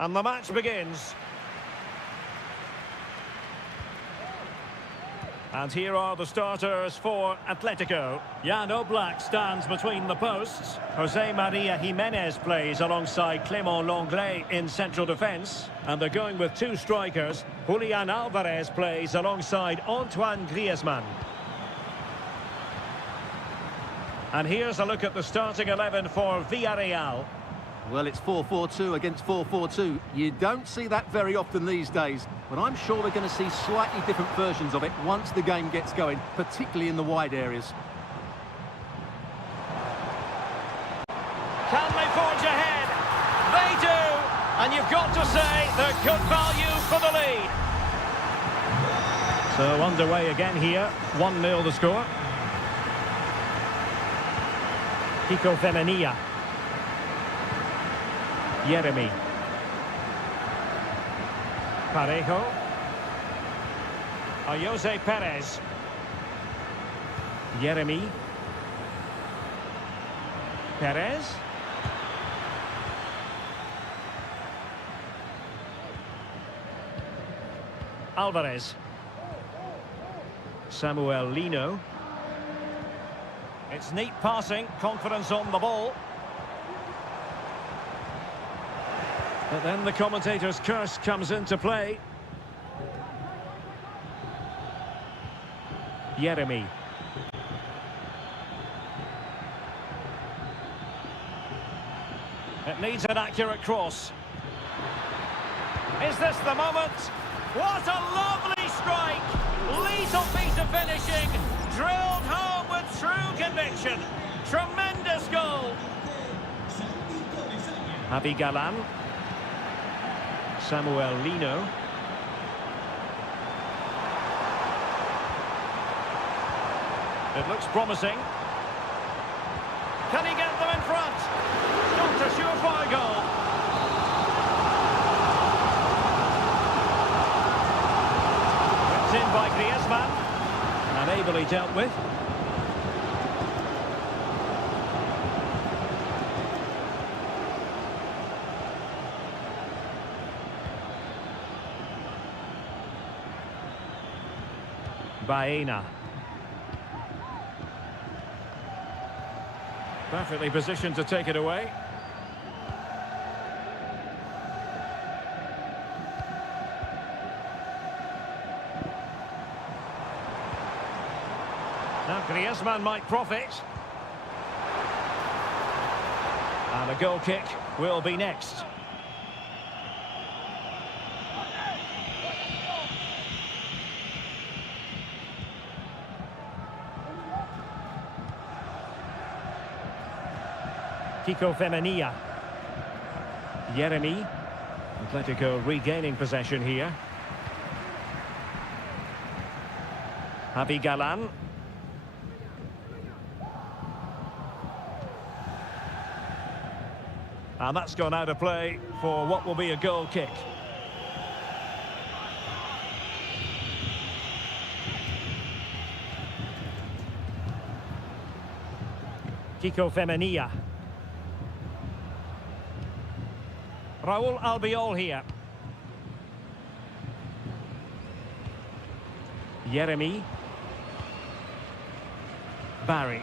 And the match begins. And here are the starters for Atletico. Jan Oblak stands between the posts. Jose Maria Jimenez plays alongside Clément Lenglet in central defence. And they're going with two strikers. Julian Alvarez plays alongside Antoine Griezmann. And here's a look at the starting 11 for Villarreal. Well, it's 4-4-2 against 4-4-2. You don't see that very often these days, but I'm sure we're going to see slightly different versions of it once the game gets going, particularly in the wide areas. Can they forge ahead? They do! And you've got to say they're good value for the lead. So underway again here, 1-0 the score. Kiko Femenia. Yeremy. Parejo. Jose Perez. Yeremy. Perez. Alvarez. Samuel Lino. It's neat passing, confidence on the ball. But then the commentator's curse comes into play. Yeremy. It needs an accurate cross. Is this the moment? What a lovely strike! Lethal piece of finishing, drilled home with true conviction. Tremendous goal. Javi Galan. Samuel Lino. It looks promising. Can he get them in front? Not a surefire goal. It's in by Griezmann. And ably dealt with. Baena. Perfectly positioned to take it away. Now Griezmann might profit. And a goal kick will be next. Kiko Femenia. Yeremy. Atletico regaining possession here. Javi Galan. And that's gone out of play for what will be a goal kick. Kiko Femenia. Raúl Albiol here. Yeremy. Barry.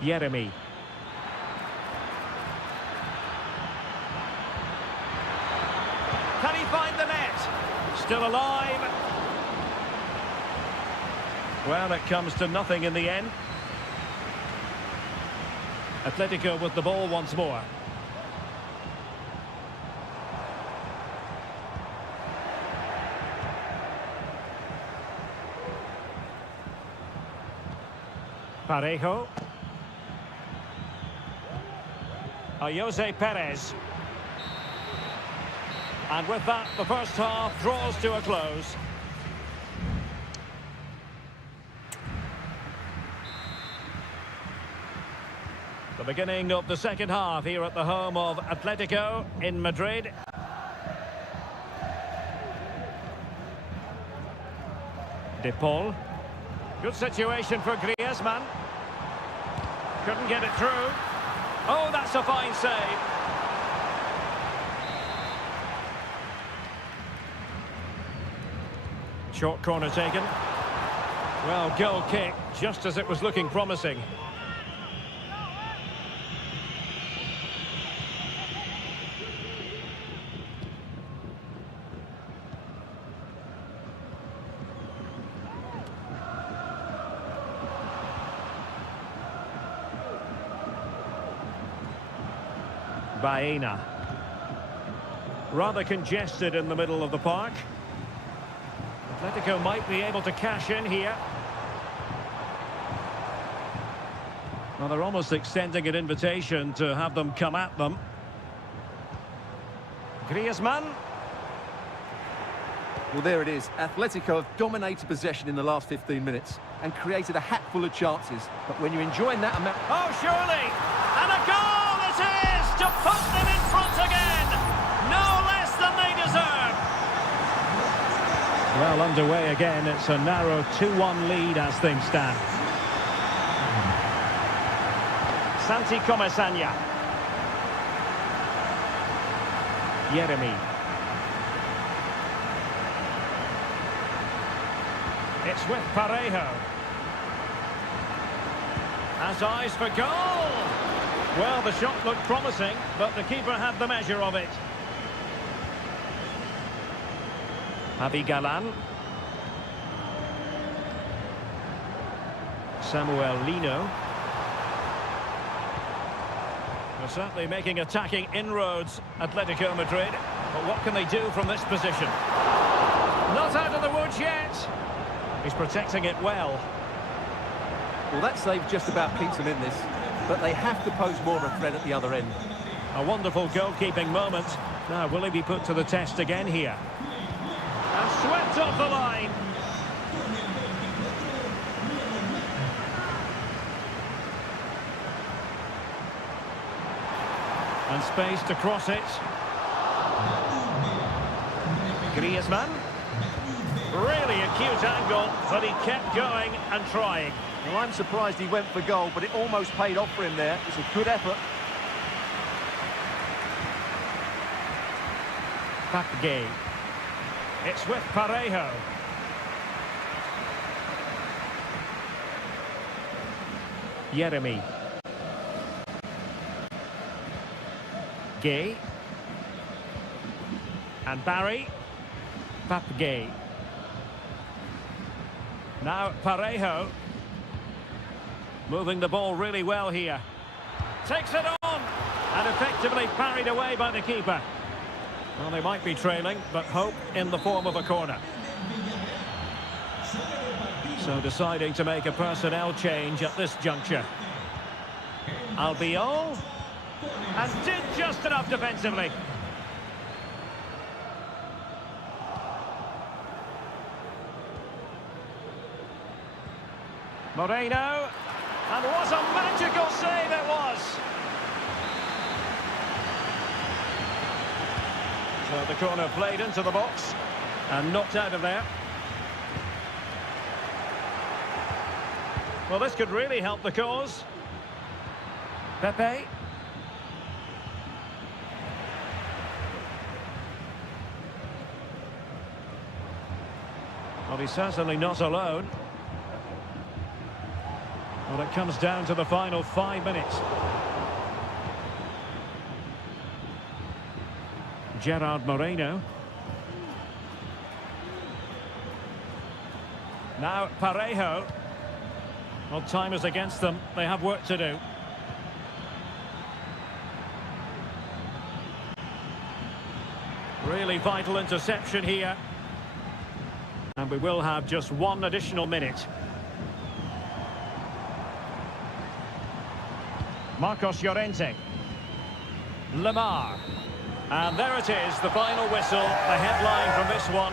Yeremy. Can he find the net? Still alive. Well, it comes to nothing in the end. Atletico with the ball once more. Parejo. Jose Perez. And with that, the first half draws to a close. The beginning of the second half here at the home of Atletico in Madrid. De Paul. Good situation for Griezmann. Couldn't get it through. Oh, that's a fine save. Short corner taken. Well, goal kick, just as it was looking promising. Baena. Rather congested in the middle of the park. Atletico might be able to cash in here. Well, they're almost extending an invitation to have them come at them. Griezmann. Well, there it is. Atletico have dominated possession in the last 15 minutes and created a hatful of chances. But when you're enjoying that amount... Oh, surely! And a goal it is to put them in front again! No less than they deserve! Well, underway again. It's a narrow 2-1 lead as things stand. Santi Comesaña. Yeremy. It's with Parejo. Has eyes for goal. Well, the shot looked promising, but the keeper had the measure of it. Javi Galan. Samuel Lino. They're certainly making attacking inroads, Atletico Madrid. But what can they do from this position? Not out of the woods yet. He's protecting it well. Well, that save just about keeps them in this, but they have to pose more of a threat at the other end. A wonderful goalkeeping moment. Now, will he be put to the test again here? And swept off the line. And space to cross it. Griezmann. Really acute angle, but he kept going and trying. Well, I'm surprised he went for goal, but it almost paid off for him there. It's a good effort. Gay. It's with Parejo. Yeremy. Gay. And Barry. Gay. Now Parejo. Moving the ball really well here. Takes it on. And effectively parried away by the keeper. Well, they might be trailing, but hope in the form of a corner. So deciding to make a personnel change at this juncture. Albiol. And did just enough defensively. Moreno. And what a magical save it was! So the corner played into the box and knocked out of there. Well, this could really help the cause. Pepe. Well, he's certainly not alone. Well, it comes down to the final 5 minutes. Gerard Moreno. Now Parejo. Well, time is against them. They have work to do. Really vital interception here. And we will have just one additional minute. Marcos Llorente. Lemar. And there it is, the final whistle, the headline from this one.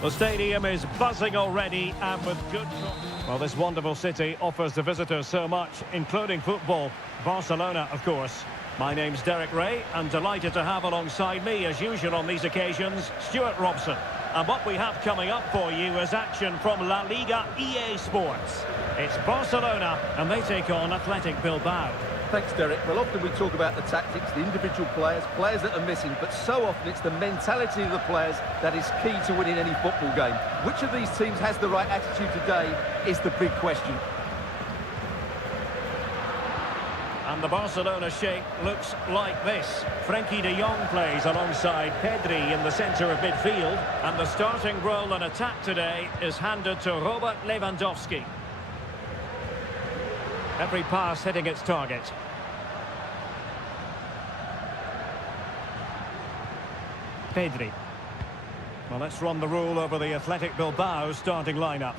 The stadium is buzzing already and with good... Well, this wonderful city offers the visitors so much, including football. Barcelona, of course. My name's Derek Ray, and delighted to have alongside me, as usual on these occasions, Stuart Robson. And what we have coming up for you is action from La Liga EA Sports. It's Barcelona, and they take on Athletic Bilbao. Thanks, Derek. Well, often we talk about the tactics, the individual players that are missing, but so often it's the mentality of the players that is key to winning any football game. Which of these teams has the right attitude today is the big question. And the Barcelona shape looks like this. Frenkie de Jong plays alongside Pedri in the centre of midfield. And the starting role in attack today is handed to Robert Lewandowski. Every pass hitting its target. Pedri. Well, let's run the rule over the Athletic Bilbao starting lineup.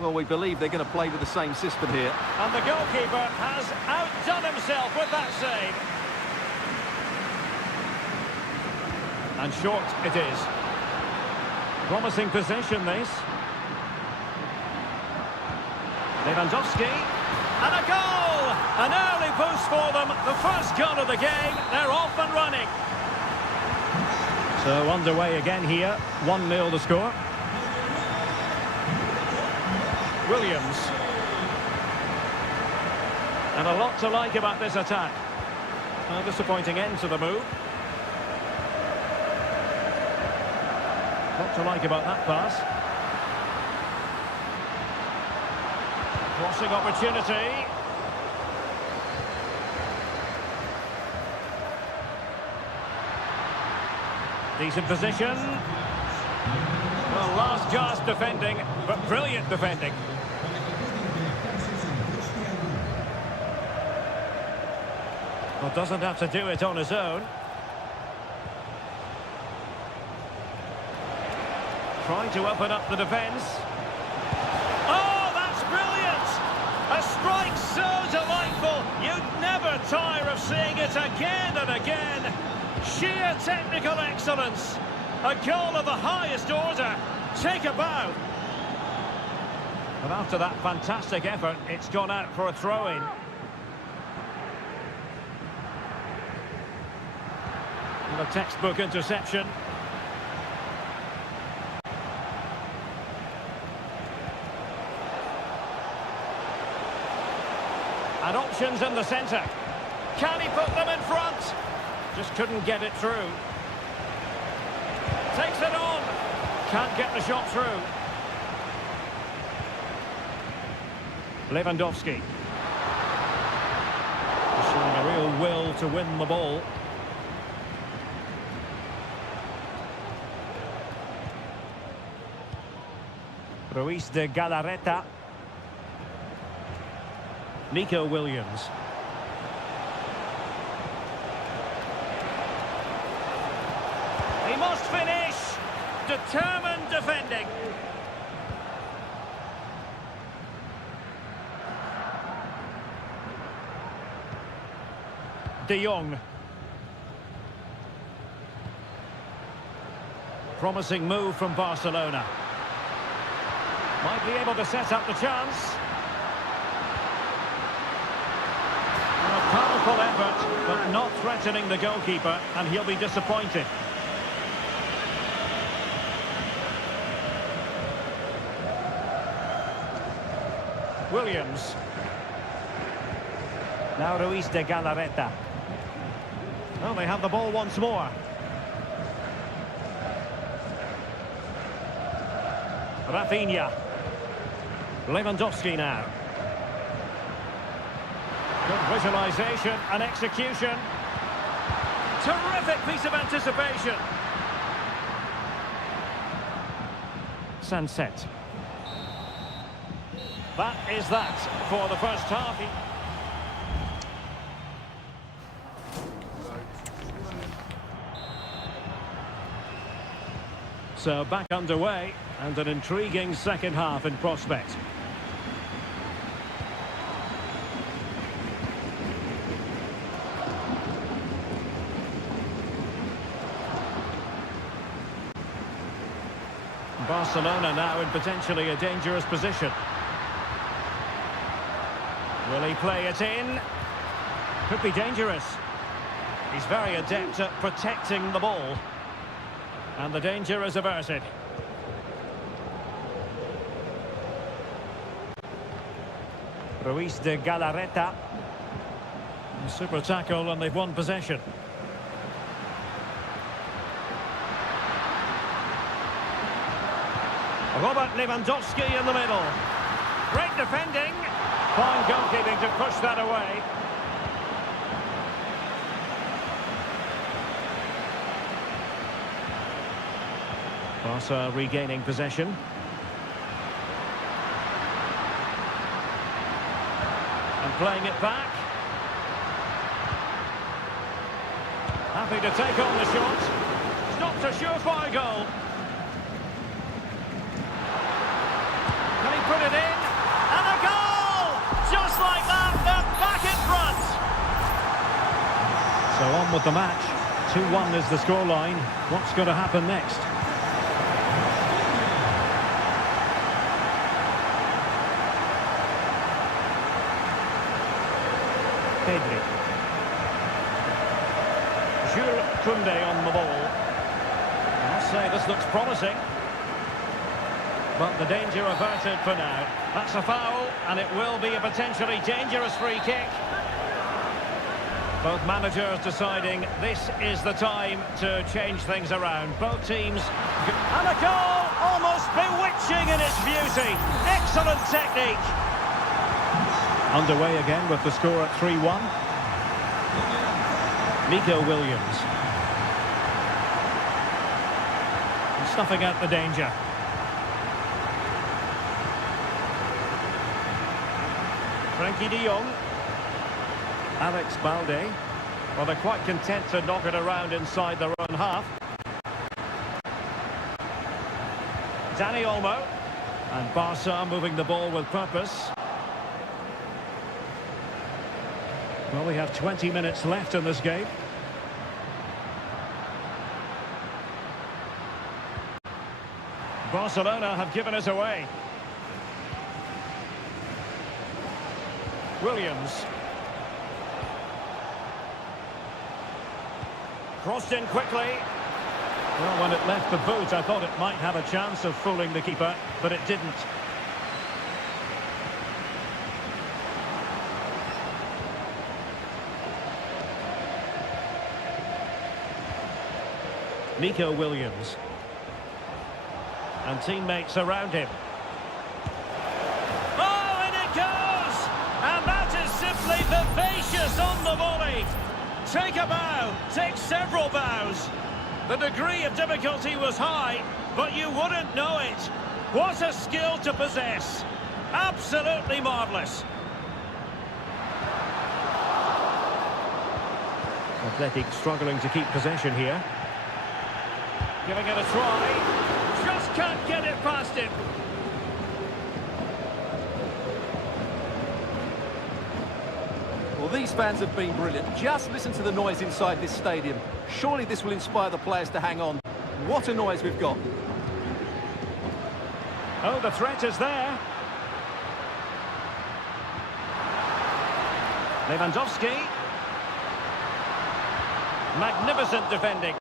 Well, we believe they're going to play with the same system here. And the goalkeeper has outdone himself with that save. And short it is. Promising possession, this. Lewandowski. And a goal! An early boost for them. The first goal of the game. They're off and running. So underway again here. 1-0 the score. Williams. And a lot to like about this attack. A disappointing end to the move. Lot to like about that pass. Crossing opportunity. Decent position. Well, last gasp defending, but brilliant defending. Well, doesn't have to do it on his own. Trying to open up the defence. Oh, that's brilliant! A strike so delightful, you'd never tire of seeing it again and again. Sheer technical excellence. A goal of the highest order. Take a bow. And after that fantastic effort, it's gone out for a throw-in. And a textbook interception. And options in the centre. Can he put them in front? Just couldn't get it through. Takes it on. Can't get the shot through. Lewandowski. Showing a real will to win the ball. Ruiz de Galarreta. Nico Williams. He must finish. Determined defending. De Jong. Promising move from Barcelona. Might be able to set up the chance. A powerful effort, but not threatening the goalkeeper, and he'll be disappointed. Williams. Now Ruiz de Galarreta. Oh, they have the ball once more. Rafinha. Lewandowski now. Good visualisation and execution. Terrific piece of anticipation. Sunset. That is that for the first half. So back underway and an intriguing second half in prospect. Barcelona now in potentially a dangerous position. Will he play it in? Could be dangerous. He's very adept at protecting the ball. And the danger is averted. Ruiz de Galarreta. Super tackle and they've won possession. Robert Lewandowski in the middle. Great defending. Fine goalkeeping to push that away. Barca regaining possession. And playing it back. Happy to take on the shot. Stopped a surefire goal. Can he put it in? And a goal! Just like that, they're back in front. So on with the match. 2-1 is the scoreline. What's going to happen next? Pedri. Jules Koundé on the ball. I must say this looks promising. But the danger averted for now. That's a foul, and it will be a potentially dangerous free kick. Both managers deciding this is the time to change things around. Both teams. And a goal! Almost bewitching in its beauty. Excellent technique. Underway again with the score at 3-1. Nico Williams. Snuffing out the danger. Frankie de Jong. Alex Balde. Well, they're quite content to knock it around inside their own half. Dani Olmo. And Barca moving the ball with purpose. Well, we have 20 minutes left in this game. Barcelona have given it away. Williams. Crossed in quickly. Well, when it left the boot, I thought it might have a chance of fooling the keeper, but it didn't. Nico Williams. And teammates around him. Oh, and it goes! And that is simply vivacious on the volley. Take a bow, take several bows. The degree of difficulty was high, but you wouldn't know it. What a skill to possess. Absolutely marvellous. Athletic struggling to keep possession here. Giving it a try. Just can't get it past him. Well, these fans have been brilliant. Just listen to the noise inside this stadium. Surely this will inspire the players to hang on. What a noise we've got. Oh, the threat is there. Lewandowski. Magnificent defending.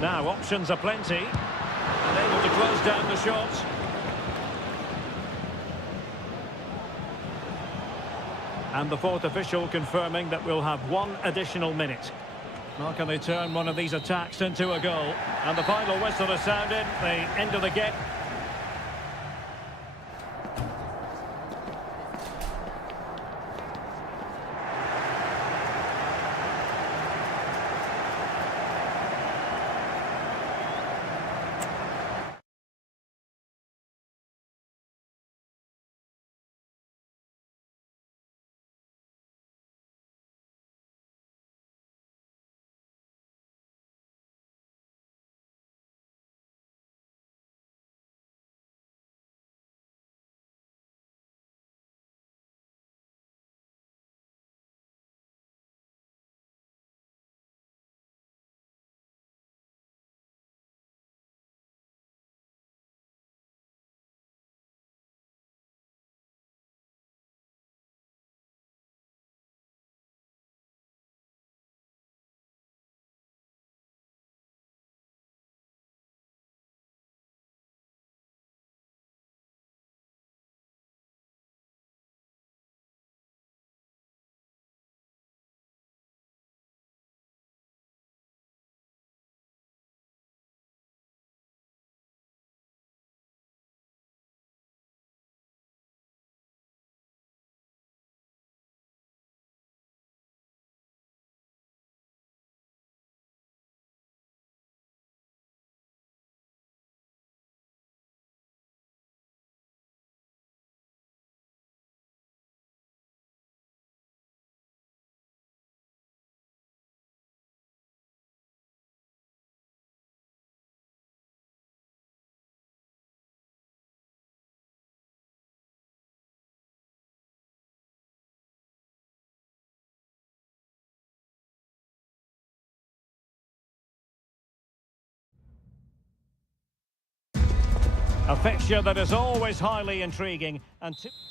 Now, options are plenty. And able to close down the shot. And the fourth official confirming that we'll have one additional minute. Now can they turn one of these attacks into a goal? And the final whistle has sounded. The end of the game. A fixture that is always highly intriguing.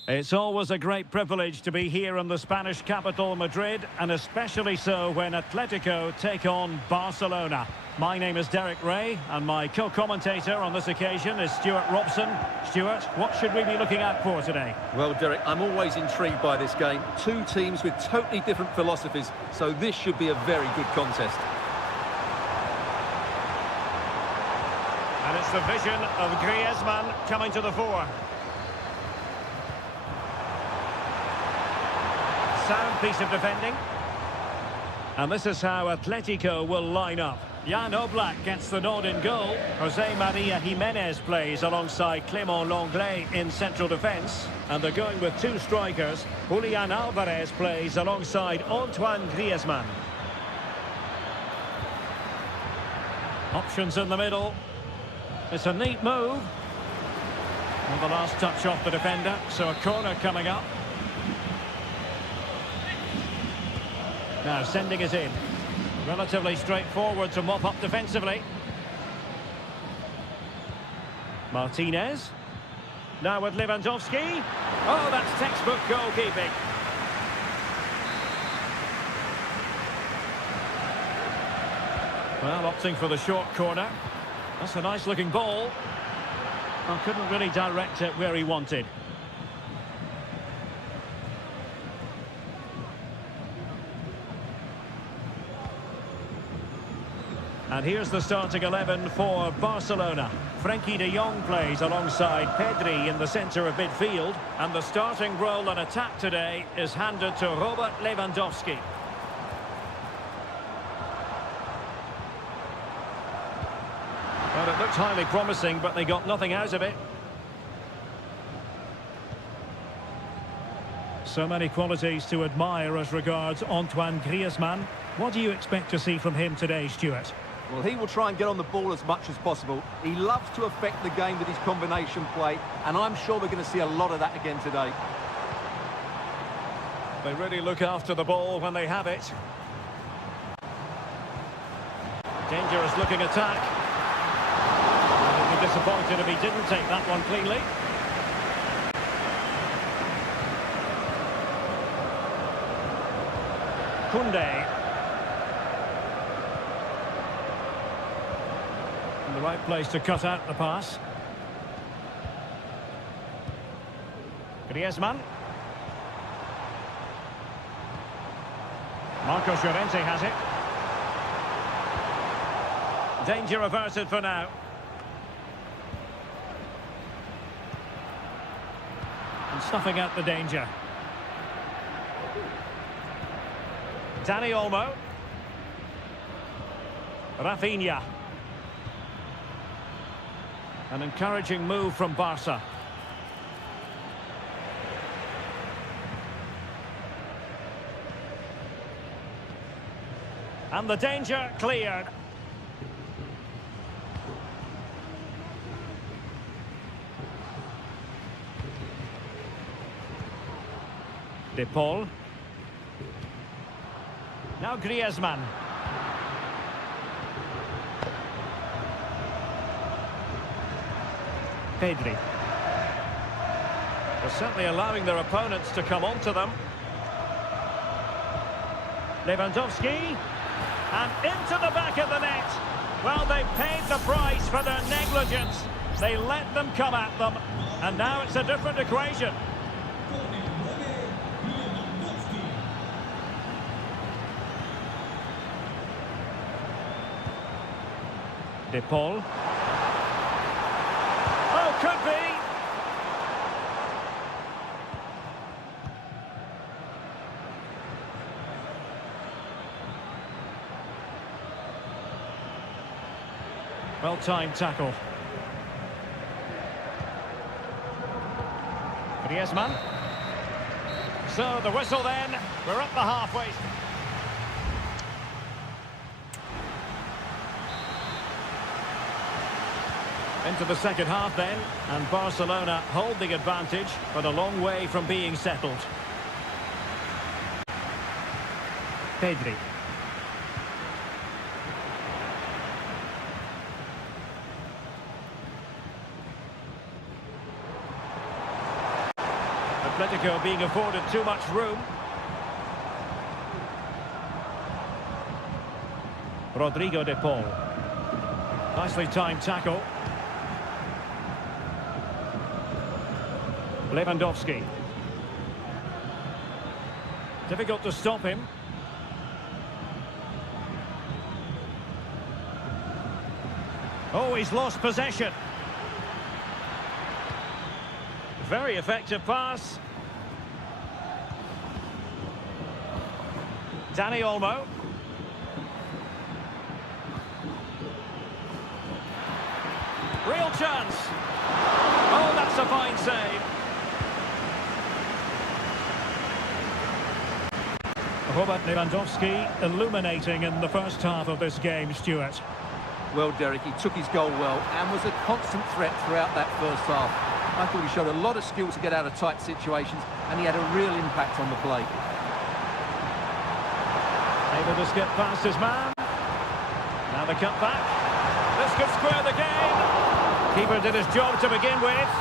It's always a great privilege to be here in the Spanish capital, Madrid, and especially so when Atletico take on Barcelona. My name is Derek Ray, and my co-commentator on this occasion is Stuart Robson. Stuart, what should we be looking out for today? Well, Derek, I'm always intrigued by this game. Two teams with totally different philosophies, so this should be a very good contest. And it's the vision of Griezmann coming to the fore. Sound piece of defending. And this is how Atletico will line up. Jan Oblak gets the nod in goal. Jose Maria Jimenez plays alongside Clément Lenglet in central defence. And they're going with two strikers. Julian Alvarez plays alongside Antoine Griezmann. Options in the middle. It's a neat move. And the last touch off the defender, so a corner coming up. Now sending it in. Relatively straightforward to mop up defensively. Martinez. Now with Lewandowski. Oh, that's textbook goalkeeping. Well, opting for the short corner. That's a nice-looking ball. Well, couldn't really direct it where he wanted. And here's the starting 11 for Barcelona. Frenkie de Jong plays alongside Pedri in the centre of midfield. And the starting role in attack today is handed to Robert Lewandowski. Well, it looked highly promising, but they got nothing out of it. So many qualities to admire as regards Antoine Griezmann. What do you expect to see from him today, Stuart? Well, he will try and get on the ball as much as possible. He loves to affect the game with his combination play, and I'm sure we're going to see a lot of that again today. They really look after the ball when they have it. Dangerous looking attack. I'd be disappointed if he didn't take that one cleanly. Koundé. In the right place to cut out the pass. Griezmann. Marcos Llorente has it. Danger averted for now. And snuffing out the danger. Dani Olmo. Rafinha. An encouraging move from Barca. And the danger cleared. De Paul. Now Griezmann. Pedri. They're certainly allowing their opponents to come onto them. Lewandowski. And into the back of the net. Well, they've paid the price for their negligence. They let them come at them. And now it's a different equation. De Paul. Oh, could be. Well-timed tackle. Griezmann. So the whistle then. We're at the halfway. Into the second half then, and Barcelona hold the advantage, but a long way from being settled. Pedri. Atletico being afforded too much room. Rodrigo de Paul. Nicely timed tackle. Lewandowski. Difficult to stop him. Oh, he's lost possession. Very effective pass. Dani Olmo. Real chance. Oh, that's a fine save. Robert Lewandowski illuminating in the first half of this game, Stuart. Well, Derek, he took his goal well and was a constant threat throughout that first half. I thought he showed a lot of skill to get out of tight situations, and he had a real impact on the play. Able to skip past his man. Now the cut back. This could square the game. Keeper did his job to begin with.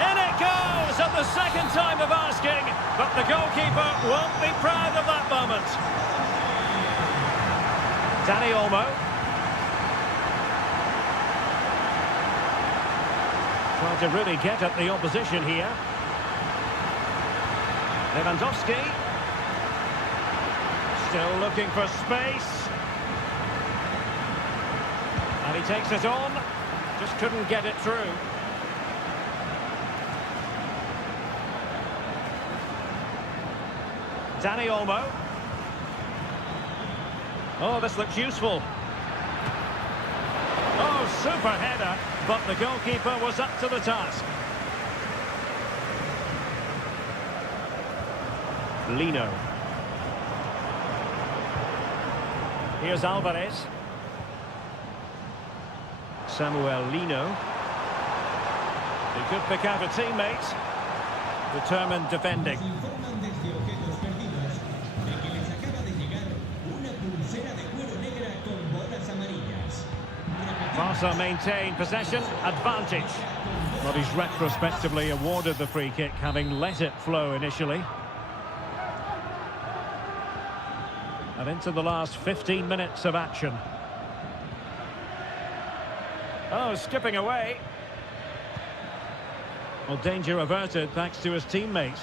In it goes at the second time of asking, but the goalkeeper won't be proud of that moment. Dani Olmo. Trying to really get at the opposition here. Lewandowski. Still looking for space. And he takes it on. Just couldn't get it through. Dani Olmo. Oh, this looks useful. Oh, super header, but the goalkeeper was up to the task. Lino. Here's Alvarez. Samuel Lino. He could pick out a teammate. Determined defending. Barca maintain possession, advantage. But he's retrospectively awarded the free kick, having let it flow initially. And into the last 15 minutes of action. Oh, skipping away. Well, danger averted thanks to his teammate.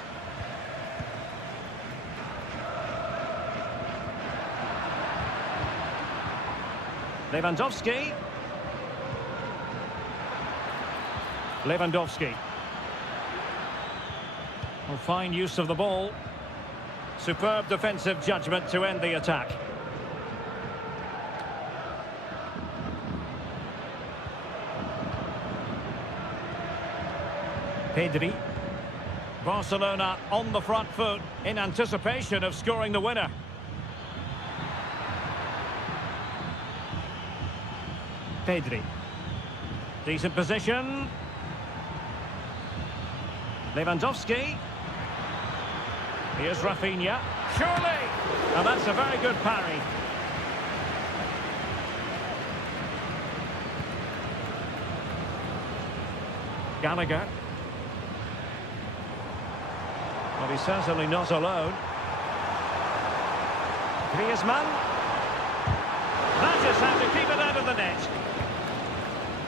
Lewandowski. Lewandowski. Well, fine use of the ball. Superb defensive judgment to end the attack. Pedri. Barcelona on the front foot in anticipation of scoring the winner. Pedri. Decent position. Lewandowski. Here's Rafinha. Surely! And that's a very good parry. Gallagher. Well, he's certainly not alone. Griezmann. That just had to keep it out of the net.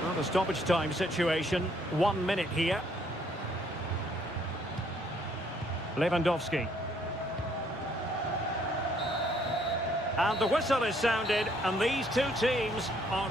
Well, the stoppage time situation. 1 minute here. Lewandowski. And the whistle is sounded, and these two teams are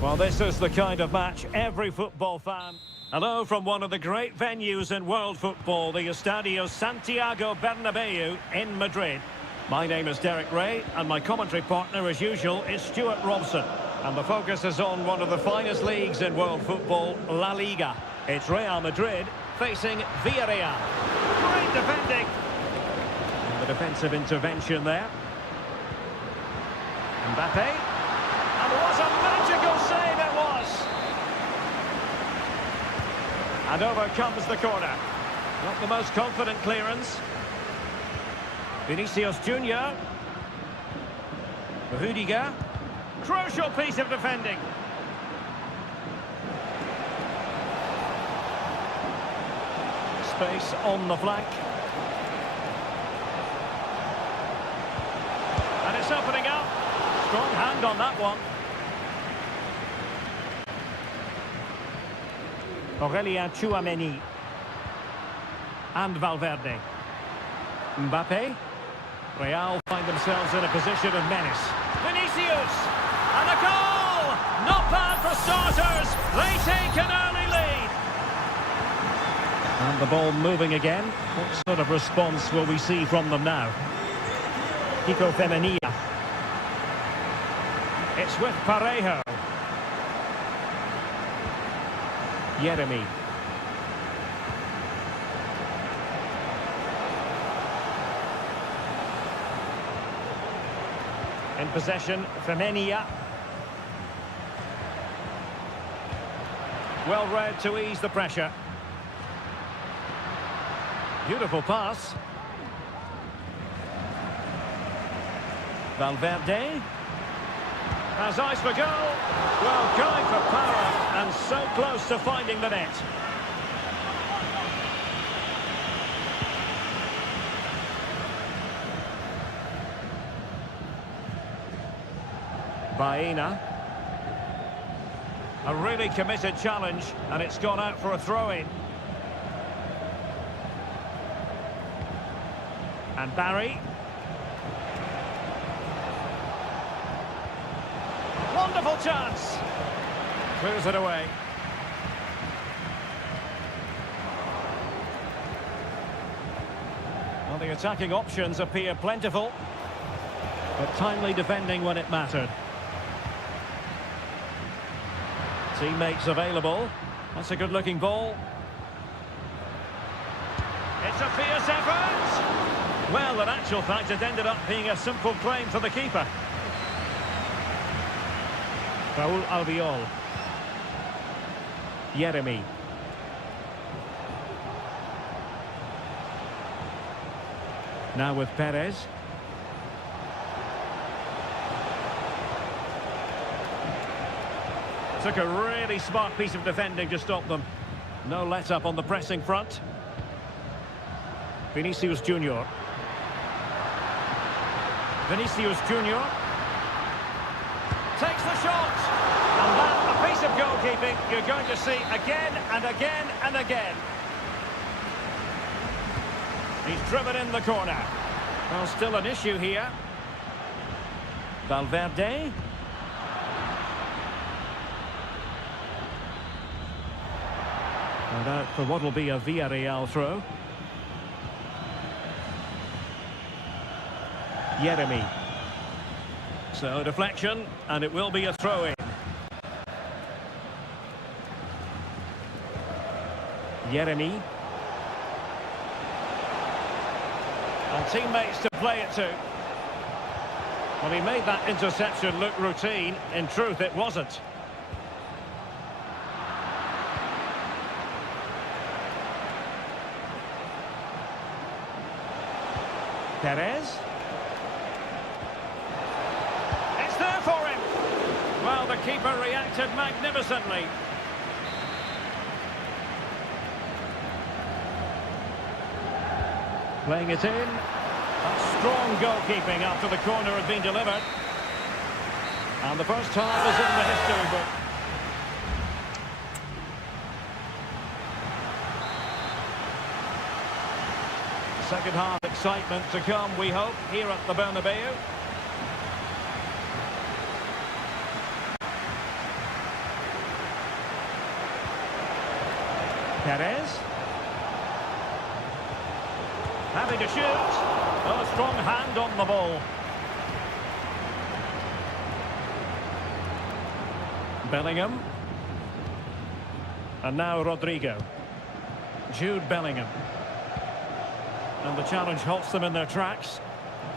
Well, this is the kind of match every football fan... Hello from one of the great venues in world football, the Estadio Santiago Bernabeu in Madrid. My name is Derek Ray, and my commentary partner, as usual, is Stuart Robson. And the focus is on one of the finest leagues in world football, La Liga. It's Real Madrid facing Villarreal. Great defending. And the defensive intervention there. Mbappe. And what a magical save it was. And over comes the corner. Not the most confident clearance. Vinicius Junior. Rudiger. Crucial piece of defending. Space on the flank. And it's opening up. Strong hand on that one. Aurélien Tchouameni. And Valverde. Mbappe. Real find themselves in a position of menace. Vinicius! And a goal! Not bad for starters. They take an early lead. And the ball moving again. What sort of response will we see from them now? Kiko Femenia. It's with Parejo. Yeremy. In possession, Femenia. Well read to ease the pressure. Beautiful pass. Valverde. Has eyes for goal. Well, going for power and so close to finding the net. Baena. A really committed challenge, and it's gone out for a throw-in. And Barry. Wonderful chance. Clears it away. Well, the attacking options appear plentiful, but timely defending when it mattered. Teammates available. That's a good-looking ball. It's a fierce effort. Well, in actual fact, it ended up being a simple claim for the keeper. Raúl Albiol. Yeremy. Now with Perez. Took a really smart piece of defending to stop them. No let-up on the pressing front. Vinicius Junior. Vinicius Junior. Takes the shot. And that, a piece of goalkeeping you're going to see again and again and again. He's driven in the corner. Well, still an issue here. Valverde. And out for what will be a Villarreal throw. Yeremy. So deflection, and it will be a throw-in. Yeremy. And teammates to play it to. Well, he made that interception look routine. In truth, it wasn't. Perez. It's there for him. Well, the keeper reacted magnificently. Playing it in. Strong goalkeeping after the corner had been delivered. And the first time is in the history book. Second half excitement to come, we hope, here at the Bernabeu. Perez. Having to shoot. Oh, a strong hand on the ball. Bellingham. And now Rodrigo. Jude Bellingham. And the challenge halts them in their tracks.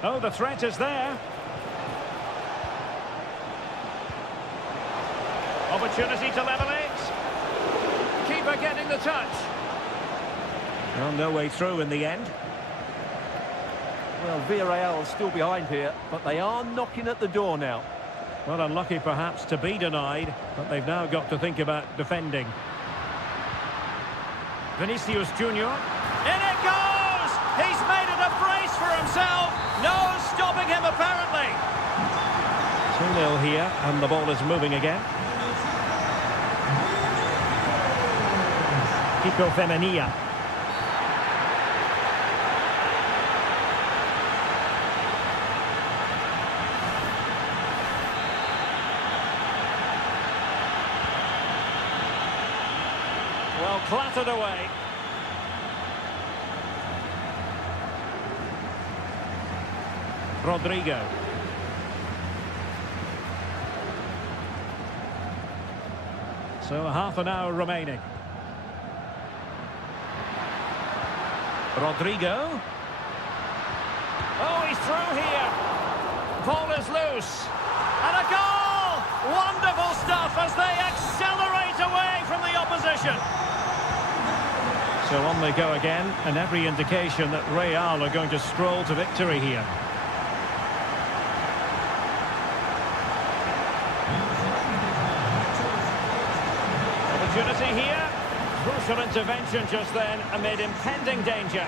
Oh, the threat is there. Opportunity to level it. Keeper getting the touch. Well, no way through in the end. Well, Villarreal are still behind here, but they are knocking at the door now. Well, unlucky perhaps to be denied, but they've now got to think about defending. Vinicius Junior. In it goes! He's made it a brace for himself. No stopping him, apparently. 2-0 here, and the ball is moving again. Kiko Femenia. Well, clattered away. Rodrigo. So half an hour remaining. Rodrigo. Oh, he's through here. Ball is loose. And a goal! Wonderful stuff as they accelerate away from the opposition. So on they go again, and every indication that Real are going to stroll to victory here. Opportunity here. Crucial intervention just then amid impending danger.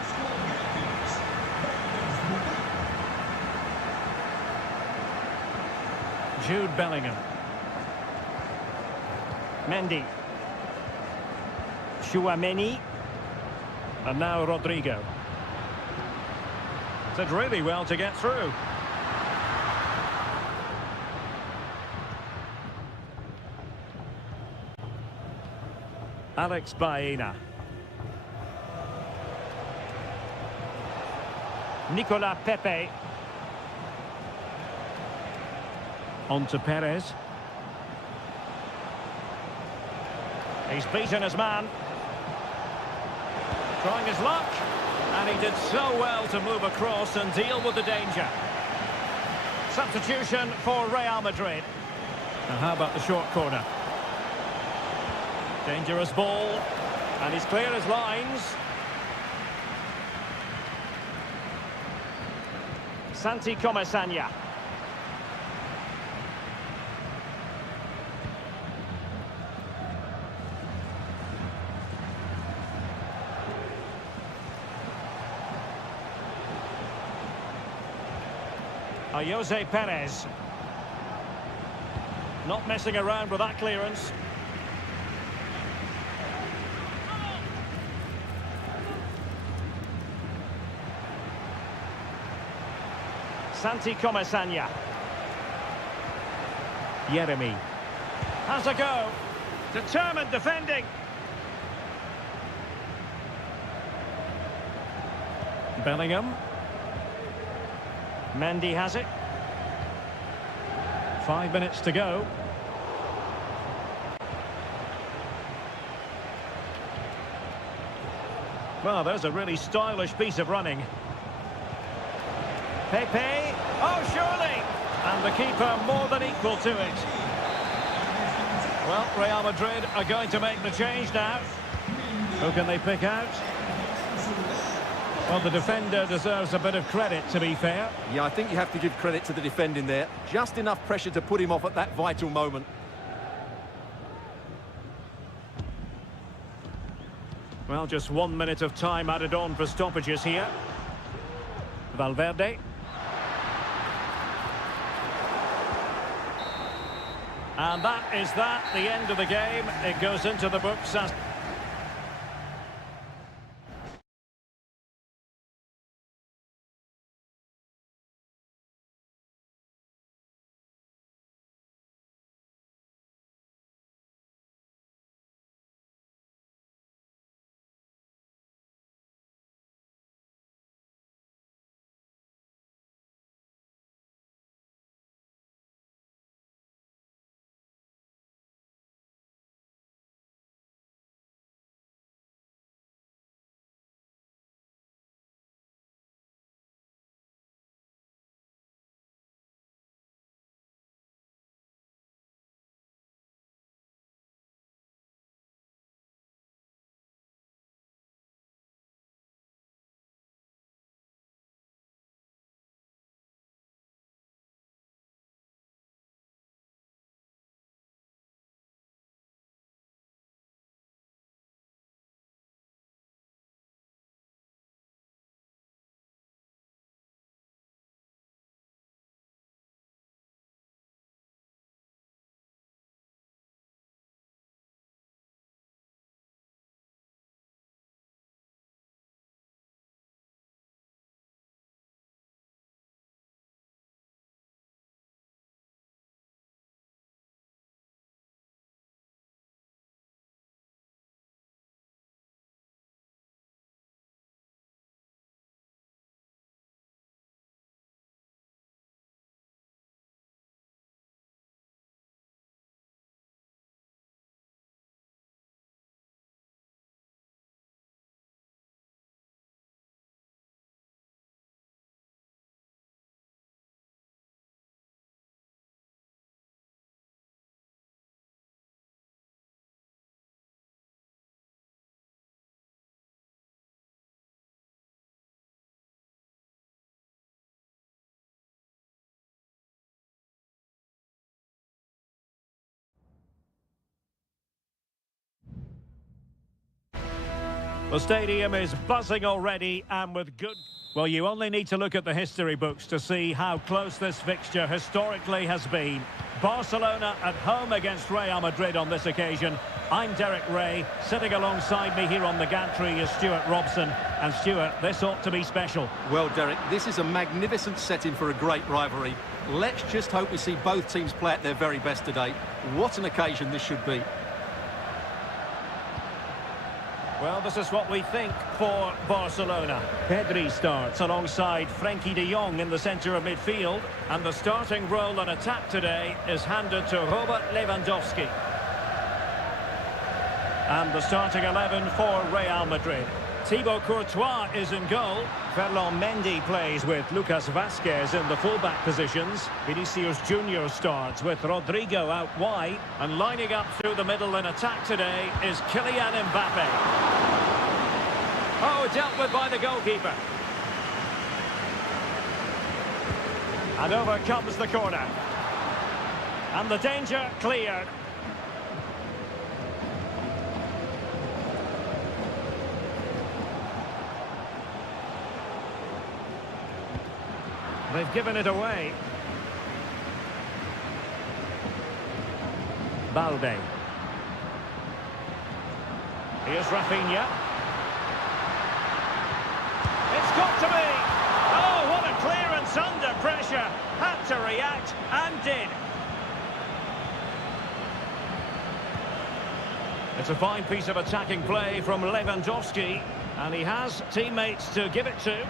Jude Bellingham. Mendy. Chouameni. And now Rodrigo. Did really well to get through. Alex Baena. Nicolas Pepe. On to Perez. He's beaten his man. Trying his luck. And he did so well to move across and deal with the danger. Substitution for Real Madrid. Now how about the short corner? Dangerous ball. And he's clear as lines. Santi Comesaña. Jose Perez. Not messing around with that clearance. Santi Comesaña. Yeremy. Has a go. Determined defending. Bellingham. Mendy has it. 5 minutes to go. Well, there's a really stylish piece of running. Pepe. Oh, surely. And the keeper more than equal to it. Well, Real Madrid are going to make the change now. Who can they pick out? Well, the defender deserves a bit of credit, to be fair. Yeah, I think you have to give credit to the defending there. Just enough pressure to put him off at that vital moment. Well, just 1 minute of time added on for stoppages here. Valverde. And that is that, the end of the game. It goes into the books as... The stadium is buzzing already and with good... Well, you only need to look at the history books to see how close this fixture historically has been. Barcelona at home against Real Madrid on this occasion. I'm Derek Ray. Sitting alongside me here on the gantry is Stuart Robson. And Stuart, this ought to be special. Well, Derek, this is a magnificent setting for a great rivalry. Let's just hope we see both teams play at their very best today. What an occasion this should be. Well, this is what we think for Barcelona. Pedri starts alongside Frenkie de Jong in the centre of midfield. And the starting role on attack today is handed to Robert Lewandowski. And the starting 11 for Real Madrid. Thibaut Courtois is in goal. Ferland Mendy plays with Lucas Vazquez in the fullback positions. Vinicius Junior starts with Rodrigo out wide. And lining up through the middle in attack today is Kylian Mbappe. Oh, dealt with by the goalkeeper. And over comes the corner. And the danger cleared. They've given it away. Balde. Here's Rafinha. It's got to be! Oh, what a clearance under pressure. Had to react and did. It's a fine piece of attacking play from Lewandowski. And he has teammates to give it to.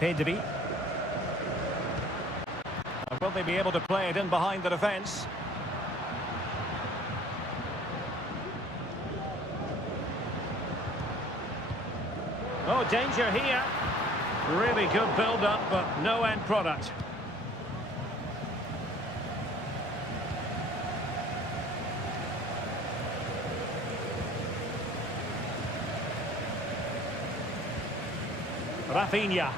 Pedri. Will they be able to play it in behind the defence? Oh, danger here. Really good build-up, but no end product. Rafinha.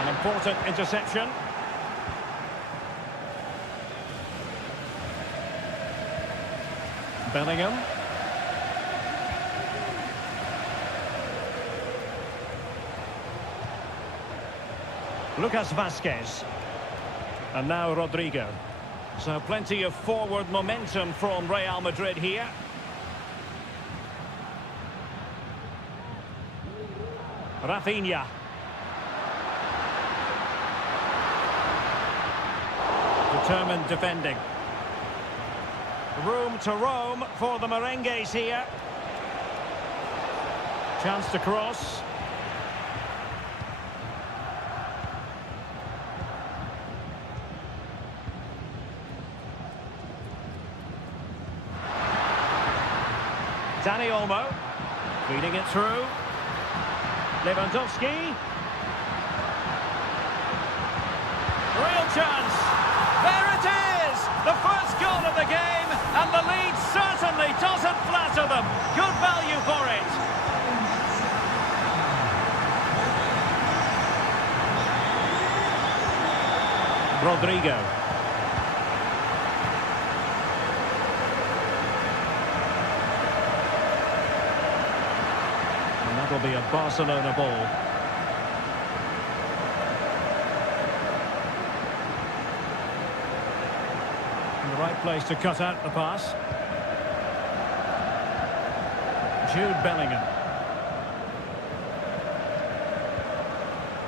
An important interception. Bellingham. Lucas Vazquez. And now Rodrigo. So plenty of forward momentum from Real Madrid here. Rafinha. Determined defending. Room to roam for the merengues here. Chance to cross. Dani Olmo. Feeding it through. Lewandowski. Real chance. There it is! The first goal of the game, and the lead certainly doesn't flatter them. Good value for it. Rodrigo. And that'll be a Barcelona ball. Right place to cut out the pass. Jude Bellingham.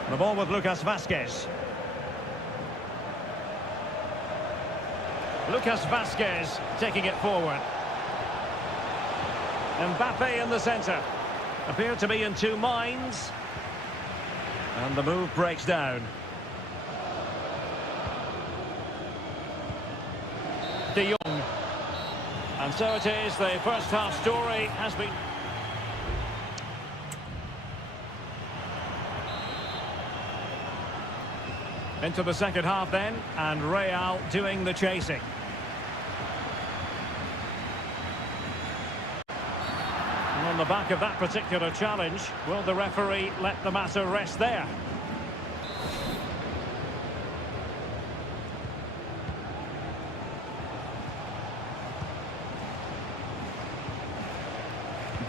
The ball with Lucas Vazquez. Lucas Vazquez taking it forward. Mbappe in the centre. Appear to be in two minds. And the move breaks down. De Jong. And so it is, the first half story has been... Into the second half then, and Real doing the chasing. And on the back of that particular challenge, will the referee let the matter rest there?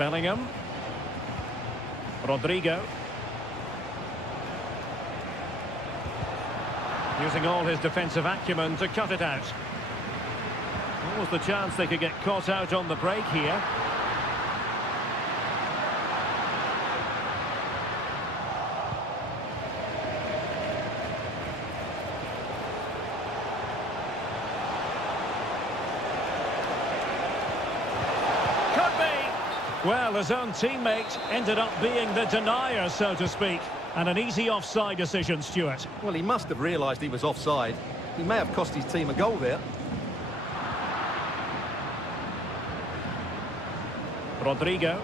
Bellingham. Rodrigo. Using all his defensive acumen to cut it out. What was the chance they could get caught out on the break here? Well, his own teammate ended up being the denier, so to speak. And an easy offside decision, Stuart. Well, he must have realised he was offside. He may have cost his team a goal there. Rodrigo.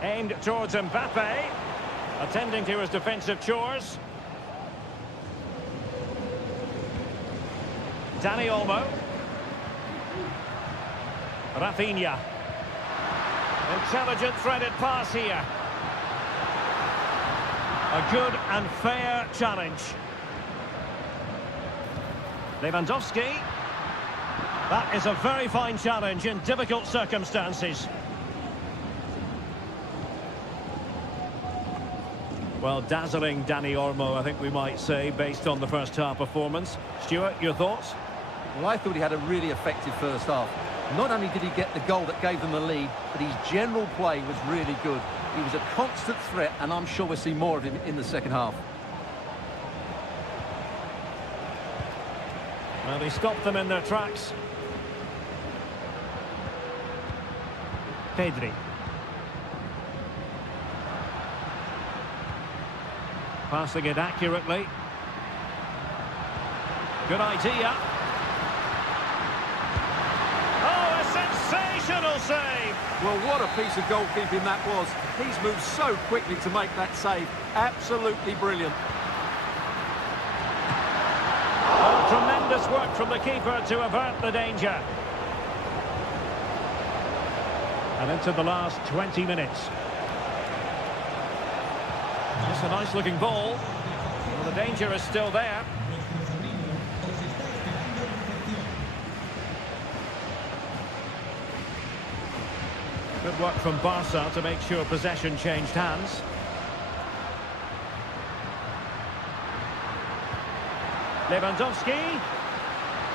Aimed towards Mbappe. Attending to his defensive chores. Dani Olmo. Rafinha. Intelligent threaded pass here. A good and fair challenge. Lewandowski. That is a very fine challenge in difficult circumstances. Well, dazzling Dani Olmo, I think we might say, based on the first half performance. Stuart, your thoughts? Well, I thought he had a really effective first half. Not only did he get the goal that gave them the lead, but his general play was really good. He was a constant threat, and I'm sure we'll see more of him in the second half. Well, he stopped them in their tracks. Pedri. Passing it accurately. Good idea. Oh, a sensational save! Well, what a piece of goalkeeping that was. He's moved so quickly to make that save. Absolutely brilliant. Oh, tremendous work from the keeper to avert the danger. And into the last 20 minutes. It's a nice-looking ball. Well, the danger is still there. Good work from Barca to make sure possession changed hands. Lewandowski.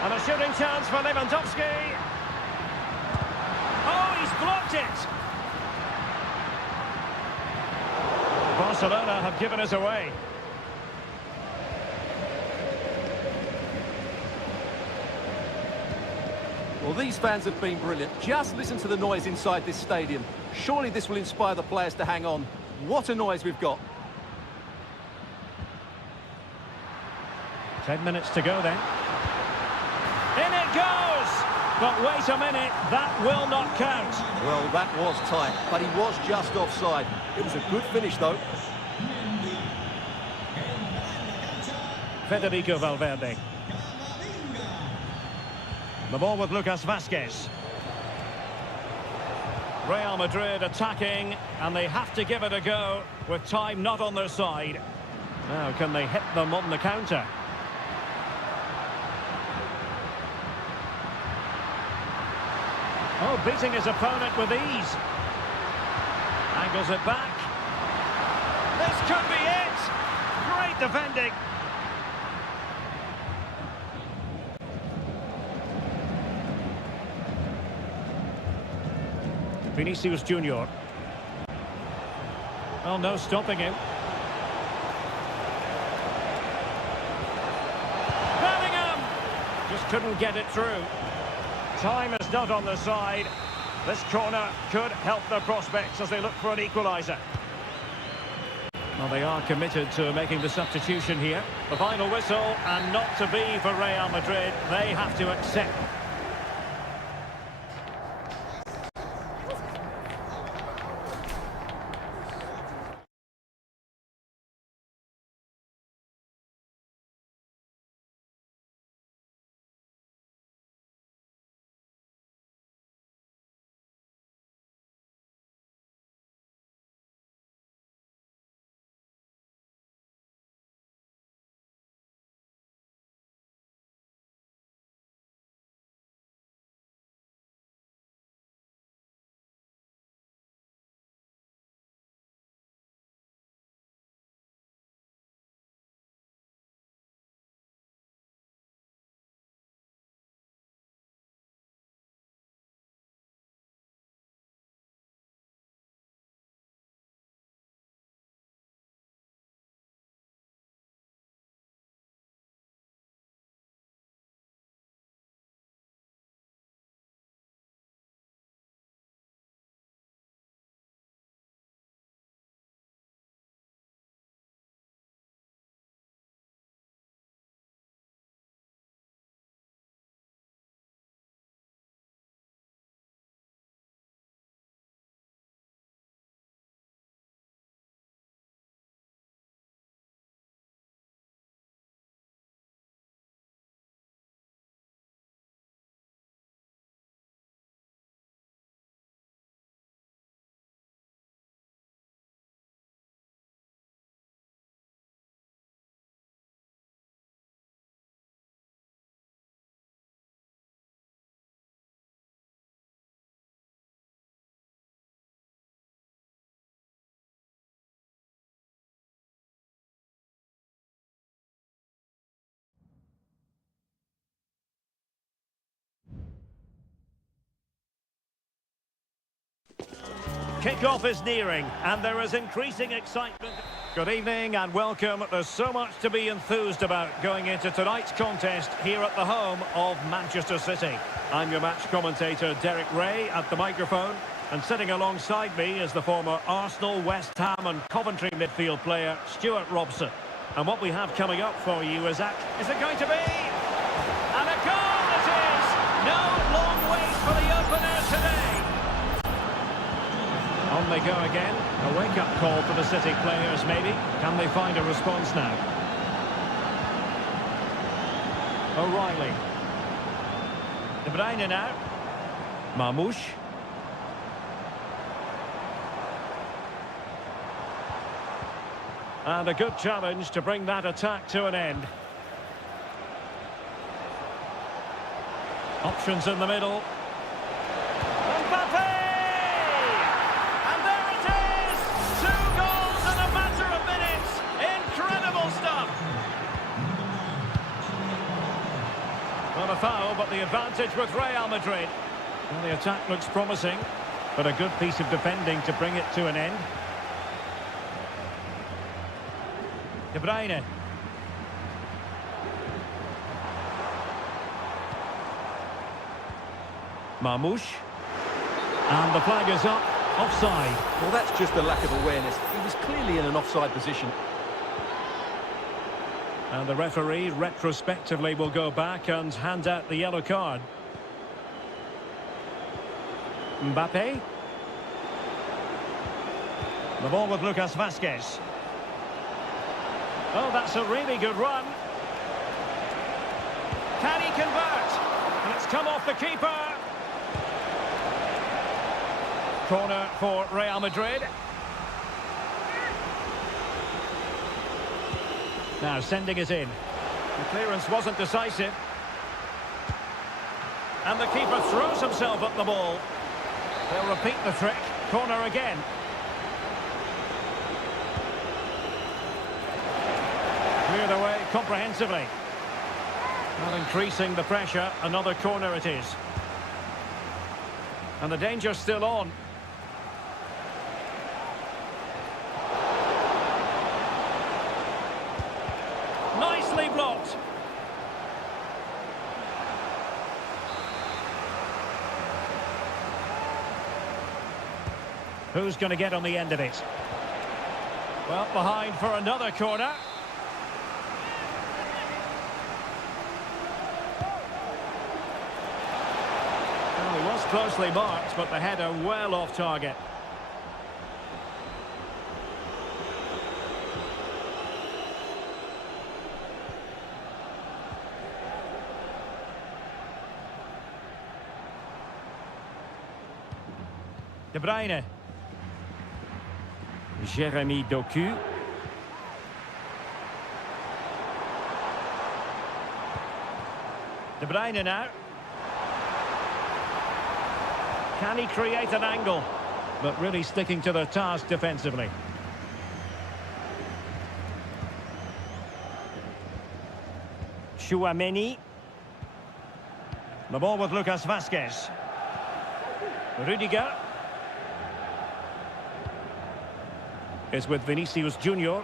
And a shooting chance for Lewandowski. Oh, he's blocked it! Barcelona have given us away. Well, these fans have been brilliant. Just listen to the noise inside this stadium. Surely this will inspire the players to hang on. What a noise we've got. 10 minutes to go then. In it goes! But wait a minute, that will not count. Well, that was tight, but he was just offside. It was a good finish, though. Federico Valverde. The ball with Lucas Vazquez. Real Madrid attacking, and they have to give it a go with time not on their side. Now, can they hit them on the counter? Oh, beating his opponent with ease. Angles it back. This could be it! Great defending. Vinicius Junior. Well, no stopping him. Bellingham! Just couldn't get it through. Time is not on their side. This corner could help their prospects as they look for an equaliser. Well, they are committed to making the substitution here. The final whistle, and not to be for Real Madrid. They have to accept Kick-off is nearing, and there is increasing excitement. Good evening and welcome. There's so much to be enthused about going into tonight's contest here at the home of Manchester City. I'm your match commentator, Derek Ray, at the microphone. And sitting alongside me is the former Arsenal, West Ham and Coventry midfield player, Stuart Robson. And what we have coming up for you is it going to be? And a goal it is! No long wait for the opener today. On they go again. A wake-up call for the City players, maybe. Can they find a response now? O'Reilly. De Bruyne now. Marmoush. And a good challenge to bring that attack to an end. Options in the middle. Mbappe! And there it is! 2 goals in a matter of minutes! Incredible stuff! Not a foul, but the advantage with Real Madrid. Well, the attack looks promising, but a good piece of defending to bring it to an end. De Bruyne. Marmoush. And the flag is up. Offside. Well, that's just a lack of awareness. He was clearly in an offside position. And the referee retrospectively will go back and hand out the yellow card. Mbappe. The ball with Lucas Vazquez. Oh, that's a really good run. Can he convert? And it's come off the keeper. Corner for Real Madrid. Now sending it in. The clearance wasn't decisive. And the keeper throws himself at the ball. They'll repeat the trick. Corner again. Cleared away comprehensively. Not increasing the pressure. Another corner it is. And the danger's still on. Nicely blocked. Who's going to get on the end of it? Well, behind for another corner. Well, he was closely marked, but the header well off target. De Bruyne. Jeremy Doku. De Bruyne now. Can he create an angle? But really sticking to the task defensively. Chouameni. The ball with Lucas Vazquez. Rudiger. Is with Vinicius Junior.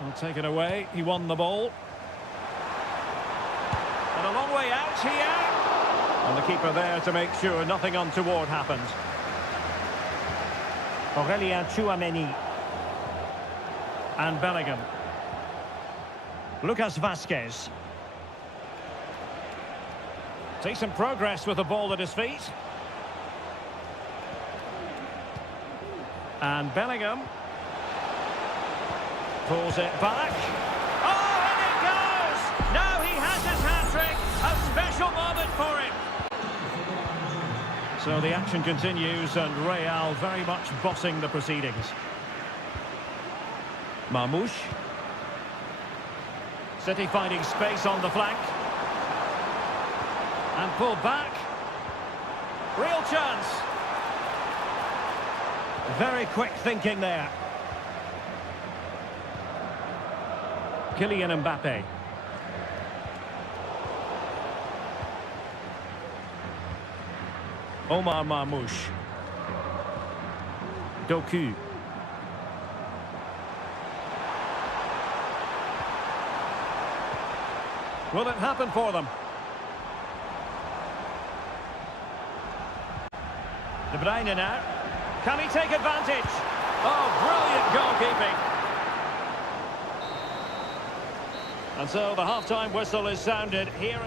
Well, taken away. He won the ball. And a long way out here. And the keeper there to make sure nothing untoward happened. Aurélien Chouameni. And Bellingham. Lucas Vazquez. Decent progress with the ball at his feet. And Bellingham. Pulls it back. Oh, and it goes! Now he has his hat-trick. A special moment for him. So the action continues and Real very much bossing the proceedings. Marmoush. City finding space on the flank. And pulled back. Real chance. Very quick thinking there. Kylian Mbappe. Omar Marmoush. Doku. Will it happen for them? De Bruyne now. Can he take advantage? Oh, brilliant goalkeeping. And so the half-time whistle is sounded here.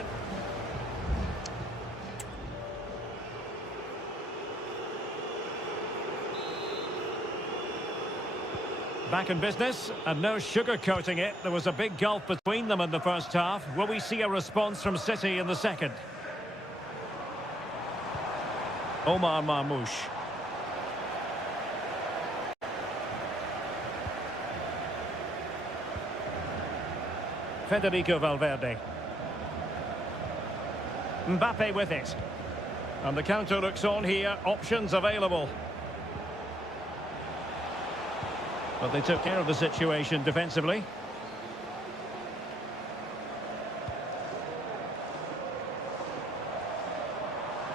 Back in business, and no sugarcoating it. There was a big gulf between them in the first half. Will we see a response from City in the second? Omar Marmoush. Federico Valverde. Mbappe with it. And the counter looks on here. Options available. But they took care of the situation defensively.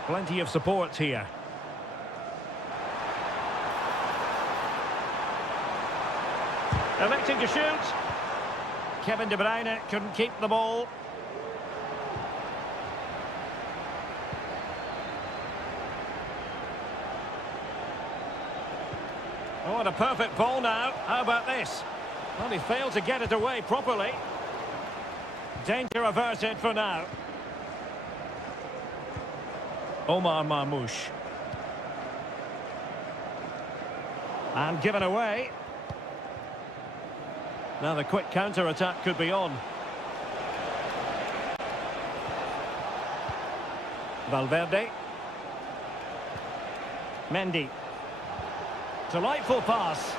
Plenty of support here. Electing to shoot. Kevin De Bruyne couldn't keep the ball. Oh, and a perfect ball now. How about this? Well, he failed to get it away properly. Danger averted for now. Omar Marmoush. And given away. Now the quick counter-attack could be on. Valverde. Mendy. Delightful pass.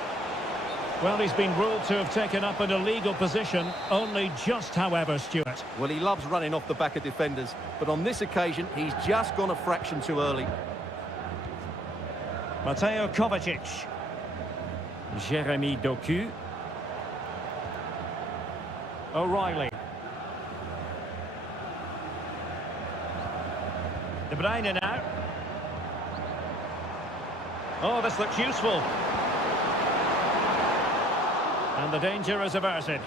Well, he's been ruled to have taken up an illegal position, only just, however, Stuart. Well, he loves running off the back of defenders, but on this occasion, he's just gone a fraction too early. Mateo Kovacic. Jeremy Doku. O'Reilly. De Bruyne now. Oh, this looks useful. And the danger is averted.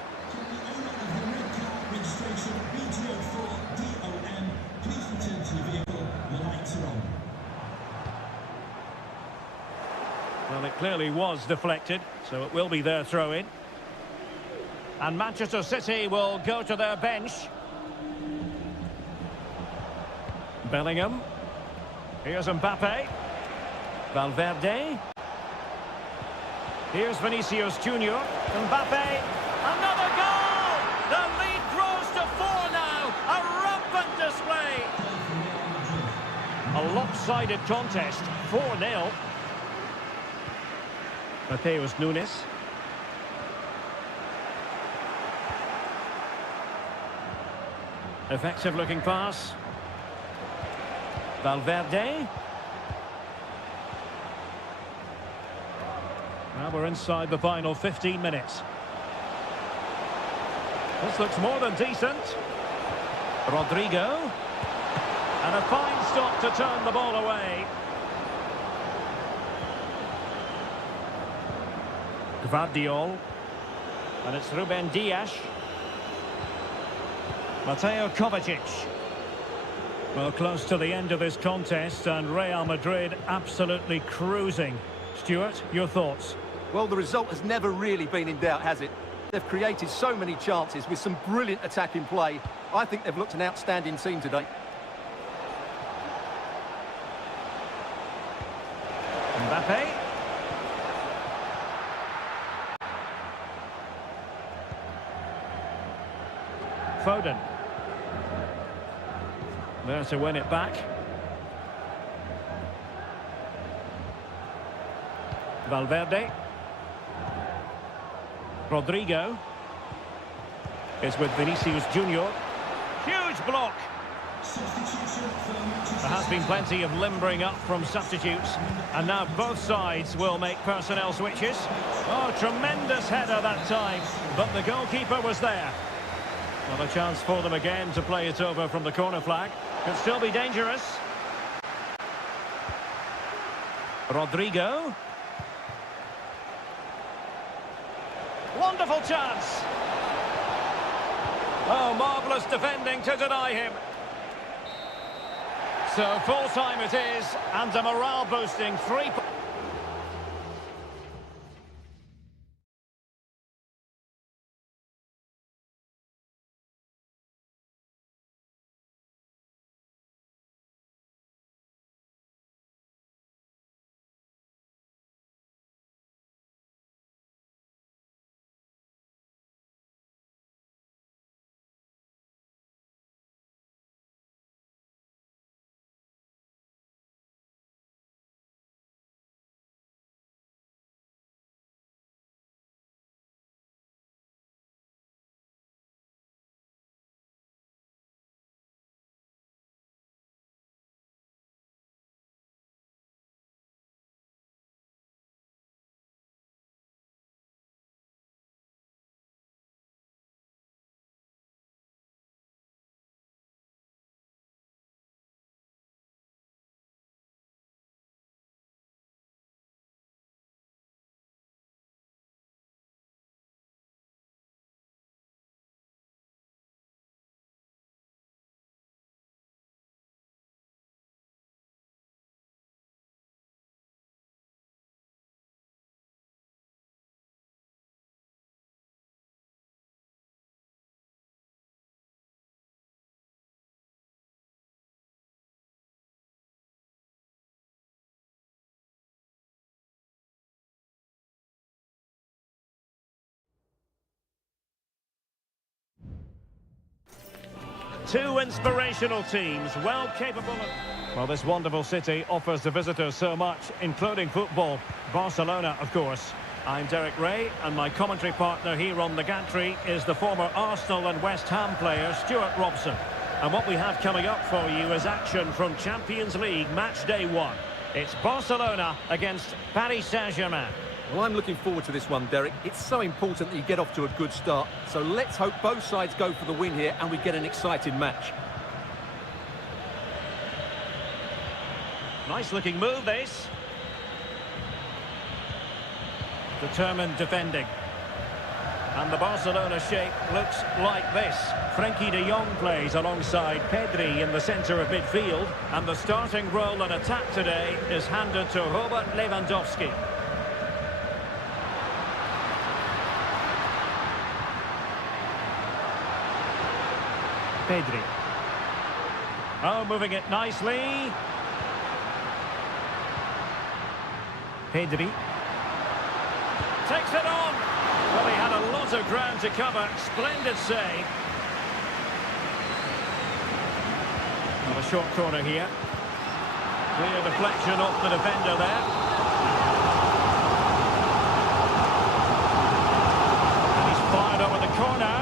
Well, it clearly was deflected, so it will be their throw-in. And Manchester City will go to their bench. Bellingham. Here's Mbappe. Valverde. Here's Vinicius Junior. Mbappe. Another goal! The lead grows to 4 now. A rampant display. A lopsided contest. 4-0. Mateus Nunes. Effective looking pass. Valverde. Now we're inside the final 15 minutes. This looks more than decent. Rodrigo. And a fine stop to turn the ball away. Gvardiol. And it's Ruben Dias. Mateo Kovacic. Well, close to the end of this contest, and Real Madrid absolutely cruising. Stuart, your thoughts? Well, the result has never really been in doubt, has it? They've created so many chances with some brilliant attacking play. I think they've looked an outstanding team today. Mbappe. Foden. There to win it back. Valverde. Rodrigo. Is with Vinicius Junior. Huge block. There has been plenty of limbering up from substitutes. And now both sides will make personnel switches. Oh, tremendous header that time. But the goalkeeper was there. Well, a chance for them again to play it over from the corner flag. Could still be dangerous. Rodrigo. Wonderful chance. Oh, marvellous defending to deny him. So full time it is, and a morale boosting 3 points. Two inspirational teams, well capable of... Well, this wonderful city offers the visitors so much, including football. Barcelona, of course. I'm Derek Ray, and my commentary partner here on the gantry is the former Arsenal and West Ham player, Stuart Robson. And what we have coming up for you is action from Champions League match day 1. It's Barcelona against Paris Saint-Germain. Well, I'm looking forward to this one, Derek. It's so important that you get off to a good start. So let's hope both sides go for the win here and we get an exciting match. Nice looking move, this. Determined defending. And the Barcelona shape looks like this. Frenkie de Jong plays alongside Pedri in the centre of midfield. And the starting role in attack today is handed to Robert Lewandowski. Pedri. Oh, moving it nicely. Pedri. Takes it on. Well, he had a lot of ground to cover. Splendid save. Well, a short corner here. Clear deflection off the defender there. And he's fired over the corner.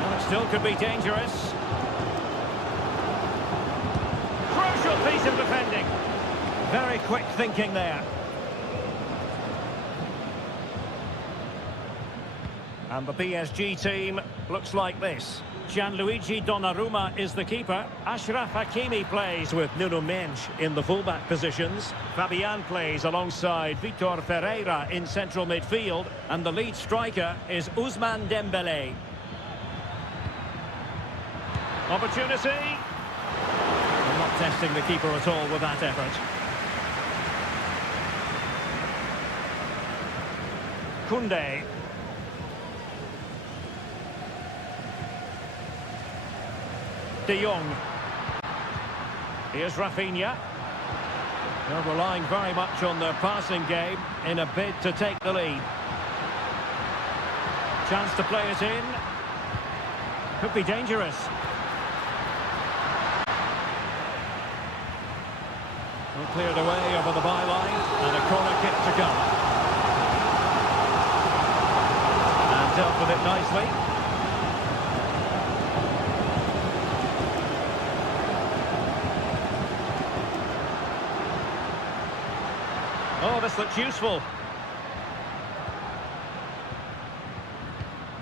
Well, it still could be dangerous. Crucial piece of defending. Very quick thinking there. And the PSG team looks like this. Gianluigi Donnarumma is the keeper. Achraf Hakimi plays with Nuno Mendes in the fullback positions. Fabian plays alongside Vitor Ferreira in central midfield. And the lead striker is Ousmane Dembélé. Opportunity. I'm not testing the keeper at all with that effort. Koundé. De Jong. Here's Rafinha. They're relying very much on their passing game in a bid to take the lead. Chance to play it in. Could be dangerous. Well, cleared away over the byline, and a corner kick to come. And dealt with it nicely. Oh, this looks useful.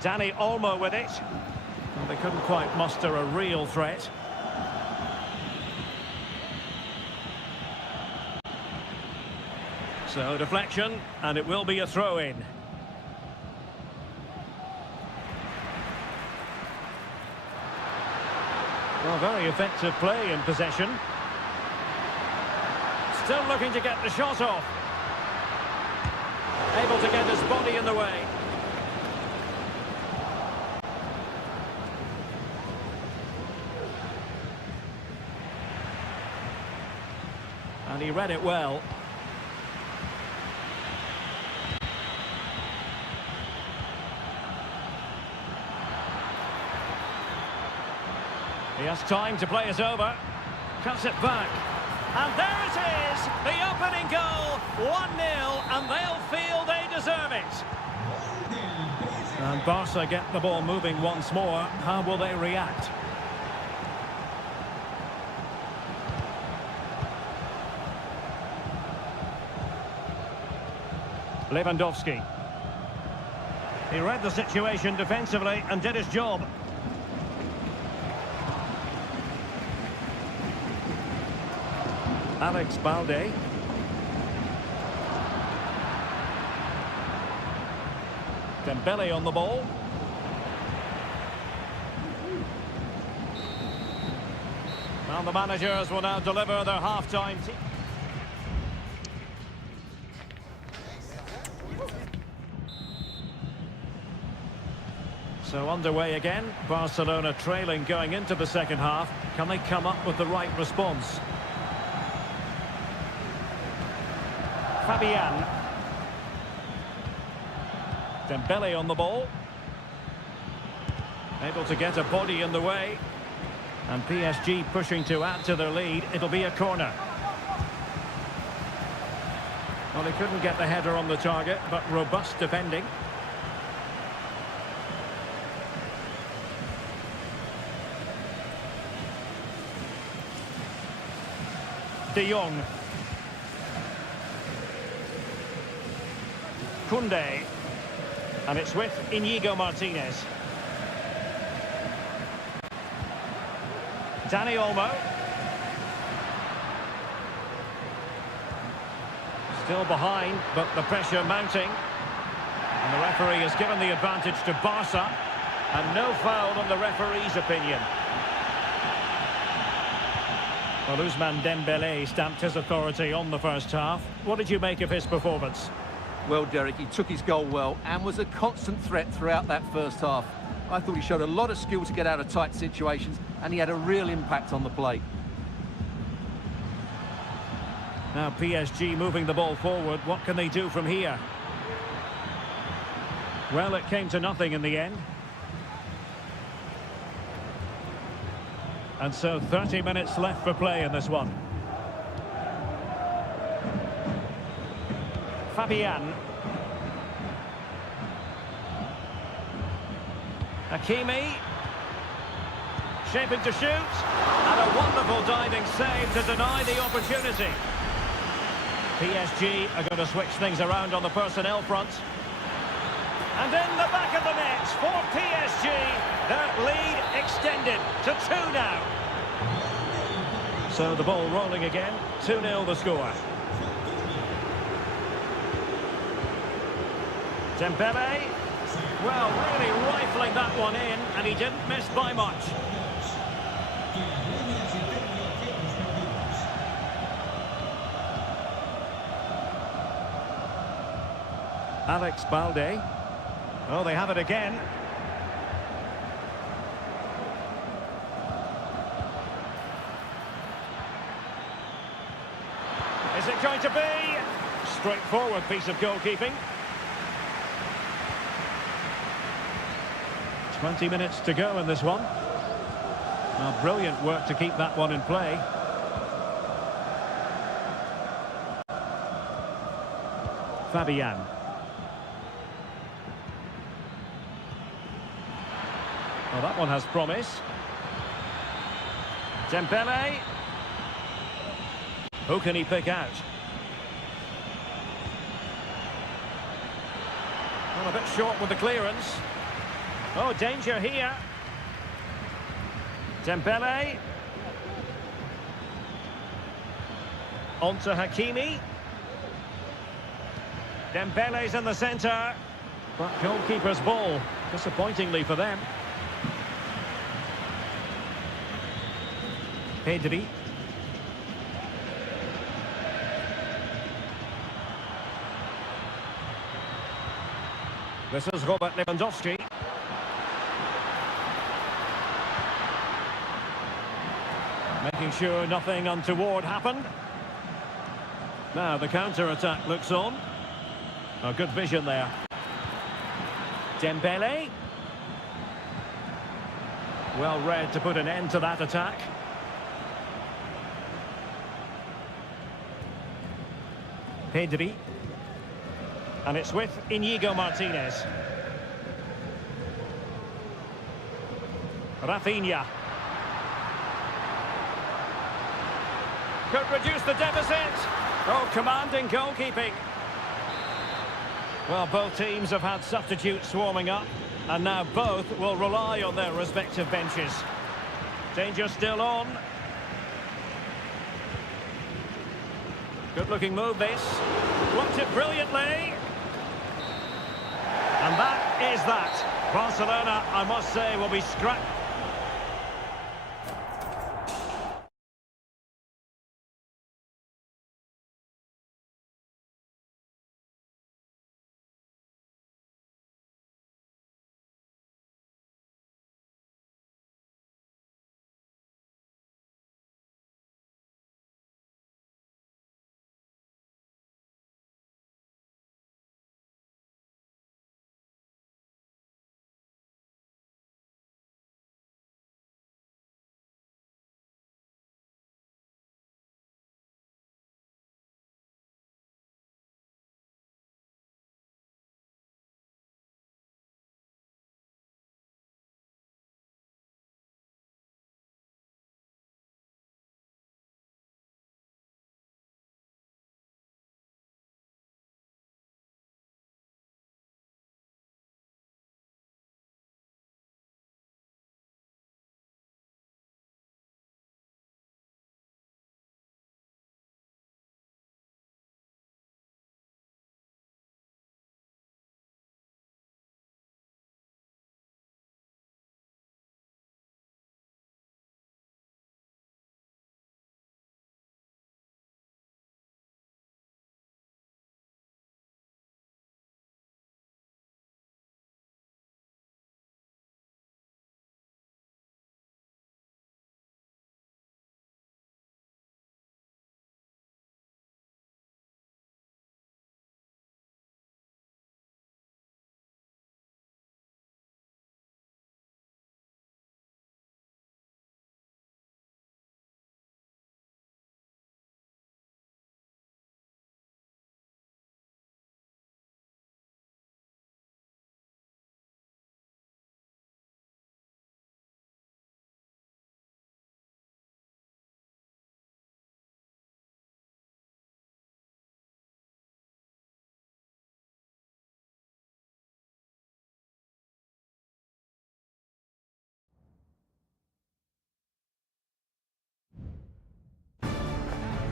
Dani Olmo with it. Well, they couldn't quite muster a real threat. So deflection, and it will be a throw-in. Well, very effective play in possession. Still looking to get the shot off. Able to get his body in the way. And he read it well. He has time to play it over. Cuts it back. And there it is! The opening goal! 1-0, and they'll feel they deserve it. And Barca get the ball moving once more. How will they react? Lewandowski. He read the situation defensively and did his job. Alex Balde. Dembele on the ball. Well, the managers will now deliver their half-time team. So underway again. Barcelona trailing going into the second half. Can they come up with the right response? Fabian. Dembele on the ball. Able to get a body in the way. And PSG pushing to add to their lead. It'll be a corner. Well, they couldn't get the header on the target, but robust defending. De Jong. Koundé. And it's with Inigo Martinez. Dani Olmo. Still behind, but the pressure mounting. And the referee has given the advantage to Barca. And no foul on the referee's opinion. Well, Ousmane Dembele stamped his authority on the first half. What did you make of his performance? Well, Derek, he took his goal well and was a constant threat throughout that first half. I thought he showed a lot of skill to get out of tight situations, and he had a real impact on the play. Now PSG moving the ball forward. What can they do from here? Well, it came to nothing in the end. And so 30 minutes left for play in this one. Fabian. Hakimi. Shaping to shoot. And a wonderful diving save to deny the opportunity. PSG are going to switch things around on the personnel front. And in the back of the net for PSG. Their lead extended to 2 now. So the ball rolling again. 2-0 the score. Dembele, well, really rifling that one in, and he didn't miss by much. Alex Balde. Oh, they have it again. Is it going to be? Straightforward piece of goalkeeping. 20 minutes to go in this one. Well, brilliant work to keep that one in play. Fabian. Well, that one has promise. Dembele. Who can he pick out? Well, a bit short with the clearance. Oh, danger here. Dembele. On to Hakimi. Dembele's in the centre. But goalkeeper's ball, disappointingly for them. Pedri. This is Robert Lewandowski. Making sure nothing untoward happened. Now the counter-attack looks on. A good vision there. Dembele. Well read to put an end to that attack. Pedri. And it's with Inigo Martinez. Rafinha. Could reduce the deficit. Oh, commanding goalkeeping. Well, both teams have had substitutes swarming up, and now both will rely on their respective benches. Danger still on. Good-looking move, this. Blocked it brilliantly. And that is that. Barcelona, I must say, will be scrapped.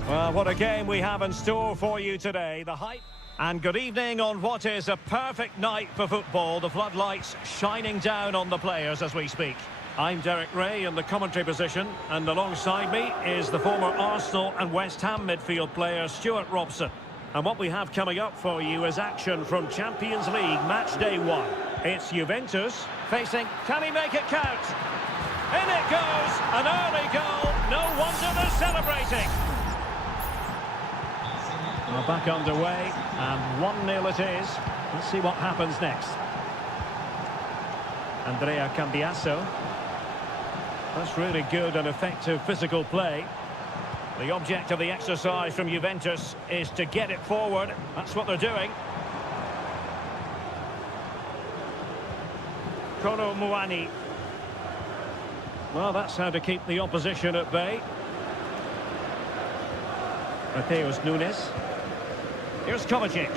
Well, what a game we have in store for you today. The hype. And good evening on what is a perfect night for football. The floodlights shining down on the players as we speak. I'm Derek Ray in the commentary position, and alongside me is the former Arsenal and West Ham midfield player Stuart Robson. And what we have coming up for you is action from Champions League match day 1. It's Juventus facing, can he make it count? In it goes, an early goal. No wonder they're celebrating. Well, back underway, and 1-0 it is. Let's see what happens next. Andrea Cambiasso. That's really good and effective physical play. The object of the exercise from Juventus is to get it forward. That's what they're doing. Kolo Muani. Well, that's how to keep the opposition at bay. Mateus Nunes. Here's Kovacic.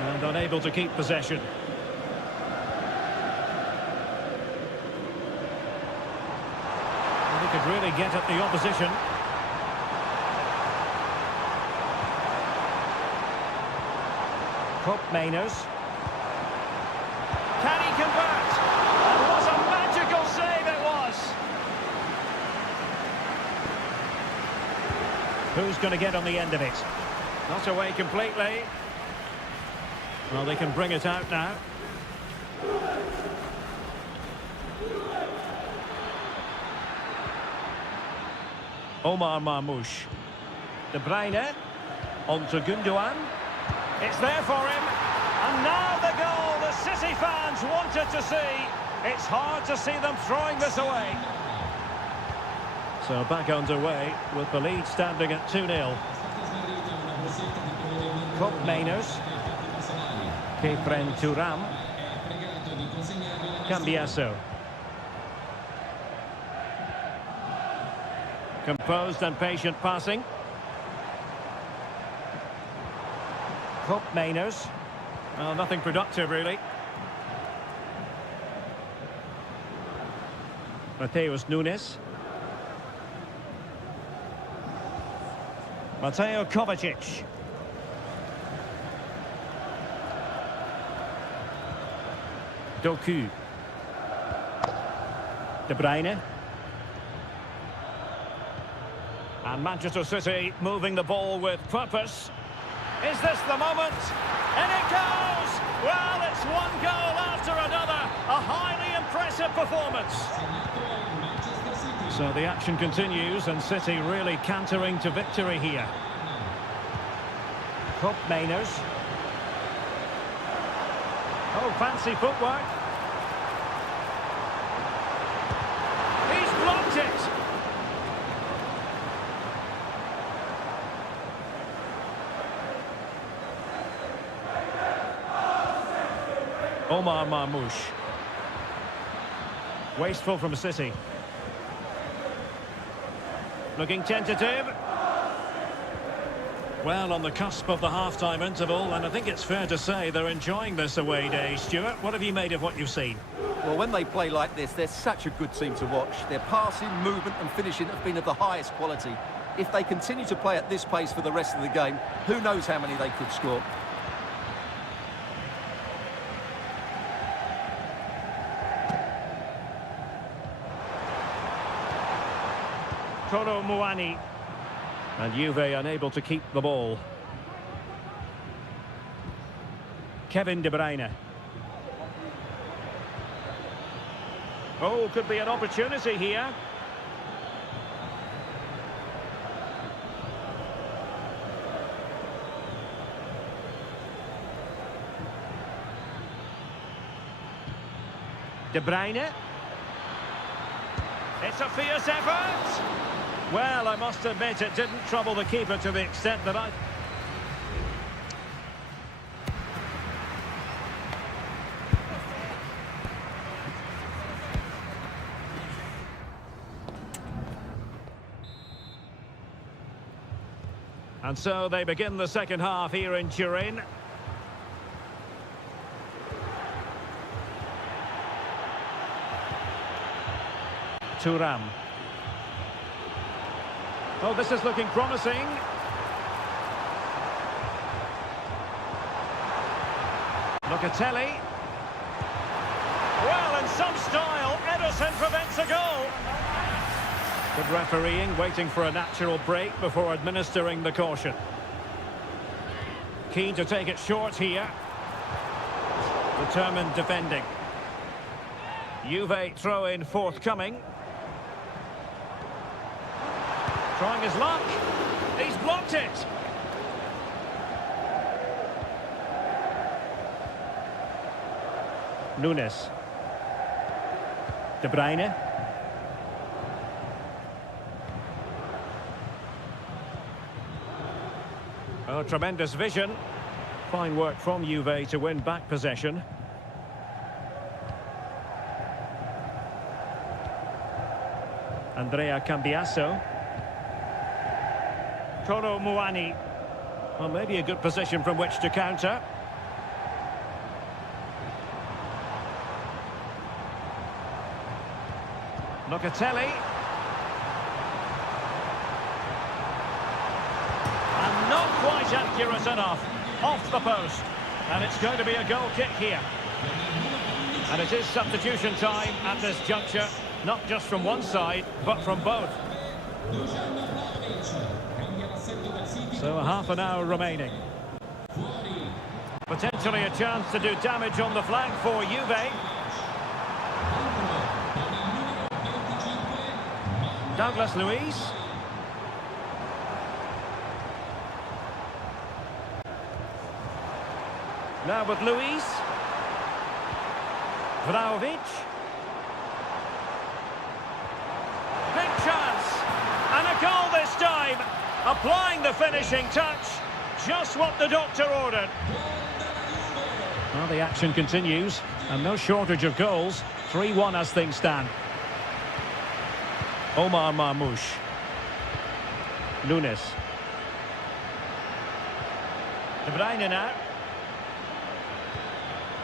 And unable to keep possession. And he could really get at the opposition. Koop Mainers. Can he convert? And what Who's going to get on the end of it? Not away completely. Well, they can bring it out now. Omar Marmoush. De Bruyne. On to Gundogan. It's there for him. And now the goal the City fans wanted to see. It's hard to see them throwing this away. So back underway with the lead standing at 2-0. Cup Mainers. Kefren Turam. Cambiasso. Composed and patient passing. Cup Mainers. Well, nothing productive really. Mateus Nunes. Mateo Kovacic. Doku. De Bruyne. And Manchester City moving the ball with purpose. Is this the moment? And it goes! Well, it's one goal after another. A highly impressive performance. So the action continues and City really cantering to victory here. Cup Mainers. Oh, fancy footwork. He's blocked it. Omar Marmoush. Wasteful from City. Looking tentative. Well, on the cusp of the half-time interval, and I think it's fair to say they're enjoying this away day. Stuart, what have you made of what you've seen? Well, when they play like this, they're such a good team to watch. Their passing, movement and finishing have been of the highest quality. If they continue to play at this pace for the rest of the game, who knows how many they could score. Kolo Muani. And Juve unable to keep the ball. Kevin De Bruyne. Oh, could be an opportunity here. De Bruyne. It's a fierce effort. Well, I must admit it didn't trouble the keeper to the extent that I... And so they begin the second half here in Turin. Thuram. Oh, this is looking promising. Locatelli. Well, in some style, Ederson prevents a goal. Good refereeing, waiting for a natural break before administering the caution. Keen to take it short here. Determined defending. Juve throw-in forthcoming. Trying his luck. He's blocked it. Nunes. De Bruyne. Oh, tremendous vision. Fine work from Juve to win back possession. Andrea Cambiasso. Kolo Muani. Well, maybe a good position from which to counter. Locatelli. And not quite accurate enough. Off the post. And it's going to be a goal kick here. And it is substitution time at this juncture. Not just from one side, but from both. So half an hour remaining. Potentially a chance to do damage on the flank for Juve. Douglas Luiz. Now with Luiz. Vlahovic. Big chance. And a goal this time. Applying the finishing touch. Just what the doctor ordered. Well, the action continues. And no shortage of goals. 3-1 as things stand. Omar Marmoush. Nunes. De Bruyne now.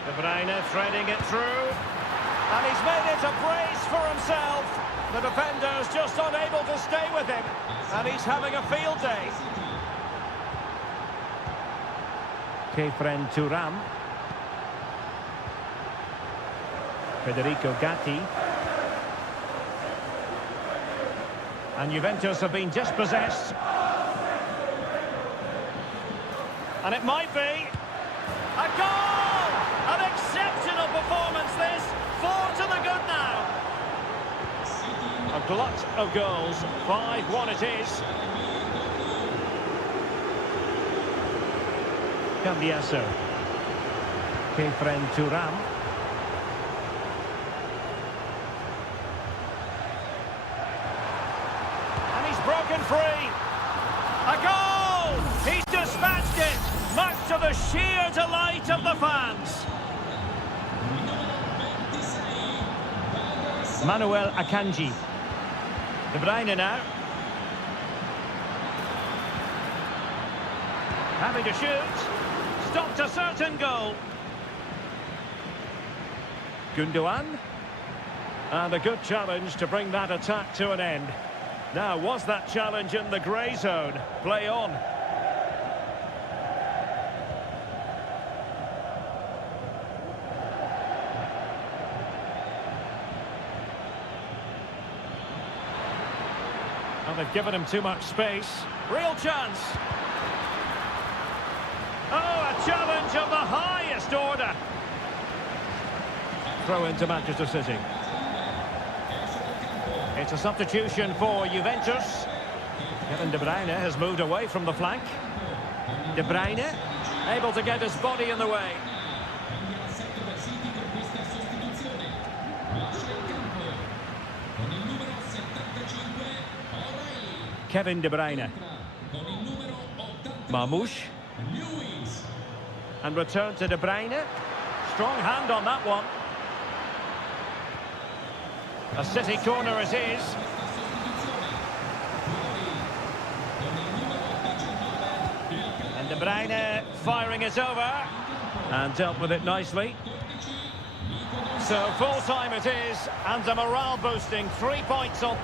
De Bruyne threading it through. And he's made it a brace for himself. The defender's just unable to stay with him. And he's having a field day. Kefren Turam. Federico Gatti. And Juventus have been dispossessed. And it might be a goal! An exceptional performance this. 4 to the good now. A glut of goals. 5-1 it is. Cambiaso. Kefren Turam. And he's broken free. A goal! He's dispatched it. Much to the sheer delight of the fans. Manuel Akanji. De Bruyne now. Having to shoot. Stopped a certain goal. Gundogan. And a good challenge to bring that attack to an end. Now, was that challenge in the grey zone? Play on. Well, they've given him too much space. Real chance. Oh, a challenge of the highest order. Throw into Manchester City. It's a substitution for Juventus. Kevin De Bruyne has moved away from the flank. De Bruyne able to get his body in the way. Kevin De Bruyne. Marmoush. And return to De Bruyne. Strong hand on that one. A City corner it is. And De Bruyne firing it over. And dealt with it nicely. So full time it is. And a morale boosting 3 points on.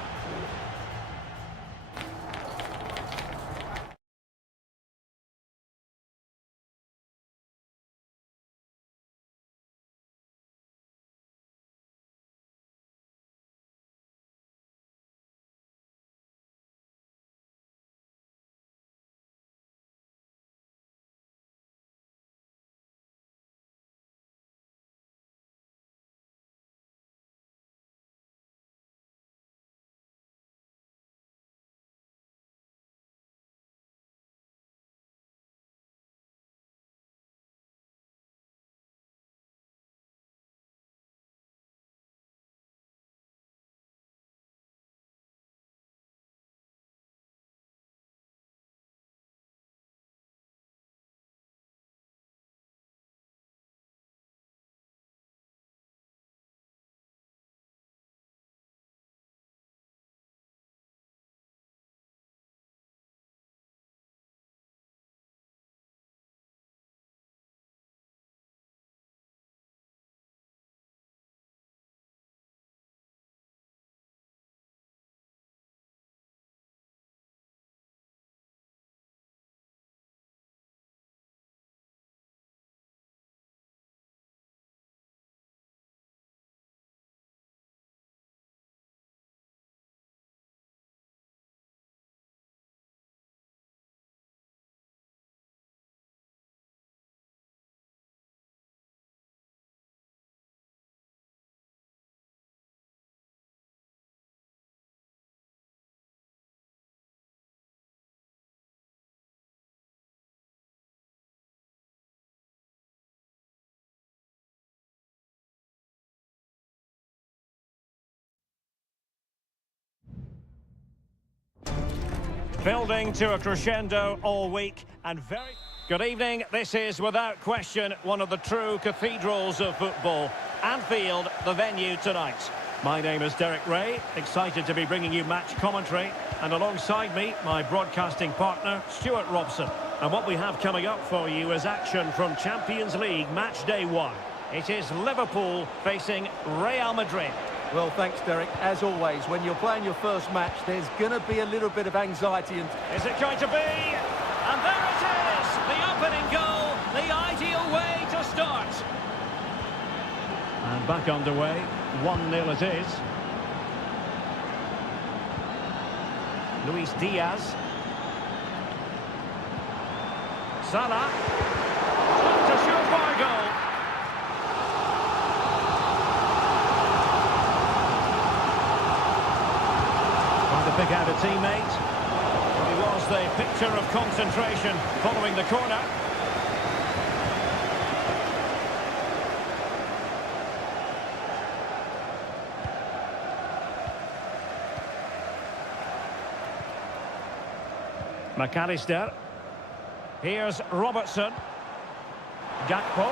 Building to a crescendo all week and very... Good evening. This is, without question, one of the true cathedrals of football. Anfield, the venue tonight. My name is Derek Ray, excited to be bringing you match commentary. And alongside me, my broadcasting partner, Stuart Robson. And what we have coming up for you is action from Champions League match day 1. It is Liverpool facing Real Madrid. Well, thanks, Derek. As always, when you're playing your first match, there's going to be a little bit of anxiety. And is it going to be? And there it is! The opening goal, the ideal way to start. And back underway, 1-0 it is. Luis Diaz. Salah. It's a surefire goal. Trying to pick out a teammate. But he was the picture of concentration following the corner. McAllister. Here's Robertson. Gakpo.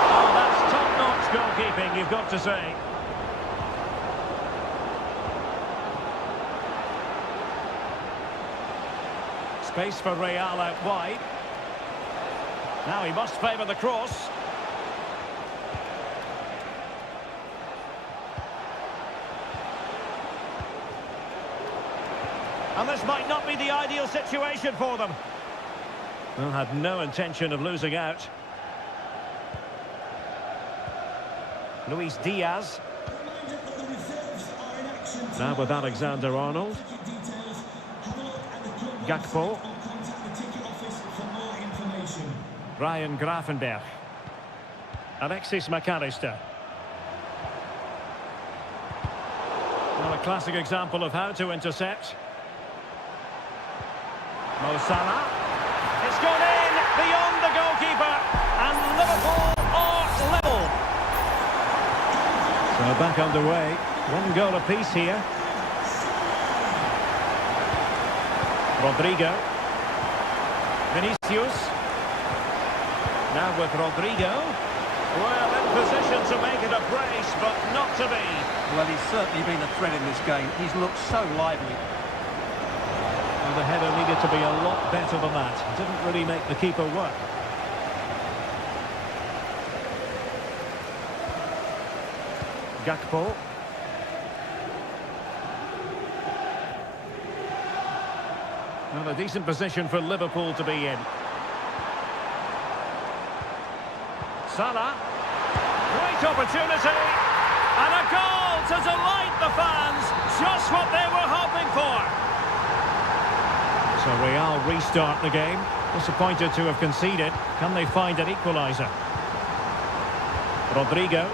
Oh, that's top-notch goalkeeping, you've got to say. Space for Real out wide. Now he must favour the cross. And this might not be the ideal situation for them. Well, had no intention of losing out. Luis Diaz. Now with Alexander-Arnold. Gakpo. Ryan Gravenberch. Alexis McAllister. Well, a classic example of how to intercept. Mo Salah. It's gone in beyond the goalkeeper, and Liverpool are level. So back underway. 1 goal apiece here. Rodrigo. Vinicius. Now with Rodrigo. Well, in position to make it a brace, but not to be. well, he's certainly been a threat in this game. He's looked so lively. The header needed to be a lot better than that. It didn't really make the keeper work. Gakpo. Well, a decent position for Liverpool to be in. Salah. Great opportunity. And a goal to delight the fans. Just what they were hoping for. So Real restart the game. Disappointed to have conceded. Can they find an equaliser? Rodrigo.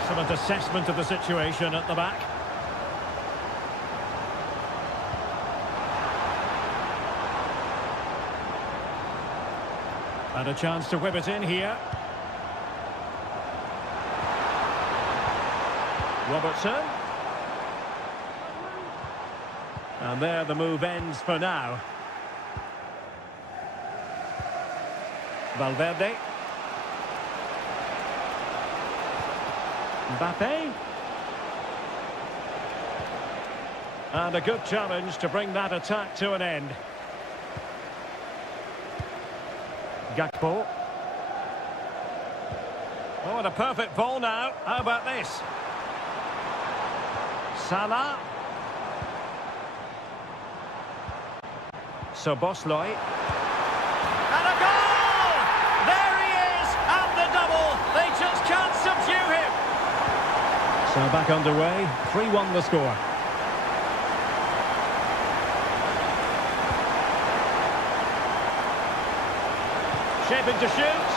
Excellent assessment of the situation at the back. And a chance to whip it in here. Robertson. And there the move ends for now. Valverde. Mbappe. And a good challenge to bring that attack to an end. Gakpo. Oh, and a perfect ball now. How about this? Salah. Szoboszlai. And a goal! There he is at the double. They just can't subdue him. So back underway. 3-1 the score. Shaping to shoot.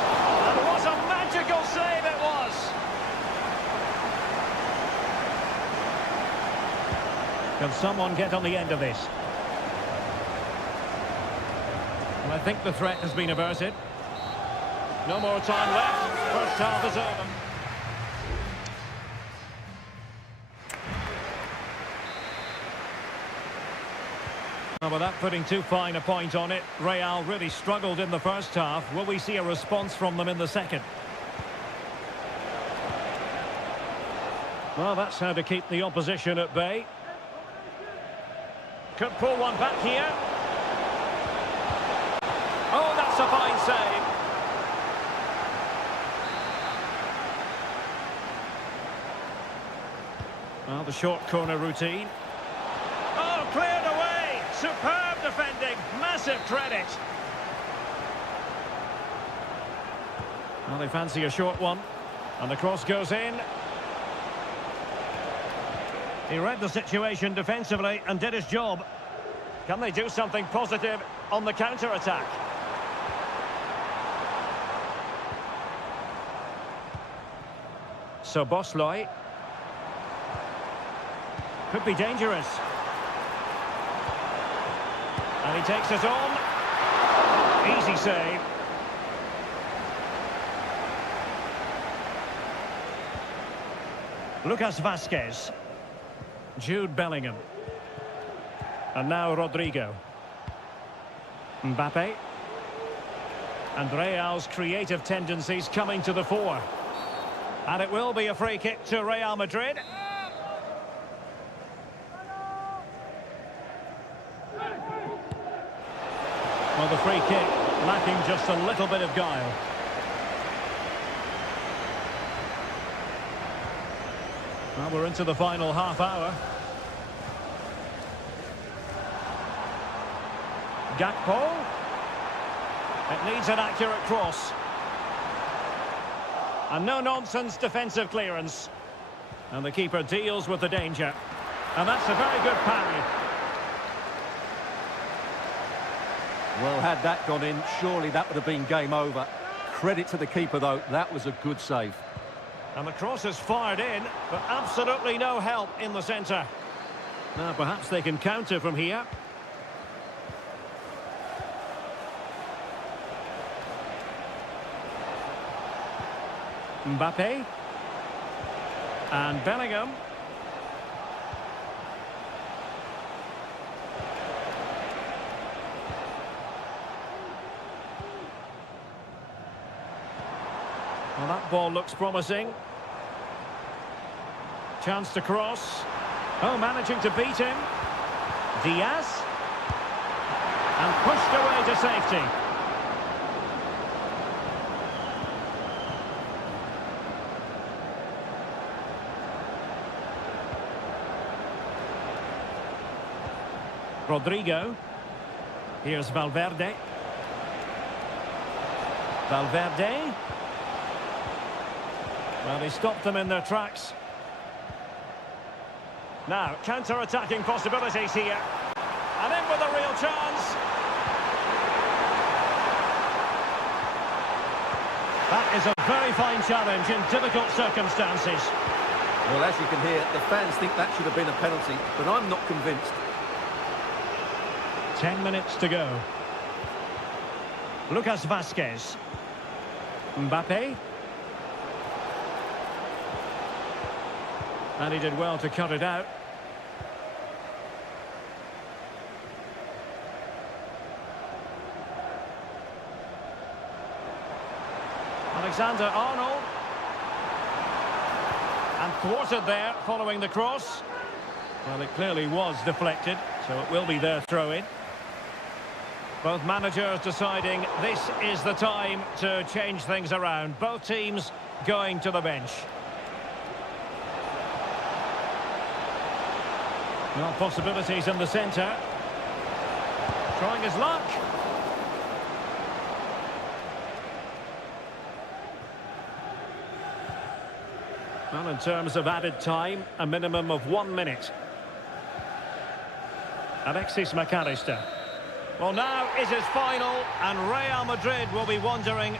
And what a magical save it was. Can someone get on the end of this? And I think the threat has been averted. No more time left. First half is over. Without putting too fine a point on it, Real really struggled in the first half. Will we see a response from them in the second? Well, that's how to keep the opposition at bay. Could pull one back here. Oh, that's a fine save. Well, the short corner routine. Oh, cleared away. Superb defending. Massive credit. Well, they fancy a short one. And the cross goes in. He read the situation defensively and did his job. Can they do something positive on the counter-attack? So Bosloy. Could be dangerous. And he takes it on. Easy save. Lucas Vazquez. Jude Bellingham. And now Rodrigo. Mbappe. And Real's creative tendencies coming to the fore. And it will be a free kick to Real Madrid. Well, the free kick lacking just a little bit of guile. Well, we're into the final half hour. Gakpo. It needs an accurate cross. And no-nonsense defensive clearance. And the keeper deals with the danger. And that's a very good parry. Well, had that gone in, surely that would have been game over. Credit to the keeper, though. That was a good save. And the cross is fired in, but absolutely no help in the centre. Now, perhaps they can counter from here. Mbappe. And Bellingham. Well, that ball looks promising. Chance to cross. Oh, managing to beat him. Diaz. And pushed away to safety. Rodrigo. Here's Valverde. Valverde. Well, he stopped them in their tracks. Now, counter-attacking possibilities here. And in with a real chance. That is a very fine challenge in difficult circumstances. Well, as you can hear, the fans think that should have been a penalty, but I'm not convinced. 10 minutes to go. Lucas Vazquez. Mbappe. And he did well to cut it out. Alexander-Arnold. And thwarted there following the cross. Well, it clearly was deflected, so it will be their throw-in. Both managers deciding this is the time to change things around. Both teams going to the bench. Well, possibilities in the centre. Trying his luck. Well, in terms of added time, a minimum of 1 minute. Alexis McAllister. Well, now is his final, and Real Madrid will be wondering...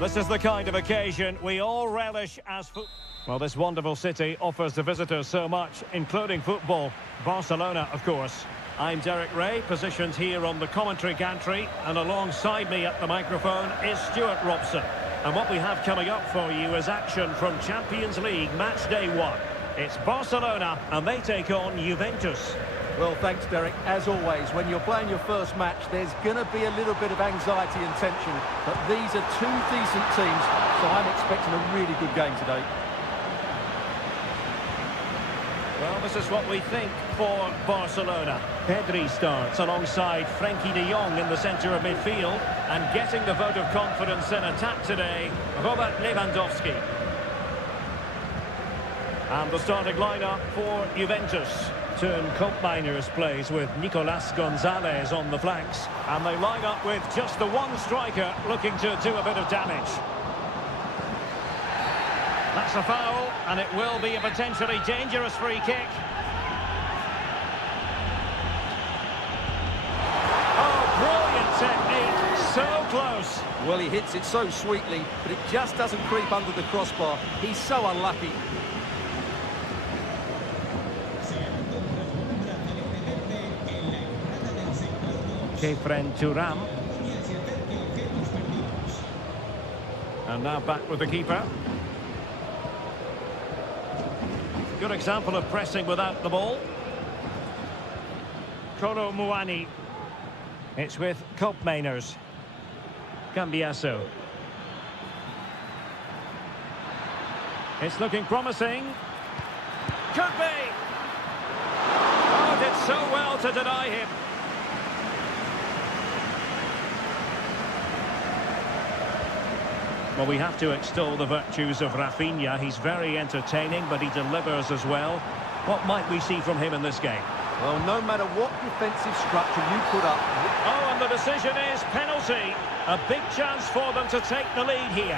This is the kind of occasion we all relish as well, this wonderful city offers the visitors so much, including football. Barcelona, of course. I'm Derek Ray, positioned here on the commentary gantry, and alongside me at the microphone is Stuart Robson. And what we have coming up for you is action from Champions League match day 1. It's Barcelona, and they take on Juventus. Well, thanks, Derek. As always, when you're playing your first match, there's going to be a little bit of anxiety and tension. But these are two decent teams, so I'm expecting a really good game today. Well, this is what we think for Barcelona. Pedri starts alongside Frenkie de Jong in the centre of midfield. And getting the vote of confidence in attack today, Robert Lewandowski. And the starting lineup for Juventus. Turn Koopmeiners plays with Nicolas Gonzalez on the flanks. And they line up with just the one striker looking to do a bit of damage. That's a foul, and it will be a potentially dangerous free kick. Oh, brilliant technique, so close. Well, he hits it so sweetly, but it just doesn't creep under the crossbar. He's so unlucky. Kefren Turam. And now back with the keeper. Good example of pressing without the ball. Kolo Muani. It's with Koopmeiners. Cambiasso. It's looking promising. Could be. Oh, did so well to deny him. Well, we have to extol the virtues of Rafinha. He's very entertaining, but he delivers as well. What might we see from him in this game? Well, no matter what defensive structure you put up... Oh, and the decision is penalty. A big chance for them to take the lead here.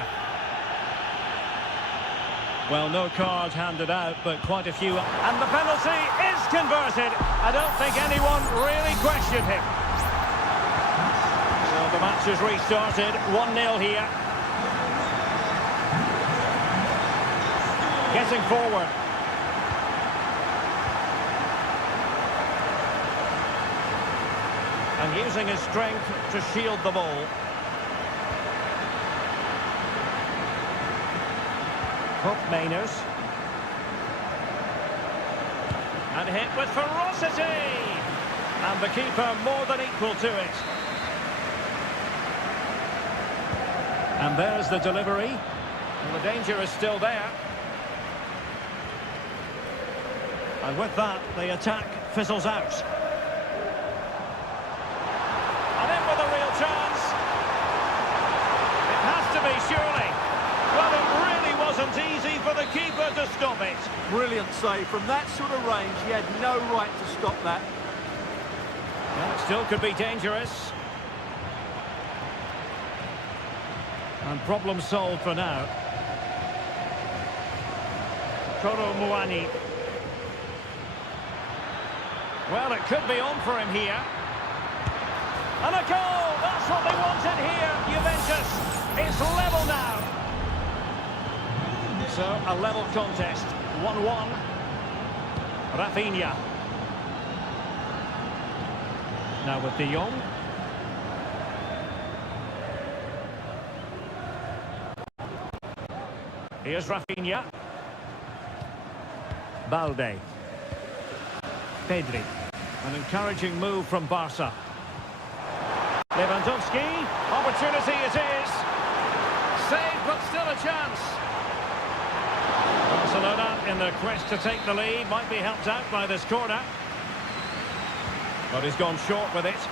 Well, no card handed out, but quite a few. And the penalty is converted. I don't think anyone really questioned him. So the match has restarted. 1-0 here. Getting forward. And using his strength to shield the ball. Koopmeiners. And hit with ferocity. And the keeper more than equal to it. And there's the delivery. And the danger is still there. And with that, the attack fizzles out. And in with a real chance. It has to be, surely. Well, it really wasn't easy for the keeper to stop it. Brilliant save. From that sort of range, he had no right to stop that. Well, it still could be dangerous. And problem solved for now. Kolo Muani. Well, it could be on for him here. And a goal! That's what they wanted here, Juventus. It's level now. So, a level contest. 1-1. Rafinha. Now with de Jong. Here's Rafinha. Balde. Pedri. An encouraging move from Barca. Lewandowski. Opportunity it is. Save, but still a chance. Barcelona in the quest to take the lead. Might be helped out by this corner. But he's gone short with it.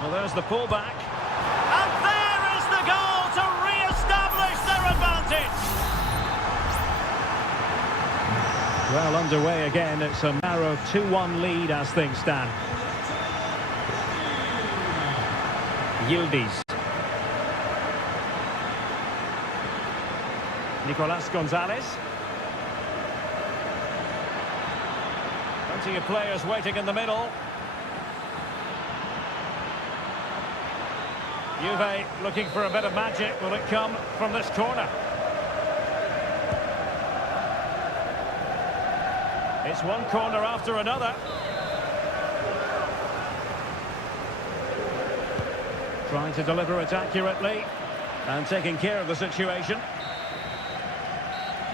Well, there's the pullback. And there is the goal to re-establish their advantage. Well, underway again. It's a narrow 2-1 lead as things stand. Yildiz. Nicolas Gonzalez. Plenty of players waiting in the middle. Juve looking for a bit of magic. Will it come from this corner? It's one corner after another. Trying to deliver it accurately and taking care of the situation.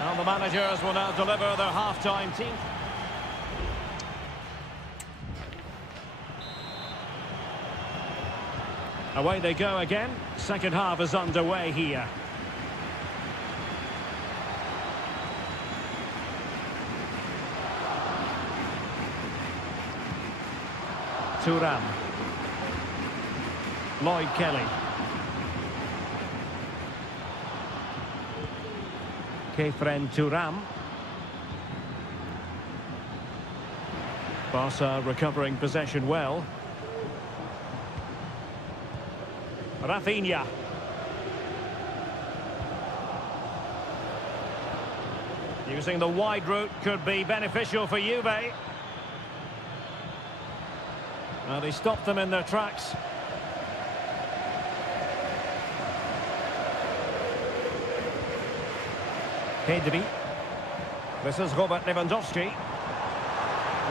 And the managers will now deliver their half-time team. Away they go again. Second half is underway here. Thuram. Lloyd Kelly. Kefren Thuram. Barca recovering possession well. Rafinha. Using the wide route could be beneficial for Juve. Well, they stopped them in their tracks. Pedri. This is Robert Lewandowski.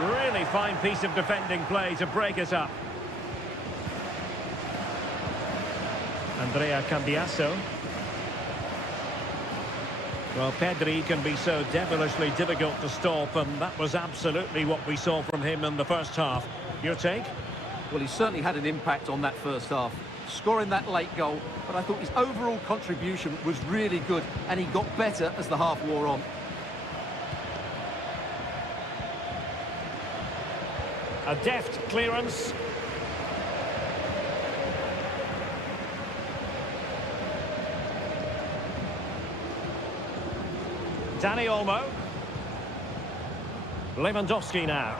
Really fine piece of defending play to break it up. Andrea Cambiasso. Well, Pedri can be so devilishly difficult to stop, and that was absolutely what we saw from him in the first half. Your take? Well, he certainly had an impact on that first half, scoring that late goal, but I thought his overall contribution was really good, and he got better as the half wore on. A deft clearance. Dani Olmo. Lewandowski now.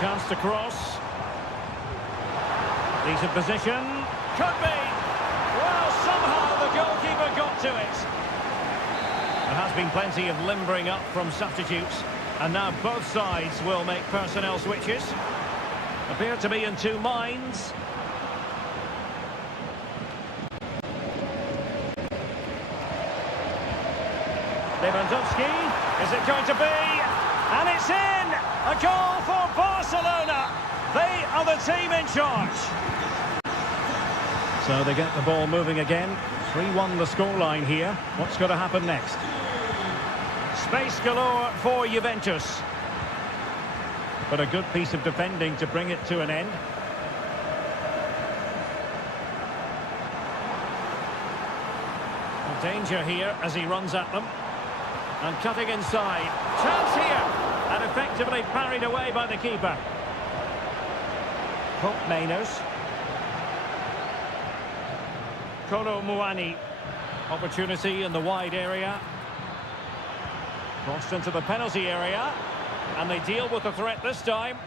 Chance to cross. Decent position. Could be. Well, somehow the goalkeeper got to it. There has been plenty of limbering up from substitutes. And now both sides will make personnel switches. Appear to be in two minds. Lewandowski, is it going to be? And it's in! A goal for Barcelona! They are the team in charge. So they get the ball moving again. 3-1 the scoreline here. What's going to happen next? Space galore for Juventus. But a good piece of defending to bring it to an end. Danger here as he runs at them. And cutting inside. Chance here. And effectively parried away by the keeper. Hope Mainers. Kolo Muani. Opportunity in the wide area. Crossed into the penalty area. And they deal with the threat this time.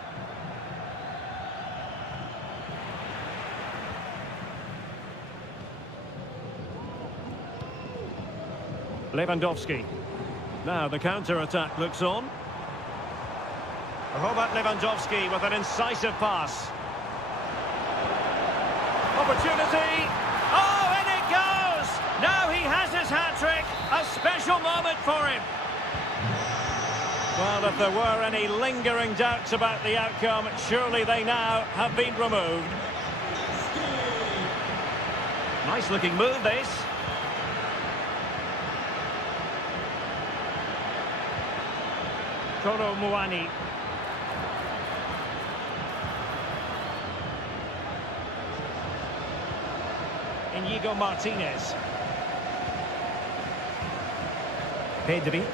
Lewandowski. Now the counter-attack looks on. Robert Lewandowski with an incisive pass. Opportunity. Oh, and it goes! Now he has his hat-trick. A special moment for him. Well, if there were any lingering doubts about the outcome, surely they now have been removed. Nice-looking move, this. Kolo Muani. Inigo Martinez. Pedri.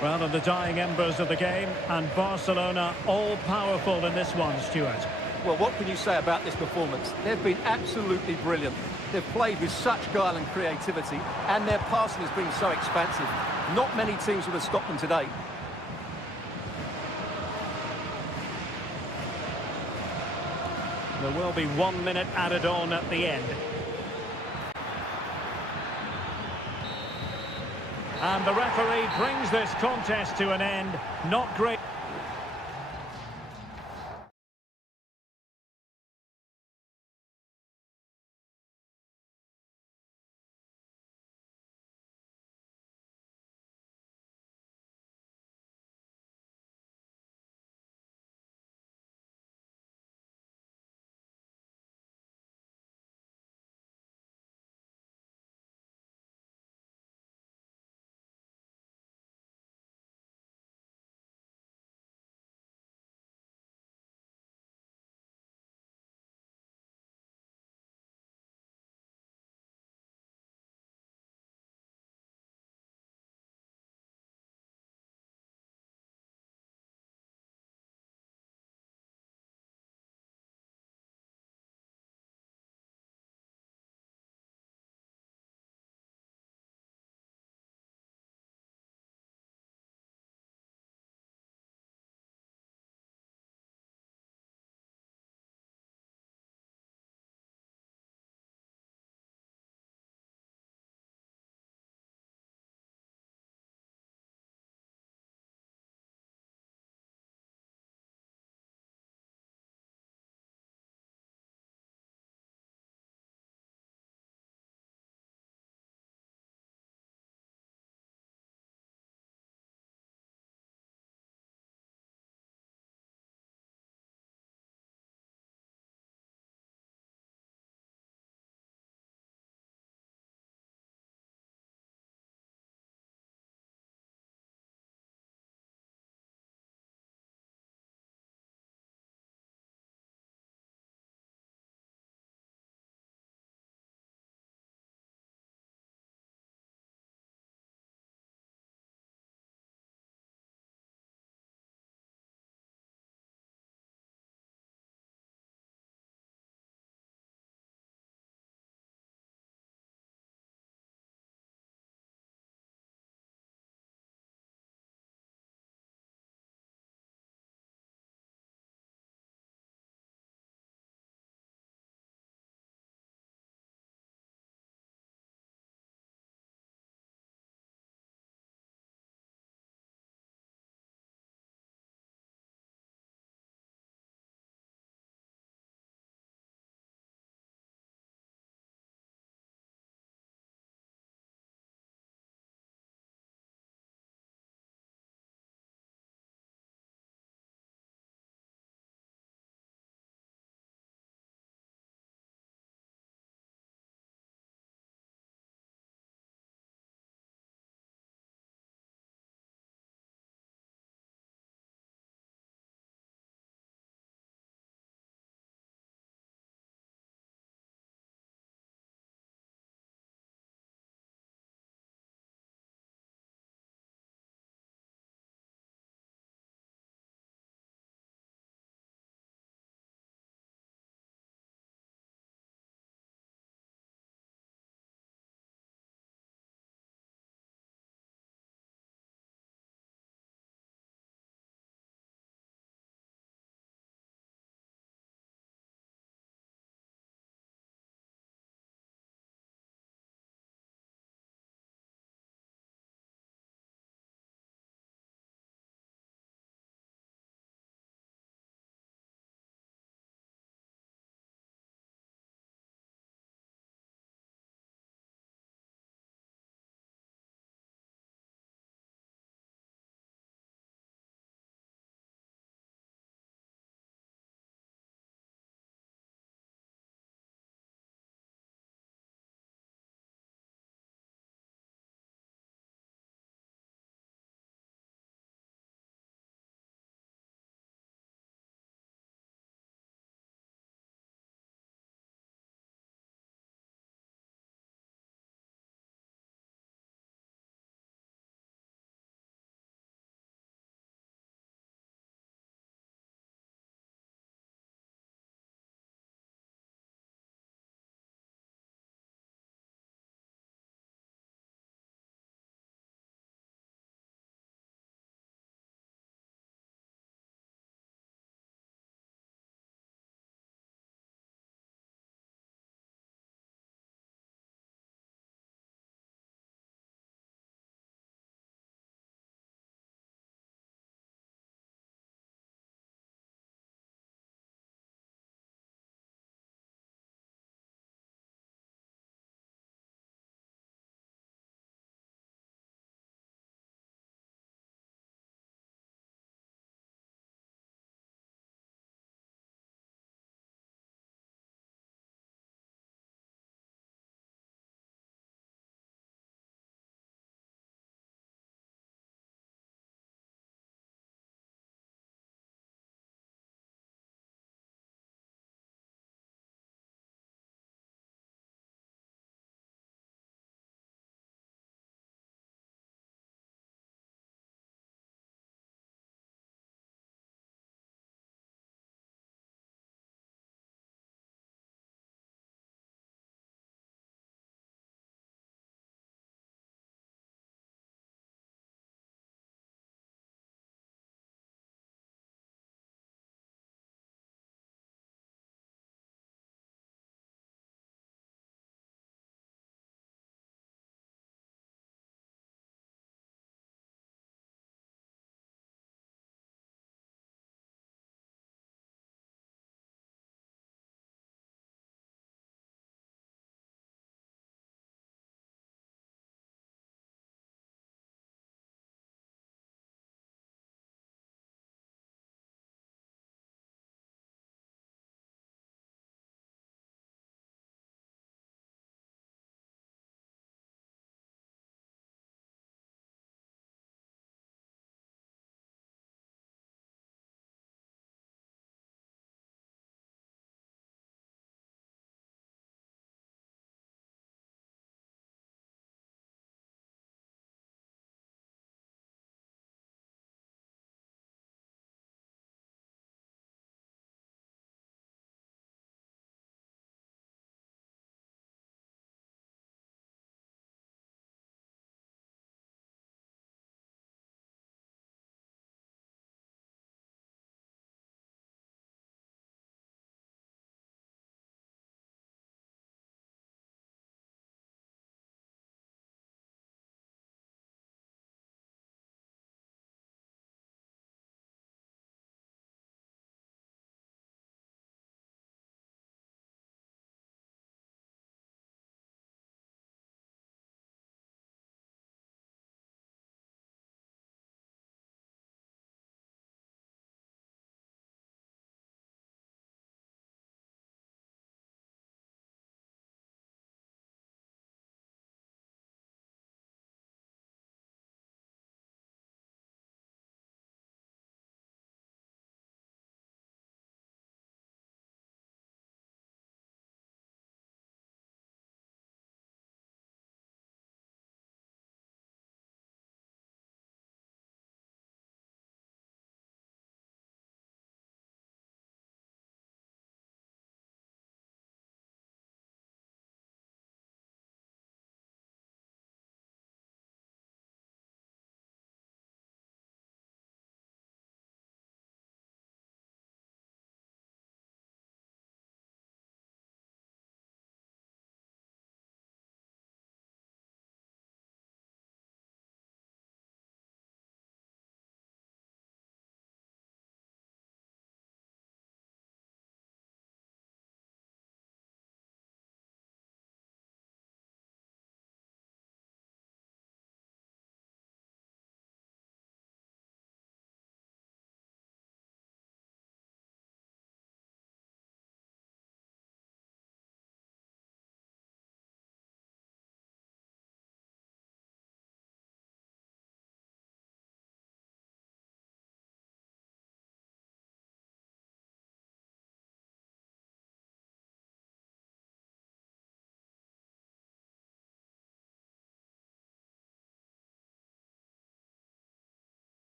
Well, in the dying embers of the game, and Barcelona all-powerful in this one, Stuart. Well, what can you say about this performance? They've been absolutely brilliant. They've played with such guile and creativity, and their passing has been so expansive. Not many teams would have stopped them today. There will be 1 minute added on at the end. And the referee brings this contest to an end. Not great.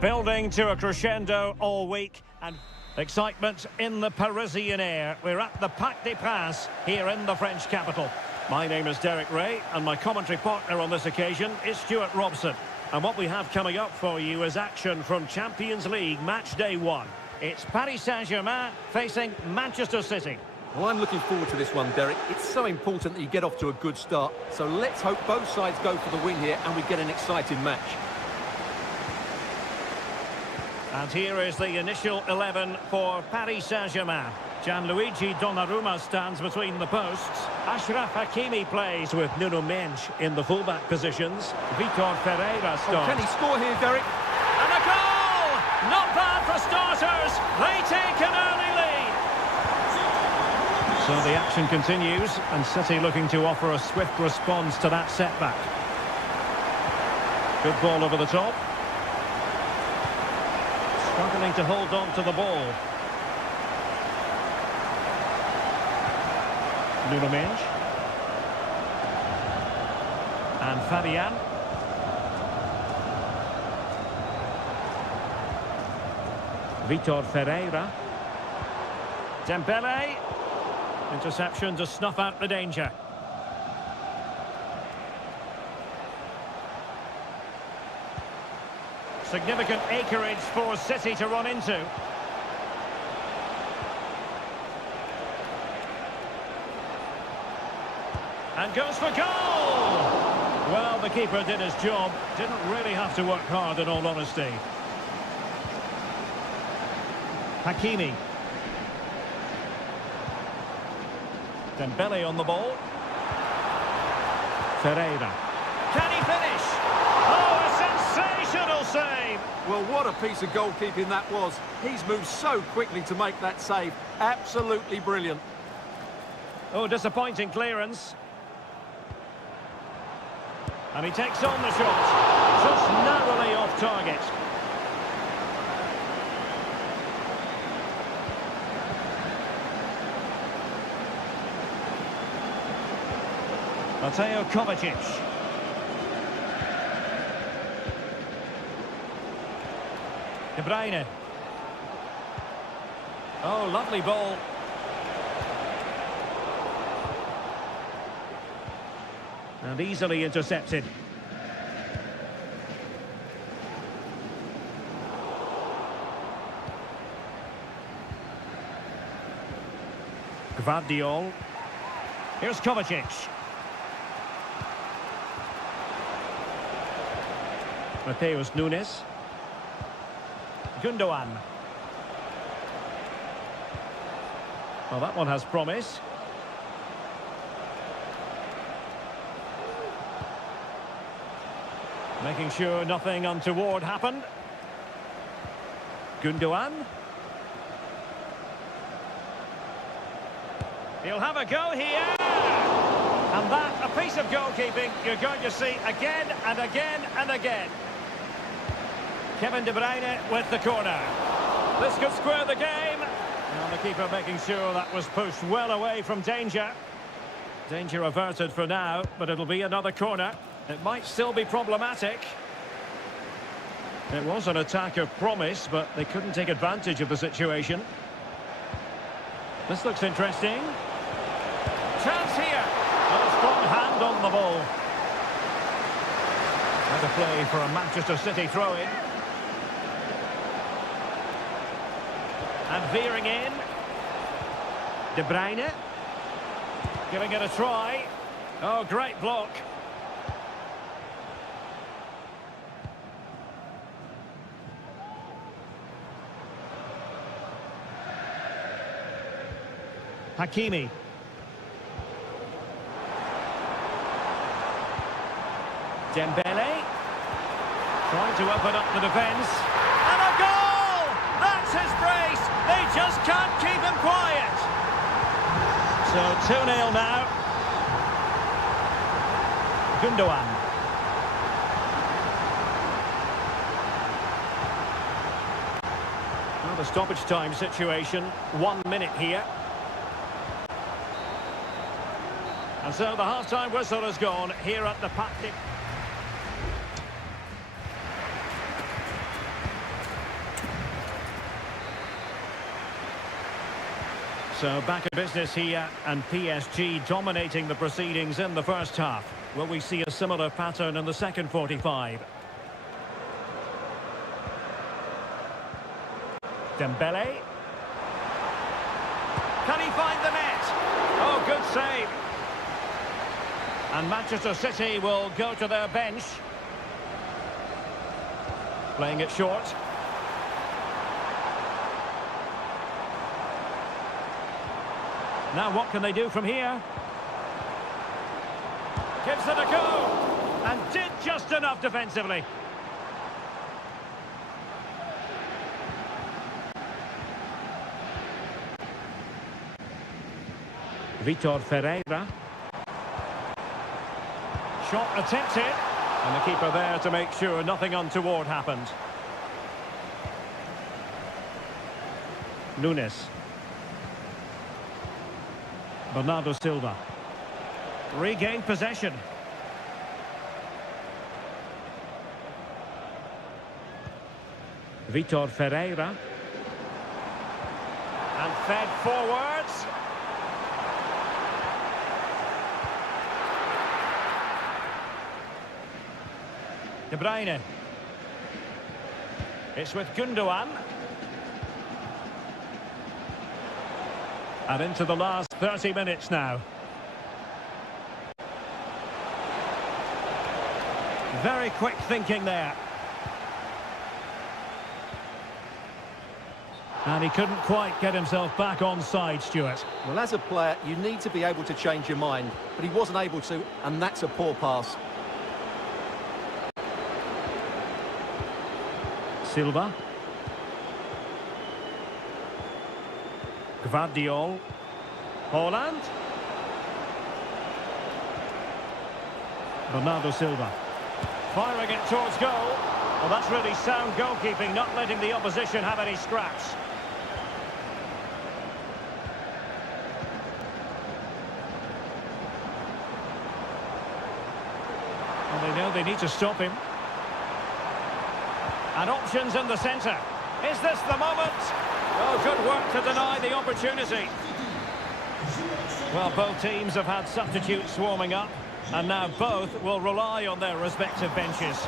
Building to a crescendo all week and excitement in the Parisian air. We're at the Parc des Princes here in the French capital. My name is Derek Ray and my commentary partner on this occasion is Stuart Robson. And what we have coming up for you is action from Champions League match day 1. It's Paris Saint-Germain facing Manchester City. Well, I'm looking forward to this one, Derek. It's so important that you get off to a good start. So let's hope both sides go for the win here and we get an exciting match. And here is the initial 11 for Paris Saint-Germain. Gianluigi Donnarumma stands between the posts. Achraf Hakimi plays with Nuno Mendes in the fullback positions. Vitor Ferreira starts. Oh, can he score here, Derek? And a goal! Not bad for starters. They take an early lead. So the action continues, and City looking to offer a swift response to that setback. Good ball over the top. Struggling to hold on to the ball. Nuno Mendes. And Fabian. Vitor Ferreira. Dembele. Interception to snuff out the danger. Significant acreage for City to run into. And goes for goal! Well, the keeper did his job. Didn't really have to work hard, in all honesty. Hakimi. Dembele on the ball. Ferreira. Can he finish? Oh, a sensational save! Well, what a piece of goalkeeping that was. He's moved so quickly to make that save. Absolutely brilliant. Oh, disappointing clearance. And he takes on the shot. Just narrowly off target. Mateo Kovacic. De Bruyne. Oh, lovely ball. And easily intercepted. Gvardiol. Here's Kovacic. Mateus Nunes. Gundogan. Well, that one has promise. Making sure nothing untoward happened. Gundogan. He'll have a go here. And that, a piece of goalkeeping you're going to see again and again and again. Kevin De Bruyne with the corner. This could square the game. And the keeper making sure that was pushed well away from danger. Danger averted for now, but it'll be another corner. It might still be problematic. It was an attack of promise, but they couldn't take advantage of the situation. This looks interesting. Chance here. A strong hand on the ball. And a play for a Manchester City throw-in. And veering in. De Bruyne. Giving it a try. Oh, great block. Hakimi. Dembele. Trying to open up the defence. And a goal! That's his brace! They just can't keep him quiet. So 2-0 now. Gundogan. Well, the stoppage time situation, 1 minute here. And so the half-time whistle has gone here at the Parc des... So back in business here, and PSG dominating the proceedings in the first half. Will we see a similar pattern in the second 45? Dembele. Can he find the net? Oh, good save. And Manchester City will go to their bench. Playing it short. Now what can they do from here? Gives it a go. And did just enough defensively. Vitor Ferreira. Shot attempted. And the keeper there to make sure nothing untoward happened. Nunes. Bernardo Silva. Regained possession. Vitor Ferreira. And fed forwards. De Bruyne. It's with Gundogan. And into the last 30 minutes now. Very quick thinking there. And he couldn't quite get himself back on side, Stuart. Well, as a player, you need to be able to change your mind, but he wasn't able to, and that's a poor pass. Silva. Gvardiol. Haaland. Bernardo Silva. Firing it towards goal. Well, that's really sound goalkeeping, not letting the opposition have any scraps. Well, they know they need to stop him. And options in the centre. Is this the moment? Oh, good work to deny the opportunity. Well, both teams have had substitutes warming up, and now both will rely on their respective benches.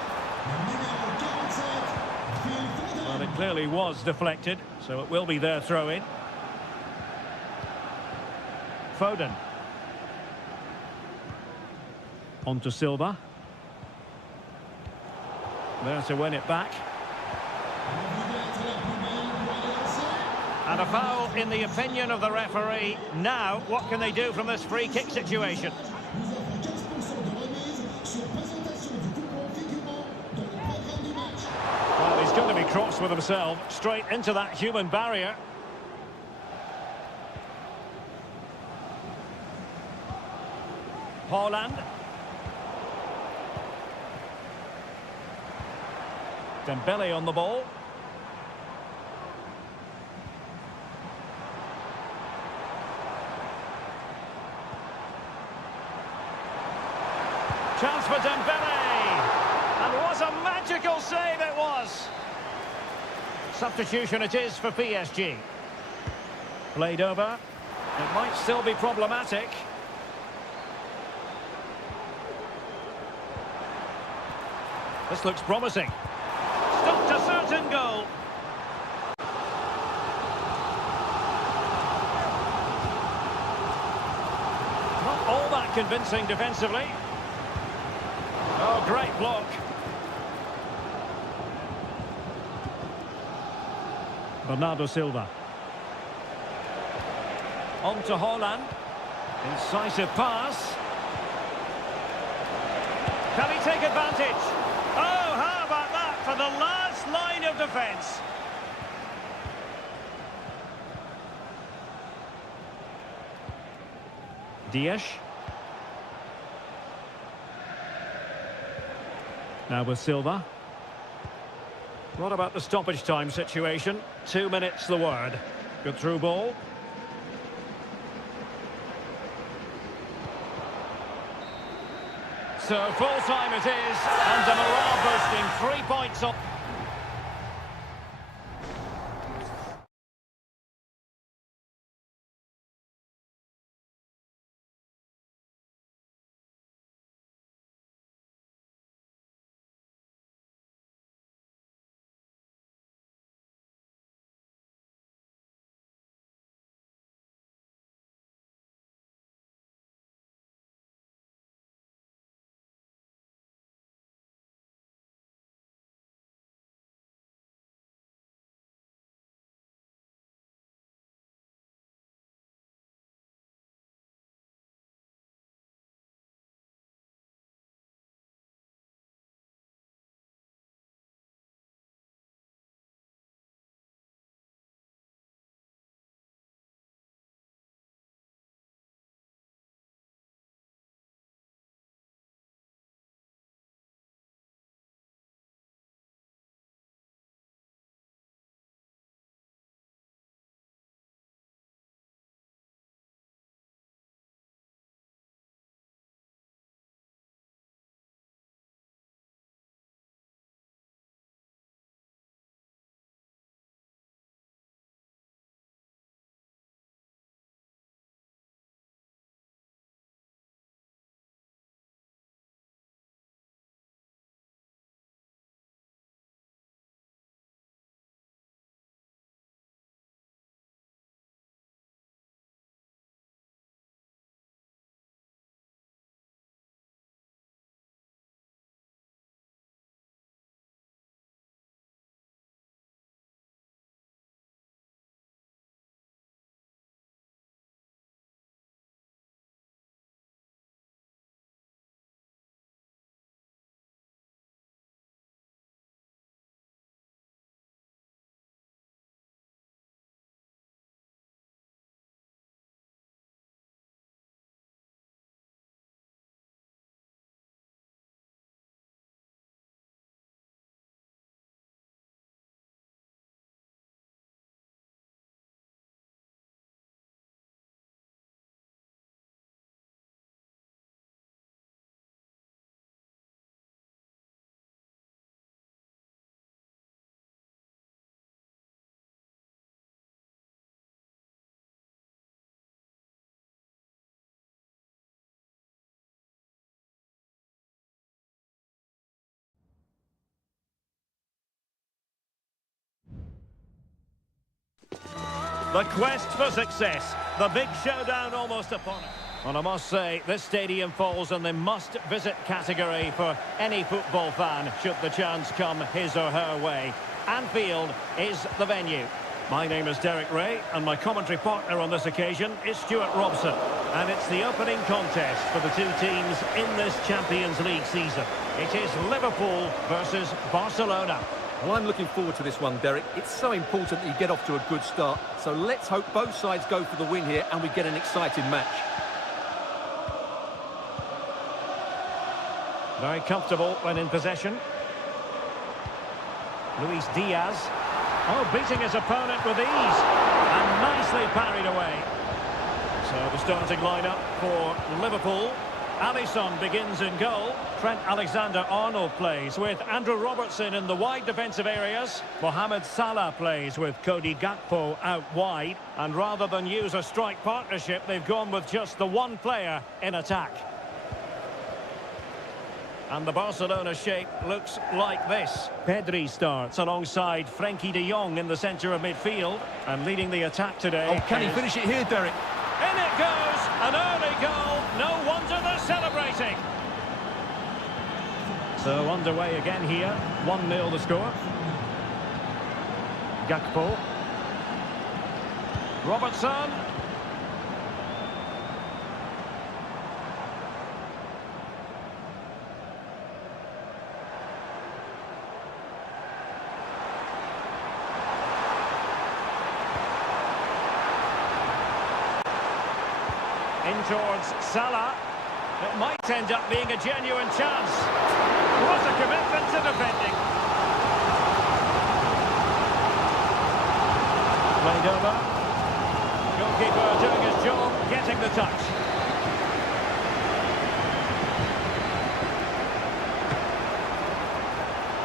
Well, it clearly was deflected, so it will be their throw-in. Foden. On to Silva. There to win it back. And a foul in the opinion of the referee. Now, what can they do from this free kick situation? Well, he's going to be cross with himself, straight into that human barrier. Haaland. Dembele on the ball. Chance for Dembele. And what a magical save it was. Substitution it is for PSG. Played over. It might still be problematic. This looks promising. Stopped a certain goal. Not all that convincing defensively. Oh, great block. Bernardo Silva. On to Haaland. Incisive pass. Can he take advantage? Oh, how about that for the last line of defence? Dias. Now with Silva. What about the stoppage time situation? 2 minutes the word. Good through ball. So full time it is, and a morale boosting 3 points on. The quest for success. The big showdown almost upon us. Well, I must say, this stadium falls in the must-visit category for any football fan, should the chance come his or her way. Anfield is the venue. My name is Derek Ray, and my commentary partner on this occasion is Stuart Robson. And it's the opening contest for the two teams in this Champions League season. It is Liverpool versus Barcelona. Well, I'm looking forward to this one, Derek. It's so important that you get off to a good start. So let's hope both sides go for the win here and we get an exciting match. Very comfortable when in possession. Luis Diaz. Oh, beating his opponent with ease. And nicely parried away. So the starting lineup for Liverpool. Alisson begins in goal. Trent Alexander-Arnold plays with Andrew Robertson in the wide defensive areas. Mohamed Salah plays with Cody Gakpo out wide. And rather than use a strike partnership, they've gone with just the one player in attack. And the Barcelona shape looks like this. Pedri starts alongside Frenkie de Jong in the centre of midfield. And leading the attack today. Oh, can he finish it here, Derek? In it goes! An early goal. No wonder they're celebrating. So underway again here. 1-0 the score. Gakpo. Robertson. In towards Salah. It might end up being a genuine chance. What a commitment to defending. Played over. Goalkeeper doing his job, getting the touch.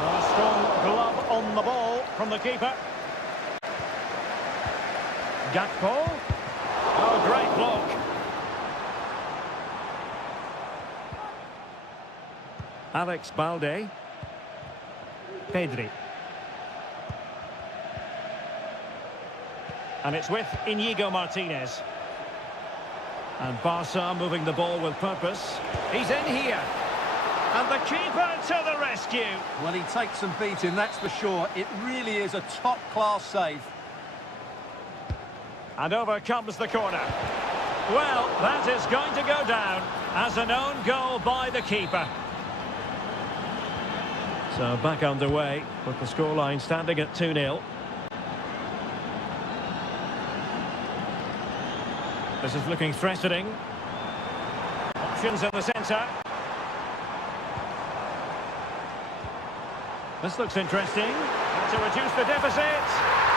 A strong glove on the ball from the keeper. Gakpo. Oh, great block. Alex Balde. Pedri. And it's with Inigo Martinez. And Barca moving the ball with purpose. He's in here. And the keeper to the rescue. Well, he takes some beating, that's for sure. It really is a top-class save. And over comes the corner. Well, that is going to go down as an own goal by the keeper. So back underway with the scoreline standing at 2-0. This is looking threatening. Options in the centre. This looks interesting. And to reduce the deficit.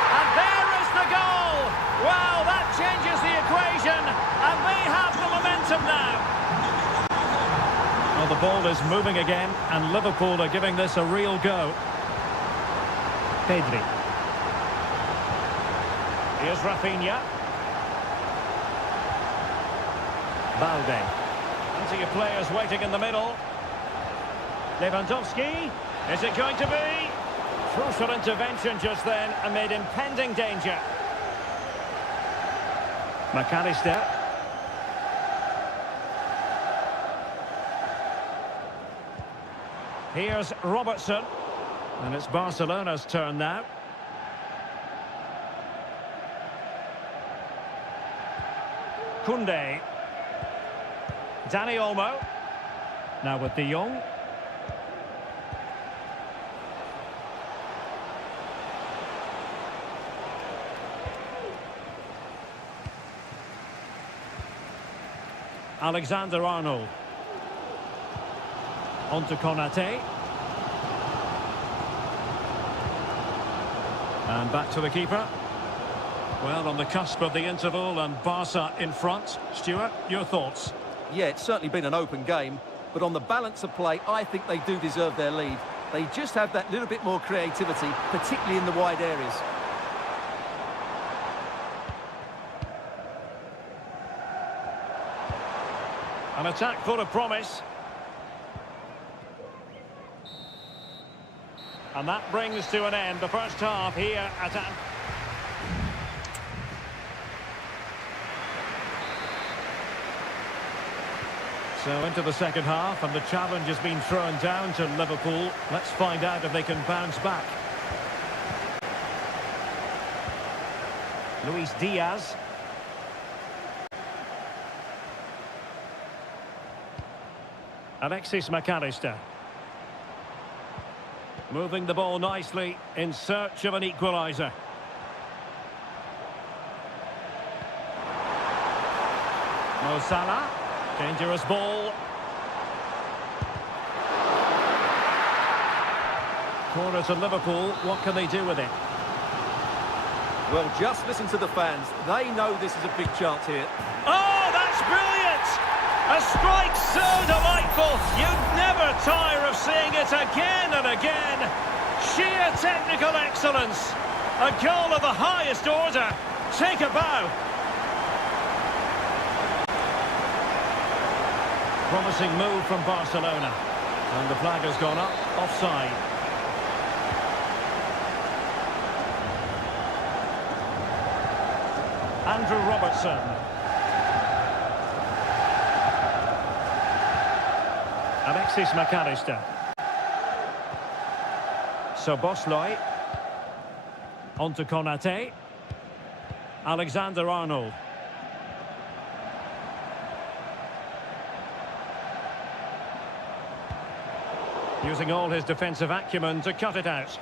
And there is the goal! Wow, that changes the equation. And they have the momentum now. Well, the ball is moving again, and Liverpool are giving this a real go. Pedri. Here's Rafinha. Balde. Plenty of players waiting in the middle. Lewandowski. Is it going to be? Crucial intervention just then amid impending danger. McAllister. Here's Robertson. And it's Barcelona's turn now. Koundé. Dani Olmo. Now with de Jong. Alexander-Arnold. On to Konate. And back to the keeper. Well, on the cusp of the interval and Barca in front. Stuart, your thoughts? Yeah, it's certainly been an open game, but on the balance of play, I think they do deserve their lead. They just have that little bit more creativity, particularly in the wide areas. An attack full of promise. And that brings to an end the first half here at So into the second half, and the challenge has been thrown down to Liverpool. Let's find out if they can bounce back. Luis Diaz. Alexis McAllister. Moving the ball nicely in search of an equaliser. Mo Salah. Dangerous ball. Corner to Liverpool. What can they do with it? Well, just listen to the fans. They know this is a big chance here. Oh, that's brilliant! A strike so delightful. You'd never tire of seeing it again and again. Sheer technical excellence. A goal of the highest order. Take a bow. Promising move from Barcelona. And the flag has gone up, offside. Andrew Robertson. Alexis McAllister. Szoboszlai. On to Konate. Alexander-Arnold. Using all his defensive acumen to cut it out.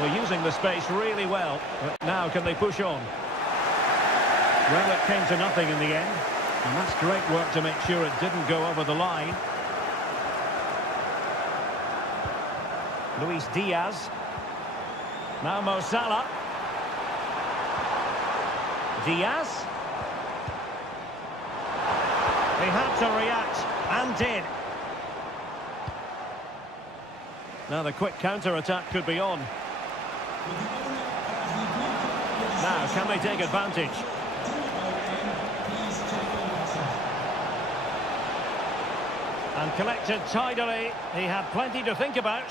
Well, using the space really well. But now can they push on? Well, it came to nothing in the end. And that's great work to make sure it didn't go over the line. Luis Diaz. Now Mo Salah. Diaz. He had to react, and did. Now the quick counter-attack could be on. Now, can they take advantage? And collected tidily. He had plenty to think about.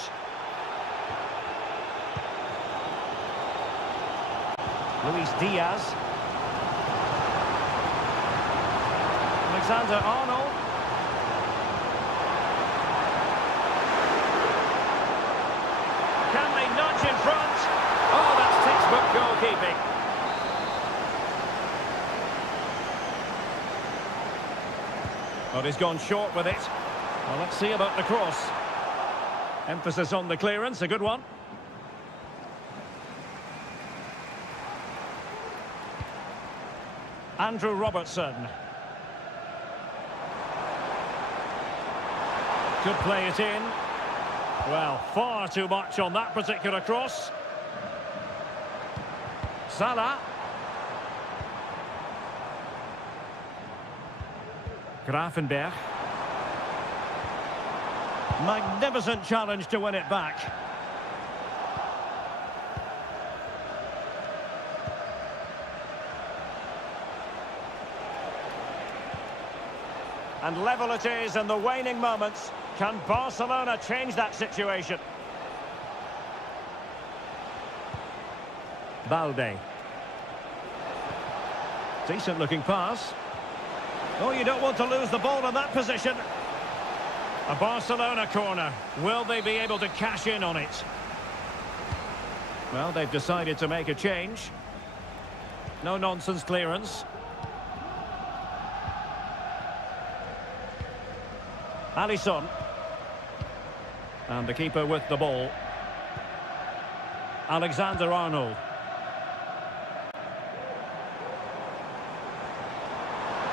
Luis Diaz. Alexander-Arnold. Can they nudge in front? Oh, that's textbook goalkeeping. But he's gone short with it. Well, let's see about the cross. Emphasis on the clearance, a good one. Andrew Robertson. Could play it in. Well, far too much on that particular cross. Salah. Grafenberg. Magnificent challenge to win it back. And level it is in the waning moments. Can Barcelona change that situation? Balde. Decent looking pass. Oh, you don't want to lose the ball in that position. A Barcelona corner. Will they be able to cash in on it? Well, they've decided to make a change. No nonsense clearance. Alisson. And the keeper with the ball. Alexander-Arnold.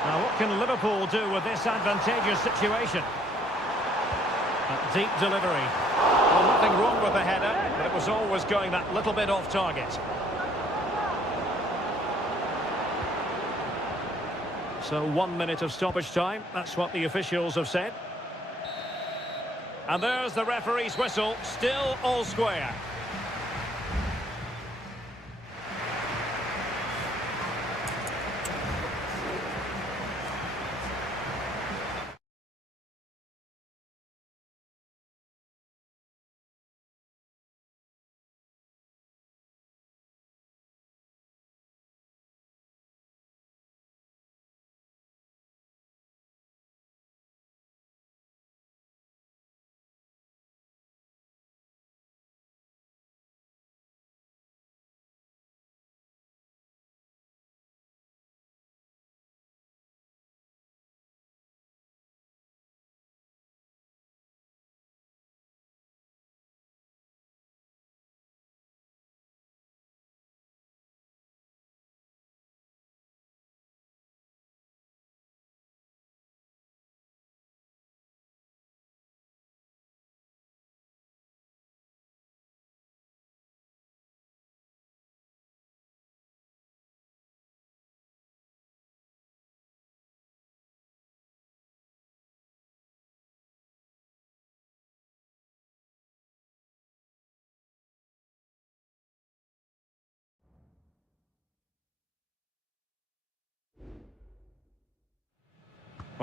Now, what can Liverpool do with this advantageous situation? A deep delivery. Well, nothing wrong with the header, but it was always going that little bit off target. So 1 minute of stoppage time. That's what the officials have said. And there's the referee's whistle, still all square.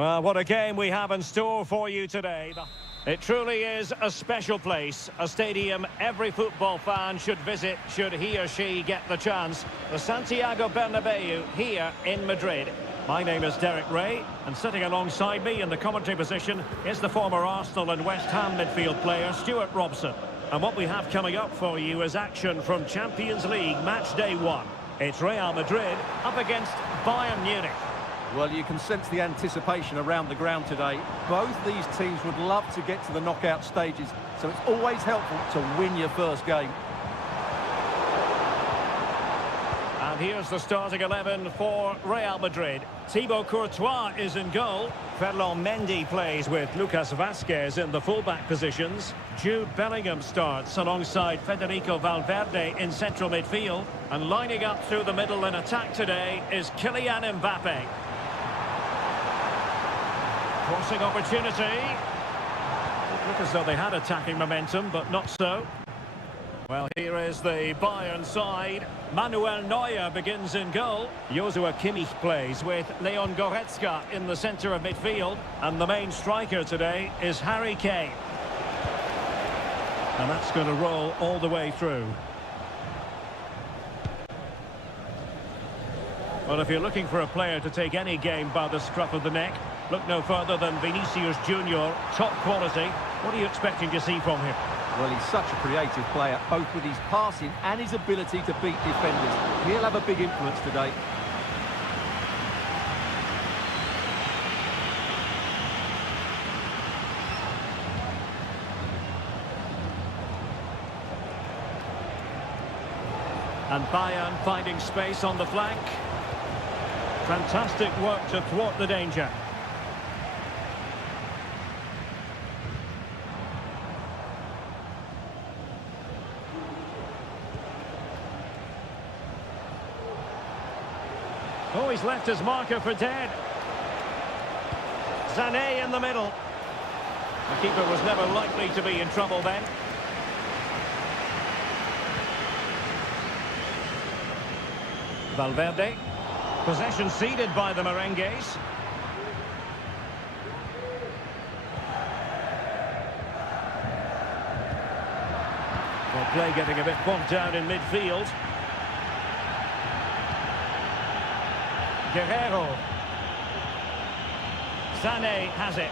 Well, what a game we have in store for you today. It truly is a special place, a stadium every football fan should visit should he or she get the chance. The Santiago Bernabeu here in Madrid. My name is Derek Ray, and sitting alongside me in the commentary position is the former Arsenal and West Ham midfield player Stuart Robson. And what we have coming up for you is action from Champions League match day 1. It's Real Madrid up against Bayern Munich. Well, you can sense the anticipation around the ground today. Both these teams would love to get to the knockout stages, so it's always helpful to win your first game. And here's the starting 11 for Real Madrid. Thibaut Courtois is in goal. Ferland Mendy plays with Lucas Vazquez in the fullback positions. Jude Bellingham starts alongside Federico Valverde in central midfield. And lining up through the middle in attack today is Kylian Mbappe. Crossing opportunity. Look as though they had attacking momentum, but not so. Well, here is the Bayern side. Manuel Neuer begins in goal. Joshua Kimmich plays with Leon Goretzka in the centre of midfield. And the main striker today is Harry Kane. And that's going to roll all the way through. Well, if you're looking for a player to take any game by the scruff of the neck, look no further than Vinicius Junior, top quality. What are you expecting to see from him? Well, he's such a creative player, both with his passing and his ability to beat defenders. He'll have a big influence today. And Bayern finding space on the flank. Fantastic work to thwart the danger. Oh, he's left his marker for dead. Sané in the middle. The keeper was never likely to be in trouble then. Valverde. Possession ceded by the Merengues. Well, play getting a bit bogged down in midfield. Guerrero. Sané has it.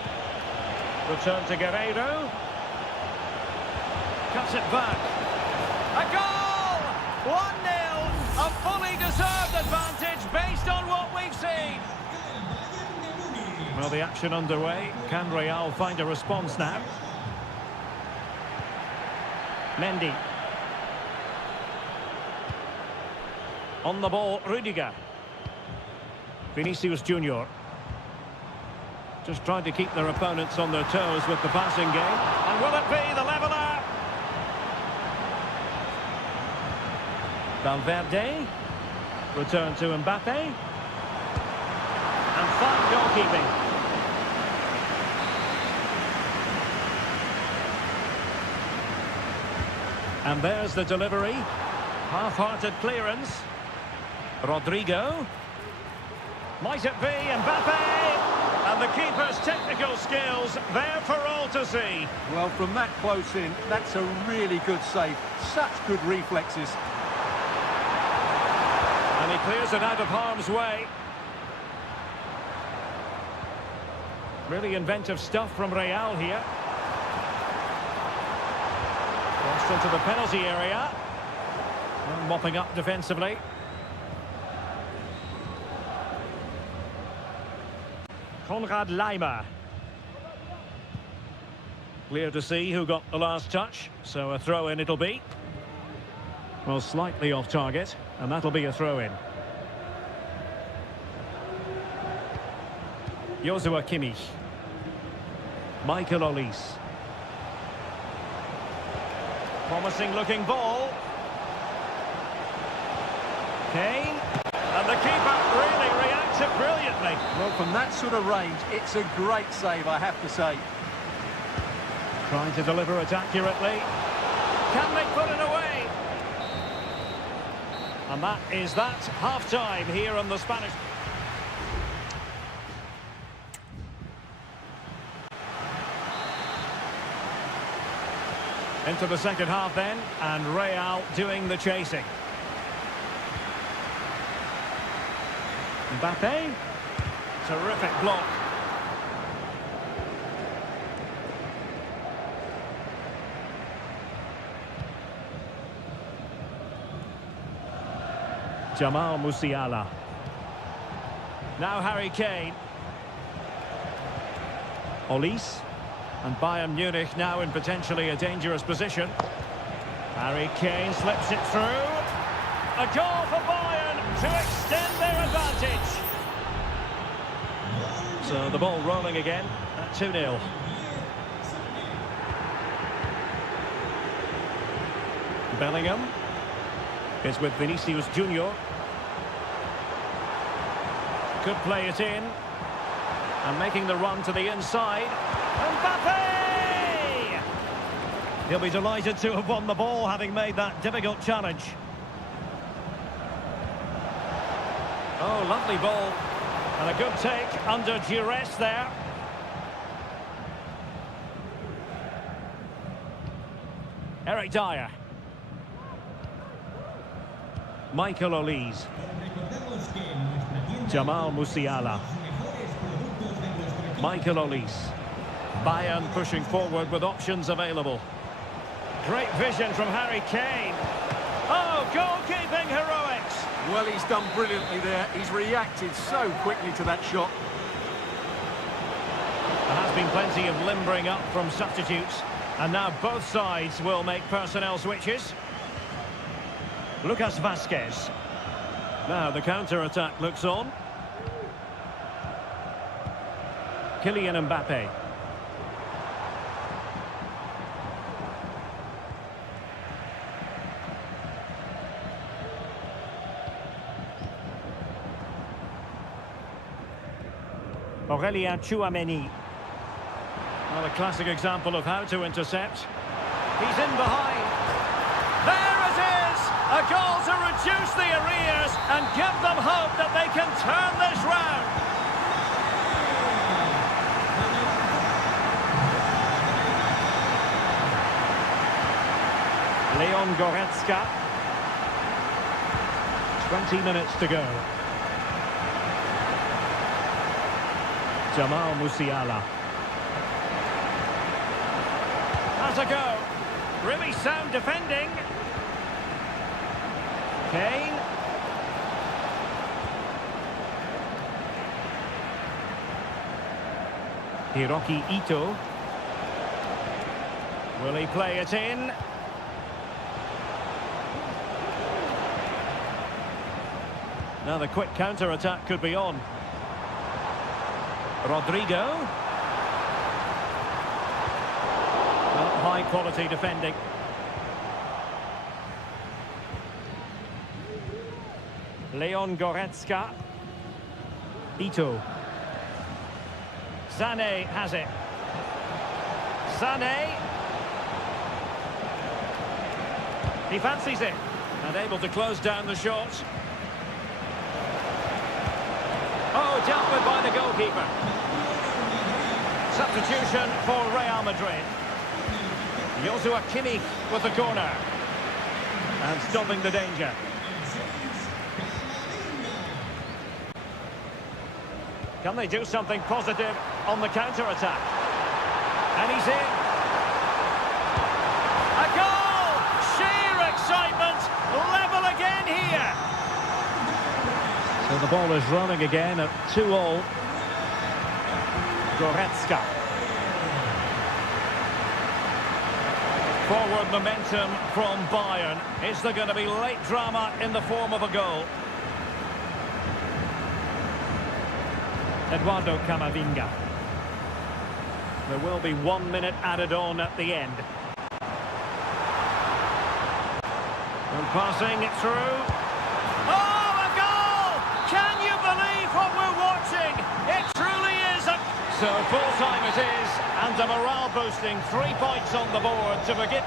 Return to Guerrero. Cuts it back. A goal! 1-0. A fully deserved advantage based on what we've seen. Well, the action underway. Can Real find a response now? Mendy. On the ball, Rudiger. Vinicius Junior. Just trying to keep their opponents on their toes with the passing game. And will it be the leveller? Valverde. Return to Mbappe. And fine goalkeeping. And there's the delivery. Half-hearted clearance. Rodrigo. Might it be Mbappe? And the keeper's technical skills there for all to see. Well, from that close in, that's a really good save. Such good reflexes. And he clears it out of harm's way. Really inventive stuff from Real here. Crossed into the penalty area. And mopping up defensively. Konrad Laimer. Clear to see who got the last touch, so a throw-in it'll be. Well, slightly off target, and that'll be a throw-in. Joshua Kimmich. Michael Olise. Promising looking ball. Kane. And the keeper really reacted brilliantly. Well, from that sort of range, it's a great save, I have to say. Trying to deliver it accurately. Can they put it away? And that is half-time here on the Spanish. Into the second half then, and Real doing the chasing. Mbappe. Terrific block. Jamal Musiala. Now Harry Kane. Olise. And Bayern Munich now in potentially a dangerous position. Harry Kane slips it through. A goal for Bayern to extend their advantage. So the ball rolling again at 2-0. Bellingham is with Vinicius Junior. Could play it in. And making the run to the inside. Mbappe! He'll be delighted to have won the ball, having made that difficult challenge. Oh, lovely ball. And a good take under duress there. Eric Dyer. Michael Olise. Jamal Musiala. Michael Olise. Bayern pushing forward with options available. Great vision from Harry Kane. Oh, goalkeeping heroics. Well, he's done brilliantly there. He's reacted so quickly to that shot. There has been plenty of limbering up from substitutes. And now both sides will make personnel switches. Lucas Vazquez. Now the counter-attack looks on. Kylian Mbappe. Aurélien Tchouameni. Well, a classic example of how to intercept. He's in behind. There it is! A goal to reduce the arrears and give them hope that they can turn this round. Leon Goretzka. 20 minutes to go. Jamal Musiala. Has a go. Really sound defending. Kane. Hiroki Ito. Will he play it in? Now the quick counter-attack could be on. Rodrigo. Well, high-quality defending. Leon Goretzka. Ito. Sané has it. Sané. He fancies it. And able to close down the shot. Oh, dealt with by the goalkeeper. Substitution for Real Madrid. Joshua Kimmich with the corner. And stopping the danger. Can they do something positive on the counter-attack? And he's in. A goal! Sheer excitement! Level again here! So the ball is running again at 2-2. Goretzka. Forward momentum from Bayern. Is there going to be late drama in the form of a goal? Eduardo Camavinga. There will be 1 minute added on at the end. And passing it through. Oh, a goal! Can you believe what we're watching? It truly is a... So full time it is, and a morale boosting 3 points on the board to begin.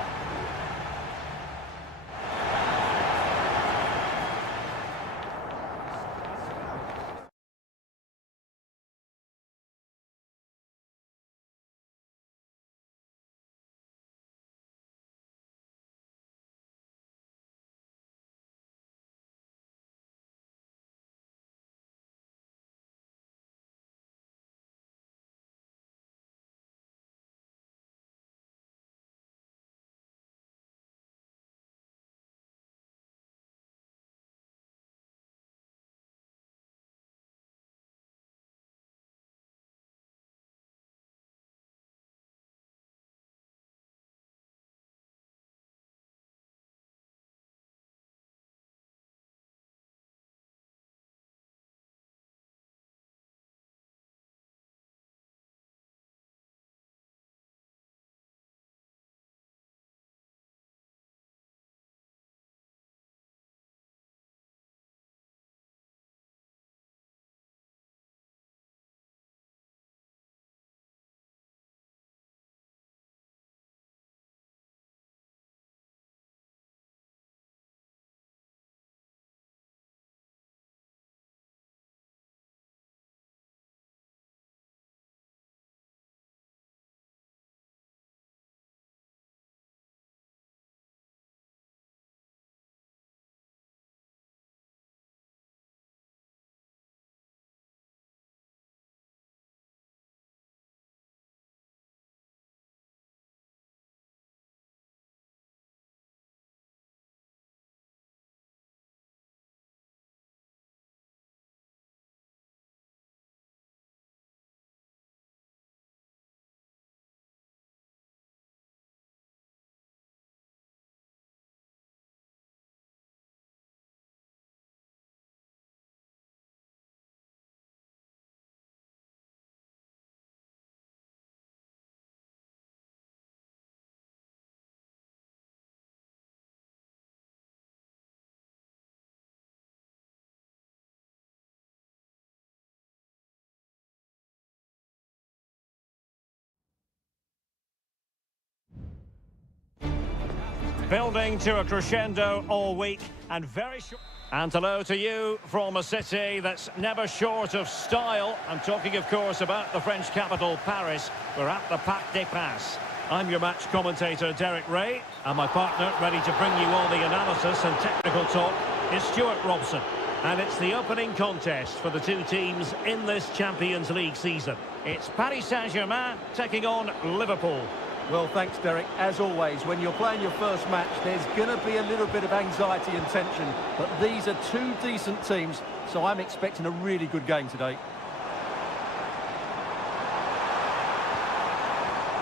Building to a crescendo all week and very short. And hello to you from a city that's never short of style. I'm talking, of course, about the French capital, Paris. We're at the Parc des Princes. I'm your match commentator, Derek Ray, and my partner, ready to bring you all the analysis and technical talk, is Stuart Robson. And it's the opening contest for the two teams in this Champions League season. It's Paris Saint-Germain taking on Liverpool. Well, thanks, Derek. As always, when you're playing your first match, there's going to be a little bit of anxiety and tension. But these are two decent teams, so I'm expecting a really good game today.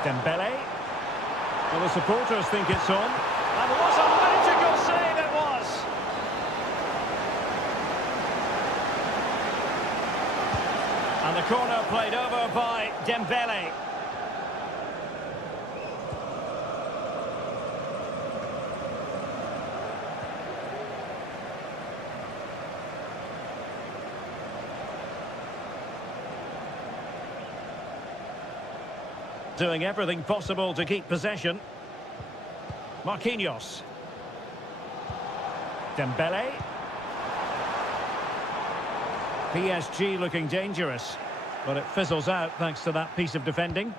Dembele. Well, the supporters think it's on. And what a magical save it was! And the corner played over by Dembele. Doing everything possible to keep possession. Marquinhos. Dembele. PSG looking dangerous, but it fizzles out thanks to that piece of defending.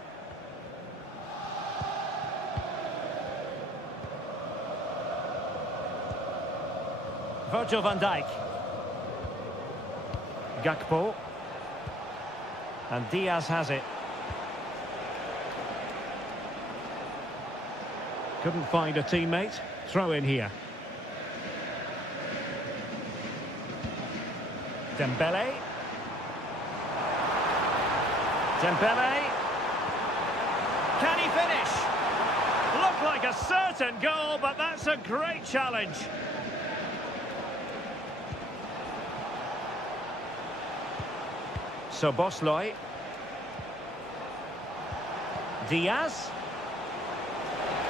Virgil van Dijk. Gakpo. And Diaz has it. Couldn't find a teammate. Throw in here. Dembele. Dembele. Can he finish? Looked like a certain goal, but that's a great challenge. Szoboszlai. Diaz.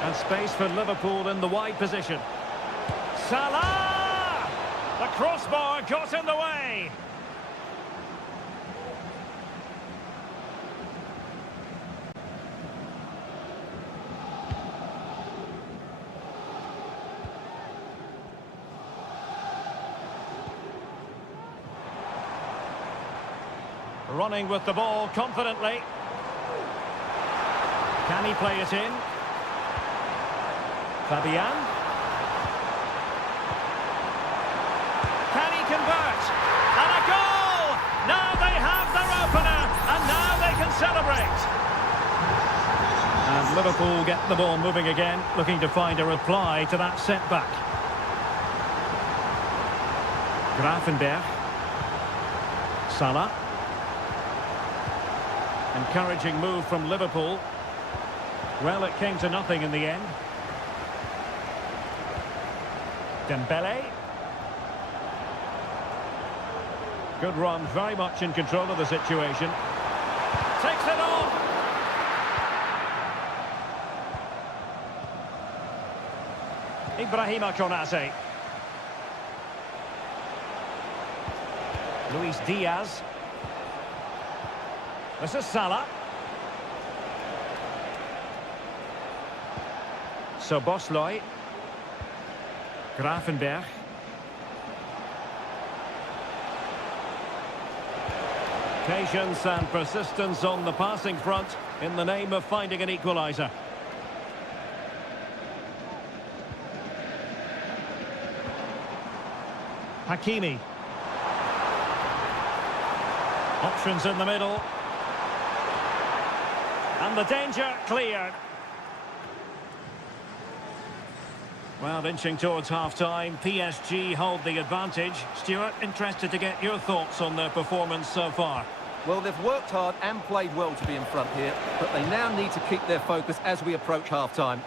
And space for Liverpool in the wide position. Salah! The crossbar got in the way. Running with the ball confidently. Can he play it in? Fabian. Can he convert? And a goal! Now they have their opener, and now they can celebrate. And Liverpool get the ball moving again, looking to find a reply to that setback. Gravenberch. Salah. Encouraging move from Liverpool. Well, it came to nothing in the end. Dembele. Good run, very much in control of the situation. Takes it on. Ibrahima Konate. Luis Diaz. This is Salah. Szoboszlai. Gravenberch. Patience and persistence on the passing front in the name of finding an equaliser. Hakimi. Options in the middle. And the danger cleared. Well, inching towards half-time, PSG hold the advantage. Stuart, interested to get your thoughts on their performance so far. Well, they've worked hard and played well to be in front here, but they now need to keep their focus as we approach half-time.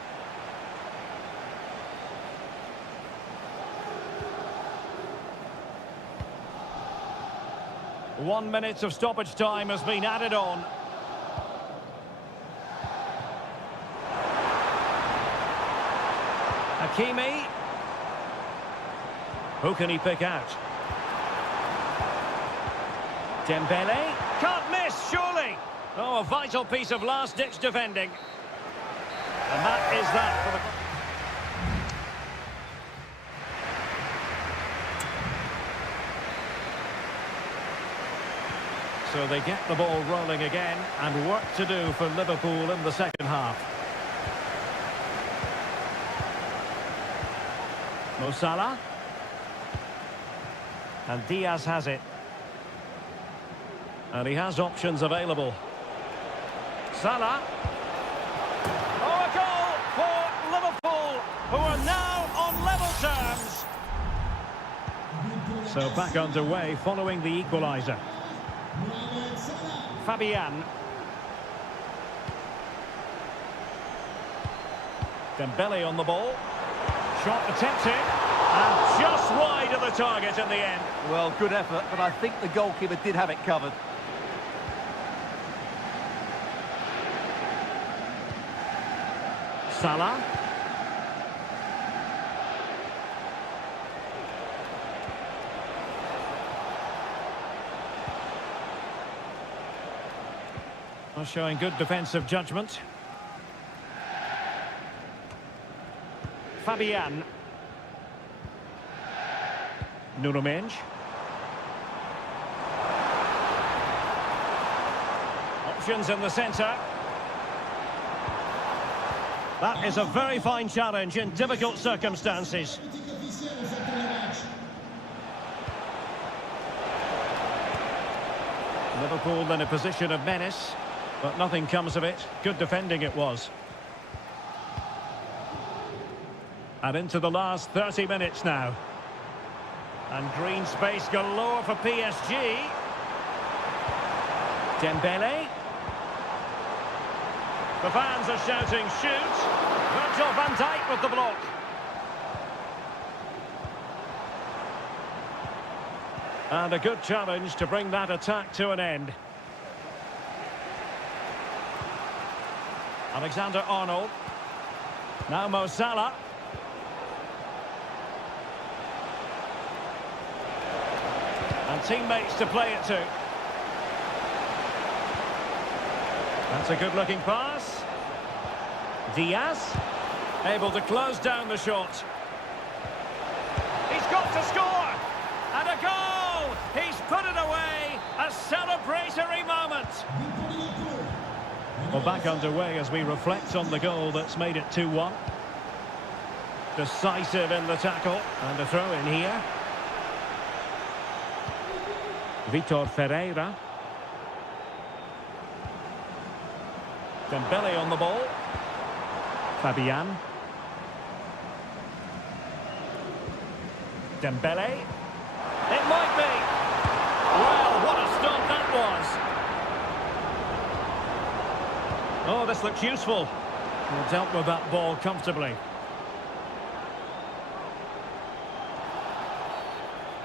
One minute of stoppage time has been added on. Hakimi. Who can he pick out? Dembele. Can't miss, surely. Oh, a vital piece of last-ditch defending. And that is that for the... So they get the ball rolling again, and work to do for Liverpool in the second half. Mo Salah. And Diaz has it. And he has options available. Salah. Oh, a goal for Liverpool, who are now on level terms. So back underway following the equaliser. Fabian. Dembele on the ball. Shot attempted. And just wide of the target in the end. Well, good effort, but I think the goalkeeper did have it covered. Salah. Well, showing good defensive judgment. Fabian. Nuno Mendes. Options in the centre. That is a very fine challenge in difficult circumstances. Liverpool in a position of menace, but nothing comes of it. Good defending it was. And into the last 30 minutes now. And green space galore for PSG. Dembele. The fans are shouting, shoot! Virgil van Dijk with the block. And a good challenge to bring that attack to an end. Alexander-Arnold. Now Mo Salah. And teammates to play it to. That's a good-looking pass. Diaz, able to close down the shot. He's got to score! And a goal! He's put it away! A celebratory moment! Well, back underway as we reflect on the goal that's made it 2-1. Decisive in the tackle. And a throw in here. Vitor Ferreira. Dembele on the ball. Fabian. Dembele. It might be. Well, what a stop that was. Oh, this looks useful. Well, dealt with that ball comfortably.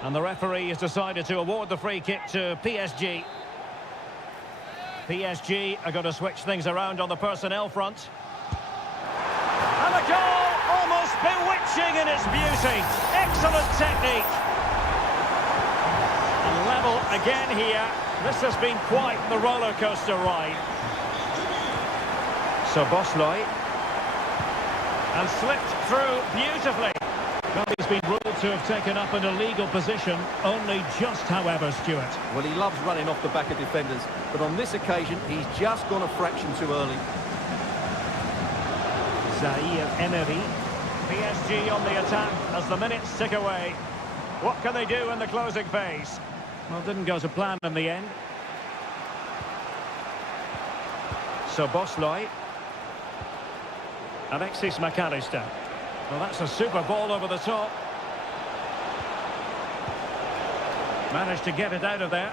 And the referee has decided to award the free kick to PSG. PSG are going to switch things around on the personnel front. And a goal, almost bewitching in its beauty. Excellent technique. And level again here. This has been quite the roller coaster ride. So Bosley. And slipped through beautifully. Well, he's been ruled to have taken up an illegal position, only just, however, Stuart. Well, he loves running off the back of defenders, but on this occasion, he's just gone a fraction too early. Zaire Emery. PSG on the attack as the minutes tick away. What can they do in the closing phase? Well, didn't go to plan in the end. So Bosley. Alexis McAllister. Well, that's a super ball over the top. Managed to get it out of there.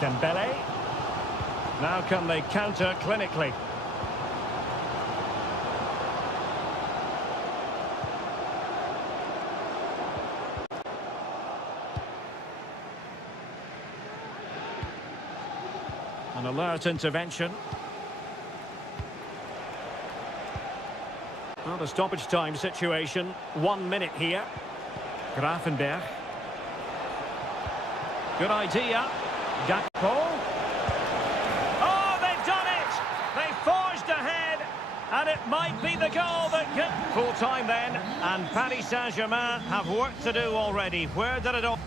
Dembele. Now can they counter clinically? An alert intervention. Well, the stoppage time situation, 1 minute here. Grafenberg. Good idea. Gakpo. Oh, they've done it! They forged ahead, and it might be the goal that can... Full time then, and Paris Saint-Germain have work to do already. Where did it all...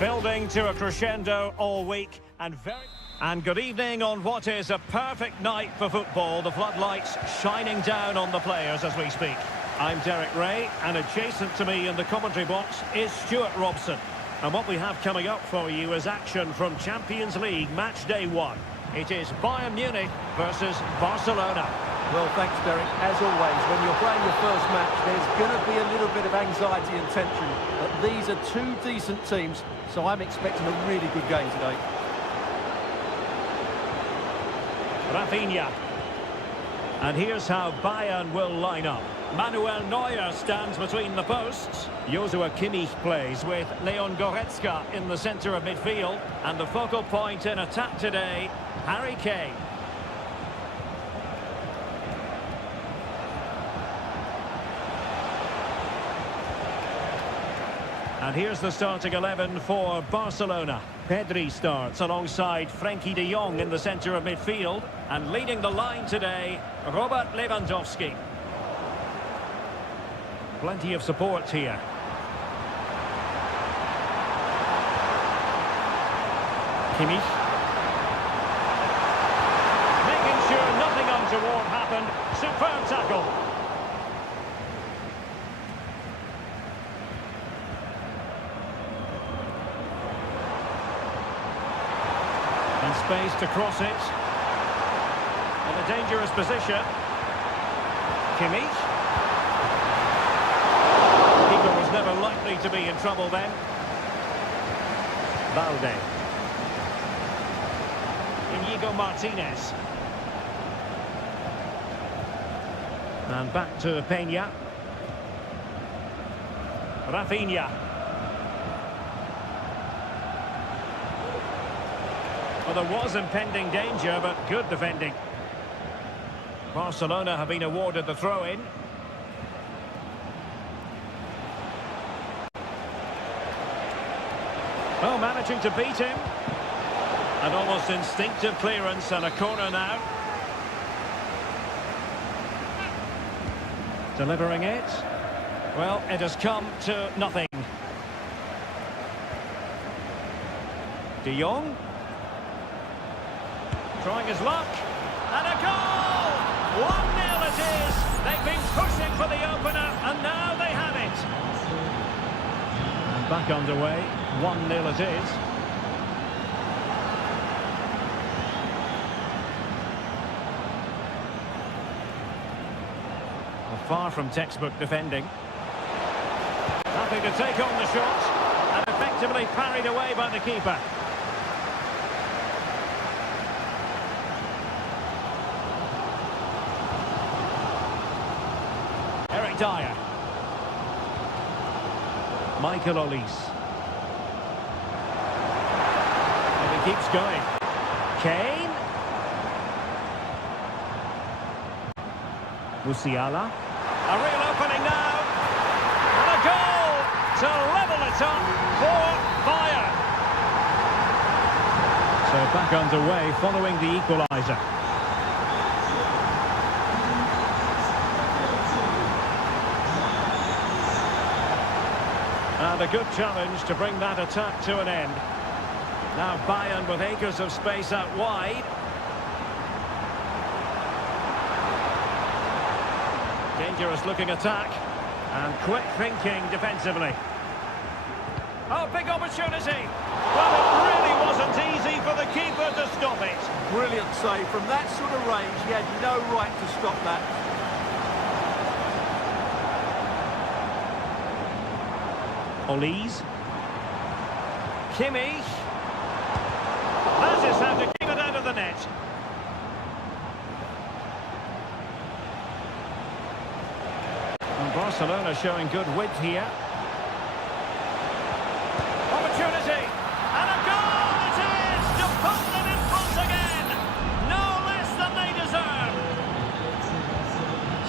Building to a crescendo all week and good evening on what is a perfect night for football. The floodlights shining down on the players as we speak. I'm Derek Ray, and adjacent to me in the commentary box is Stuart Robson. And what we have coming up for you is action from Champions League match day 1. It is Bayern Munich versus Barcelona. Well, thanks, Derek. As always, when you're playing your first match, there's going to be a little bit of anxiety and tension. But these are two decent teams, so I'm expecting a really good game today. Rafinha. And here's how Bayern will line up. Manuel Neuer stands between the posts. Joshua Kimmich plays with Leon Goretzka in the centre of midfield. And the focal point in attack today, Harry Kane. And here's the starting 11 for Barcelona. Pedri starts alongside Frenkie de Jong in the centre of midfield. And leading the line today, Robert Lewandowski. Plenty of support here. Kimmich. Making sure nothing untoward happened. Superb tackle. And space to cross it. In a dangerous position. Kimmich. Keeper was never likely to be in trouble then. Valde. Inigo Martinez. And back to Peña. Rafinha. Well, there was impending danger, but good defending. Barcelona have been awarded the throw-in. Oh, managing to beat him. An almost instinctive clearance and a corner now. Delivering it. Well, it has come to nothing. De Jong. Trying his luck. And a goal! 1-0 it is. They've been pushing for the opener, and now they have it. And back underway. 1-0 it is. Well, far from textbook defending. Happy to take on the shot, and effectively parried away by the keeper. Dyer. Michael Olise. And he keeps going. Kane. Musiala. A real opening now. And a goal to level it up for Bayern. So back underway following the equaliser. And a good challenge to bring that attack to an end. Now Bayern with acres of space out wide. Dangerous looking attack. And quick thinking defensively. Oh, big opportunity. Well, it really wasn't easy for the keeper to stop it. Brilliant save. From that sort of range, he had no right to stop that. Olise. Kimmich. That is how to keep it out of the net. And Barcelona showing good width here. Opportunity. And a goal it is! To put them in front again. No less than they deserve.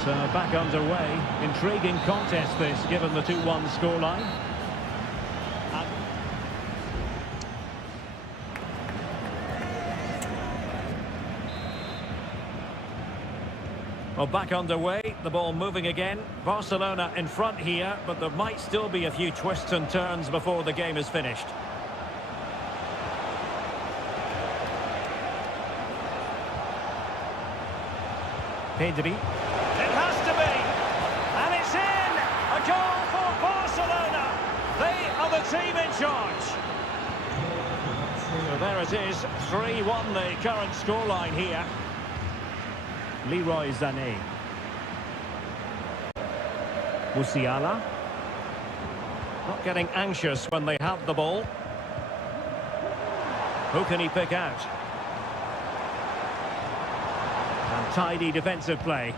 So back underway. Intriguing contest this, given the 2-1 scoreline. Well, back underway, the ball moving again. Barcelona in front here, but there might still be a few twists and turns before the game is finished. Pedri. It has to be! And it's in! A goal for Barcelona! They are the team in charge. So there it is, 3-1 the current scoreline here. Leroy Sané. Musiala. Not getting anxious when they have the ball. Who can he pick out? And tidy defensive play.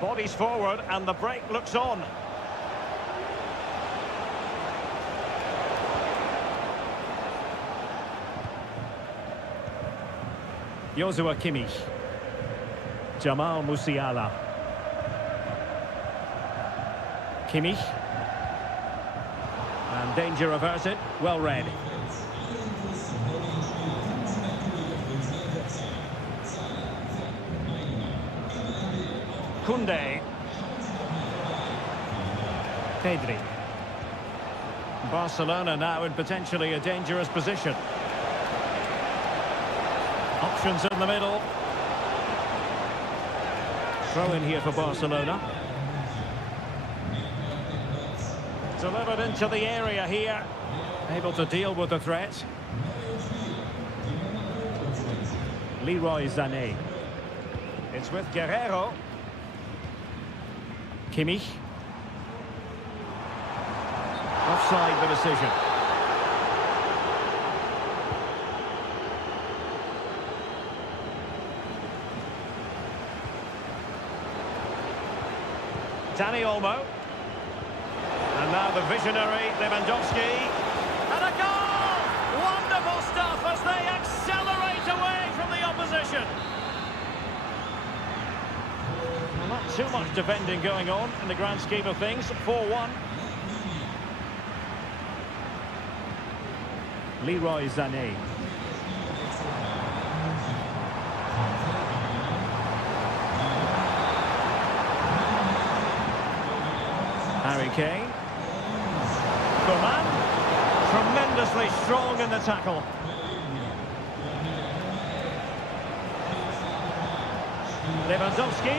Bodies forward and the break looks on. Joshua Kimmich. Jamal Musiala. Kimmich. And danger averted. Well read. Koundé. Pedri. Barcelona now in potentially a dangerous position. Options in the middle. Throw in here for Barcelona. Delivered into the area here. Able to deal with the threat. Leroy Sané. It's with Guerrero. Kimmich. Offside the decision. Dani Olmo. And now the visionary Lewandowski. And a goal! Wonderful stuff as they accelerate away from the opposition. Well, not too much defending going on in the grand scheme of things. 4-1. Leroy Sané. Harry Kane. Coman. Tremendously strong in the tackle. Lewandowski.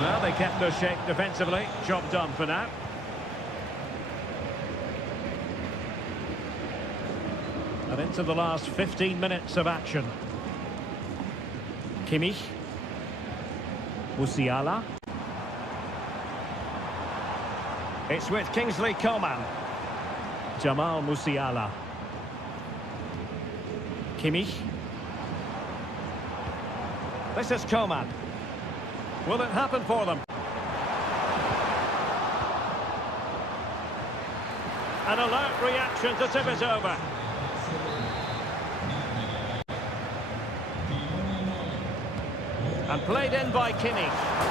Well, they kept their shape defensively. Job done for now. And into the last 15 minutes of action. Kimmich. Musiala. It's with Kingsley Coman. Jamal Musiala. Kimmich. This is Coman. Will it happen for them? An alert reaction to tip it over. And played in by Kimmich.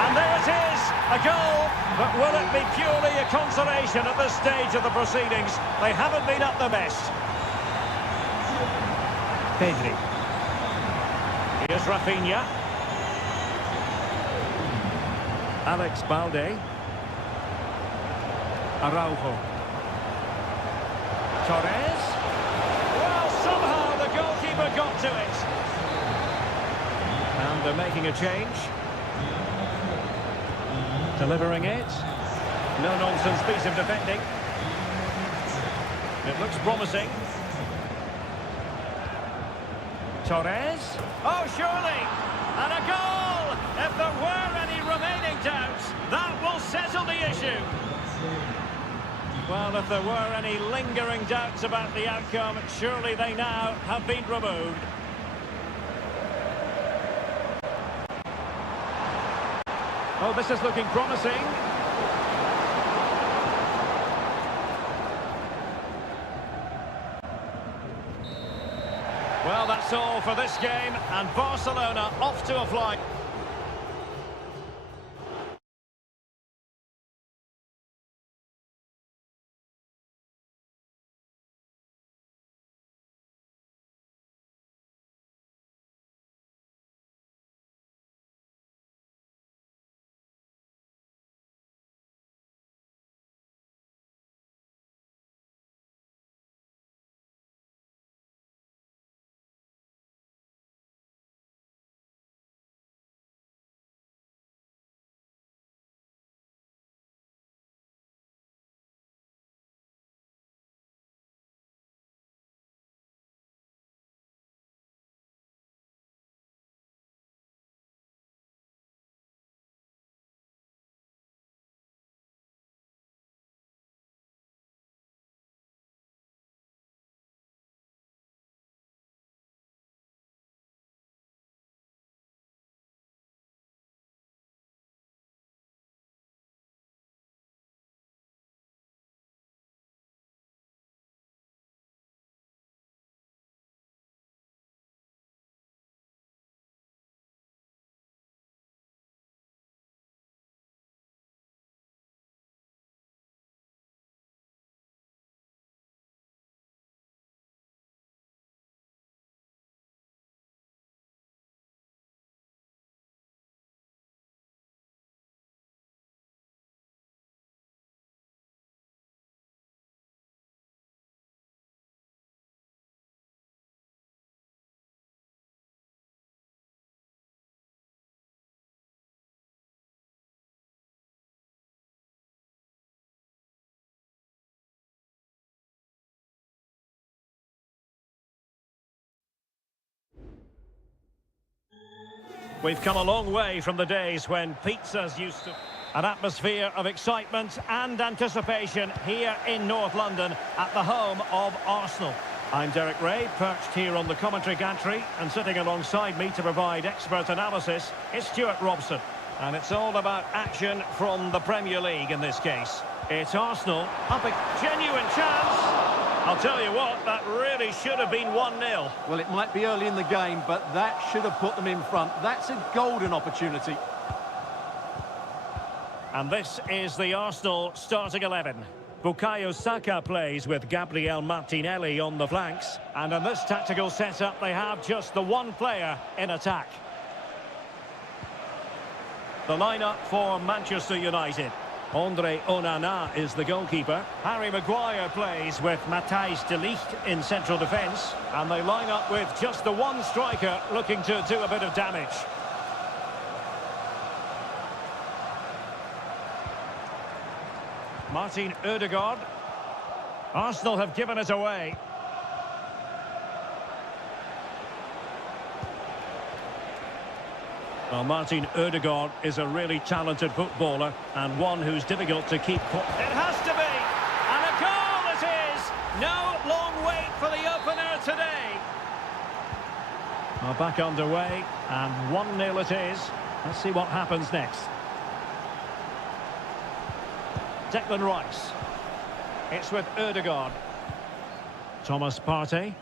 And there it is, a goal. But will it be purely a consolation at this stage of the proceedings? They haven't been at their best. Pedri. Here's Rafinha. Alex Balde. Araujo. Torres. Well, somehow the goalkeeper got to it. And they're making a change. Delivering it. No-nonsense piece of defending. It looks promising. Torres. Oh, surely! And a goal! If there were any remaining doubts, that will settle the issue. Well, if there were any lingering doubts about the outcome, surely they now have been removed. Oh, this is looking promising. Well, that's all for this game, and Barcelona off to a flight. We've come a long way from the days when pizzas used to... An atmosphere of excitement and anticipation here in North London at the home of Arsenal. I'm Derek Ray, perched here on the commentary gantry, and sitting alongside me to provide expert analysis is Stuart Robson. And it's all about action from the Premier League in this case. It's Arsenal up a genuine chance. I'll tell you what, that really should have been 1-0. Well, it might be early in the game, but that should have put them in front. That's a golden opportunity. And this is the Arsenal starting 11. Bukayo Saka plays with Gabriel Martinelli on the flanks. And in this tactical setup, they have just the one player in attack. The lineup for Manchester United. Andre Onana is the goalkeeper. Harry Maguire plays with Matthijs de Ligt in central defence. And they line up with just the one striker looking to do a bit of damage. Martin Ødegaard. Arsenal have given it away. Well, Martin Ødegaard is a really talented footballer and one who's difficult to keep... It has to be! And a goal it Well, back underway, and 1-0 it is. Let's see what happens next. Declan Rice. It's with Ødegaard. Thomas Partey.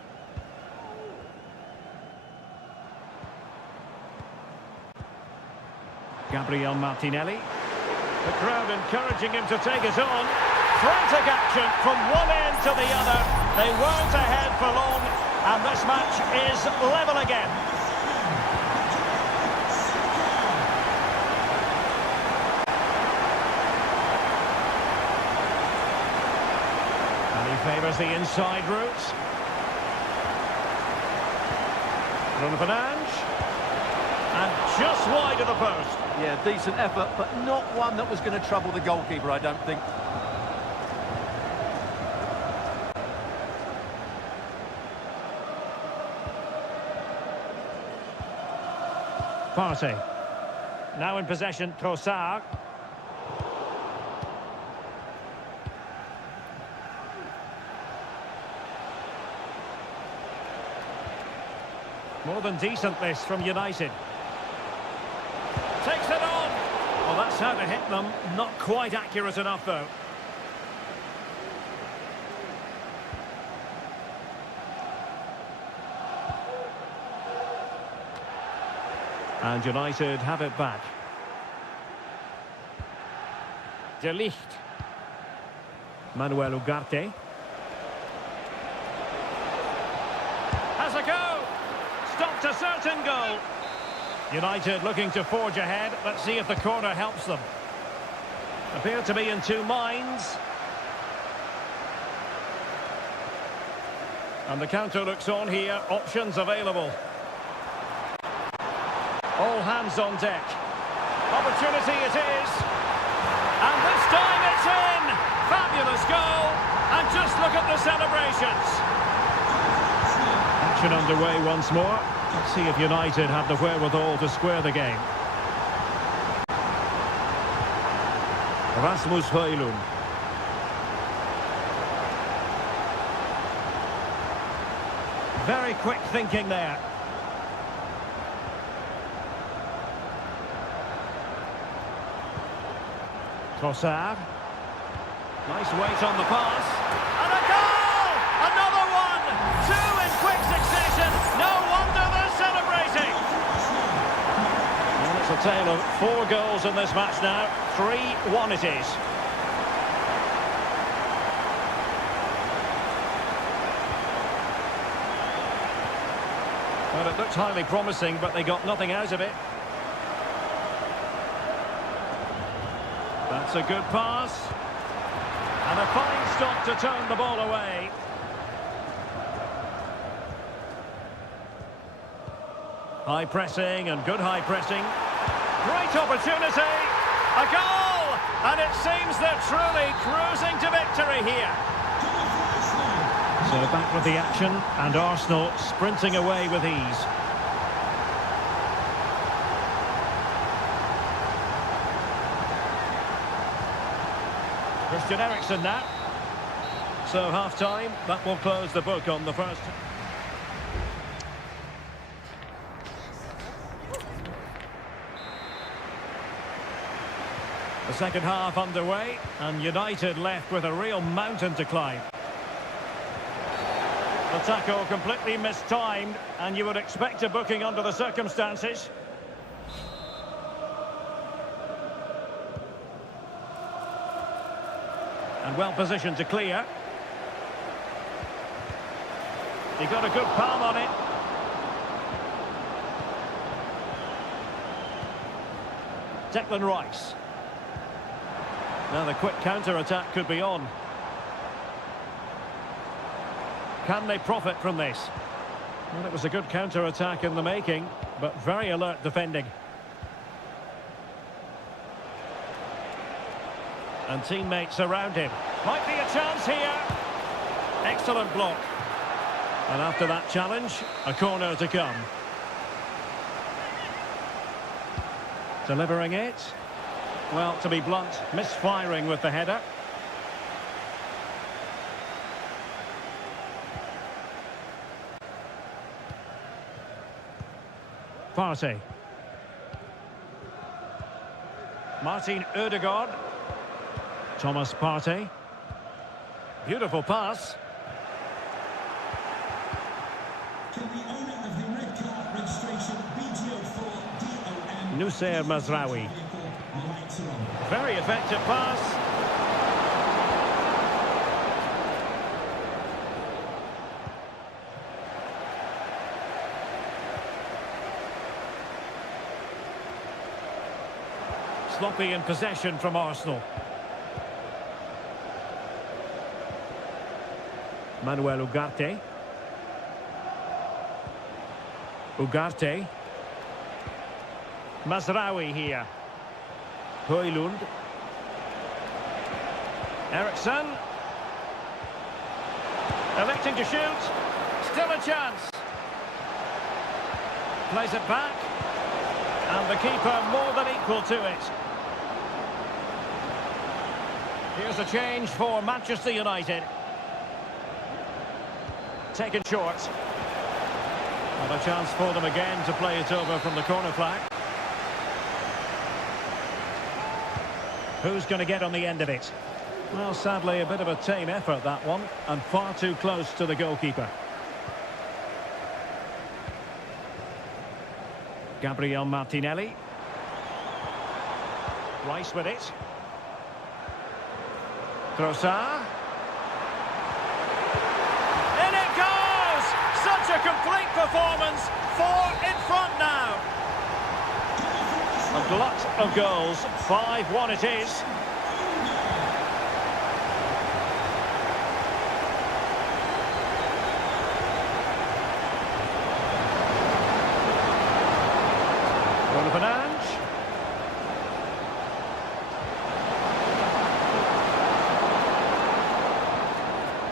Gabriel Martinelli. The crowd encouraging him to take it on. Frantic action from one end to the other. They weren't ahead for long, and this match is level again. And he favours the inside route. Bruno Fernandes. And just wide of the post. Yeah, decent effort, but not one that was going to trouble the goalkeeper, I don't think. Partey. Now in possession, Trossard. More than decent this from United. Takes it on. Well, that's how to hit them. Not quite accurate enough, though. And United have it back. De Ligt. Manuel Ugarte. Has a go. Stopped a certain goal. United looking to forge ahead. Let's see if the corner helps them. Appear to be in two minds. And the counter looks on here. Options available. All hands on deck. Opportunity it is. And this time it's in. Fabulous goal. And just look at the celebrations. Action underway once more. Let's see if United have the wherewithal to square the game. Rasmus Højlund. Very quick thinking there. Trossard. Nice weight on the pass. And a goal! Another one! Two in quick succession. No wonder they're celebrating. Well, it's a tale of 4 goals in this match now. 3-1 it is. Well, it looked highly promising, but they got nothing out of it. That's a good pass. And a fine stop to turn the ball away. High pressing and good high pressing. Great opportunity. A goal! And it seems they're truly cruising to victory here. So back with the action, and Arsenal sprinting away with ease. Christian Eriksen now. So half-time, that will close the book on the first. The second half underway, and United left with a real mountain to climb. The tackle completely mistimed, and you would expect a booking under the circumstances. And well positioned to clear. He got a good palm on it. Declan Rice. Now the quick counter-attack could be on. Can they profit from this? Well, it was a good counter-attack in the making, but very alert defending. And teammates around him. Might be a chance here. Excellent block. And after that challenge, a corner to come. Delivering it. Well, to be blunt, misfiring with the header. Partey. Martin Ødegaard. Thomas Partey. Beautiful pass. Nusayr Mazraoui. Very effective pass. Sloppy in possession from Arsenal. Manuel Ugarte. Ugarte. Mazraoui here. Højlund. Eriksson. Electing to shoot. Still a chance. Plays it back. And the keeper more than equal to it. Here's a change for Manchester United. Taken short. Another chance for them again to play it over from the corner flag. Who's going to get on the end of it? Well, sadly, a bit of a tame effort, that one, and far too close to the goalkeeper. Gabriel Martinelli. Rice with it. Trossard. In it goes! Such a complete performance. 4 in front now. A glut of goals. 5-1 it is. Bruno Fernandes.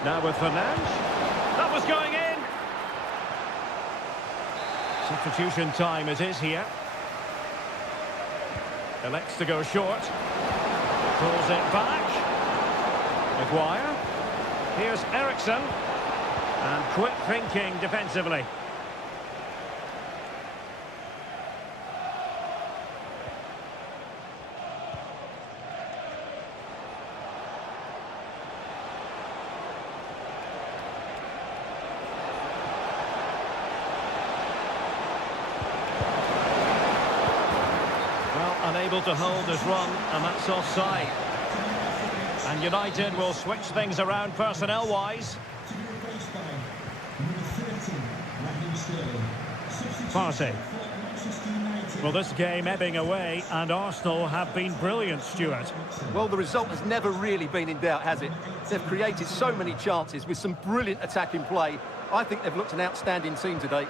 Now with Fernandes. That was going in. Substitution time it is here. Elects to go short. Pulls it back. Maguire. Here's Eriksson. And quick thinking defensively. Unable to hold his run, and that's offside. And United will switch things around personnel-wise. Partey. Well, this game ebbing away, and Arsenal have been brilliant, Stuart. Well, the result has never really been in doubt, has it? They've created so many chances with some brilliant attacking play. I think they've looked an outstanding team today.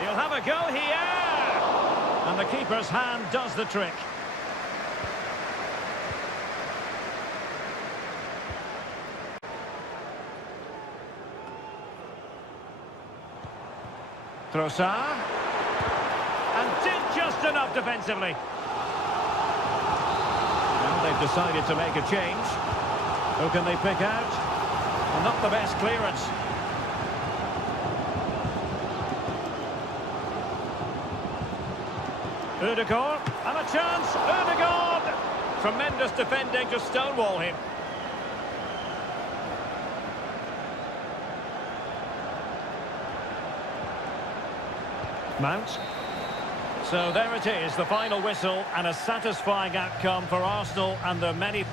He'll have a go here! And the keeper's hand does the trick. Trossard. And did just enough defensively. Well, they've decided to make a change. Who can they pick out? Well, not the best clearance. Ødegaard, and a chance, Ødegaard! Tremendous defending to stonewall him. Mount. So there it is, the final whistle, and a satisfying outcome for Arsenal and their many...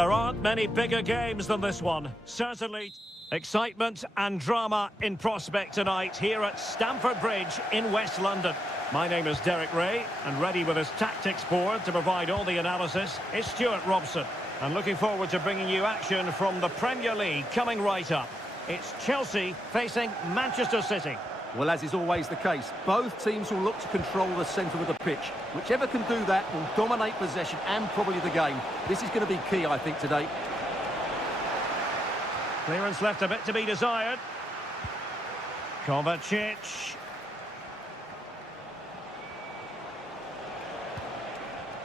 there aren't many bigger games than this one. Certainly, excitement and drama in prospect tonight here at Stamford Bridge in West London. My name is Derek Ray, and ready with his tactics board to provide all the analysis is Stuart Robson. And looking forward to bringing you action from the Premier League coming right up. It's Chelsea facing Manchester City. Well, as is always the case, both teams will look to control the centre of the pitch. Whichever can do that will dominate possession and probably the game. This is going to be key, I think, today. Clearance left a bit to be desired. Kovacic.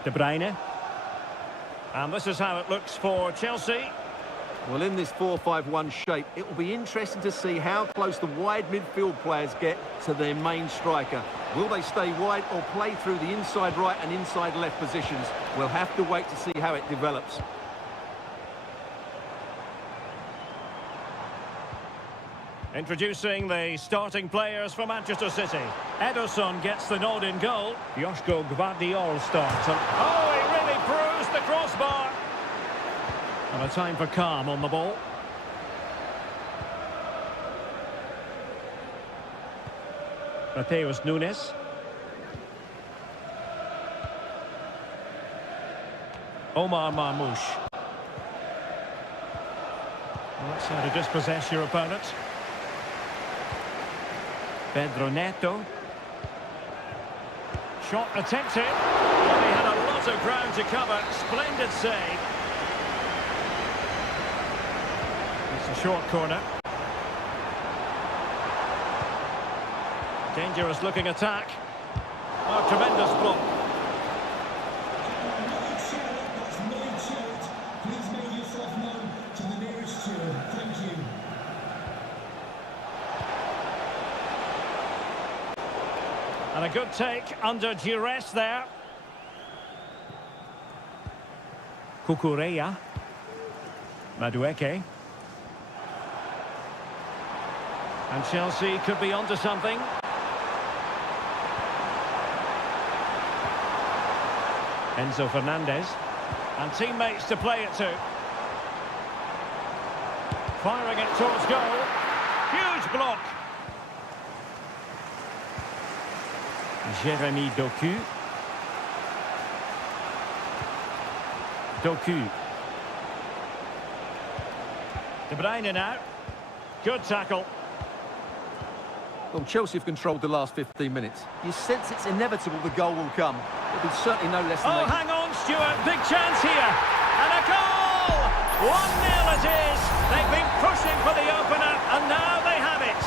De Bruyne. And this is how it looks for Chelsea. Well, in this 4-5-1 shape, it will be interesting to see how close the wide midfield players get to their main striker. Will they stay wide or play through the inside right and inside left positions? We'll have to wait to see how it develops. Introducing the starting players for Manchester City. Ederson gets the nod in goal. Joško Gvardiol starts. And oh, he really bruised the crossbar. And a time for calm on the ball. Matheus Nunes. Omar Marmoush. Well, that's how to dispossess your opponent. Pedro Neto. Shot attempted. Well, he had a lot of ground to cover. Splendid save. It's a short corner. Dangerous looking attack. Oh, tremendous block. Please make yourself known to the nearest steward. Thank you. And a good take under duress there. Kukureya. Madueke. And Chelsea could be onto something. Enzo Fernandez. And teammates to play it to. Firing it towards goal. Huge block. Jeremy Doku. Doku. De Bruyne now. Good tackle. Well, Chelsea have controlled the last 15 minutes. You sense it's inevitable the goal will come. It'll be certainly no less than Oh, hang on, Stuart. Big chance here. And a goal! 1-0 it is. They've been pushing for the opener, and now they have it.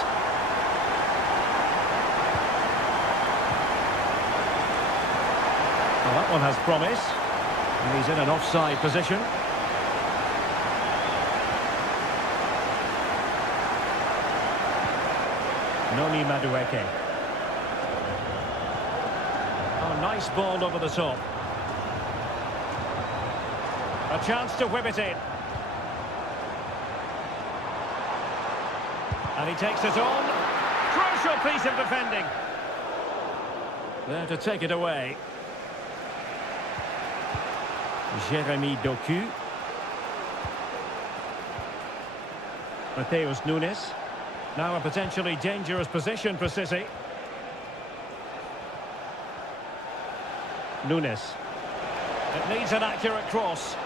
Well, that one has promise. And he's in an offside position. Noni Madueke. Oh, nice ball over the top. A chance to whip it in. And he takes it on. Crucial piece of defending. There to take it away. Jeremy Doku. Matheus Nunes. Now a potentially dangerous position for City. Nunes. It needs an accurate cross.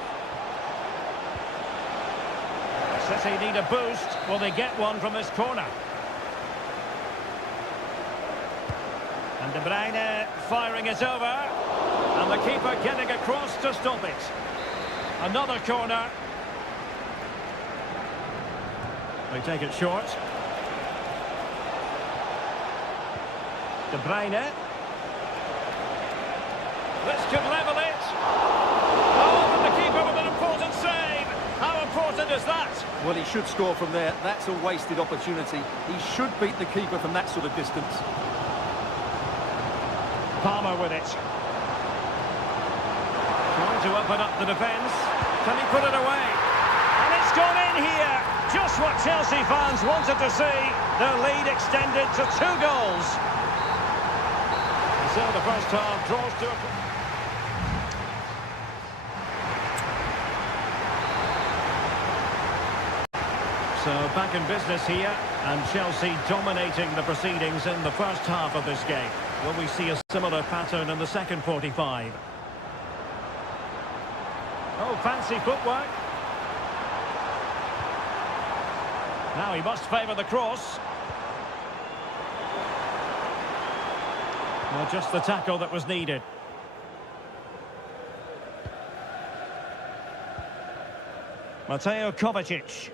City need a boost. Will they get one from this corner? And De Bruyne firing it over. And the keeper getting across to stop it. Another corner. They take it short. De Bruyne. This could level it. Oh, and the keeper with an important save. How important is that? Well, he should score from there. That's a wasted opportunity. He should beat the keeper from that sort of distance. Palmer with it. Trying to open up the defence. Can he put it away? And it's gone in here. Just what Chelsea fans wanted to see. Their lead extended to 2 goals. So the first half draws to a... So back in business here, and Chelsea dominating the proceedings in the first half of this game. Will we see a similar pattern in the second 45? Oh, fancy footwork. Now he must favour the cross. Well, just the tackle that was needed. Mateo Kovacic.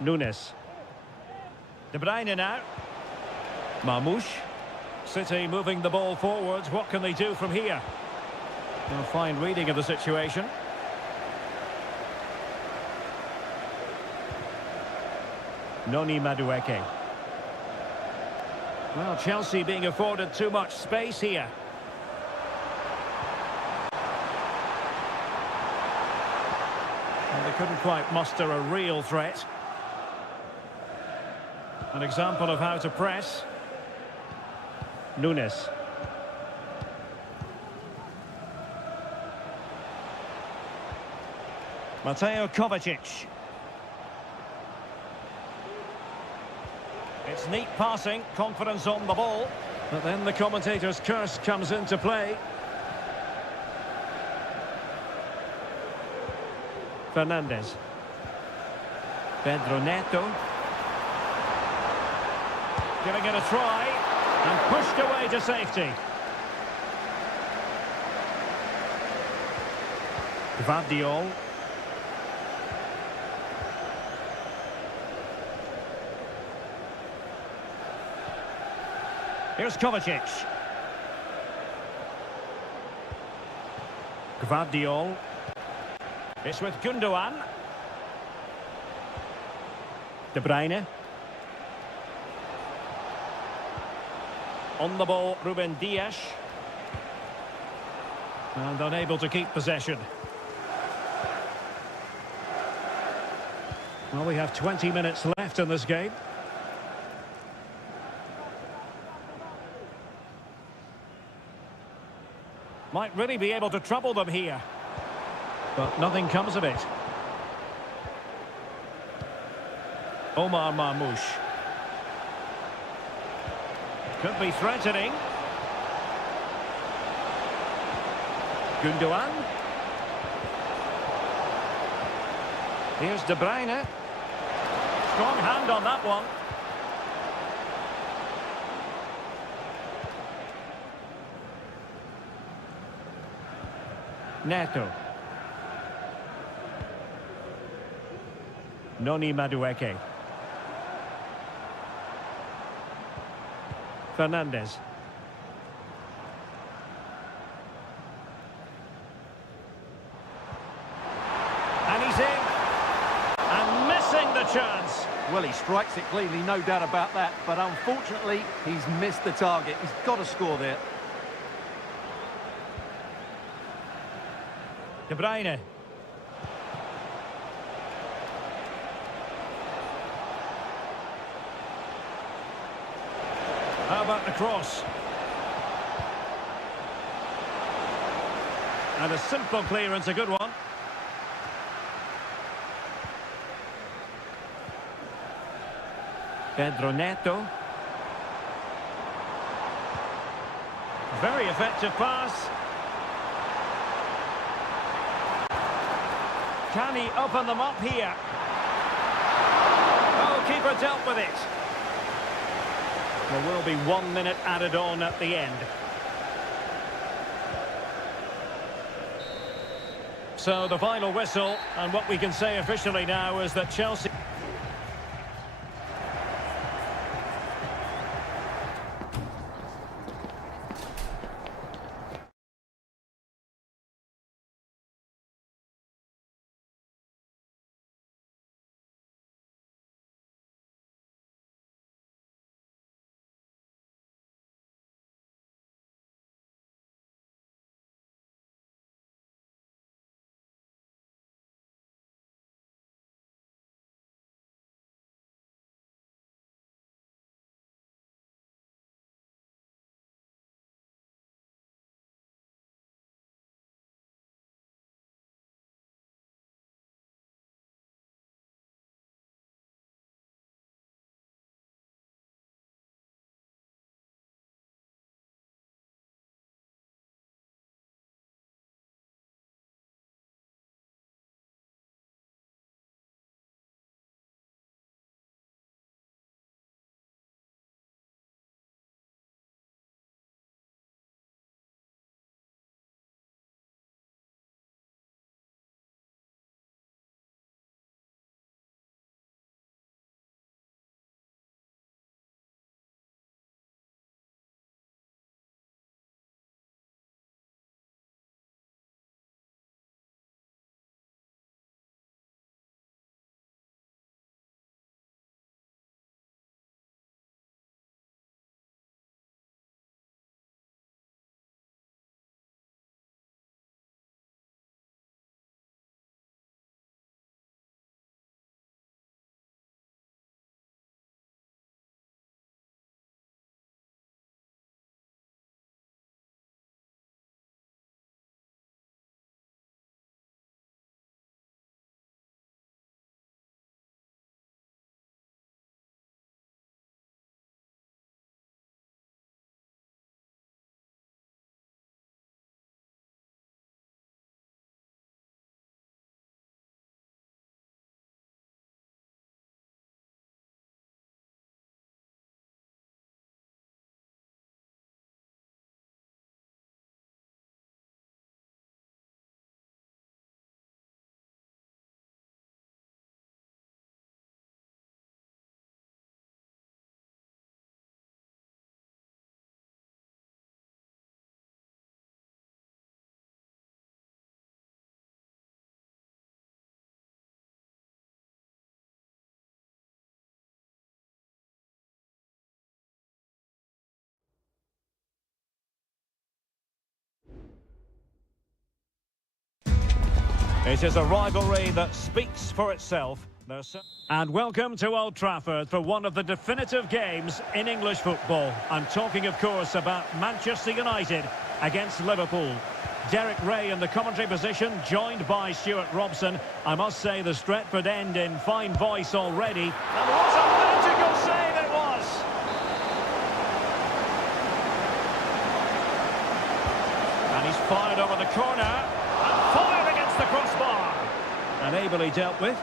Nunes. De Bruyne now. Marmoush. City moving the ball forwards. What can they do from here? A fine reading of the situation. Noni Madueke. Well, Chelsea being afforded too much space here. And they couldn't quite muster a real threat. An example of how to press. Nunes. Mateo Kovacic. It's neat passing, confidence on the ball. But then the commentator's curse comes into play. Fernandez. Pedro Neto. Giving it a try. And pushed away to safety. Gvardiol. Here's Kovacic. Gvardiol. It's with Gundogan. De Bruyne. On the ball, Ruben Dias. And unable to keep possession. Well, we have 20 minutes left in this game. Might really be able to trouble them here. But nothing comes of it. Omar Marmoush. Could be threatening. Gundogan. Here's De Bruyne. Strong hand on that one. Neto. Noni Madueke. Fernandez. And he's in. And missing the chance. Well, he strikes it cleanly, no doubt about that. But unfortunately, he's missed the target. He's got to score there. De Bruyne. How about the cross? And a simple clearance, a good one. Pedro Neto. Very effective pass. Can he open them up here? Oh, keeper dealt with it. There will be 1 minute added on at the end. So the final whistle, and what we can say officially now is that Chelsea... It is a rivalry that speaks for itself. And welcome to Old Trafford for one of the definitive games in English football. I'm talking, of course, about Manchester United against Liverpool. Derek Ray in the commentary position, joined by Stuart Robson. I must say the Stretford end in fine voice already. And what a magical save it was! And he's fired over the corner. And fired against the crossbar. And ably dealt with.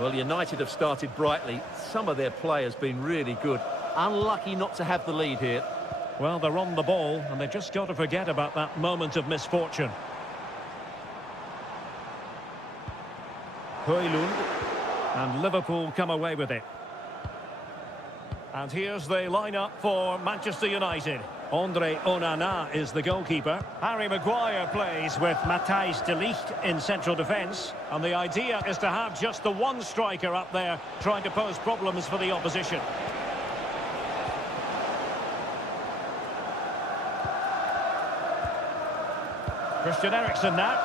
Well, United have started brightly. Some of their players been really good. Unlucky not to have the lead here. Well, they're on the ball, and they've just got to forget about that moment of misfortune. Højlund, and Liverpool come away with it. And here's the lineup for Manchester United. Andre Onana is the goalkeeper. Harry Maguire plays with Matthijs de Ligt in central defence. And the idea is to have just the one striker up there trying to pose problems for the opposition. Christian Eriksen now.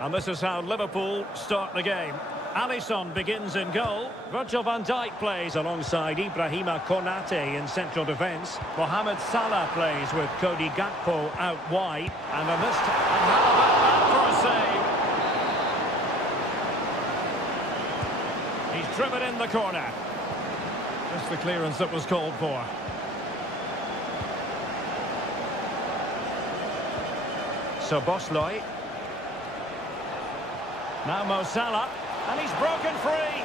And this is how Liverpool start the game. Alisson begins in goal. Virgil van Dijk plays alongside Ibrahima Konate in central defence. Mohamed Salah plays with Cody Gakpo out wide. And a missed... And how about that for a save? He's driven in the corner. Just the clearance that was called for. So Bosley. Now Mo Salah. And he's broken free.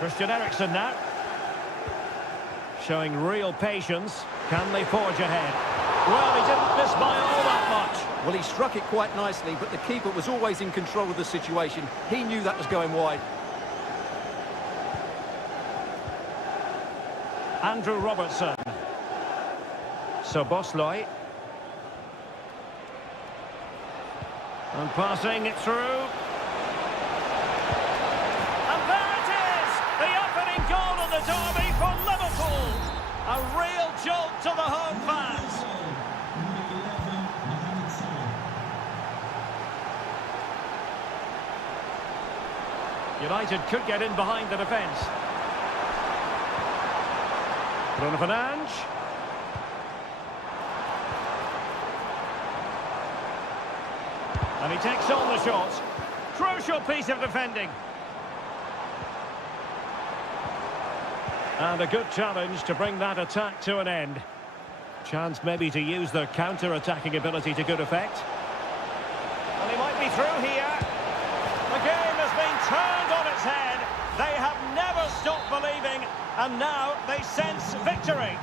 Christian Eriksen now. Showing real patience. Can they forge ahead? Well, he didn't miss by all that much. Well, he struck it quite nicely, but the keeper was always in control of the situation. He knew that was going wide. Andrew Robertson. So Bosley. And passing it through. And there it is! The opening goal of the derby for Liverpool. A real jolt to the home fans. United could get in behind the defence. Bruno Fernandes. And he takes on the shot. Crucial piece of defending. And a good challenge to bring that attack to an end. Chance maybe to use their counter-attacking ability to good effect. And he might be through here. The game has been turned on its head. They have never stopped believing, and now they sense victory.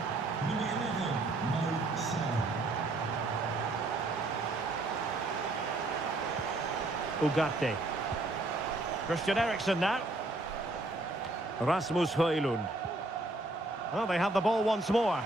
Ugarte. Christian Eriksen now. Rasmus Højlund. Well, they have the ball once more.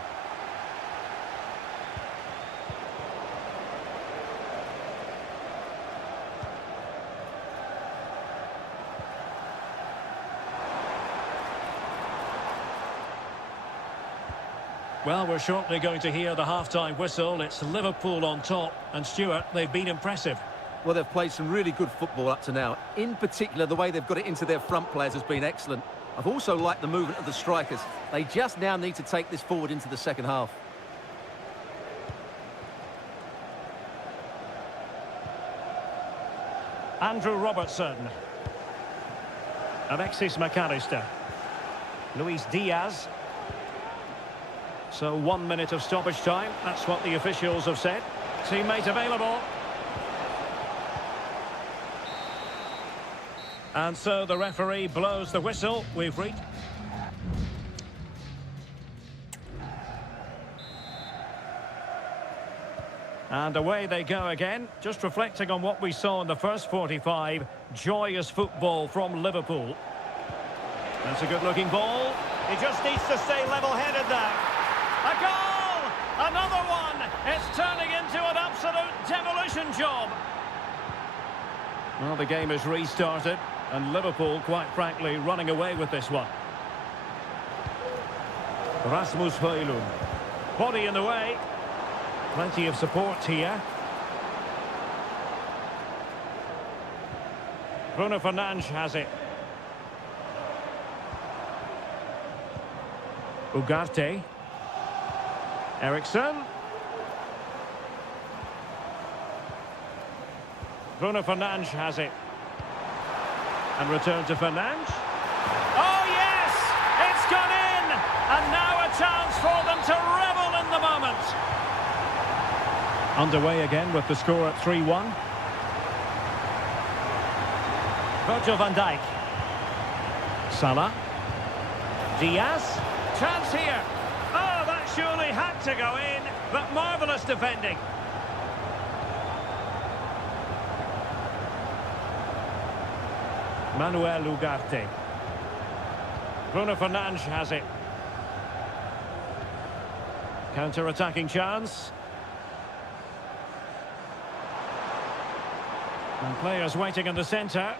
Well, we're shortly going to hear the half-time whistle. It's Liverpool on top. And Stuart, they've been impressive. Well, they've played some really good football up to now. In particular, the way they've got it into their front players has been excellent. I've also liked the movement of the strikers. They just now need to take this forward into the second half. Andrew Robertson. Alexis McAllister. Luis Diaz. So 1 minute of stoppage time. That's what the officials have said. Teammate available. And so the referee blows the whistle. We've reached... And away they go again, just reflecting on what we saw in the first 45. Joyous football from Liverpool. That's a good-looking ball. He just needs to stay level-headed now. A goal! Another one! It's turning into an absolute demolition job. Well, the game is restarted, and Liverpool, quite frankly, running away with this one. Rasmus Højlund. Body in the way. Plenty of support here. Bruno Fernandes has it. Ugarte. Eriksson. Bruno Fernandes has it. And return to Fernandes. Oh, yes! It's gone in! And now a chance for them to revel in the moment. Underway again with the score at 3-1. Virgil van Dijk. Salah. Diaz. Chance here. Oh, that surely had to go in, but marvellous defending. Manuel Ugarte. Bruno Fernandes has it. Counter-attacking chance. And players waiting in the centre.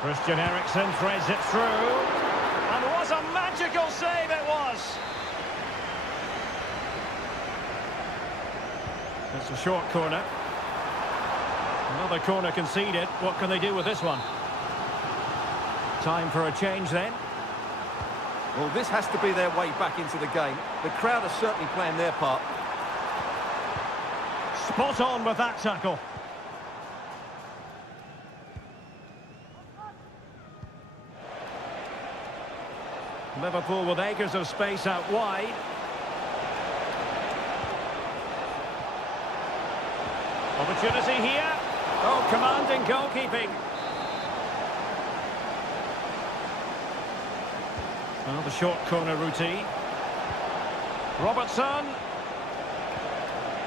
Christian Eriksen threads it through. And what a magical save it was! It's a short corner. Another corner conceded. What can they do with this one? Time for a change then. Well, this has to be their way back into the game. The crowd are certainly playing their part. Spot on with that tackle. Liverpool with acres of space out wide. Opportunity here. Oh, commanding goalkeeping. Well, the short corner routine. Robertson.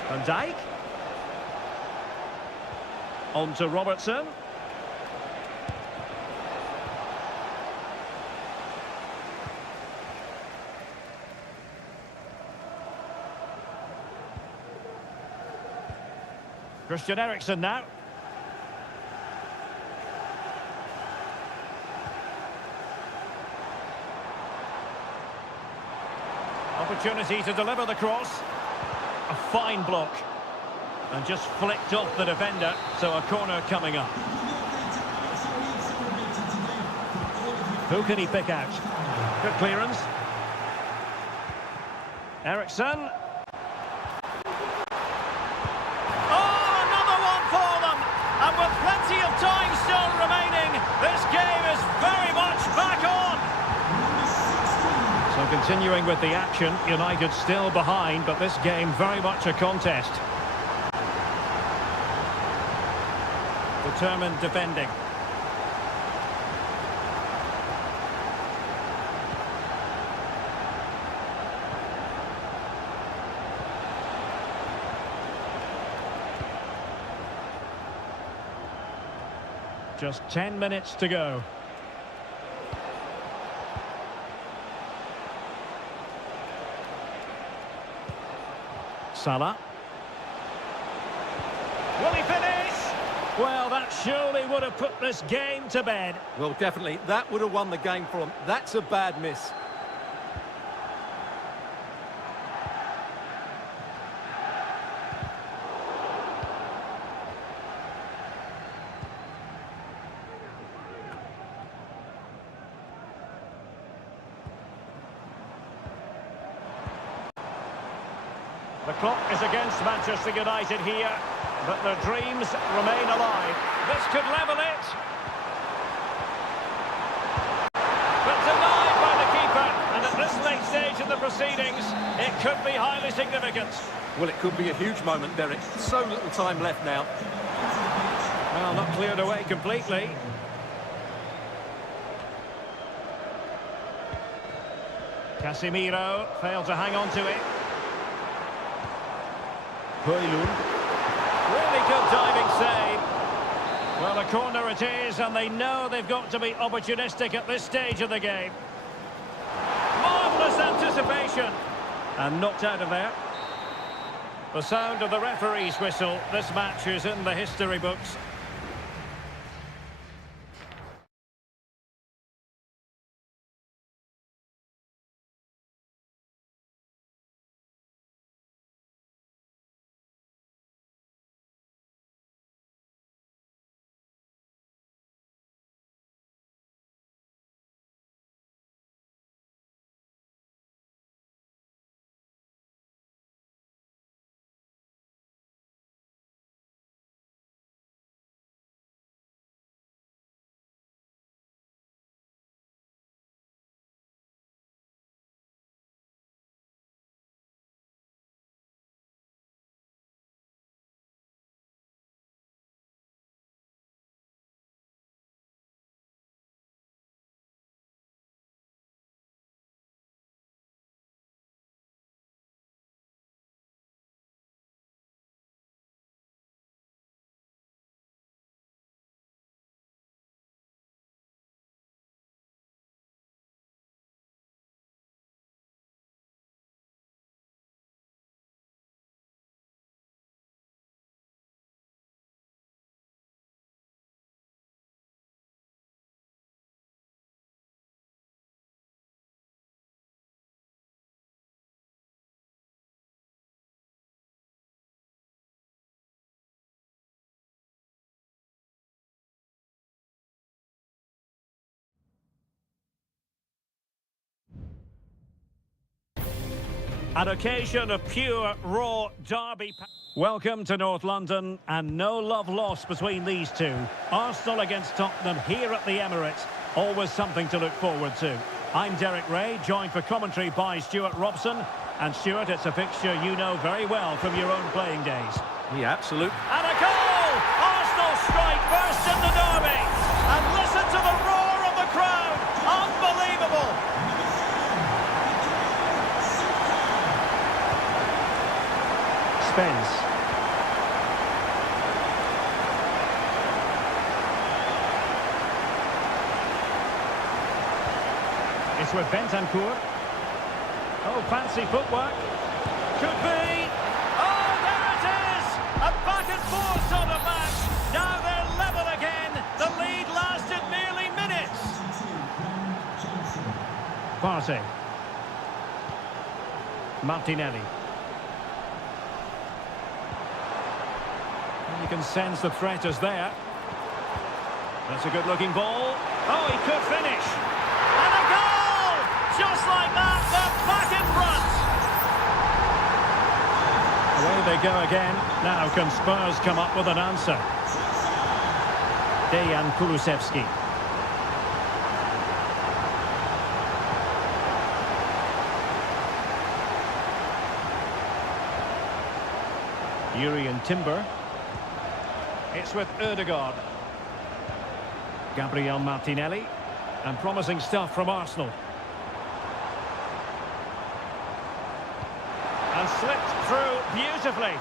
Van Dijk. On to Robertson. Christian Eriksen now. Opportunity to deliver the cross. A fine block. And just flicked off the defender, so a corner coming up. Who can he pick out? Good clearance. Eriksen. And with plenty of time still remaining, this game is very much back on. So continuing with the action, United still behind, but this game very much a contest. Determined defending. Just 10 minutes to go. Salah. Will he finish? Well, that surely would have put this game to bed. Well, definitely. That would have won the game for them. That's a bad miss. The clock is against Manchester United here, but their dreams remain alive. This could level it. But denied by the keeper, and at this late stage in the proceedings, it could be highly significant. Well, it could be a huge moment, Derek. So little time left now. Well, not cleared away completely. Casemiro failed to hang on to it. Højlund. Really good diving save. Well, a corner it is, and they know they've got to be opportunistic at this stage of the game. Marvellous anticipation. And knocked out of there. The sound of the referee's whistle. This match is in the history books. An occasion of pure, raw derby. Welcome to North London, and no love lost between these two. Arsenal against Tottenham here at the Emirates. Always something to look forward to. I'm Derek Ray, joined for commentary by Stuart Robson. And Stuart, it's a fixture you know very well from your own playing days. Yeah, absolutely. And a goal! Arsenal strike first in the derby. And listen to the roar of the crowd. Unbelievable! Spence. It's with Bentancur. Oh, fancy footwork. Could be. Oh, there it is! A back and forth sort of match. Now they're level again. The lead lasted merely minutes. Partey. Martinelli. You can sense the threat is there. That's a good-looking ball. Oh, he could finish. And a goal! Just like that, they're back in front. Away they go again. Now can Spurs come up with an answer? Dejan Kulusevski. Yuri and Timber. It's with Ødegaard. Gabriel Martinelli. And promising stuff from Arsenal. And slipped through beautifully.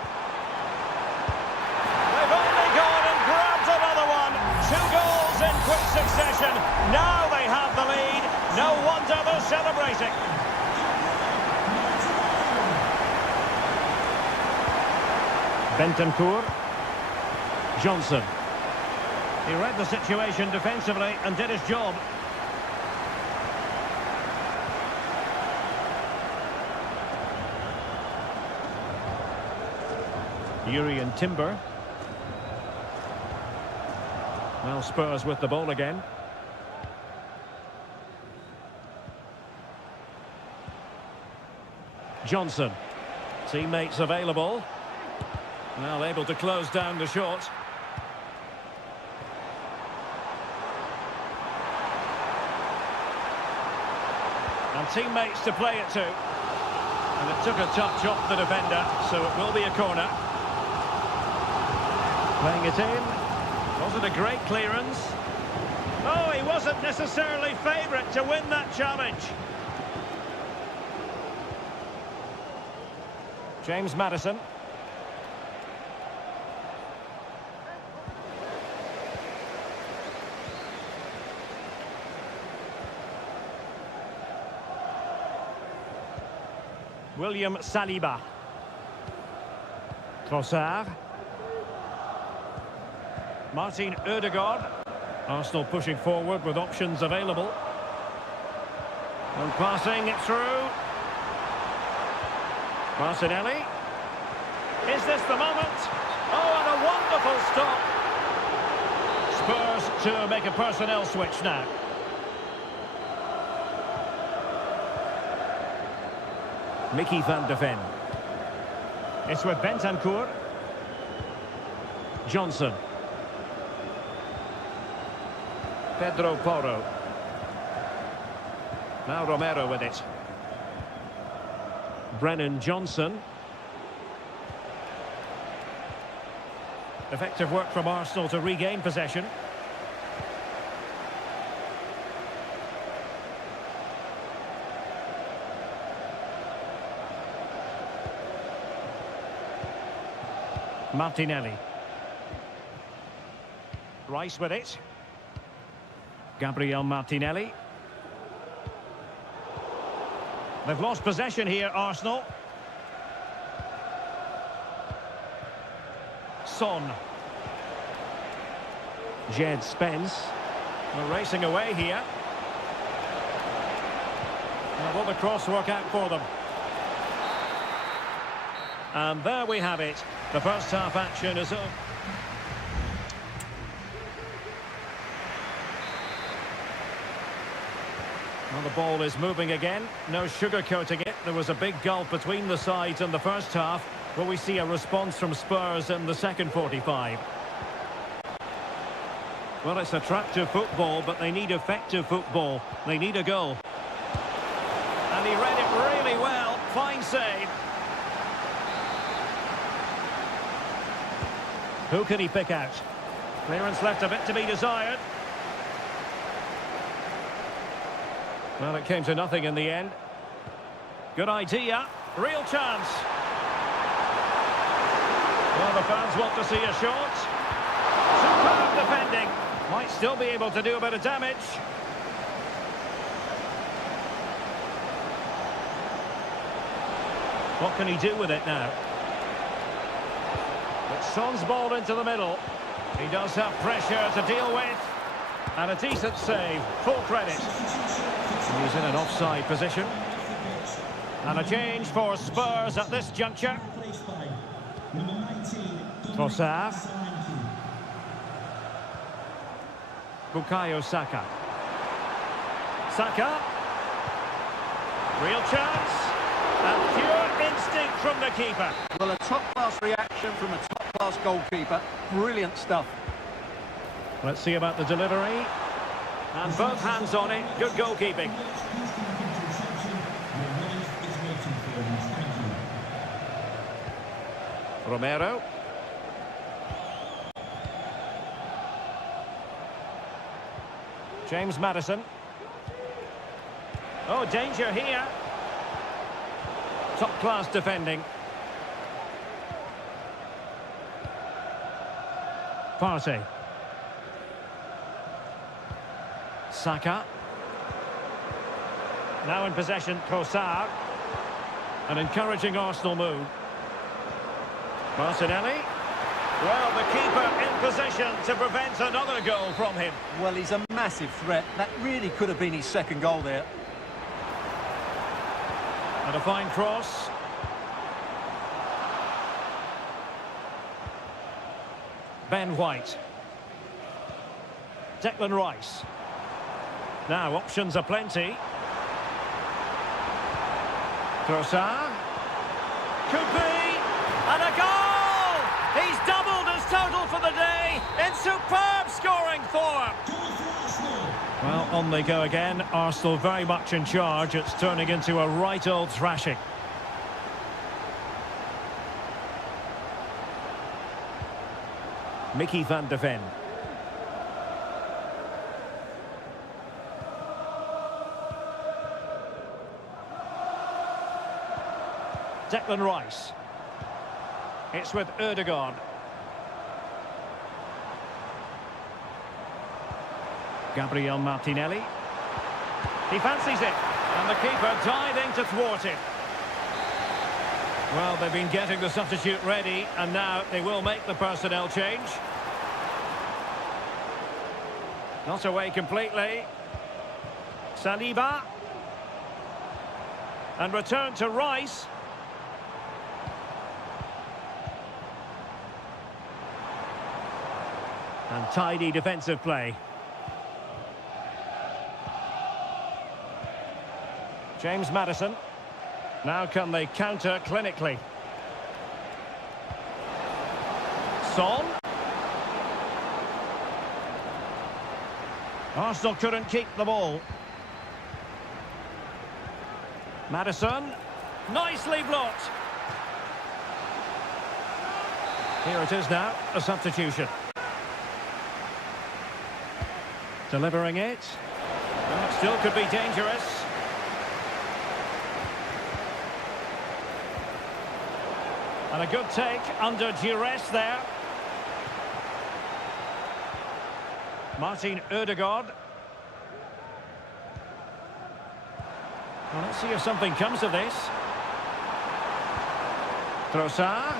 They've only gone and grabbed another one. 2 goals in quick succession. Now they have the lead. No wonder they're celebrating. Bentancur. Johnson. He read the situation defensively and did his job. Yuri and Timber. Well, Spurs with the ball again. Johnson. Teammates available. Well, able to close down the shot. And teammates to play it to. And it took a touch off the defender, so it will be a corner. Playing it in. Was it a great clearance? Oh, he wasn't necessarily favourite to win that challenge. James Maddison. William Saliba. Trossard. Martin Ødegaard. Arsenal pushing forward with options available. And passing it through. Martinelli. Is this the moment? Oh, and a wonderful stop. Spurs to make a personnel switch now. Mickey van de Ven. It's with Bentancur. Johnson. Pedro Porro. Now Romero with it. Brennan Johnson. Effective work from Arsenal to regain possession. Martinelli. Rice with it. Gabriel Martinelli. They've lost possession here, Arsenal. Son. Jed Spence. They're racing away here. Now, will the cross work out for them? And there we have it. The first half action is up. Well, the ball is moving again. No sugarcoating it. There was a big gulf between the sides in the first half. Will we see a response from Spurs in the second 45? Well, it's attractive football, but they need effective football. They need a goal. And he read it really well. Fine save. Who can he pick out? Clearance left a bit to be desired. Well, it came to nothing in the end. Good idea. Real chance. Well, the fans want to see a shot. Superb defending. Might still be able to do a bit of damage. What can he do with it now? It's Son's ball into the middle. He does have pressure to deal with. And a decent save. Full credit. He's in an offside position. And a change for Spurs at this juncture. Trossard. Bukayo Saka. Saka. Real chance. And pure instinct from the keeper. Well, a top-class reaction from a top-class goalkeeper. Brilliant stuff. Let's see about the delivery. And both hands on it. Good goalkeeping. Romero. James Maddison. Oh, danger here. Top-class defending. Partey. Saka. Now in possession, Trossard. An encouraging Arsenal move. Martinelli. Well, the keeper in position to prevent another goal from him. Well, he's a massive threat. That really could have been his second goal there. And a fine cross. Ben White. Declan Rice. Now, options are plenty. Trossard. Could be. And a goal! He's doubled his total for the day in superb scoring form. Well, on they go again. Arsenal very much in charge. It's turning into a right old thrashing. Mickey van de Ven. Declan Rice. It's with Ødegaard. Gabriel Martinelli. He fancies it. And the keeper diving to thwart it. Well, they've been getting the substitute ready, and now they will make the personnel change. Not away completely. Saliba. And return to Rice. And tidy defensive play. James Maddison. Now can they counter clinically? Son. Arsenal couldn't keep the ball. Maddison. Nicely blocked. Here it is now, a substitution. Delivering it. Well, it still could be dangerous. And a good take under duress there. Martin Ødegaard. Well, let's see if something comes of this. Trossard.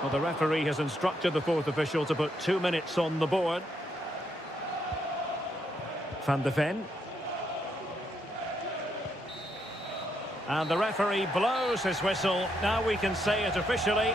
Well, the referee has instructed the fourth official to put 2 minutes on the board. Van de Ven. And the referee blows his whistle. Now we can say it officially.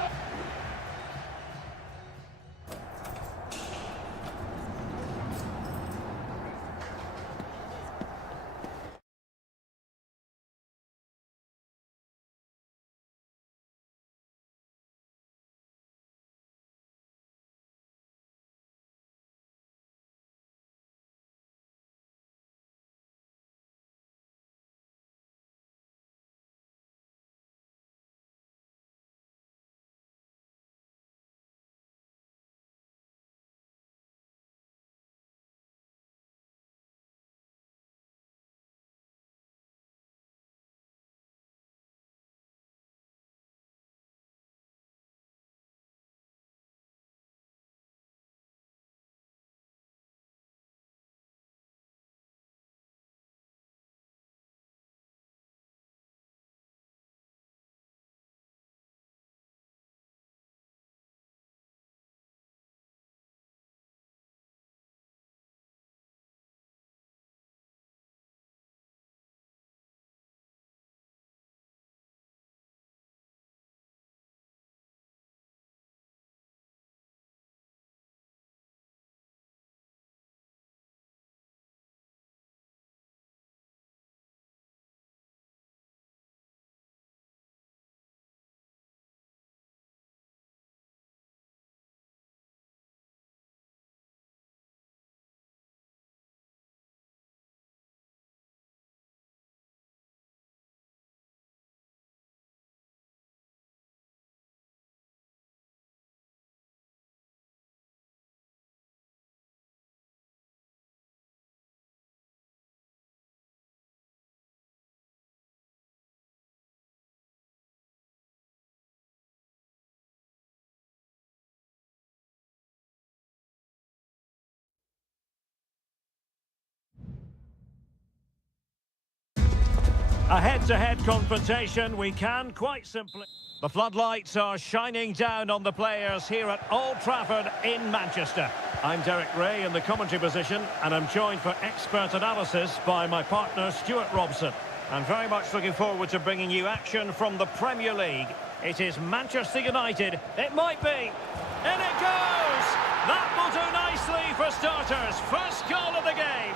A head-to-head confrontation, we can quite simply... The floodlights are shining down on the players here at Old Trafford in Manchester. I'm Derek Ray in the commentary position, and I'm joined for expert analysis by my partner Stuart Robson. I'm very much looking forward to bringing you action from the Premier League. It is Manchester United. It might be. In it goes! That will do nicely for starters. First goal of the game.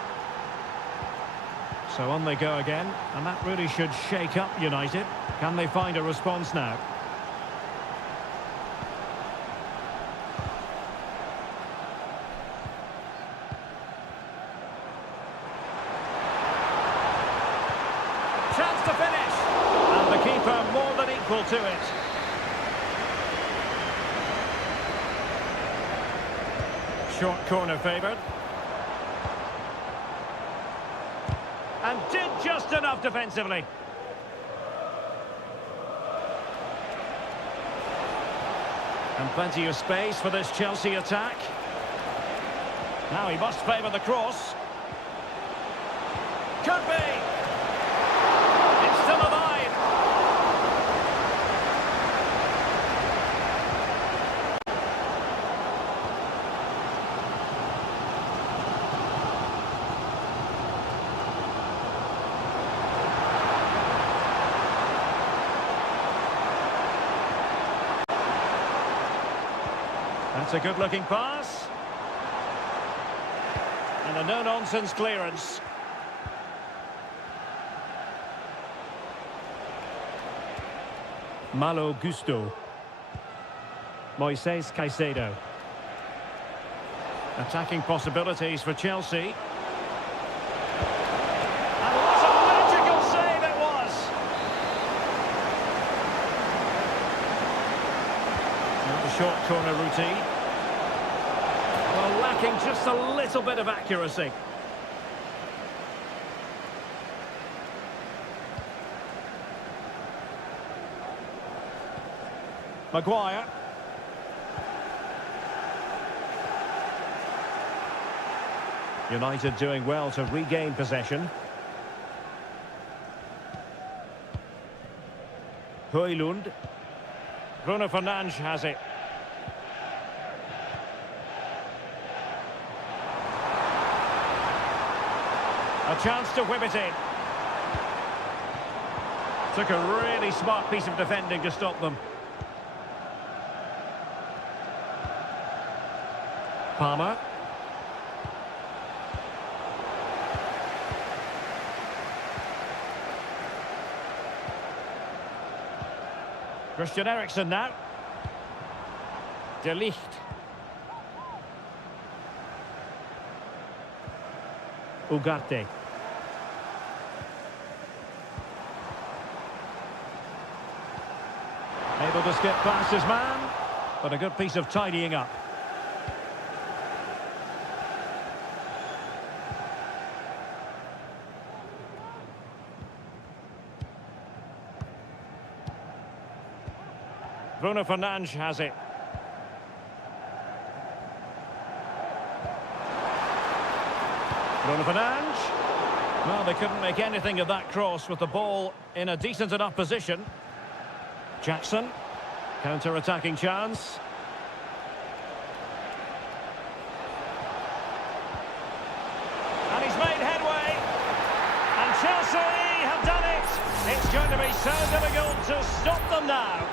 So on they go again, and that really should shake up United. Can they find a response now? Chance to finish! And the keeper more than equal to it. Short corner favoured. And did just enough defensively. And plenty of space for this Chelsea attack. Now he must favour the cross. Could be. It's still alive. It's a good-looking pass. And a no-nonsense clearance. Malo Gusto. Moises Caicedo. Attacking possibilities for Chelsea. And what a magical save it was! Now the short corner routine. Well, lacking just a little bit of accuracy. Maguire. United doing well to regain possession. Højlund. Bruno Fernandes has it. A chance to whip it in. Took a really smart piece of defending to stop them. Palmer. Christian Eriksen now. De Ligt. Ugarte. Able to skip past his man, but a good piece of tidying up. Bruno Fernandes has it. Bruno Fernandes. Well, they couldn't make anything of that cross with the ball in a decent enough position. Jackson. Counter-attacking chance. And he's made headway. And Chelsea have done it. It's going to be so difficult to stop them now.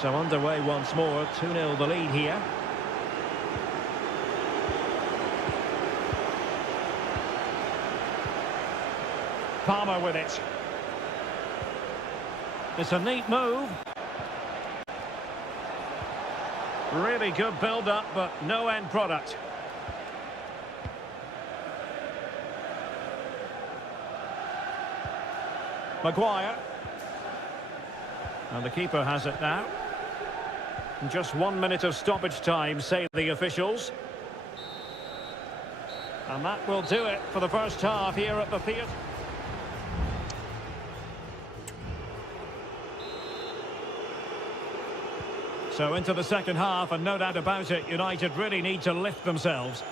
So underway once more, 2-0 the lead here. Palmer with it. It's a neat move. Really good build-up, but no end product. Maguire. And the keeper has it now. Just 1 minute of stoppage time, say the officials. And that will do it for the first half here at the theatre. So into the second half, and no doubt about it, United really need to lift themselves.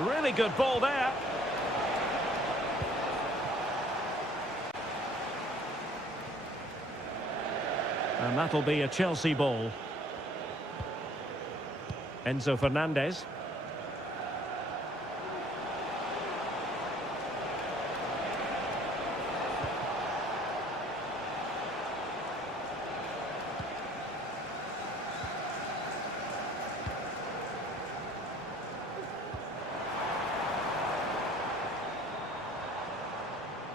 Really good ball there. And that'll be a Chelsea ball. Enzo Fernandez.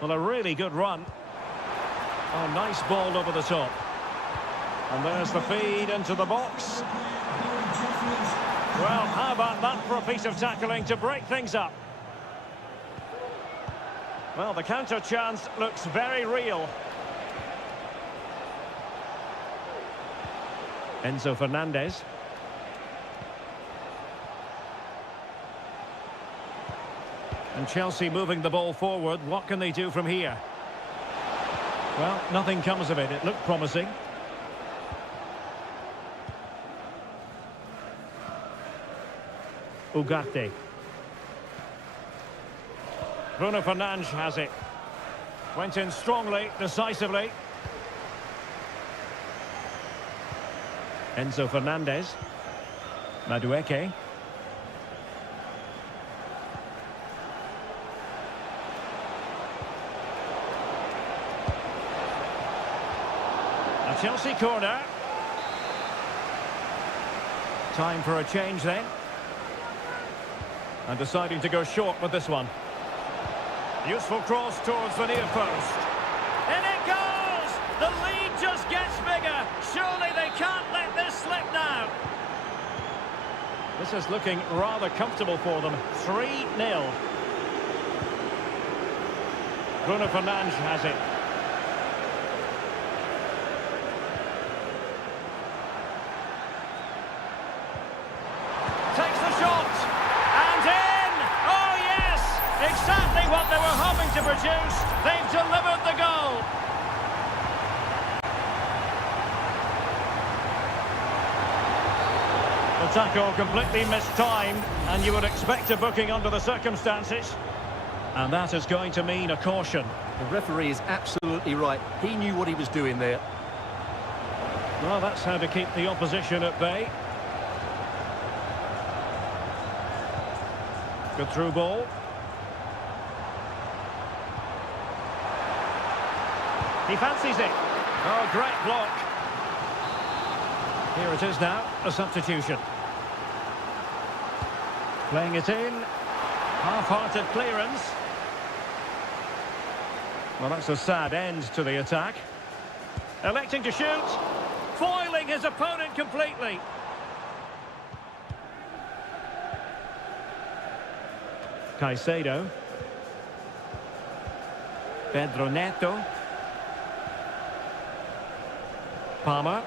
Well, a really good run. Oh, nice ball over the top. And there's the feed into the box. Well, how about that for a piece of tackling to break things up? Well, the counter chance looks very real. Enzo Fernandez. And Chelsea moving the ball forward. What can they do from here? Well, nothing comes of it. It looked promising. Ugarte. Bruno Fernandes has it. Went in strongly, decisively. Enzo Fernandez. Madueke. A Chelsea corner. Time for a change then. And deciding to go short with this one. Useful cross towards the near post. In it goes! The lead just gets bigger. Surely they can't let this slip now. This is looking rather comfortable for them. 3-0. Bruno Fernandes has it. Takes the shot. And in! Oh yes! Exactly what they were hoping to produce. They've delivered the goal. The tackle completely mistimed, and you would expect a booking under the circumstances. And that is going to mean a caution. The referee is absolutely right. He knew what he was doing there. Well, that's how to keep the opposition at bay. Good through ball. He fancies it. Oh, great block. Here it is now, a substitution. Playing it in. Half-hearted clearance. Well, that's a sad end to the attack. Electing to shoot. Foiling his opponent completely. Caicedo. Pedro Neto. Palmer.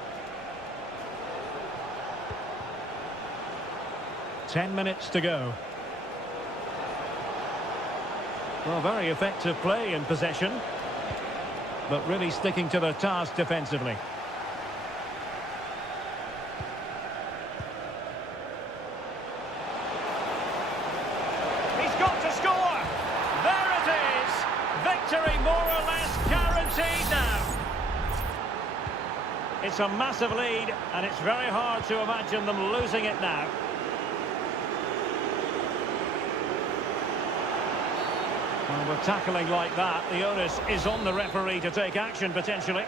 10 minutes to go. Well, very effective play in possession, but really sticking to their task defensively. He's got to score! There it is! Victory more or less guaranteed now. It's a massive lead, and it's very hard to imagine them losing it now. Well, with tackling like that, the onus is on the referee to take action, potentially.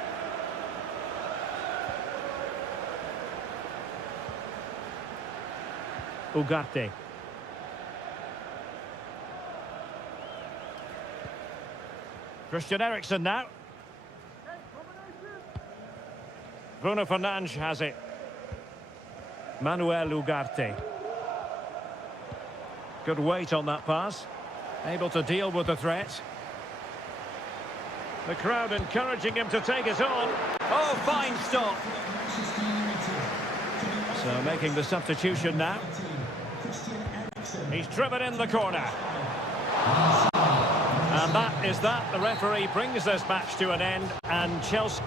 Ugarte. Christian Eriksen now. Bruno Fernandes has it. Manuel Ugarte. Good weight on that pass. Able to deal with the threat. The crowd encouraging him to take it on. Oh, fine stop. So making the substitution now. He's driven in the corner. And that is that. The referee brings this match to an end, and Chelsea...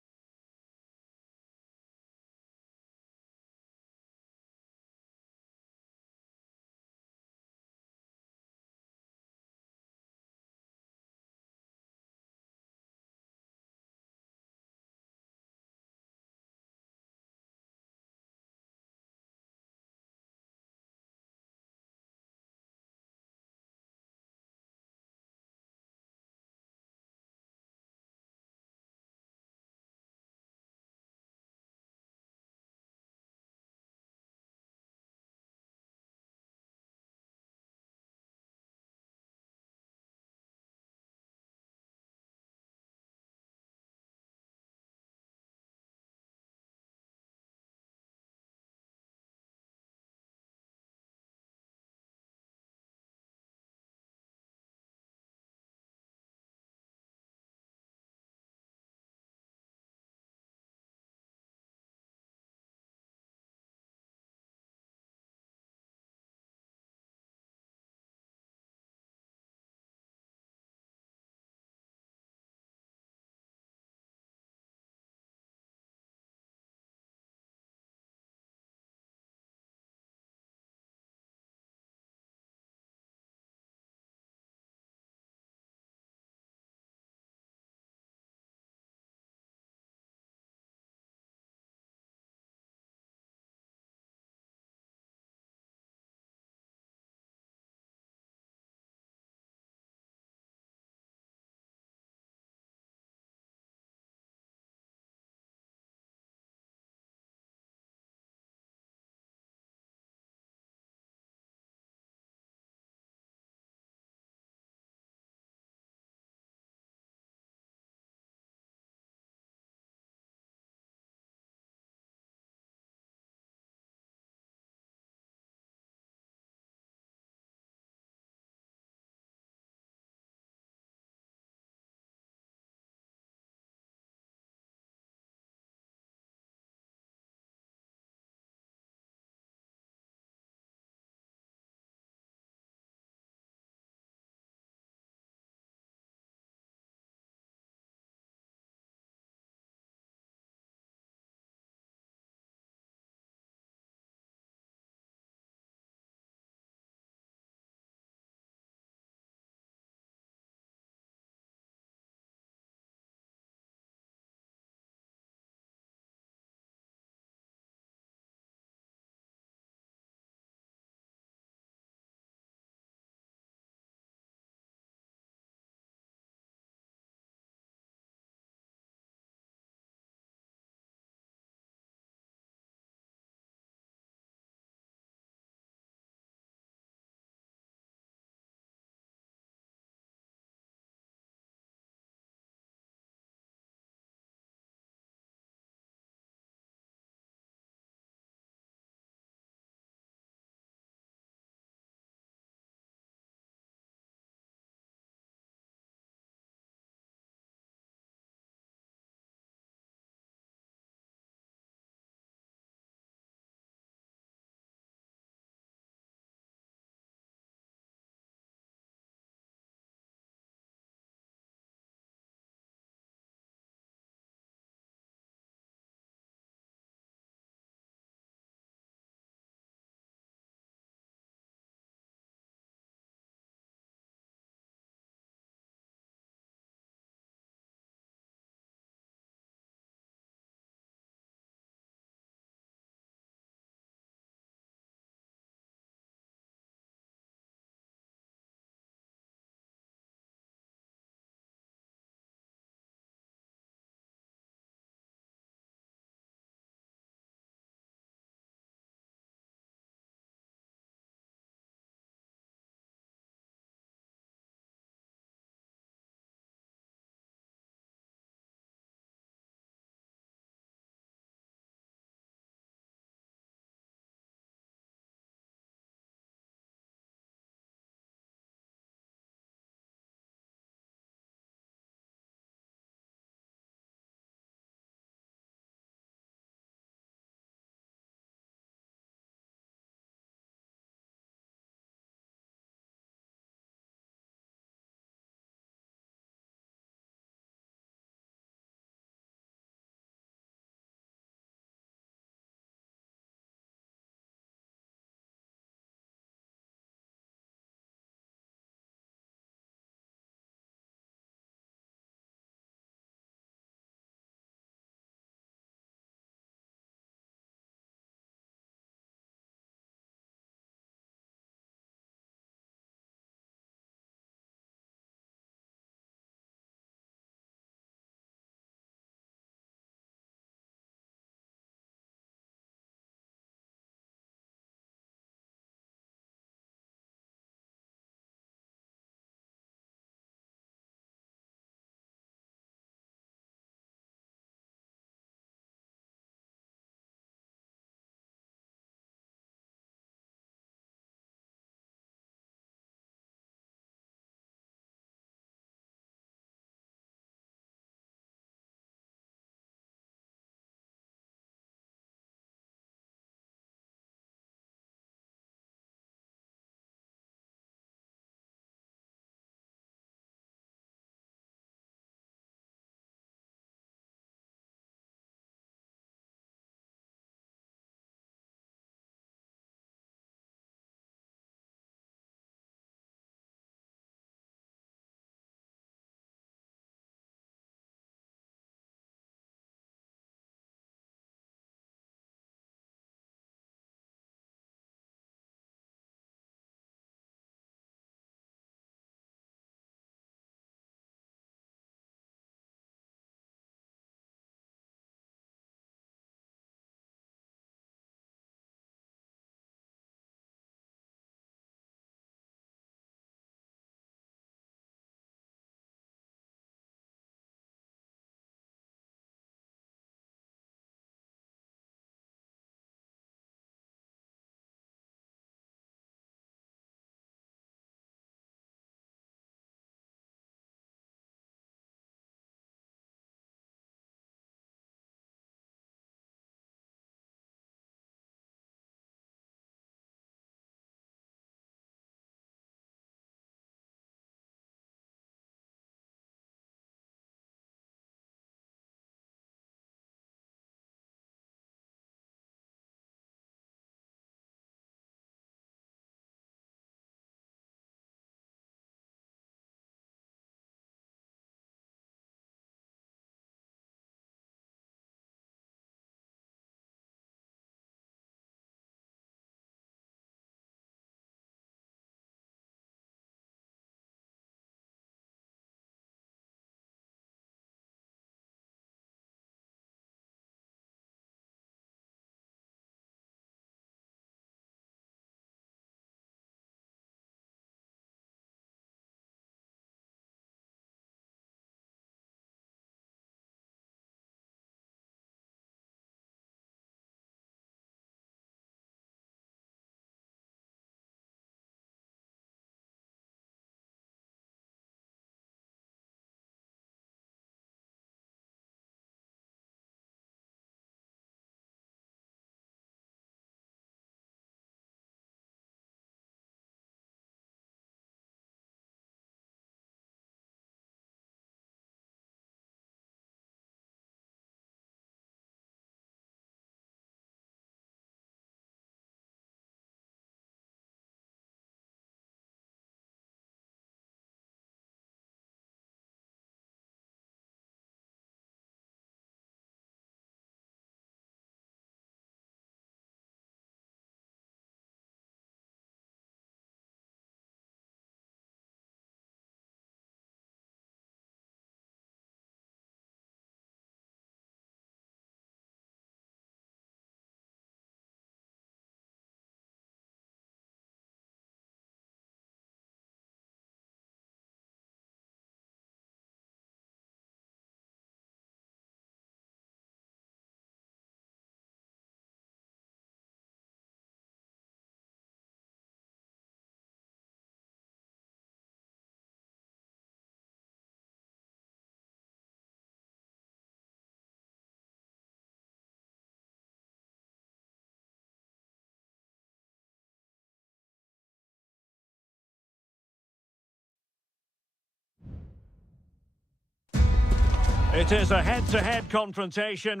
It is a head-to-head confrontation.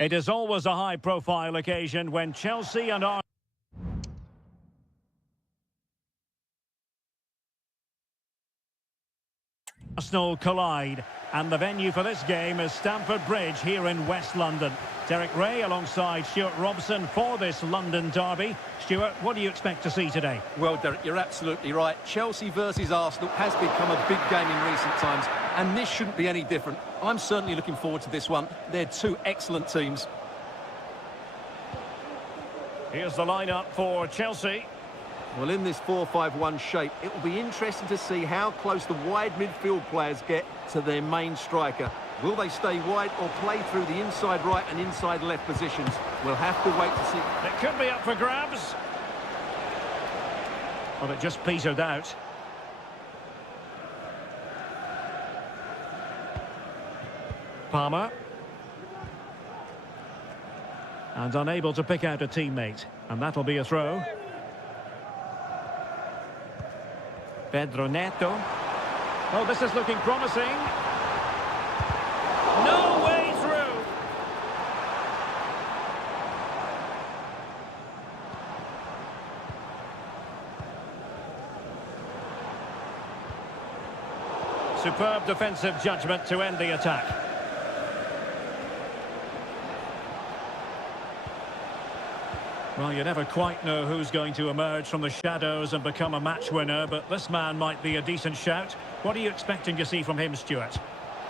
It is always a high-profile occasion when Chelsea and Arsenal collide, and the venue for this game is Stamford Bridge here in West London. Derek Ray alongside Stuart Robson for this London derby. Stuart, what do you expect to see today? Well, Derek, you're absolutely right. Chelsea versus Arsenal has become a big game in recent times, and this shouldn't be any different. I'm certainly looking forward to this one. They're two excellent teams. Here's the lineup for Chelsea. Well, in this 4-5-1 shape, it will be interesting to see how close the wide midfield players get to their main striker. Will they stay wide or play through the inside right and inside left positions? We'll have to wait to see. It could be up for grabs. Well, it just petered out. Palmer. And unable to pick out a teammate. And that'll be a throw. Pedro Neto. Oh, this is looking promising. No way through. Superb defensive judgment to end the attack. Well, you never quite know who's going to emerge from the shadows and become a match winner, but this man might be a decent shout. What are you expecting to see from him, Stuart?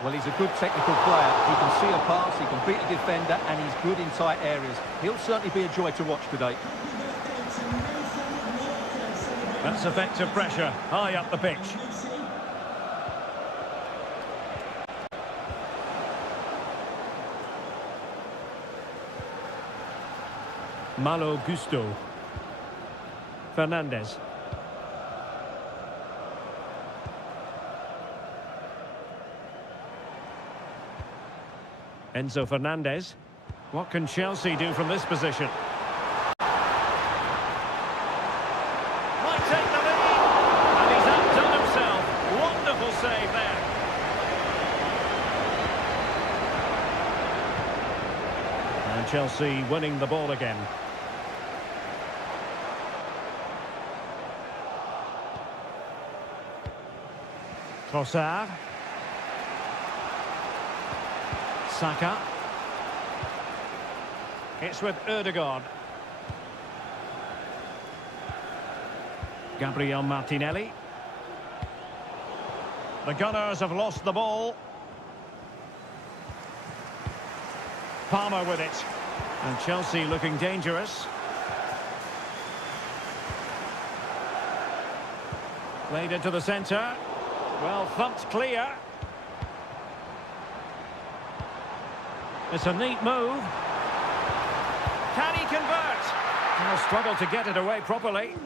Well, he's a good technical player. He can see a pass, he can beat a defender, and he's good in tight areas. He'll certainly be a joy to watch today. That's effective pressure, high up the pitch. Malo Gusto. Fernandez. Enzo Fernandez. What can Chelsea do from this position? Might take the lead. And he's outdone himself. Wonderful save there. And Chelsea winning the ball again. Trossard. Saka. It's with Ødegaard. Gabriel Martinelli. The Gunners have lost the ball. Palmer with it. And Chelsea looking dangerous. Played into the centre. Well, thumped clear. It's a neat move. Can he convert? He'll struggle to get it away properly.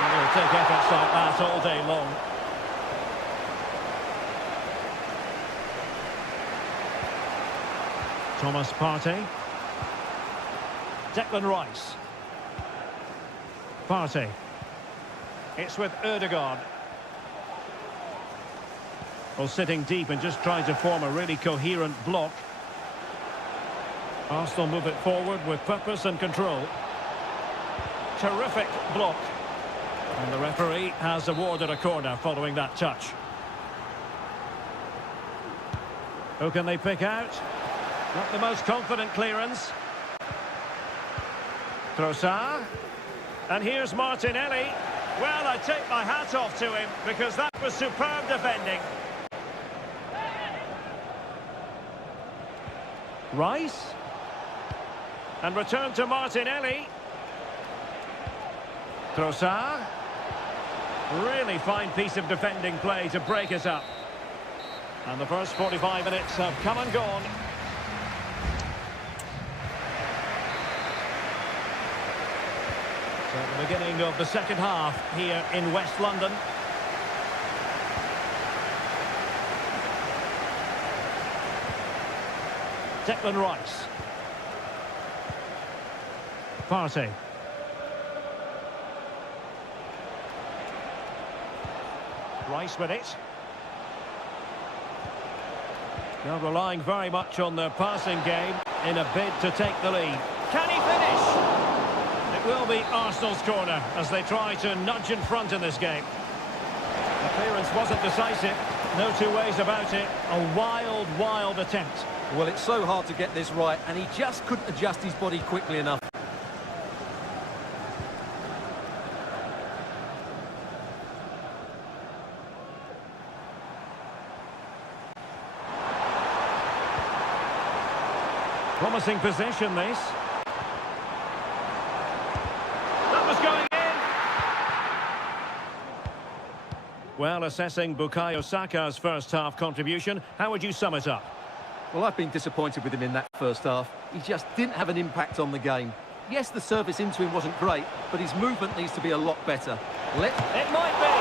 And he'll take efforts like that all day long. Thomas Partey. Declan Rice. Partey. It's with Ødegaard. Well, sitting deep and just trying to form a really coherent block. Arsenal move it forward with purpose and control. Terrific block. And the referee has awarded a corner following that touch. Who can they pick out? Not the most confident clearance. Trossard. And here's Martinelli. Well, I take my hat off to him because that was superb defending. Rice. And return to Martinelli. Trossard. Really fine piece of defending play to break it up. And the first 45 minutes have come and gone. So at the beginning of the second half here in West London. Declan Rice. Partey. Rice with it. They're relying very much on their passing game in a bid to take the lead. Can he finish? It will be Arsenal's corner as they try to nudge in front in this game. The clearance wasn't decisive. No two ways about it. A wild, wild attempt. Well, it's so hard to get this right, and he just couldn't adjust his body quickly enough. Promising possession, this. That was going in. Well, assessing Bukayo Saka's first half contribution, how would you sum it up? Well, I've been disappointed with him in that first half. He just didn't have an impact on the game. Yes, the service into him wasn't great, but his movement needs to be a lot better. It might be.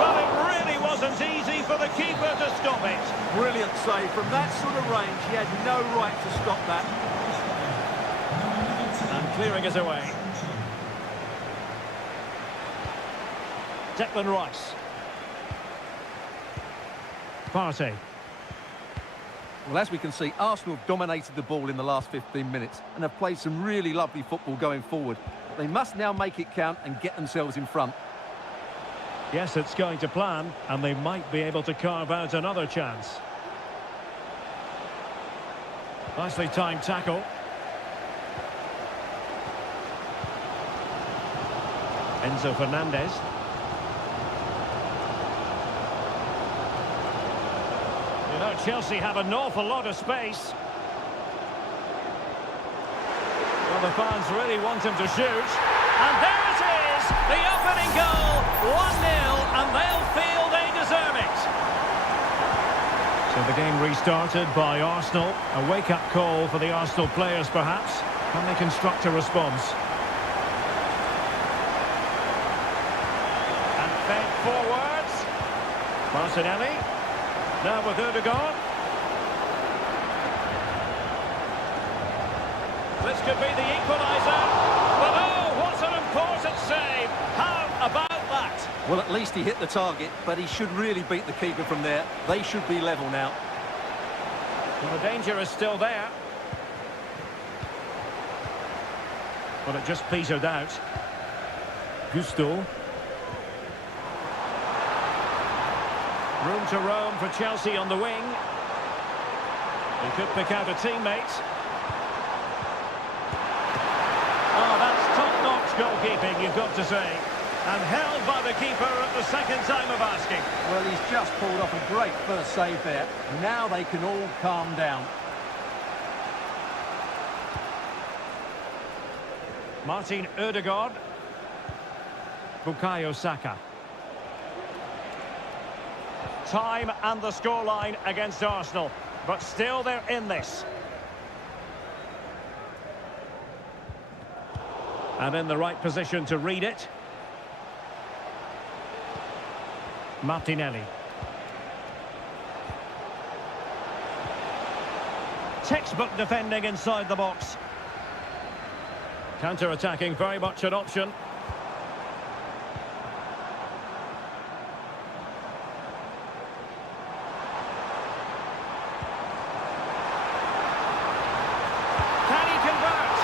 Well, it really wasn't easy for the keeper to stop it. Brilliant save. From that sort of range, he had no right to stop that. And clearing it away. Declan Rice. Partey. Well, as we can see, Arsenal have dominated the ball in the last 15 minutes and have played some really lovely football going forward. They must now make it count and get themselves in front. Yes, it's going to plan, and they might be able to carve out another chance. Nicely timed tackle. Enzo Fernandez. You know, Chelsea have an awful lot of space. Well, the fans really want him to shoot. And there it is! The opening goal! 1-0, and they'll feel they deserve it. So the game restarted by Arsenal. A wake-up call for the Arsenal players, perhaps. Can they construct a response? And fed forwards. Martinelli. Now with Ødegaard. This could be the equaliser. But oh, what an important save. How about that? Well, at least he hit the target, but he should really beat the keeper from there. They should be level now. Well, the danger is still there. But it just petered out. Gusto. Room to roam for Chelsea on the wing. He could pick out a teammate. Oh, that's top-notch goalkeeping, you've got to say. And held by the keeper at the second time of asking. Well, he's just pulled off a great first save there. Now they can all calm down. Martin Ødegaard. Bukayo Saka. Time and the scoreline against Arsenal. But still they're in this. And in the right position to read it. Martinelli. Textbook defending inside the box. Counter-attacking, very much an option. Can he convert?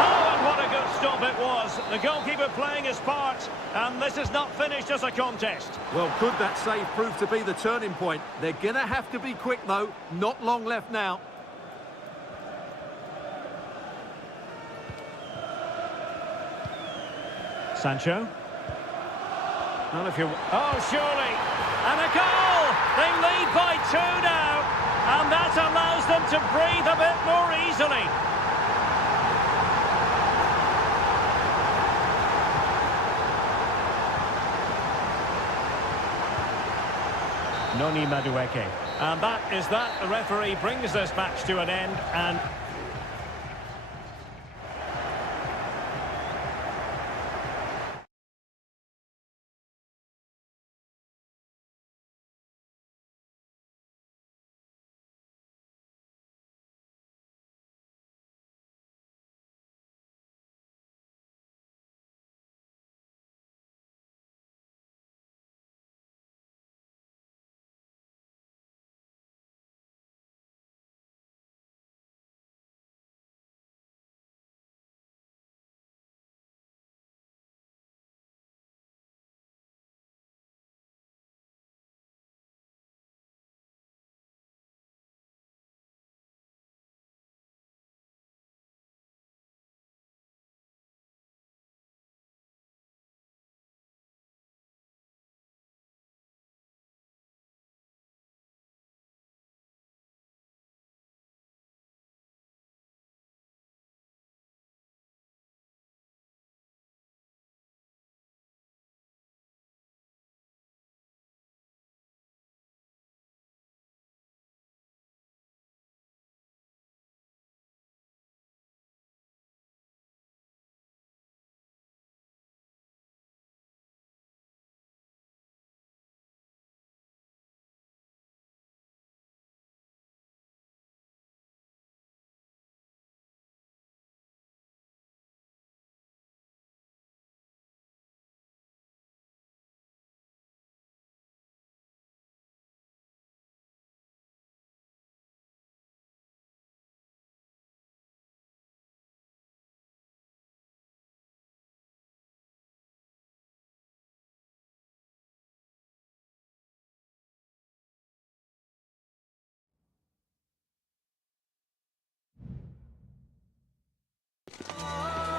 Oh, and what a good stop it was. The goalkeeper playing his part, and this is not finished as a contest. Well, could that save prove to be the turning point? They're going to have to be quick, though. Not long left now. Sancho. Not if you... Oh, surely. And a goal! They lead by 2 now. And that allows them to breathe a bit more easily. Noni Madueke. And that is that. The referee brings this match to an end and...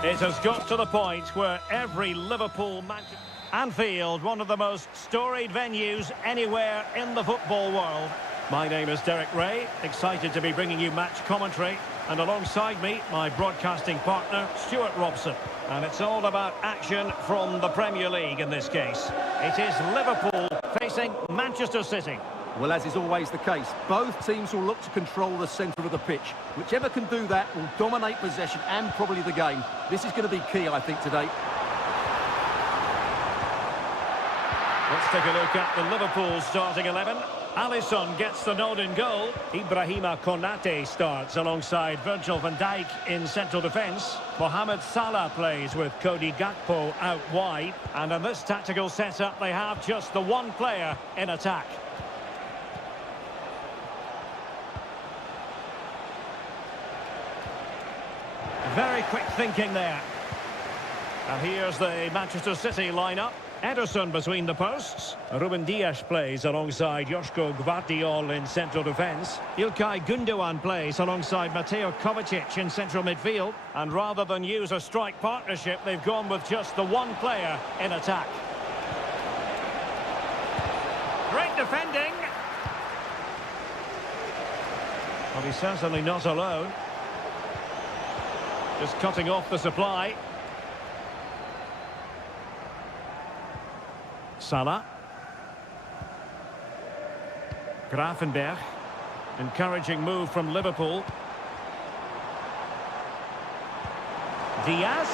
It has got to the point where every Liverpool match... Anfield, one of the most storied venues anywhere in the football world. My name is Derek Ray, excited to be bringing you match commentary. And alongside me, my broadcasting partner, Stuart Robson. And it's all about action from the Premier League in this case. It is Liverpool facing Manchester City. Well, as is always the case, both teams will look to control the centre of the pitch. Whichever can do that will dominate possession and probably the game. This is going to be key, I think, today. Let's take a look at the Liverpool starting 11. Alisson gets the nod in goal. Ibrahima Konate starts alongside Virgil van Dijk in central defence. Mohamed Salah plays with Cody Gakpo out wide. And in this tactical setup, they have just the one player in attack. Very quick thinking there. And here's the Manchester City lineup. Ederson between the posts. Ruben Dias plays alongside Joško Gvardiol in central defence. İlkay Gündoğan plays alongside Mateo Kovacic in central midfield. And rather than use a strike partnership, they've gone with just the one player in attack. Great defending. Well, he's certainly not alone. Just cutting off the supply. Salah. Gravenberch. Encouraging move from Liverpool. Diaz.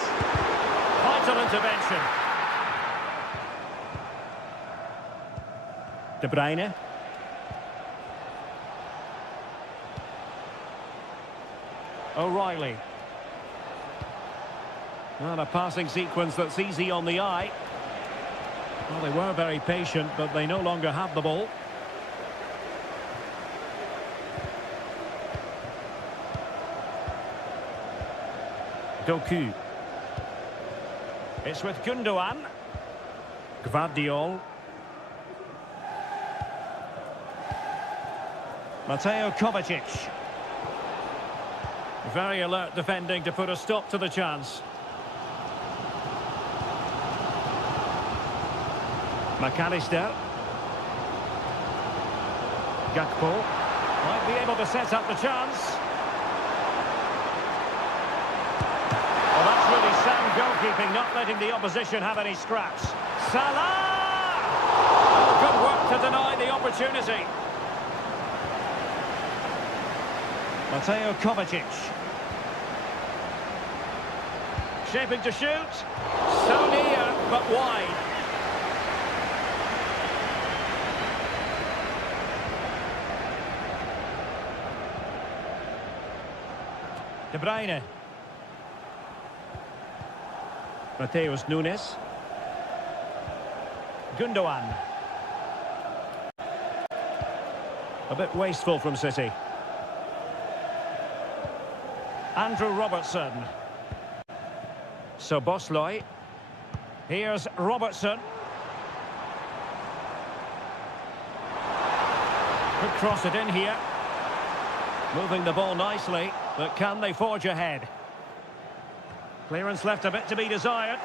Vital intervention. De Bruyne. O'Reilly. Not a passing sequence that's easy on the eye. Well, they were very patient, but they no longer have the ball. Doku. It's with Gündoğan. Gvardiol. Mateo Kovacic. Very alert defending to put a stop to the chance. McAllister. Gakpo might be able to set up the chance. Well, that's really sound goalkeeping, not letting the opposition have any scraps. Salah! Oh, good work to deny the opportunity. Mateo Kovacic. Shaping to shoot. So near, but wide. De Bruyne. Mateus Nunes. Gündoğan. A bit wasteful from City. Andrew Robertson. Szoboszlai. Here's Robertson. Could cross it in here. Moving the ball nicely, but can they forge ahead? Clearance left a bit to be desired.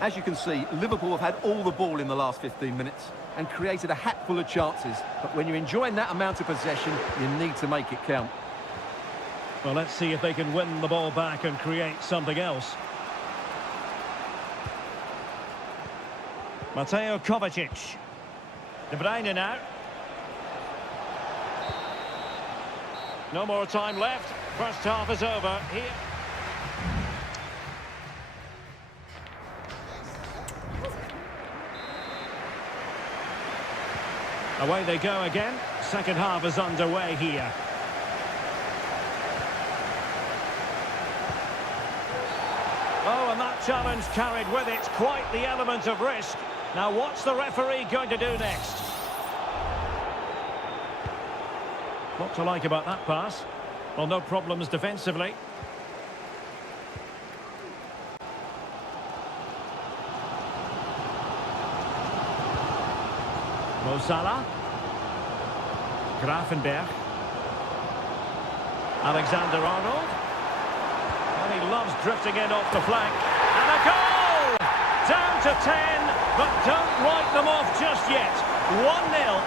As you can see, Liverpool have had all the ball in the last 15 minutes and created a hatful of chances. But when you're enjoying that amount of possession, you need to make it count. Well, let's see if they can win the ball back and create something else. Mateo Kovacic. De Bruyne now. No more time left. First half is over. Here. Away they go again. Second half is underway here. Oh, and that challenge carried with it quite the element of risk. Now, what's the referee going to do next? What to like about that pass? Well, no problems defensively. Mo Salah. Grafenberg. Alexander-Arnold. And he loves drifting in off the flank. And a goal! Down to 10, but don't write them off just yet. 1-0.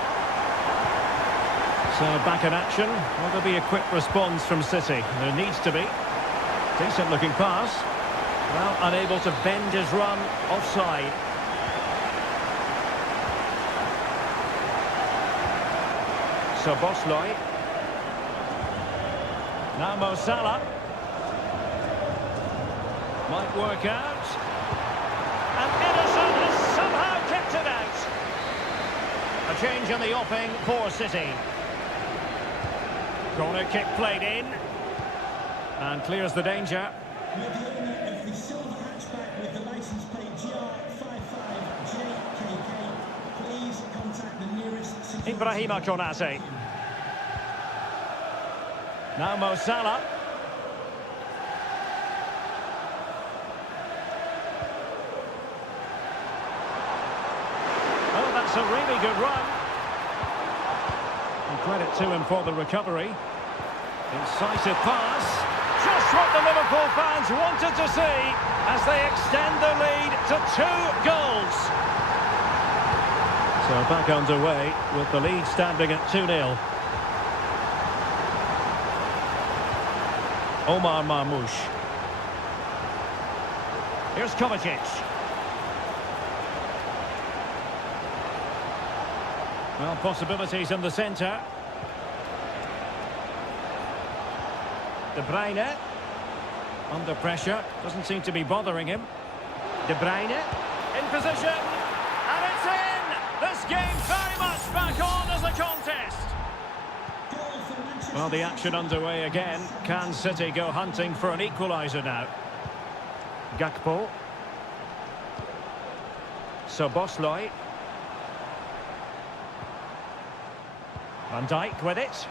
So back in action. Will there be a quick response from City? There needs to be. Decent looking pass. Well, unable to bend his run. Offside. So Bosley. Now Mo Salah. Might work out. And Ederson has somehow kept it out. A change in the offing for City. Corner kick played in. And clears the danger. With the owner of the silver hatchback with the license plate GR55JKK, please contact the nearest security. Ibrahima Konate. Now Mo Salah. Oh, that's a really good run. And credit to him for the recovery. Incisive pass. Just what the Liverpool fans wanted to see as they extend the lead to 2 goals. So back underway with the lead standing at 2-0. Omar Marmoush. Here's Kovacic. Well, possibilities in the centre. De Bruyne. Under pressure. Doesn't seem to be bothering him. De Bruyne. In position. And it's in! This game very much back on as a contest. Well, the action underway again. Can City go hunting for an equaliser now? Gakpo. Soboslai. Van Dijk with it.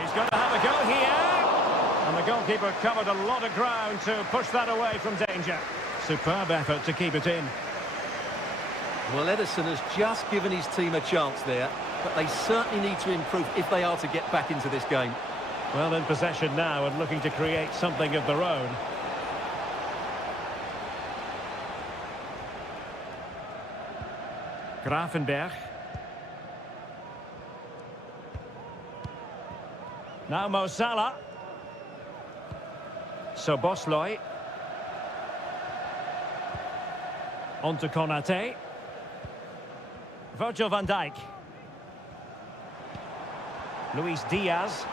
He's going to have a go here. And the goalkeeper covered a lot of ground to push that away from danger. Superb effort to keep it in. Well, Ederson has just given his team a chance there, but they certainly need to improve if they are to get back into this game. Well, in possession now and looking to create something of their own. Grafenberg. Now Mo Salah. Soboslai. On to Konate. Virgil van Dijk. Luis Diaz.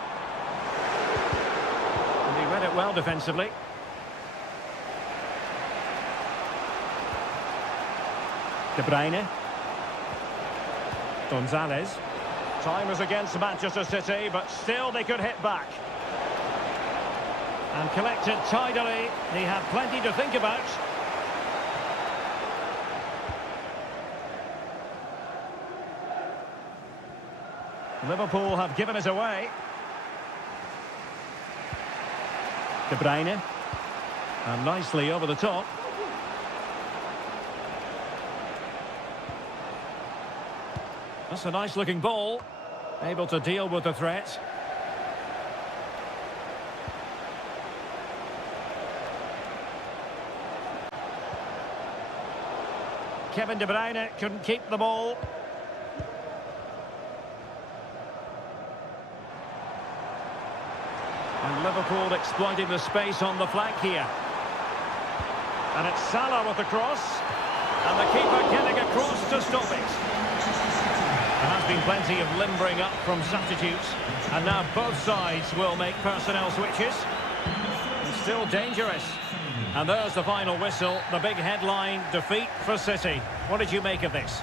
And he read it well defensively. De Bruyne. Gonzalez. Time was against Manchester City, but still they could hit back. And collected tidily. He had plenty to think about. Liverpool have given it away. De Bruyne. And nicely over the top. That's a nice looking ball. Able to deal with the threat. Kevin De Bruyne couldn't keep the ball. And Liverpool exploiting the space on the flank here. And it's Salah with the cross. And the keeper getting across to stop it. There has been plenty of limbering up from substitutes. And now both sides will make personnel switches. And still dangerous. And there's the final whistle. The big headline, defeat for City. What did you make of this?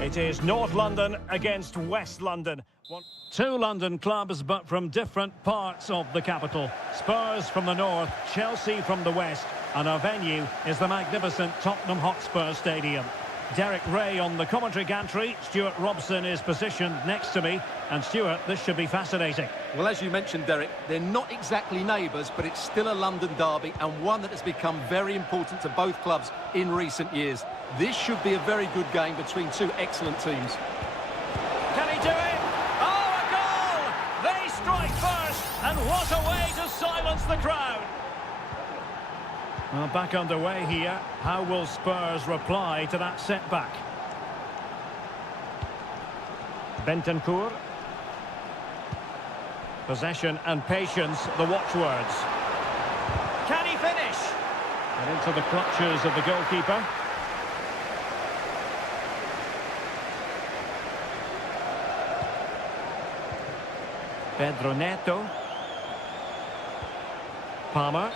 It is North London against West London. Two London clubs, but from different parts of the capital. Spurs from the north, Chelsea from the west, and our venue is the magnificent Tottenham Hotspur Stadium. Derek Ray on the commentary gantry. Stuart Robson is positioned next to me. And Stuart, this should be fascinating. Well, as you mentioned, Derek, they're not exactly neighbours, but it's still a London derby and one that has become very important to both clubs in recent years. This should be a very good game between two excellent teams. Can he do it? Oh, a goal! They strike first, and what a way to silence the crowd. Well, back underway here. How will Spurs reply to that setback? Bentancur. Possession and patience, the watchwords. Can he finish? And into the clutches of the goalkeeper. Pedro Neto. Palmer.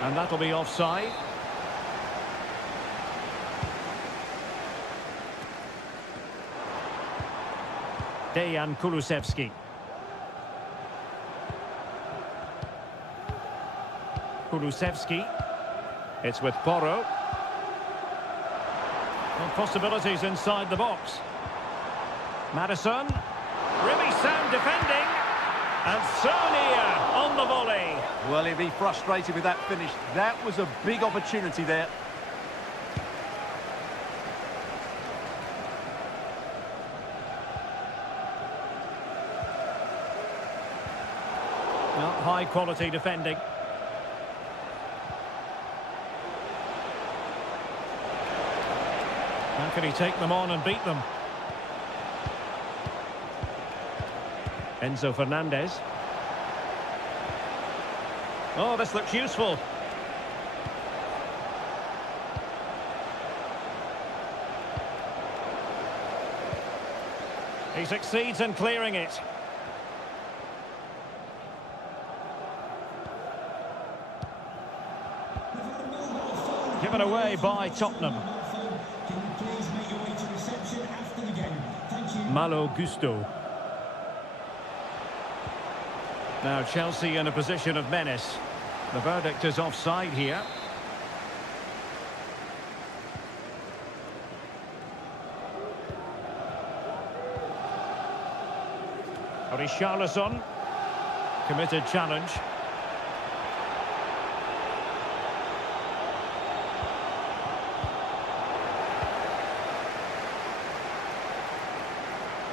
And that'll be offside. Dejan Kulusevski. Kulusevski. It's with Porro. And possibilities inside the box. Maddison. Really sound defending. And Seria on the volley. Well, he'll be frustrated with that finish. That was a big opportunity there. Well, high quality defending. How can he take them on and beat them? Enzo Fernandez. Oh, this looks useful. He succeeds in clearing it. Given away by Tottenham. Can you please make your way to reception after the game? Thank you. Malo Gusto. Now Chelsea in a position of menace. The verdict is offside here. Richarlison. Committed challenge.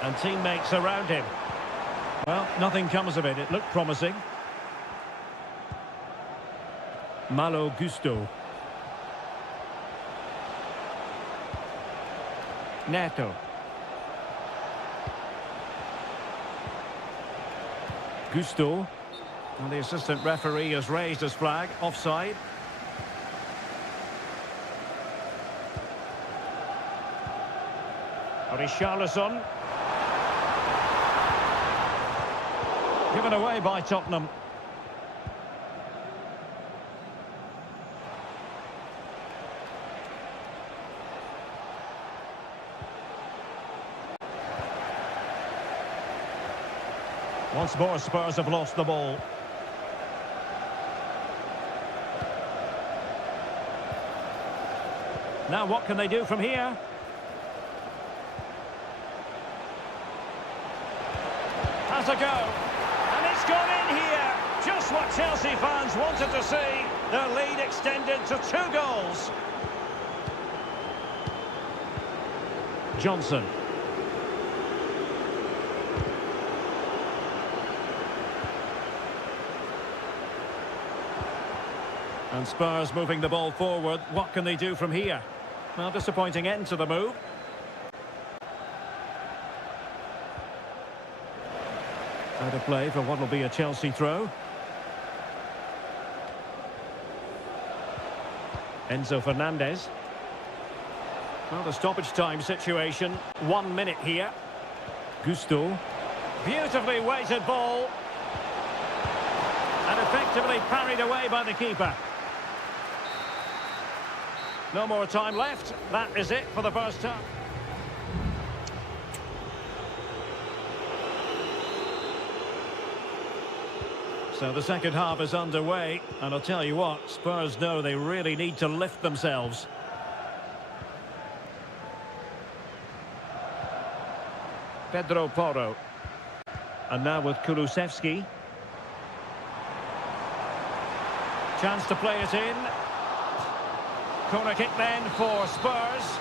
And teammates around him. Well, nothing comes of it. It looked promising. Malo Gusto. Neto. Gusto. And the assistant referee has raised his flag. Offside. Richarlison. Given away by Tottenham. Once more, Spurs have lost the ball. Now what can they do from here? Has a go. And it's gone in here. Just what Chelsea fans wanted to see. Their lead extended to 2 goals. Johnson. And Spurs moving the ball forward. What can they do from here? Well, disappointing end to the move. Out of play for what will be a Chelsea throw. Enzo Fernandez. Well, the stoppage time situation. 1 minute here. Gusto. Beautifully weighted ball. And effectively parried away by the keeper. No more time left. That is it for the first half. So the second half is underway, and I'll tell you what, Spurs know they really need to lift themselves. Pedro Porro. And now with Kulusevski. Chance to play it in. Corner kick then for Spurs.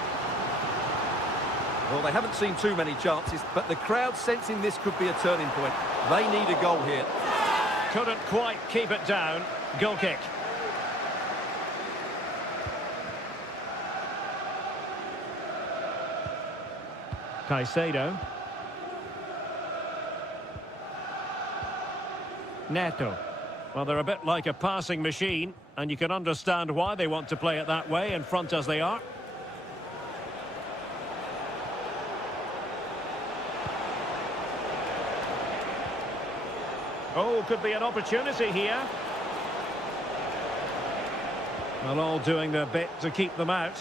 Well, they haven't seen too many chances, but the crowd sensing this could be a turning point. They need a goal here. Couldn't quite keep it down. Goal kick. Caicedo. Neto. Well, they're a bit like a passing machine, and you can understand why they want to play it that way, in front as they are. Oh, could be an opportunity here. Well, all doing their bit to keep them out.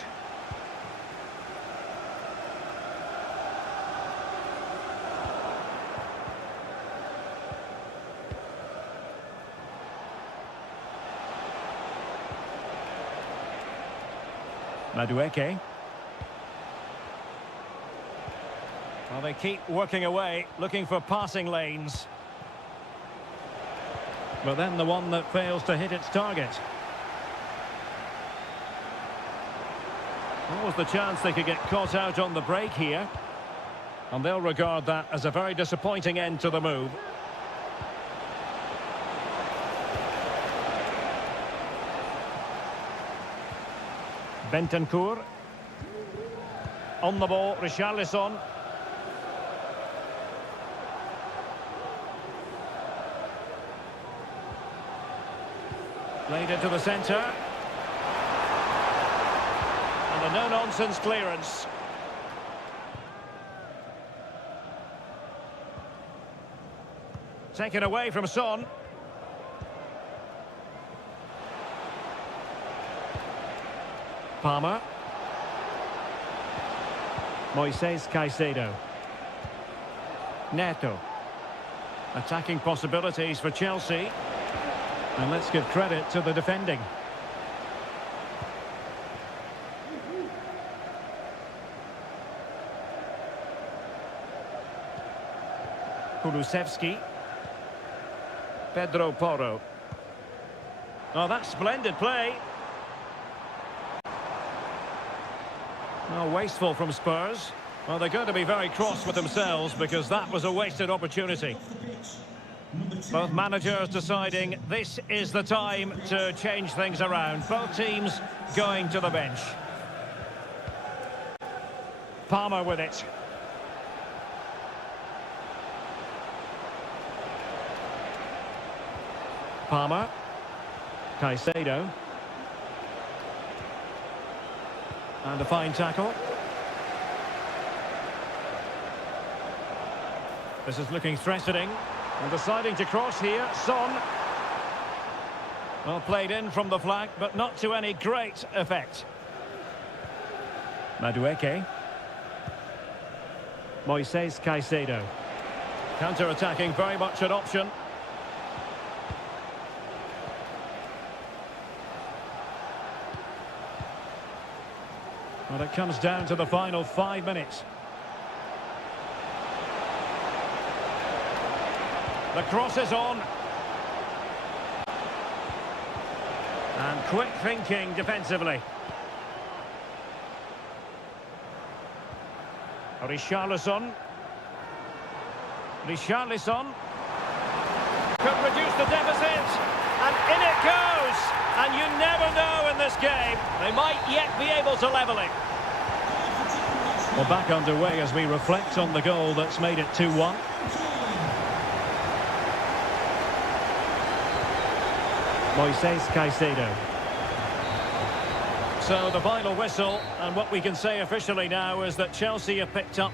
Madueke. Well, they keep working away, looking for passing lanes. But then the one that fails to hit its target. What was the chance they could get caught out on the break here? And they'll regard that as a very disappointing end to the move. Bentancur. On the ball, Richarlison. Played into the centre. And a no-nonsense clearance. Taken away from Son. Palmer. Moises Caicedo. Neto. Attacking possibilities for Chelsea. And let's give credit to the defending. Kulusevski. Pedro Porro. Oh, that's splendid play. Oh, wasteful from Spurs. Well, they're going to be very cross with themselves because that was a wasted opportunity. Both managers deciding this is the time to change things around. Both teams going to the bench. Palmer with it. Palmer. Caicedo. And a fine tackle. This is looking threatening. And deciding to cross here, Son. Well played in from the flank, but not to any great effect. Madueke. Moises Caicedo. Counter-attacking, very much an option. Well, it comes down to the final 5 minutes. The cross is on. And quick thinking defensively. Richarlison. Richarlison. Could reduce the deficit. And in it goes. And you never know in this game. They might yet be able to level it. Well, back underway as we reflect on the goal that's made it 2-1. Moises Caicedo. So the final whistle, and what we can say officially now is that Chelsea have picked up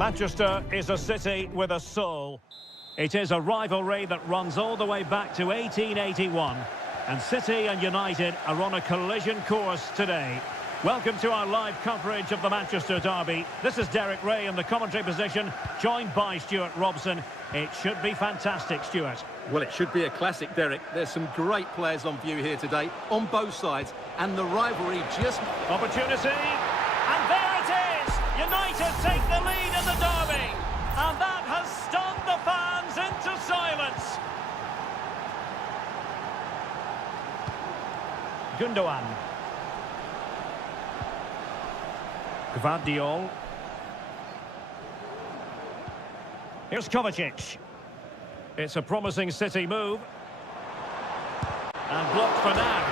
Manchester is a city with a soul. It is a rivalry that runs all the way back to 1881. And City and United are on a collision course today. Welcome to our live coverage of the Manchester derby. This is Derek Ray in the commentary position, joined by Stuart Robson. It should be fantastic, Stuart. Well, it should be a classic, Derek. There's some great players on view here today, on both sides, and the rivalry just... Opportunity, and there it is! United take the lead in the derby, and that has stunned the fans into silence. Gundogan. Gvardiol. Here's Kovacic. It's a promising City move. And blocked for now.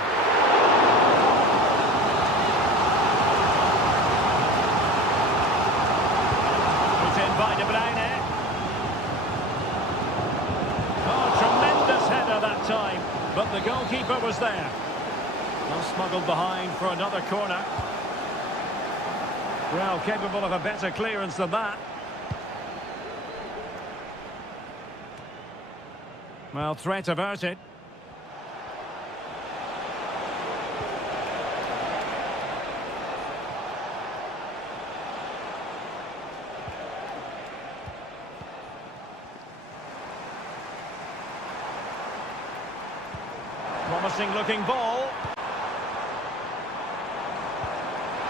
Put in by De Bruyne. Oh, tremendous header that time. But the goalkeeper was there. Well, smuggled behind for another corner. Well, capable of a better clearance than that. Well, threat averted. Promising looking ball.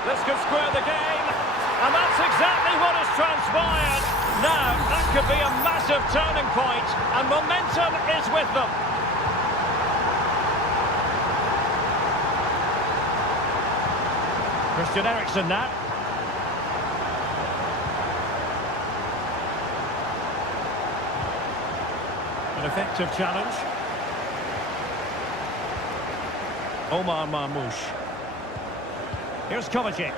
This could square the game, and that's exactly what has transpired. Now, that could be a massive turning point, and momentum is with them. Christian Eriksen now. An effective challenge. Omar Marmoush. Here's Kovacic.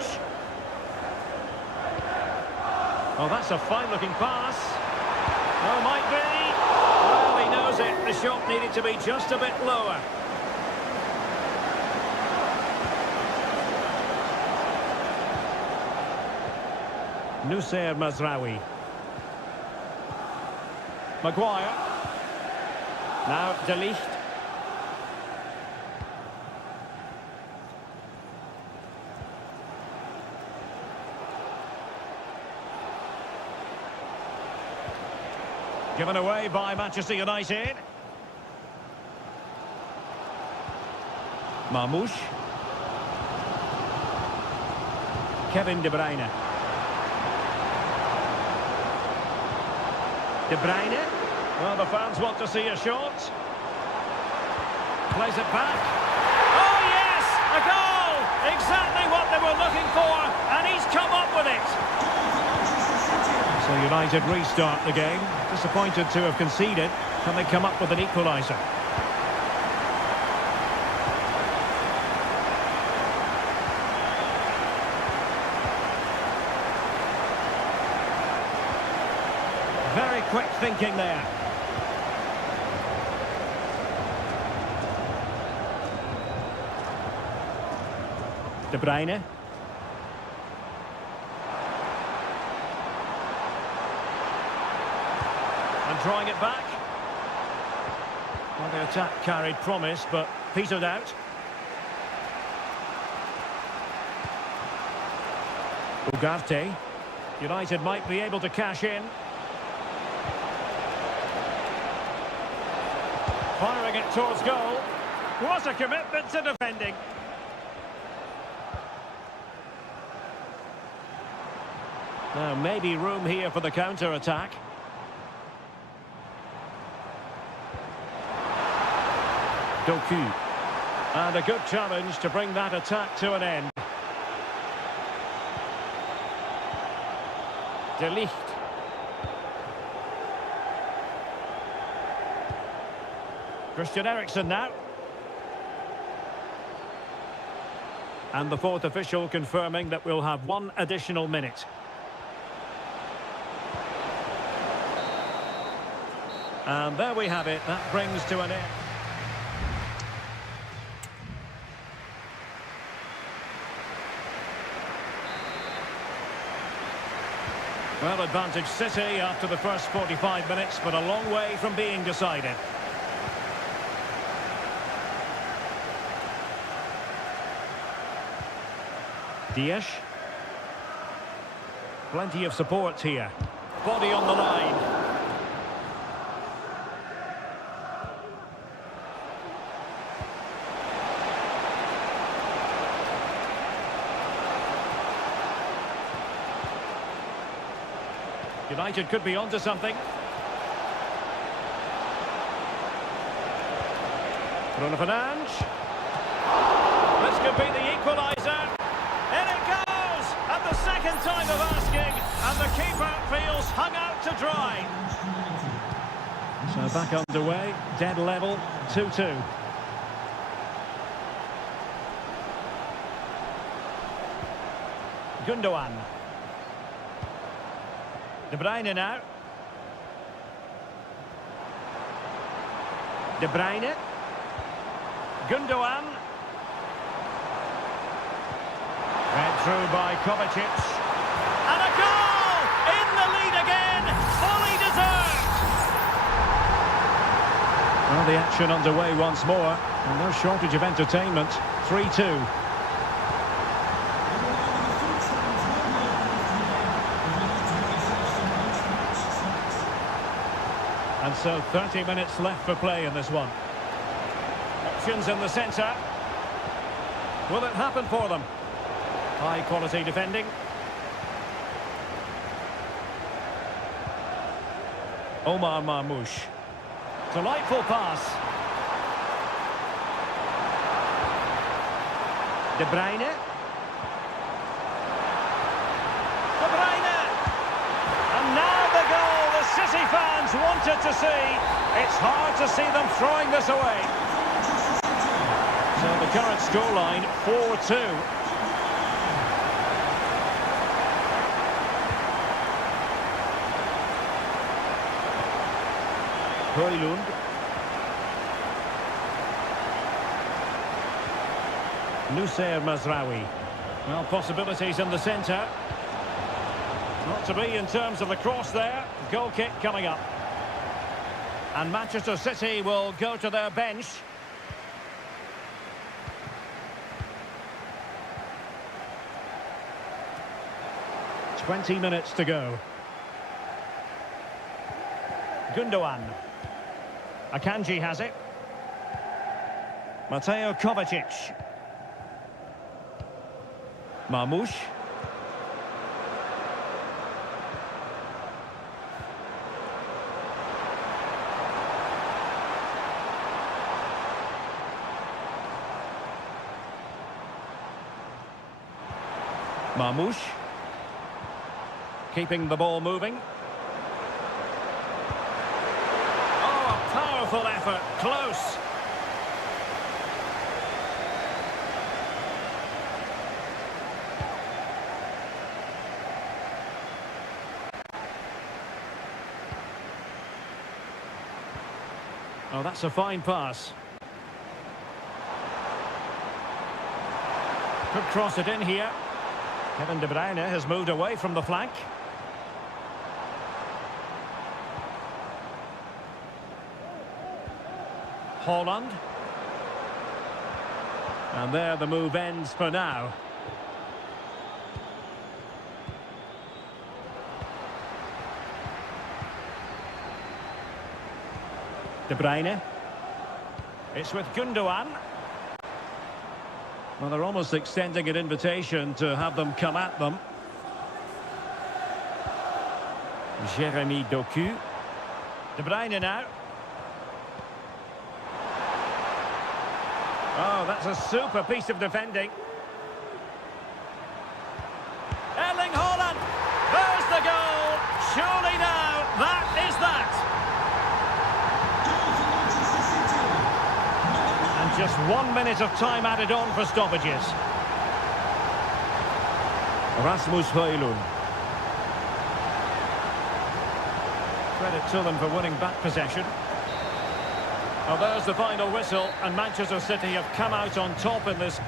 Oh, that's a fine-looking pass. Oh, might be. Well, he knows it. The shot needed to be just a bit lower. Nusayr Mazraoui. Maguire. Now De Ligt. Given away by Manchester United. Marmoush. Kevin De Bruyne. De Bruyne. Well, the fans want to see a shot. Plays it back. Oh, yes! A goal! Exactly what they were looking for, and he's come up with it. So United restart the game. Disappointed to have conceded. Can they come up with an equaliser? Very quick thinking there. De Bruyne. And drawing it back. Well, the attack carried promise, but petered out. Ugarte. United might be able to cash in. Firing it towards goal. What a commitment to defending. Now, maybe room here for the counter-attack. Doku. And a good challenge to bring that attack to an end. De Ligt. Christian Eriksen now. And the fourth official confirming that we'll have one additional minute. And there we have it. That brings to an end. Well, advantage City after the first 45 minutes, but a long way from being decided. Diaz. Plenty of support here. Body on the line. United could be onto something. Bruno Fernandes. This could be the equaliser. In it goes! At the second time of asking, and the keeper feels hung out to dry. So back underway, dead level, 2-2. Gundogan. De Bruyne now. De Bruyne. Gundogan. Read through by Kovacic. And a goal! In the lead again! Fully deserved! Well, the action underway once more. And no shortage of entertainment. 3-2. And so 30 minutes left for play in this one. Options in the centre. Will it happen for them? High quality defending. Omar Marmoush. Delightful pass. De Bruyne. De Bruyne. And now the goal the City fans wanted to see. It's hard to see them throwing this away. So the current scoreline, 4-2. Højlund. Nusayr Mazraoui. Well, possibilities in the centre. Not to be in terms of the cross there. Goal kick coming up. And Manchester City will go to their bench. "20 minutes to go. Gundogan. Akanji has it. Mateo Kovacic. Marmoush. Marmoush. Keeping the ball moving. Powerful effort, close. Oh, that's a fine pass. Could cross it in here. Kevin De Bruyne has moved away from the flank. Haaland. And there the move ends for now. De Bruyne. It's with Gundogan. Well, they're almost extending an invitation to have them come at them. Jeremy Doku. De Bruyne now. Oh, that's a super piece of defending. Erling Haaland. There's the goal. Surely now, that is that. And just 1 minute of time added on for stoppages. Rasmus Højlund. Credit to them for winning back possession. Well, there's the final whistle, and Manchester City have come out on top in this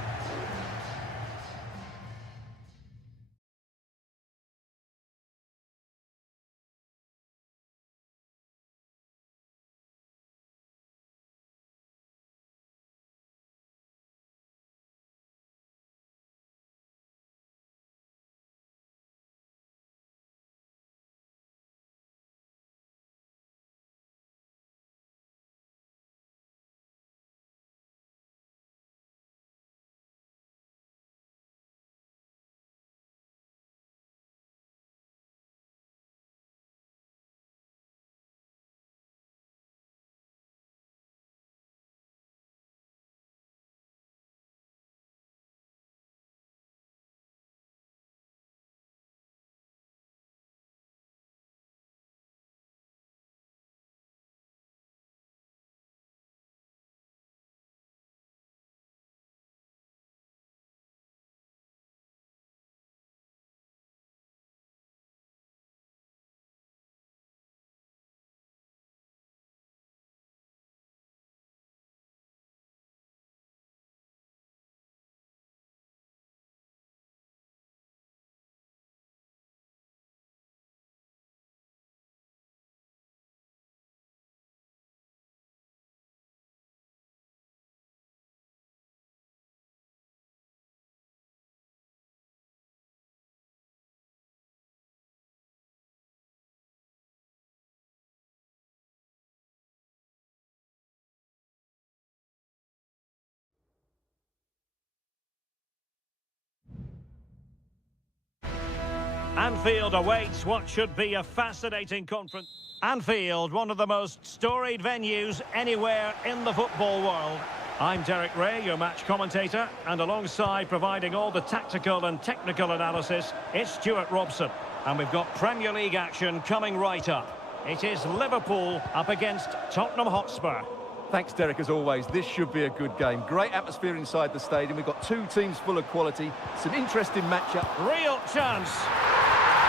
Anfield awaits what should be a fascinating conference. Anfield, one of the most storied venues anywhere in the football world. I'm Derek Ray, your match commentator, and alongside providing all the tactical and technical analysis, it's Stuart Robson. And we've got Premier League action coming right up. It is Liverpool up against Tottenham Hotspur. Thanks, Derek, as always. This should be a good game. Great atmosphere inside the stadium. We've got two teams full of quality. Some interesting matchup. Real chance.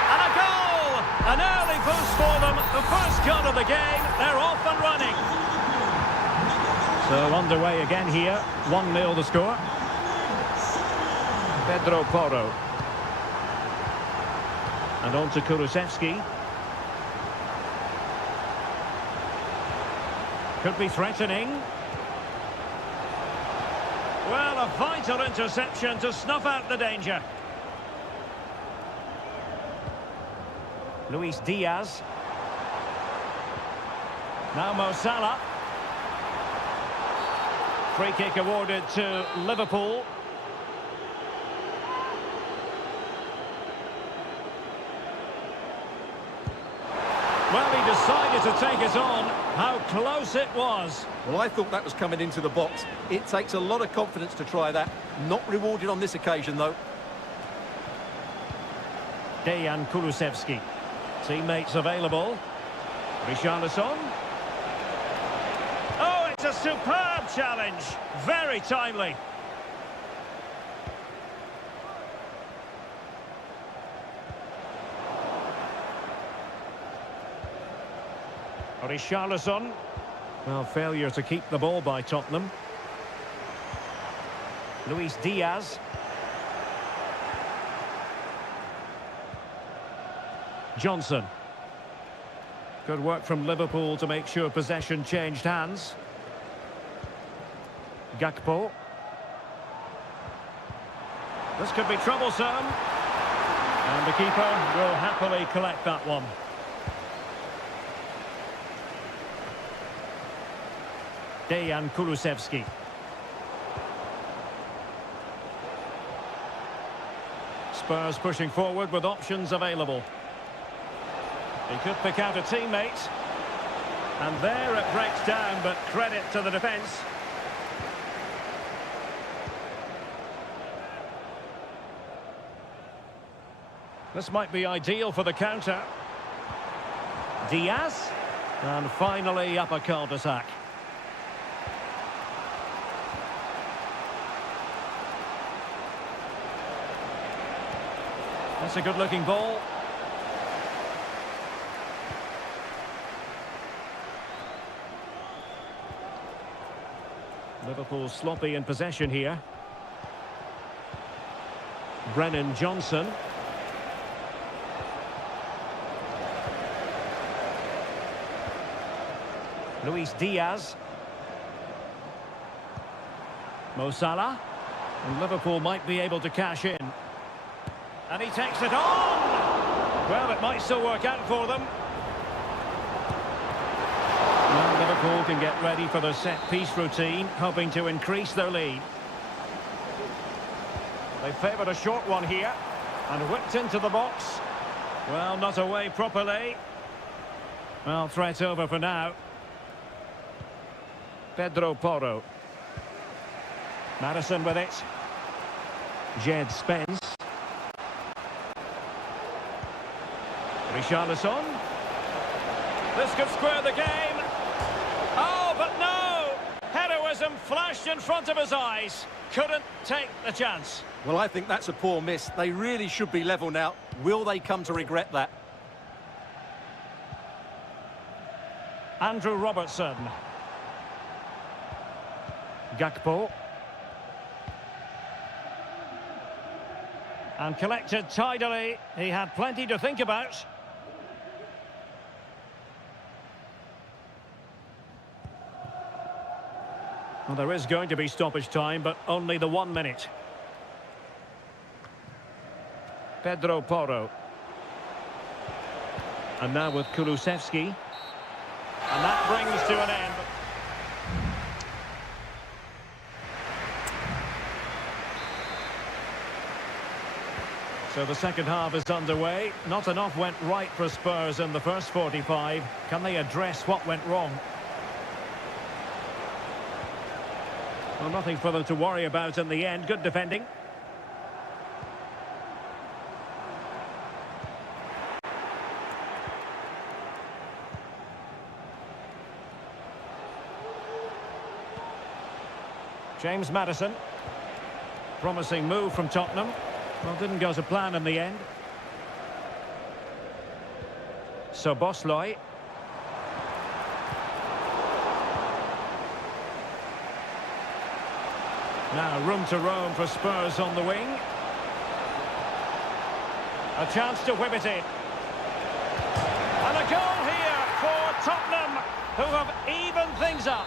And a goal! An early boost for them. The first goal of the game. They're off and running. So underway again here. 1-0 the score. Pedro Porro. And on to Kulusevski. Could be threatening. Well, a vital interception to snuff out the danger. Luis Diaz. Now Mo Salah. Free kick awarded to Liverpool. Well, he decided to take it on. How close it was. Well, I thought that was coming into the box. It takes a lot of confidence to try that. Not rewarded on this occasion, though. Dejan Kulusevski. Teammates available. Richarlison. Oh, it's a superb challenge. Very timely. Richarlison. Well, failure to keep the ball by Tottenham. Luis Diaz. Johnson. Good work from Liverpool to make sure possession changed hands. Gakpo. This could be troublesome. And the keeper will happily collect that one. Dejan Kulusevski. Spurs pushing forward with options available. He could pick out a teammate. And there it breaks down, but credit to the defence. This might be ideal for the counter. Diaz. And finally up a cul-de-sac. That's a good-looking ball. Liverpool sloppy in possession here. Brennan Johnson. Luis Diaz. Mo Salah. And Liverpool might be able to cash in. And he takes it on! Well, it might still work out for them. Well, Liverpool can get ready for the set-piece routine, hoping to increase their lead. They favoured a short one here, and whipped into the box. Well, not away properly. Well, threat over for now. Pedro Porro. Madison with it. Jed Spence. Richarlison. This could square the game. Oh, but no! Heroism flashed in front of his eyes. Couldn't take the chance. Well, I think that's a poor miss. They really should be level now. Will they come to regret that? Andrew Robertson. Gakpo. And collected tidily. He had plenty to think about. Well, there is going to be stoppage time, but only the 1 minute. Pedro Porro. And now with Kulusevski. And that brings to an end. So the second half is underway. Not enough went right for Spurs in the first 45. Can they address what went wrong? Well, nothing for them to worry about in the end. Good defending. James Maddison. Promising move from Tottenham. Well, didn't go to plan in the end. So Bosley. Now room to roam for Spurs on the wing. A chance to whip it in. And a goal here for Tottenham, who have evened things up.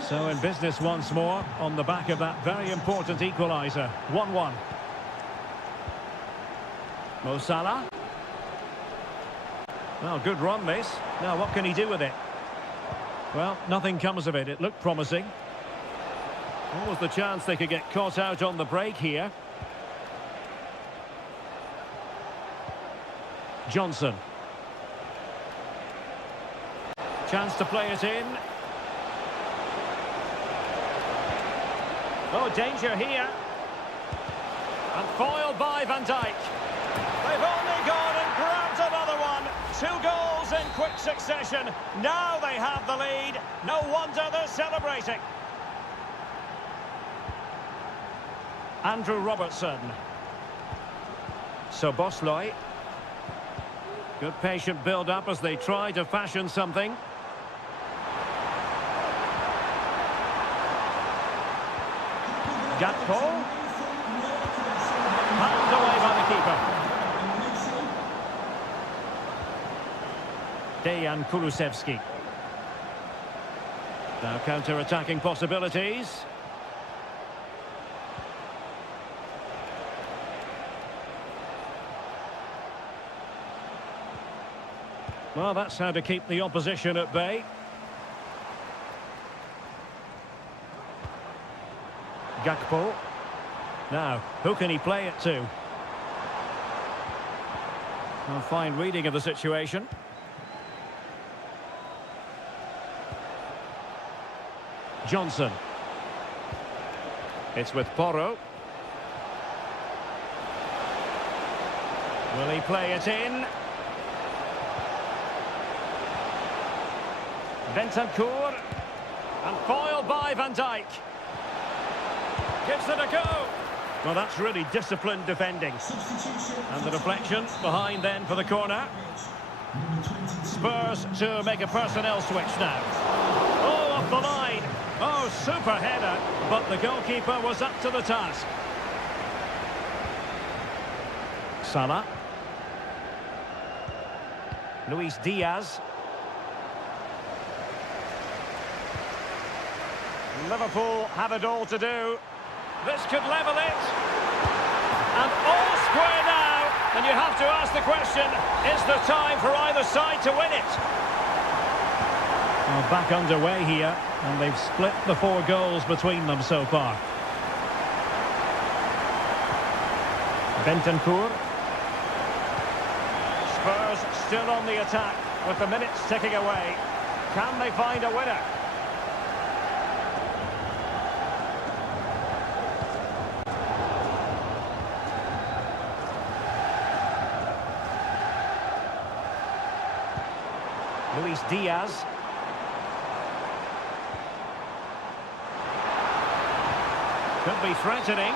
So in business once more on the back of that very important equaliser. 1-1. Mo Salah. Oh, good run this. Now what can he do with it? Well, nothing comes of it. It looked promising. What was the chance they could get caught out on the break here? Johnson. Chance to play it in. Oh, danger here. And foiled by Van Dijk. They've only gone and grabbed another one. 2 goals in quick succession. Now they have the lead. No wonder they're celebrating. Andrew Robertson. So Bosley. Good patient build-up as they try to fashion something. Gakpo. Handed away by the keeper. Dejan Kulusevski. Now counter-attacking possibilities. Well, that's how to keep the opposition at bay. Gakpo. Now, who can he play it to? A fine reading of the situation. Johnson. It's with Porro. Will he play it in? Bentancur. And foiled by Van Dijk. Gives it a go. Well, that's really disciplined defending. And the deflection behind then for the corner. Spurs to make a personnel switch now. Oh, off the line. Oh, super header. But the goalkeeper was up to the task. Salah. Luis Diaz. Liverpool have it all to do. This could level it. And all square now. And you have to ask the question, is there time for either side to win it? Well, back underway here, and they've split the 4 goals between them so far. Bentancur. Spurs still on the attack with the minutes ticking away. Can they find a winner? Luis Diaz. Could be threatening.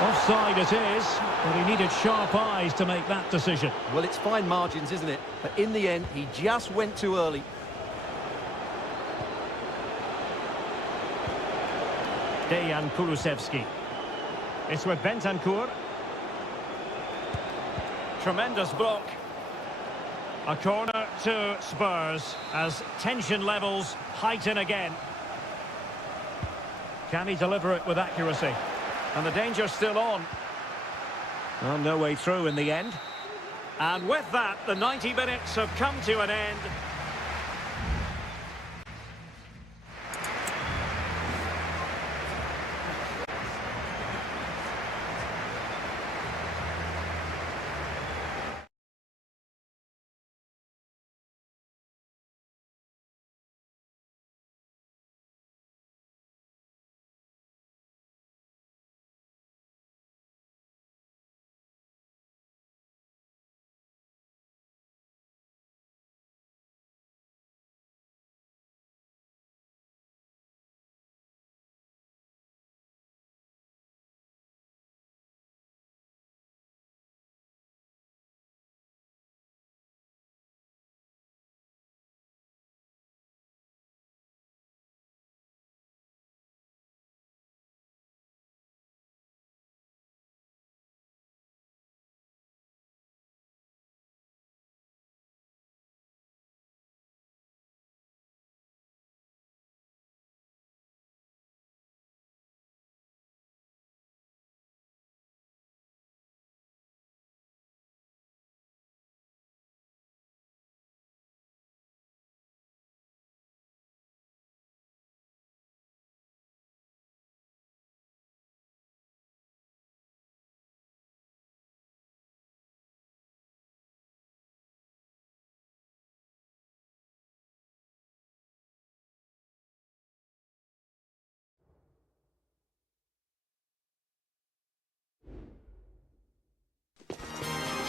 Offside it is, but he needed sharp eyes to make that decision. Well, it's fine margins, isn't it? But in the end, he just went too early. Dejan Kulusevski. It's with Bentancur. Tremendous block. A corner to Spurs as tension levels heighten again. Can he deliver it with accuracy? And the danger's still on. Well, no way through in the end. And with that, the 90 minutes have come to an end.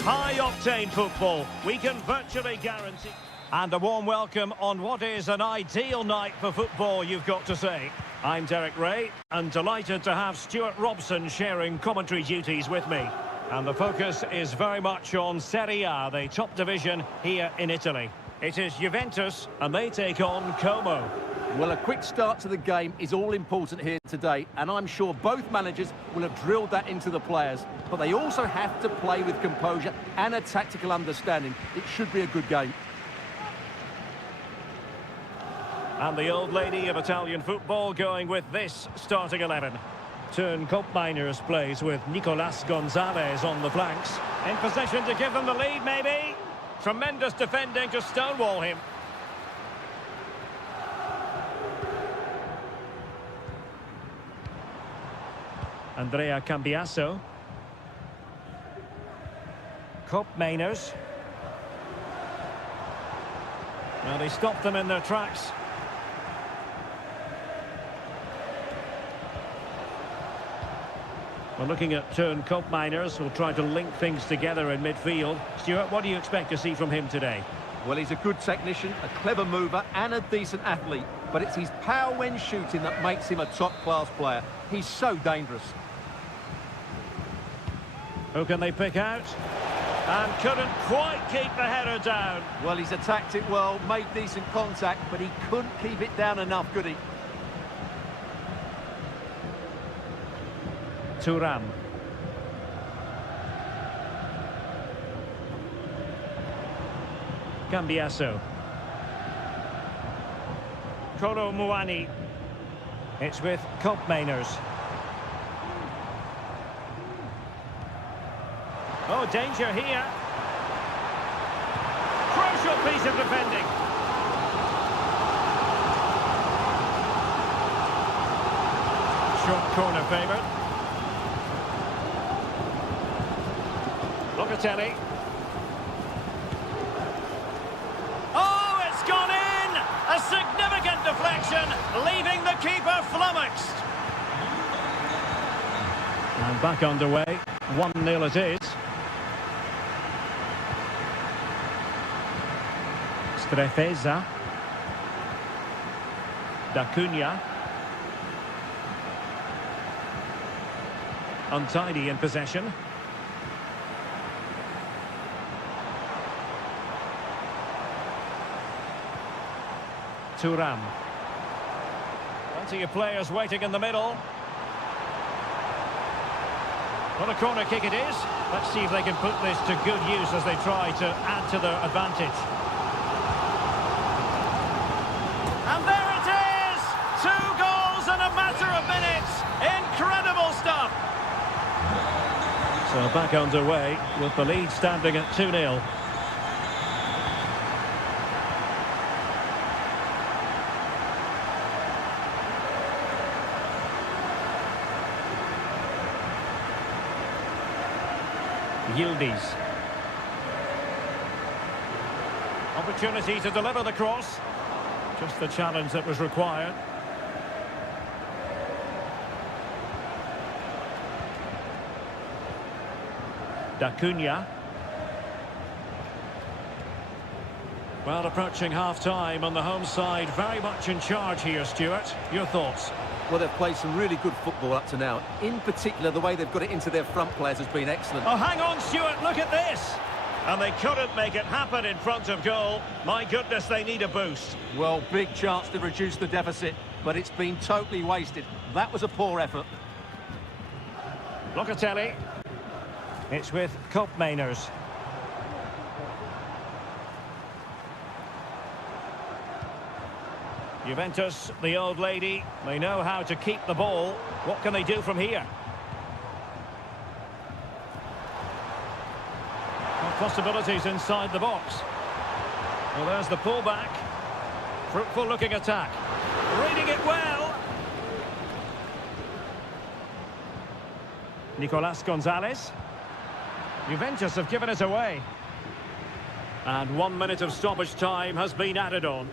High-octane football, we can virtually guarantee. And a warm welcome on what is an ideal night for football, you've got to say. I'm Derek Ray, and delighted to have Stuart Robson sharing commentary duties with me. And the focus is very much on Seria, the top division here in Italy. It is Juventus, and they take on Como. Well, a quick start to the game is all important here today, and I'm sure both managers will have drilled that into the players. But they also have to play with composure and a tactical understanding. It should be a good game. And the old lady of Italian football going with this starting 11. Turn Miners plays with Nicolas Gonzalez on the flanks. In position to give them the lead, maybe. Tremendous defending to stonewall him. Andrea Cambiasso. Miners. Well, they stopped them in their tracks. We're looking at Turn Miners, who'll try to link things together in midfield. Stuart, what do you expect to see from him today? Well, he's a good technician, a clever mover and a decent athlete. But it's his power when shooting that makes him a top-class player. He's so dangerous. Who can they pick out? And couldn't quite keep the header down. Well, he's attacked it well, made decent contact, but he couldn't keep it down enough, could he? Thuram. Cambiasso. Kolo Muani. It's with Miners. Oh, danger here. Crucial piece of defending. Short corner favoured. Locatelli. Oh, it's gone in! A significant deflection, leaving the keeper flummoxed. And back underway. 1-0 it is. Strefeza. D'Acunha. Untidy in possession. Thuram. Plenty of players waiting in the middle. Well, a corner kick it is. Let's see if they can put this to good use as they try to add to their advantage. And there it is! 2 goals in a matter of minutes. Incredible stuff. So back underway with the lead standing at 2-0. Yildiz. Opportunity to deliver the cross. Just the challenge that was required. D'Acunha. Well, approaching half-time on the home side, very much in charge here, Stuart. Your thoughts? Well, they've played some really good football up to now. In particular, the way they've got it into their front players has been excellent. Oh, hang on, Stuart, look at this! And they couldn't make it happen in front of goal. My goodness, they need a boost. Well, big chance to reduce the deficit, but it's been totally wasted. That was a poor effort. Locatelli. It's with Miners. Juventus, the old lady, they know how to keep the ball. What can they do from here? Possibilities inside the box. Well, there's the pullback. Fruitful looking attack. Reading it well. Nicolas Gonzalez. Juventus have given it away. And 1 minute of stoppage time has been added on.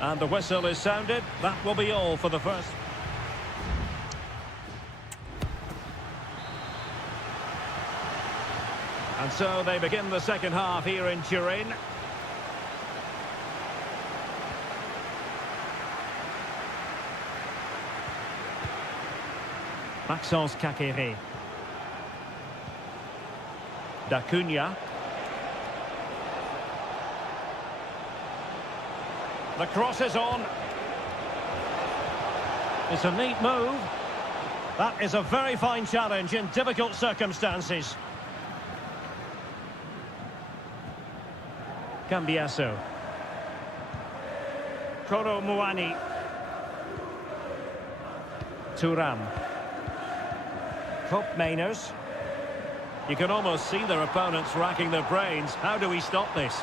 And the whistle is sounded. That will be all for the first. And so they begin the second half here in Turin. Maxence Kakere. D'Acunha. The cross is on. It's a neat move. That is a very fine challenge in difficult circumstances. Cambiasso. Koro Muani. Thuram. Mainers. You can almost see their opponents racking their brains. How do we stop this?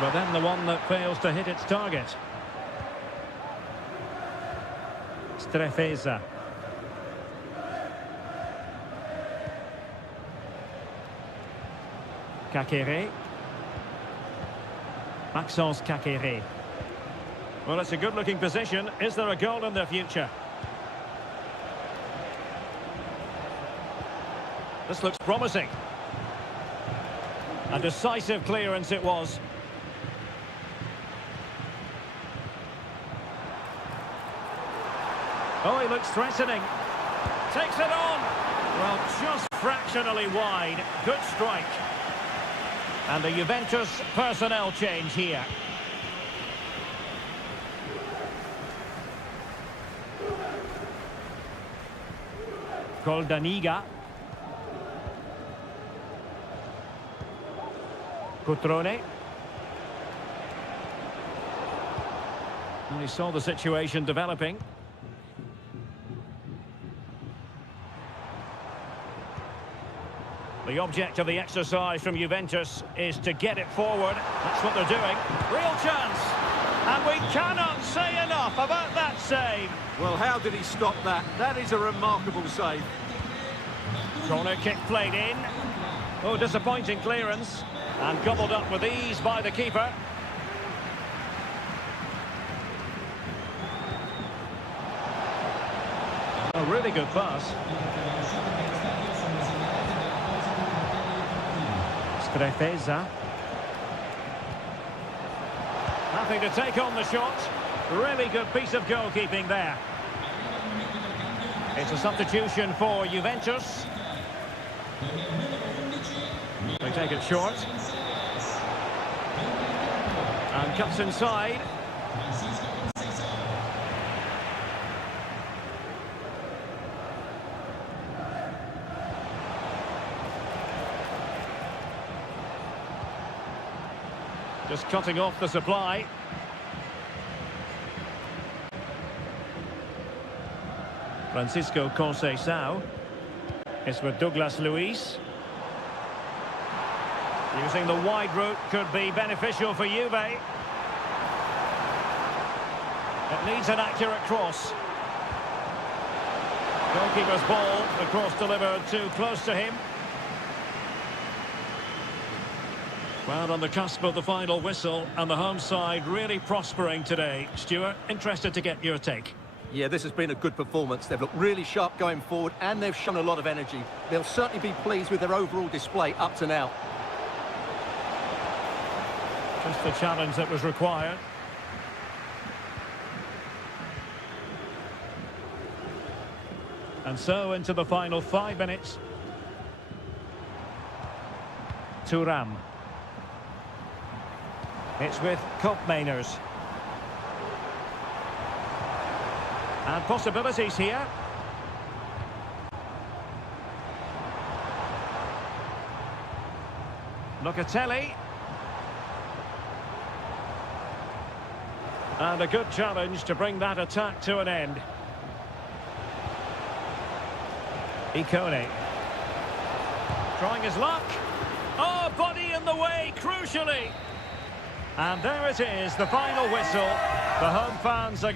But then the one that fails to hit its target. Strefeza. Kakere. Maxence Kakere. Well, it's a good-looking position. Is there a goal in their future? This looks promising. A decisive clearance it was. Oh, he looks threatening. Takes it on. Well, just fractionally wide. Good strike. And the Juventus personnel change here. Goldaniga. Cutrone. And he saw the situation developing. The object of the exercise from Juventus is to get it forward. That's what they're doing. Real chance. And we cannot say enough about that save. Well, how did he stop that? That is a remarkable save. Corner kick played in. Oh, disappointing clearance. And gobbled up with ease by the keeper. A really good pass. Strefeza. Having to take on the shot. Really good piece of goalkeeping there. It's a substitution for Juventus. They take it short. And cuts inside. Just cutting off the supply. Francisco Conceição. It's with Douglas Luiz. Using the wide route could be beneficial for Juve. It needs an accurate cross. Goalkeeper's ball, the cross delivered too close to him. Well, on the cusp of the final whistle, and the home side really prospering today. Stuart, interested to get your take. Yeah, this has been a good performance. They've looked really sharp going forward, and they've shown a lot of energy. They'll certainly be pleased with their overall display up to now. Just the challenge that was required. And so into the final 5 minutes. Thuram. It's with Mainers. And possibilities here. Locatelli. And a good challenge to bring that attack to an end. Icone. Trying his luck. Oh, body in the way, crucially. And there it is, the final whistle. The home fans are...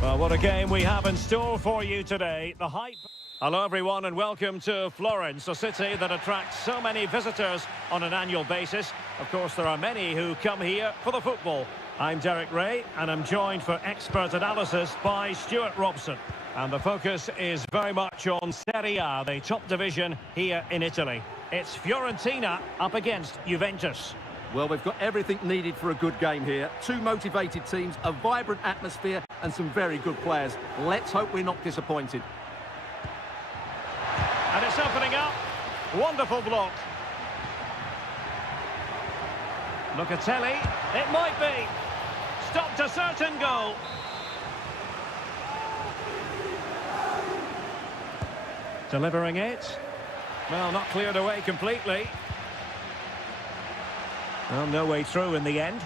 Well, what a game we have in store for you today. The hype. Hello, everyone, and welcome to Florence, a city that attracts so many visitors on an annual basis. Of course, there are many who come here for the football. I'm Derek Ray, and I'm joined for expert analysis by Stuart Robson. And the focus is very much on Seria, the top division here in Italy. It's Fiorentina up against Juventus. Well, we've got everything needed for a good game here. Two motivated teams, a vibrant atmosphere, and some very good players. Let's hope we're not disappointed. And it's opening up. Wonderful block. Locatelli. It might be. Stopped a certain goal. Delivering it. Well, not cleared away completely. Well, no way through in the end.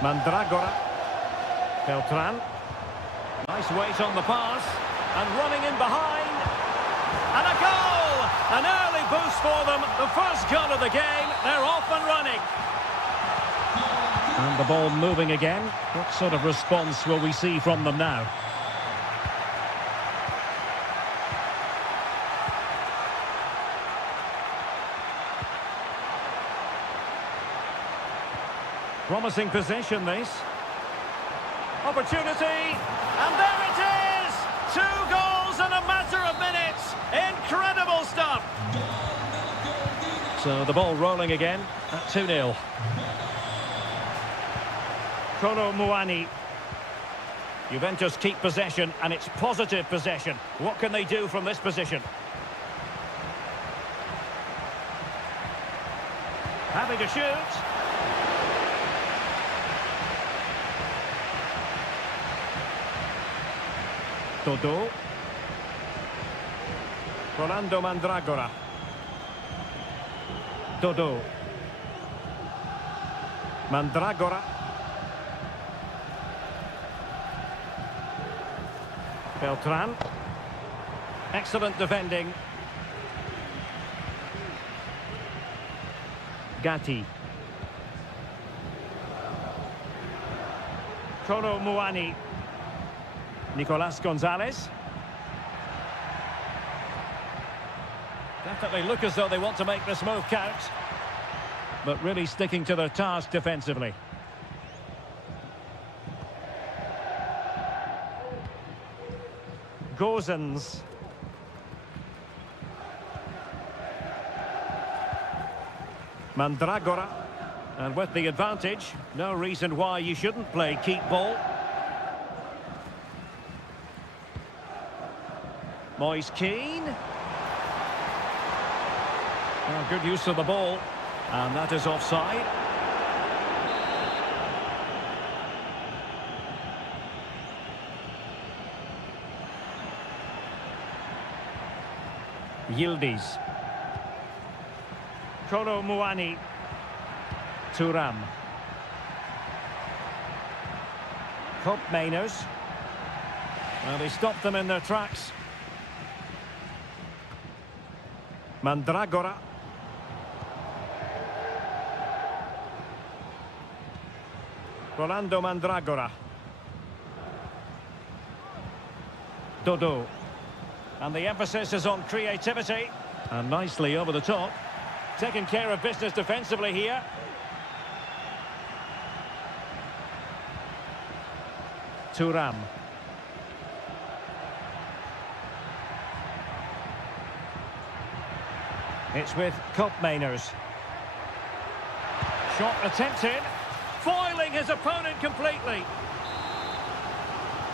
Mandragora. Beltran. Nice weight on the pass. And running in behind. And a goal! An early boost for them. The first goal of the game. They're off and running. And the ball moving again. What sort of response will we see from them now? Promising possession, this. Opportunity, and there it is! 2 goals in a matter of minutes. Incredible stuff. So the ball rolling again at 2-0. Kolo Muani. Juventus keep possession, and it's positive possession. What can they do from this position? Having to shoot. Todo. Rolando Mandragora. Todo. Mandragora. Beltran. Excellent defending. Gatti. Kolo Muani. Nicolas Gonzalez. Definitely look as though they want to make this move count, but really sticking to their task defensively. Gozens. Mandragora. And with the advantage, no reason why you shouldn't play keep ball. Moise Keane. Oh, good use of the ball. And that is offside. Yildiz. Kolo Muani. Thuram. Cup Mainers. Well, they stopped them in their tracks. Mandragora. Rolando Mandragora. Dodo. And the emphasis is on creativity. And nicely over the top. Taking care of business defensively here. Thuram. It's with Cup Mainers. Shot attempted. Foiling his opponent completely.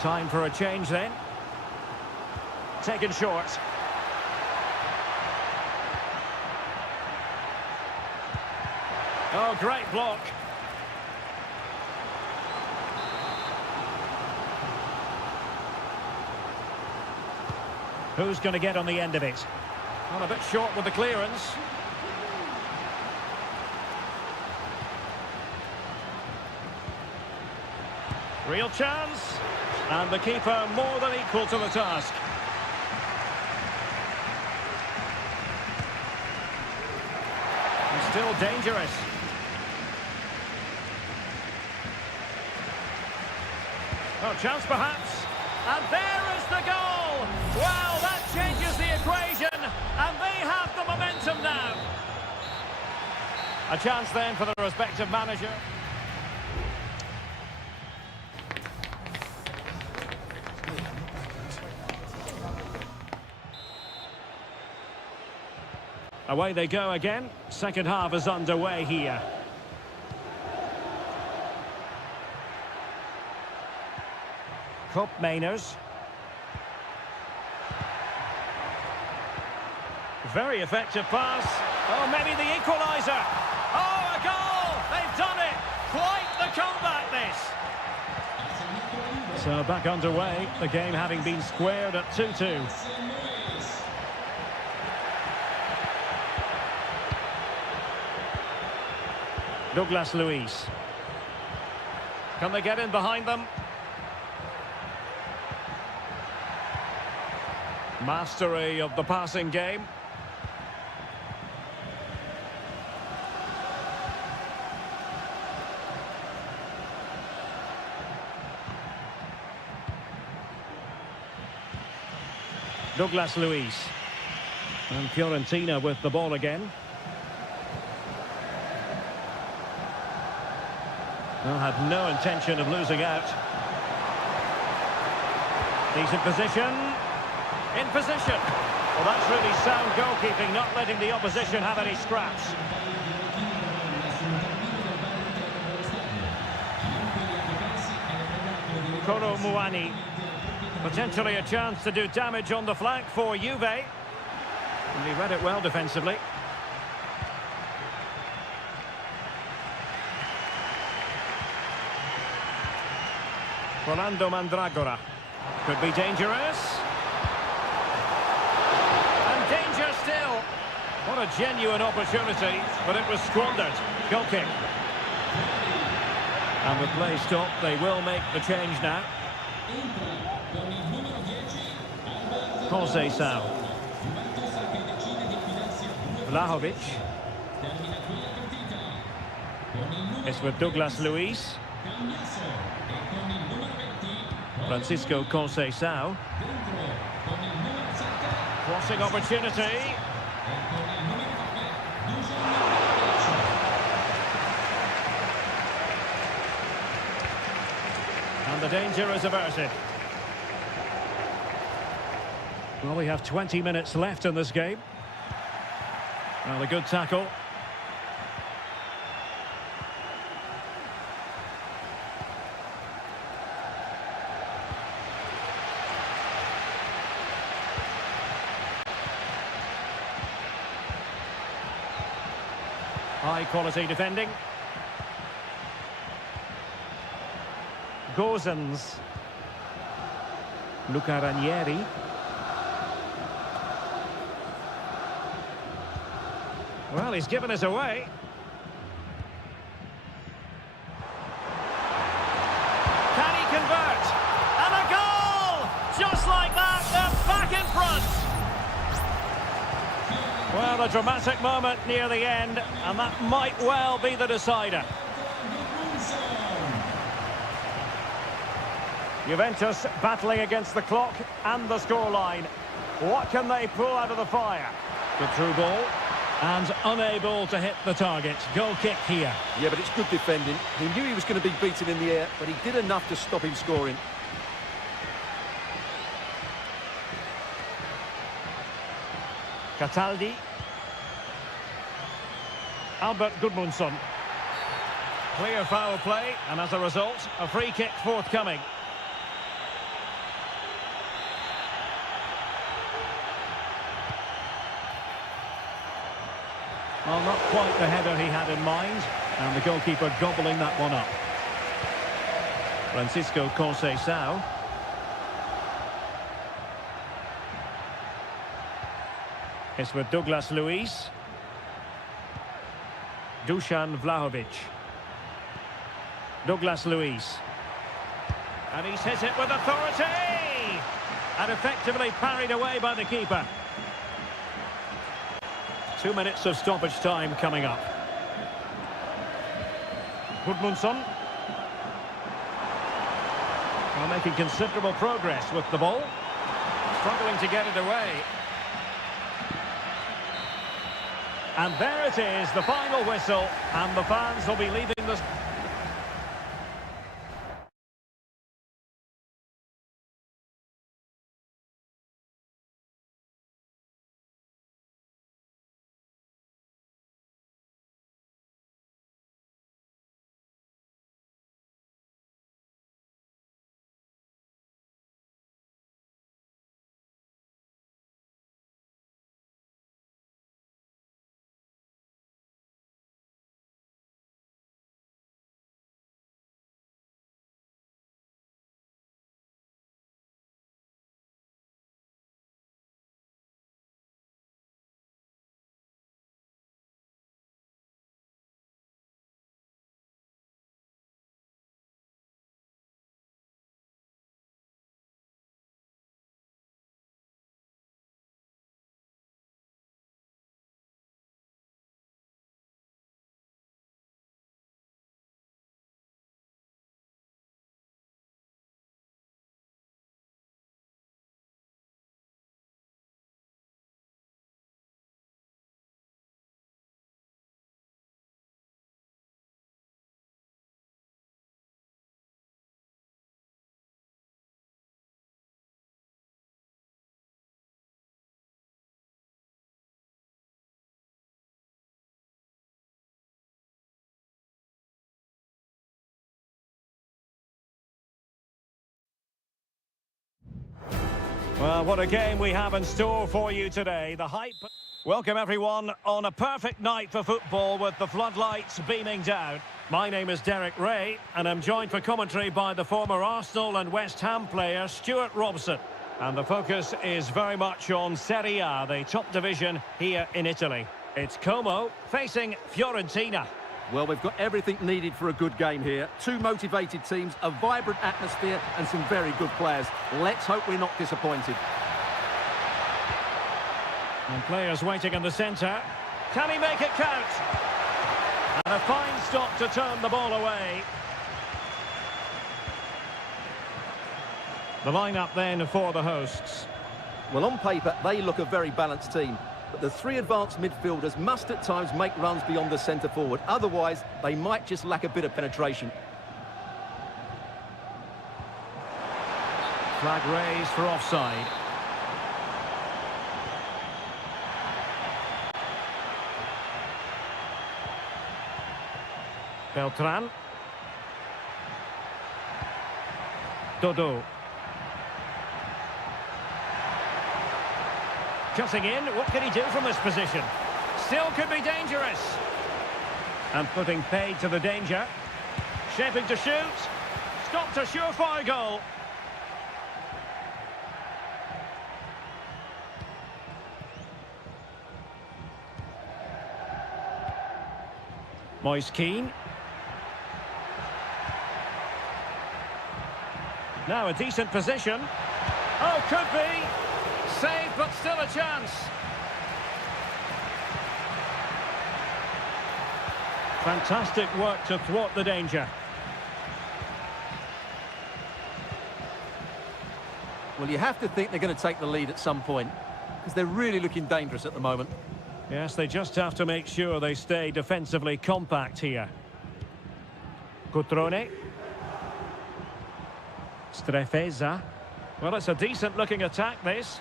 Time for a change then. Taken short. Oh, great block. Who's going to get on the end of it? Well, a bit short with the clearance. Real chance. And the keeper more than equal to the task. And still dangerous. Oh, chance perhaps. And there is the goal! Wow, that changes the equation, and they have the momentum now. A chance then for the respective manager. Away they go again. Second half is underway here. Mainers. Very effective pass. Oh, maybe the equaliser. Oh, a goal! They've done it! Quite the comeback, this! So back underway, the game having been squared at 2-2. Douglas Luiz. Can they get in behind them? Mastery of the passing game. Douglas Luiz. And Fiorentina with the ball again. Well, had no intention of losing out. Decent position. In position. Well, that's really sound goalkeeping, not letting the opposition have any scraps. Koro Muani. Potentially a chance to do damage on the flank for Juve. And he read it well defensively. Fernando Mandragora. Could be dangerous. Danger still. What a genuine opportunity, but it was squandered. Goal kick. And with play stopped, they will make the change now. Conceição. Vlahovic. It's with Douglas Luiz. Francisco Conceição. Crossing opportunity. And the danger is averted. Well, we have 20 minutes left in this game. Well, a good tackle. High quality defending. Gozens. Luca Ranieri. Well, he's given us away. Can he convert? And a goal! Just like that, they're back in front. Well, a dramatic moment near the end, and that might well be the decider. Juventus battling against the clock and the scoreline. What can they pull out of the fire? The through ball, and unable to hit the target. Goal kick here. Yeah, but it's good defending. He knew he was going to be beaten in the air, but he did enough to stop him scoring. Cataldi. Albert Gudmundsson. Clear foul play, and as a result, a free kick forthcoming. Well, not quite the header he had in mind, and the goalkeeper gobbling that one up. Francisco Conceição. It's with Douglas Luiz. Dusan Vlahovic. Douglas Luiz. And he's hit it with authority! And effectively parried away by the keeper. 2 minutes of stoppage time coming up. Gudmundsson. Well, making considerable progress with the ball. Struggling to get it away. And there it is, the final whistle, and the fans will be leaving the... Well, what a game we have in store for you today. The hype... Welcome, everyone, on a perfect night for football with the floodlights beaming down. My name is Derek Ray, and I'm joined for commentary by the former Arsenal and West Ham player, Stuart Robson. And the focus is very much on Seria, the top division here in Italy. It's Como facing Fiorentina. Well, we've got everything needed for a good game here. Two motivated teams, a vibrant atmosphere and some very good players. Let's hope we're not disappointed. And players waiting in the centre. Can he make it count? And a fine stop to turn the ball away. The lineup then for the hosts. Well, on paper, they look a very balanced team. But the three advanced midfielders must at times make runs beyond the centre forward. Otherwise, they might just lack a bit of penetration. Flag raised for offside. Beltran. Dodo. Cutting in, what can he do from this position? Still could be dangerous. And putting paid to the danger. Shaping to shoot. Stopped a surefire goal. Moise Keane. Now a decent position. Oh, could be. Saved, but still a chance. Fantastic work to thwart the danger. Well, you have to think they're going to take the lead at some point, because they're really looking dangerous at the moment. Yes, they just have to make sure they stay defensively compact here. Cutrone. Strefeza. Well, it's a decent-looking attack, this.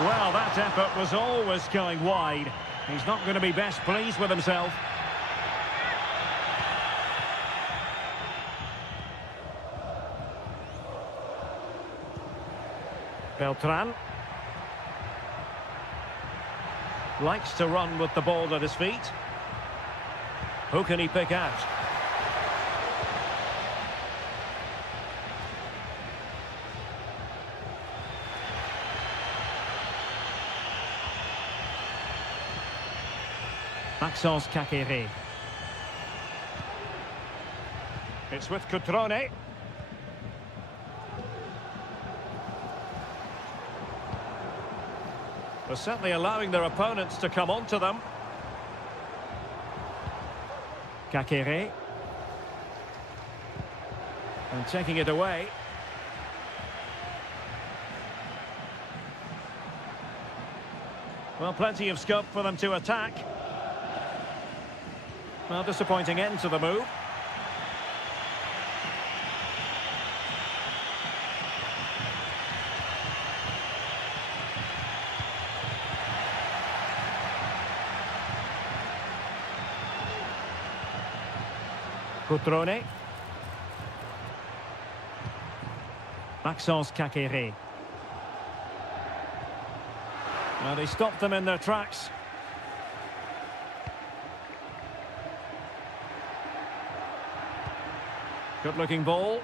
Well, that effort was always going wide. He's not going to be best pleased with himself. Beltran. Likes to run with the ball at his feet. Who can he pick out? Maxence Kakere. It's with Cutrone. They're certainly allowing their opponents to come onto them. Kakere. And taking it away. Well, plenty of scope for them to attack. Well, disappointing end to the move. Cutrone. Maxence Kakere. Well, they stopped them in their tracks. Good-looking ball.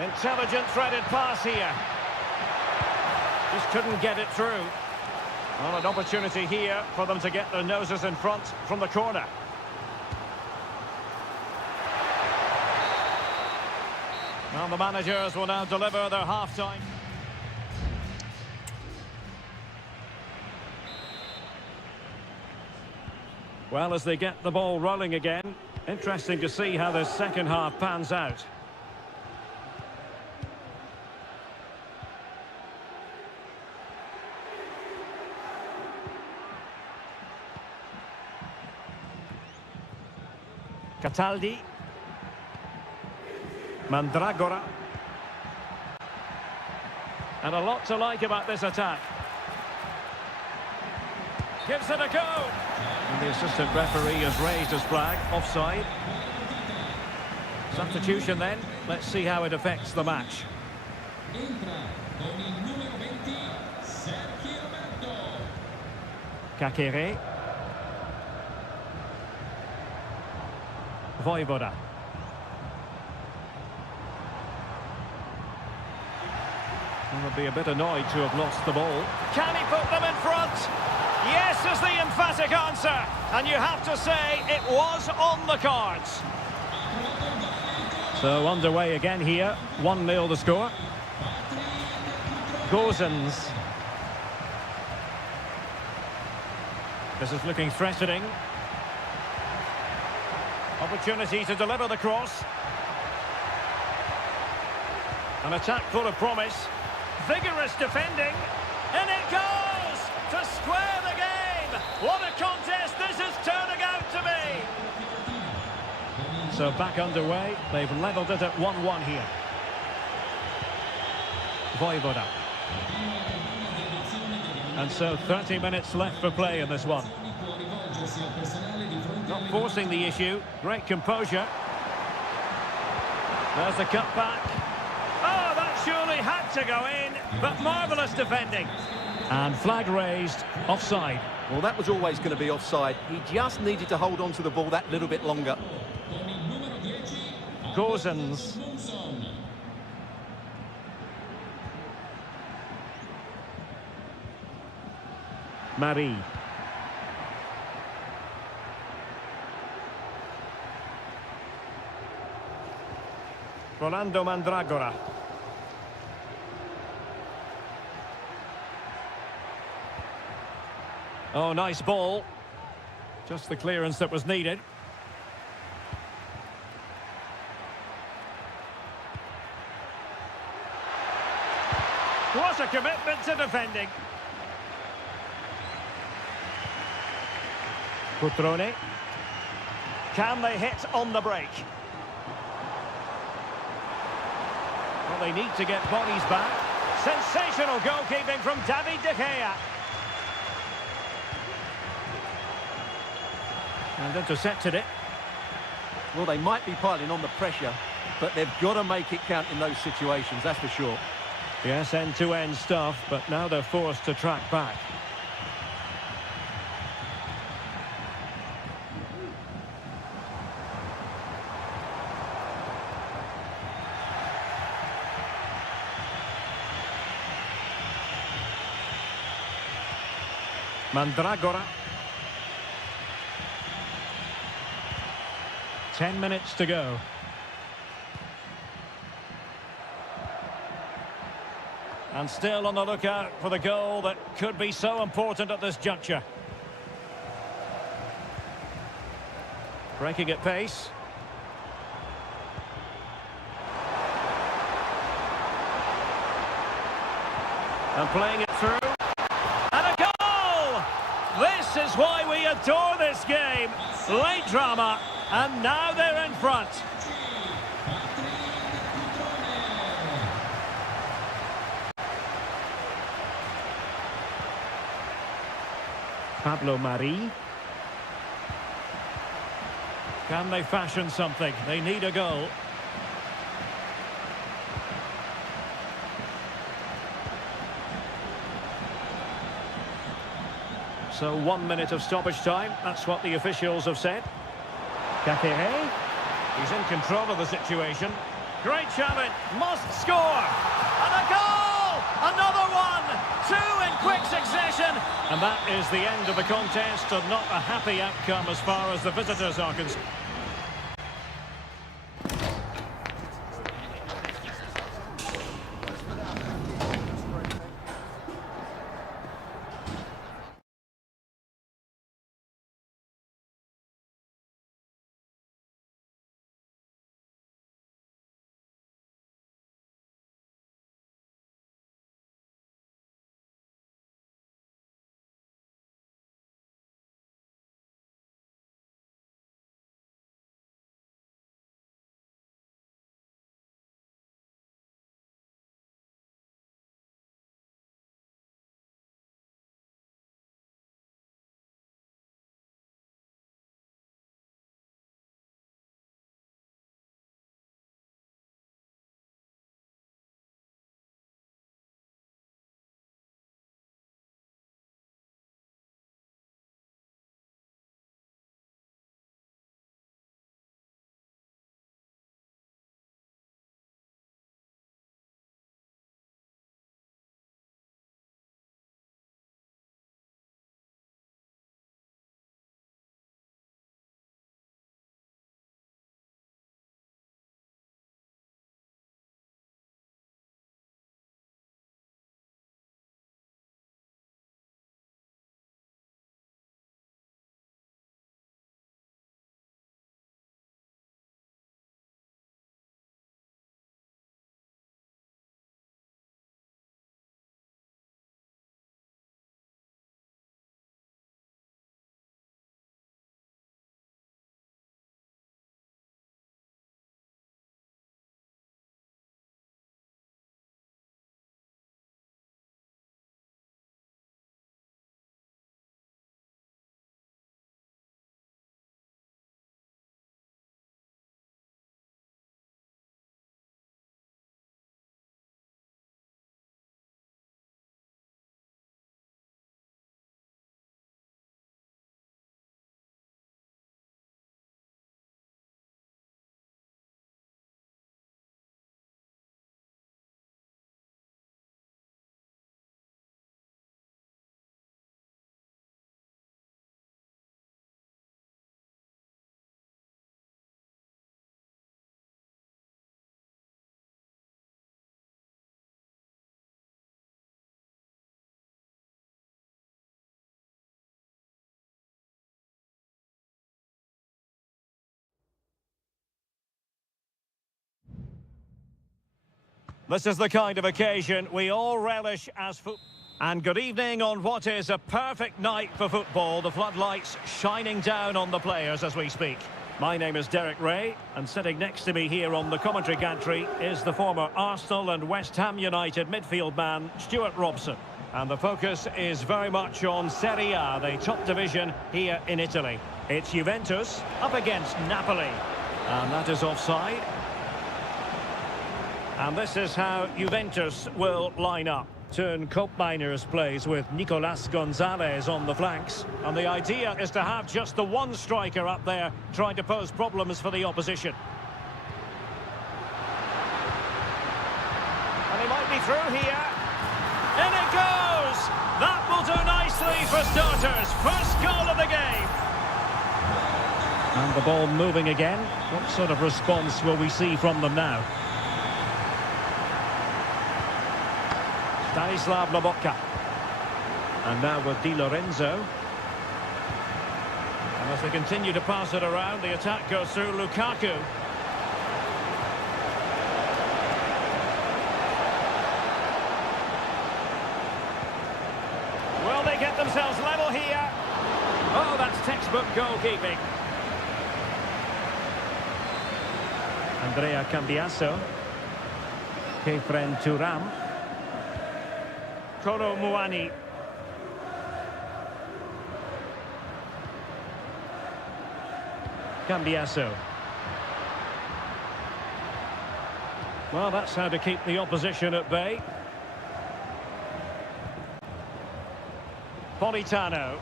Intelligent threaded pass here. Just couldn't get it through. Well, an opportunity here for them to get their noses in front from the corner. Well, the managers will now deliver their half-time. Well, as they get the ball rolling again, interesting to see how this second half pans out. Cataldi. Mandragora. And a lot to like about this attack. Gives it a go. And the assistant referee has raised his flag. Offside. Substitution then. Let's see how it affects the match. Kakere. Voivoda. Will be a bit annoyed to have lost the ball. Can he put them in front? Yes is the emphatic answer. And you have to say it was on the cards. So underway again here. 1-0 the score. Gozens. This is looking threatening. Opportunity to deliver the cross. An attack full of promise. Vigorous defending, and it goes to square the game. What a contest this is turning out to be. So back underway, they've levelled it at 1-1 here. Voivoda. And so 30 minutes left for play in this one. Not forcing the issue, great composure. There's the cutback. Oh, that surely had to go in, but marvellous defending. And flag raised, offside. Well, that was always going to be offside. He just needed to hold on to the ball that little bit longer. Gozens. Marie. Rolando Mandragora. Oh, nice ball. Just the clearance that was needed. What a commitment to defending. Cutrone. Can they hit on the break? Well, they need to get bodies back. Sensational goalkeeping from David De Gea. And intercepted it. Well, they might be piling on the pressure, but they've got to make it count in those situations, that's for sure. Yes, end-to-end stuff, but now they're forced to track back. Mandragora. 10 minutes to go. And still on the lookout for the goal that could be so important at this juncture. Breaking at pace. And playing it through. And a goal! This is why we adore this game. Late drama, and now they're in front. Pablo Mari. Can they fashion something? They need a goal. So 1 minute of stoppage time. That's what the officials have said. Kakere. He's in control of the situation. Great challenge. Must score. And a goal! Another one! Two in quick succession. And that is the end of the contest, and not a happy outcome as far as the visitors are concerned. This is the kind of occasion we all relish as football. And good evening on what is a perfect night for football. The floodlights shining down on the players as we speak. My name is Derek Ray, and sitting next to me here on the commentary gantry is the former Arsenal and West Ham United midfield man, Stuart Robson. And the focus is very much on Seria, the top division here in Italy. It's Juventus up against Napoli. And that is offside. And this is how Juventus will line up. Turn Koopmeiners plays with Nicolas Gonzalez on the flanks. And the idea is to have just the one striker up there trying to pose problems for the opposition. And he might be through here. In it goes! That will do nicely for starters. First goal of the game. And the ball moving again. What sort of response will we see from them now? Stanislav Lobotka. And now with Di Lorenzo. And as they continue to pass it around, the attack goes through Lukaku. Will they get themselves level here? Oh, that's textbook goalkeeping. Andrea Cambiasso. Kefren Turam. Kolo Muani. Cambiasso. Well, that's how to keep the opposition at bay. Politano.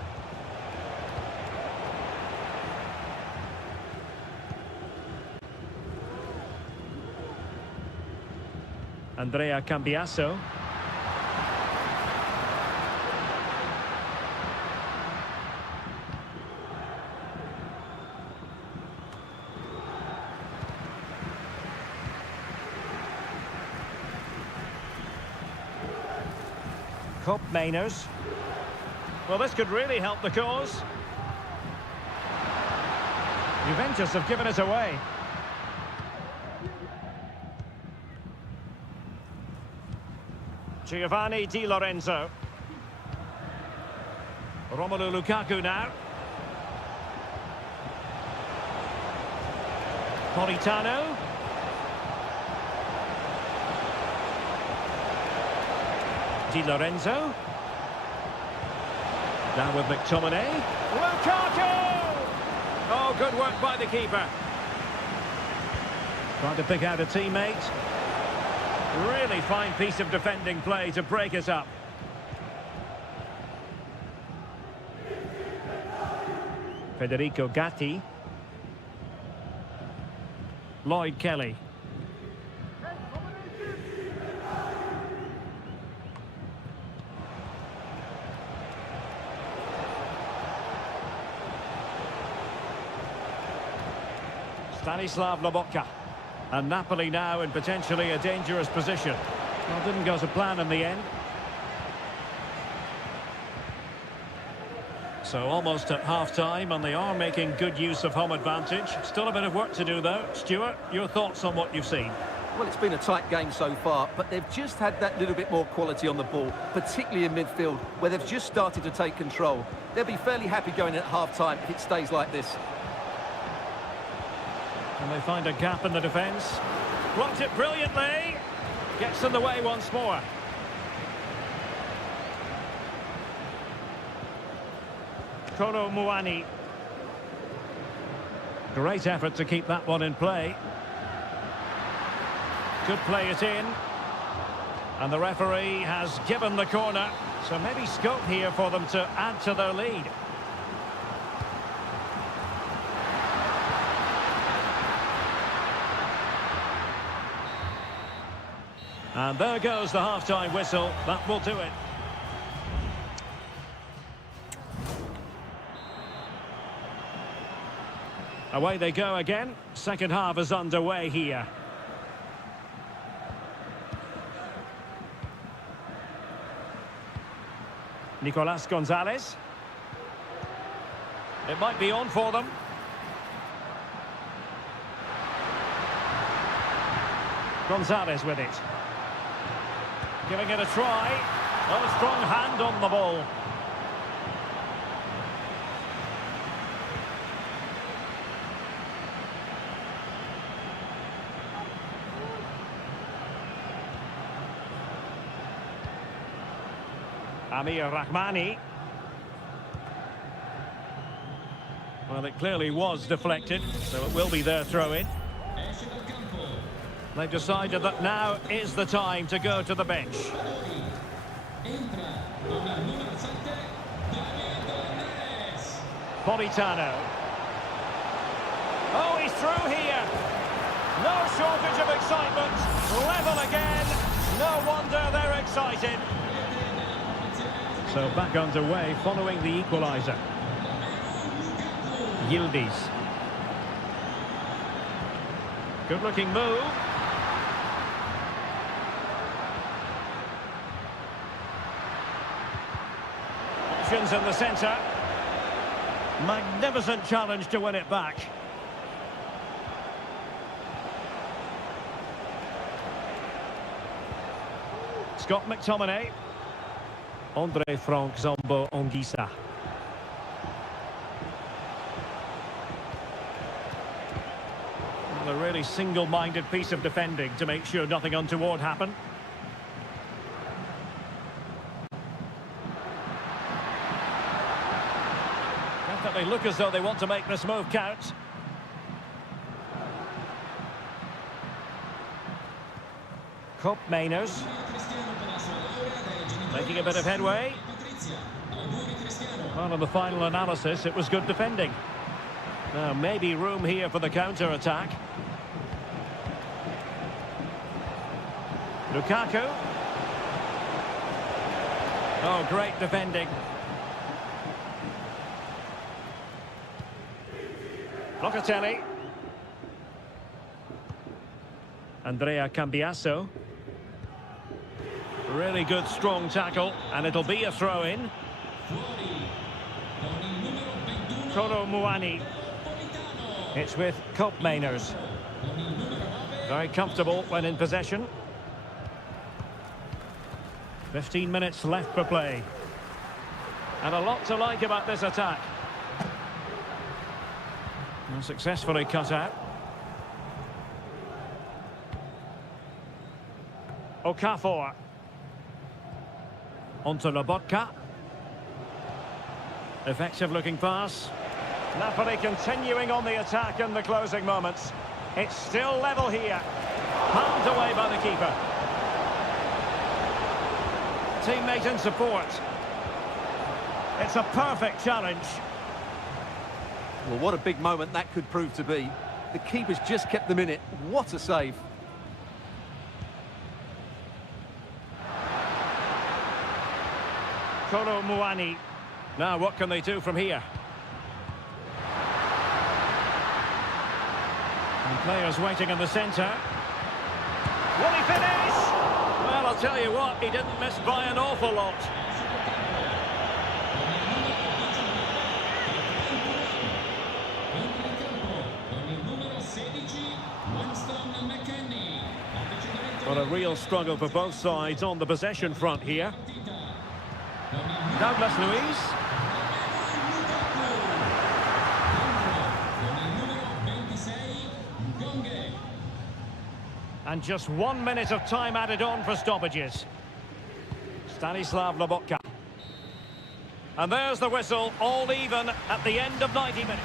Andrea Cambiasso. Cop Mainers. Well, this could really help the cause. Juventus have given it away. Giovanni Di Lorenzo. Romelu Lukaku now. Politano. Di Lorenzo. Now with McTominay. Lukaku! Oh, good work by the keeper. Trying to pick out a teammate. Really fine piece of defending play to break us up. Federico Gatti. Lloyd Kelly. Stanislav Lobotka. And Napoli now in potentially a dangerous position. Well, didn't go to plan in the end. So almost at half-time, and they are making good use of home advantage. Still a bit of work to do, though. Stuart, your thoughts on what you've seen? Well, it's been a tight game so far, but they've just had that little bit more quality on the ball, particularly in midfield, where they've just started to take control. They'll be fairly happy going at half-time if it stays like this. And they find a gap in the defence. Blocked it brilliantly. Gets in the way once more. Kolo Muani. Great effort to keep that one in play. Could play it in. And the referee has given the corner. So maybe scope here for them to add to their lead. And there goes the half-time whistle. That will do it. Away they go again. Second half is underway here. Nicolas Gonzalez. It might be on for them. Gonzalez with it. Giving it a try. Oh, a strong hand on the ball. Amir Rahmani. Well, it clearly was deflected, so it will be their throw-in. They've decided that now is the time to go to the bench. Politano. Oh, he's through here. No shortage of excitement. Level again. No wonder they're excited. So back underway following the equaliser. Yildiz. Good-looking move. options in the centre. Magnificent challenge to win it back. Scott McTominay. Andre Frank Zombo Ongisa. A really single-minded piece of defending to make sure nothing untoward happened. Definitely look as though they want to make this move count. Koop Mainers. Making a bit of headway. Well, in the final analysis, it was good defending. Now, maybe room here for the counter-attack. Lukaku. Oh, great defending. Locatelli. Andrea Cambiasso. Really good, strong tackle, and it'll be a throw-in. Kolo Muani. It's with Koop Mainers. Very comfortable when in possession. 15 minutes left for play. And a lot to like about this attack. And successfully cut out. Okafor. Onto Lobotka. Effective looking pass. Napoli continuing on the attack in the closing moments. It's still level here. Palmed away by the keeper. Teammate in support. It's a perfect challenge. Well, what a big moment that could prove to be. The keeper's just kept them in it. What a save. Kolo Muani. Now, what can they do from here? And players waiting in the centre. Will he finish? Well, I'll tell you what, he didn't miss by an awful lot. Well, a real struggle for both sides on the possession front here. Douglas Luiz. And just 1 minute of time added on for stoppages. Stanislav Lobotka. And there's the whistle, all even at the end of 90 minutes.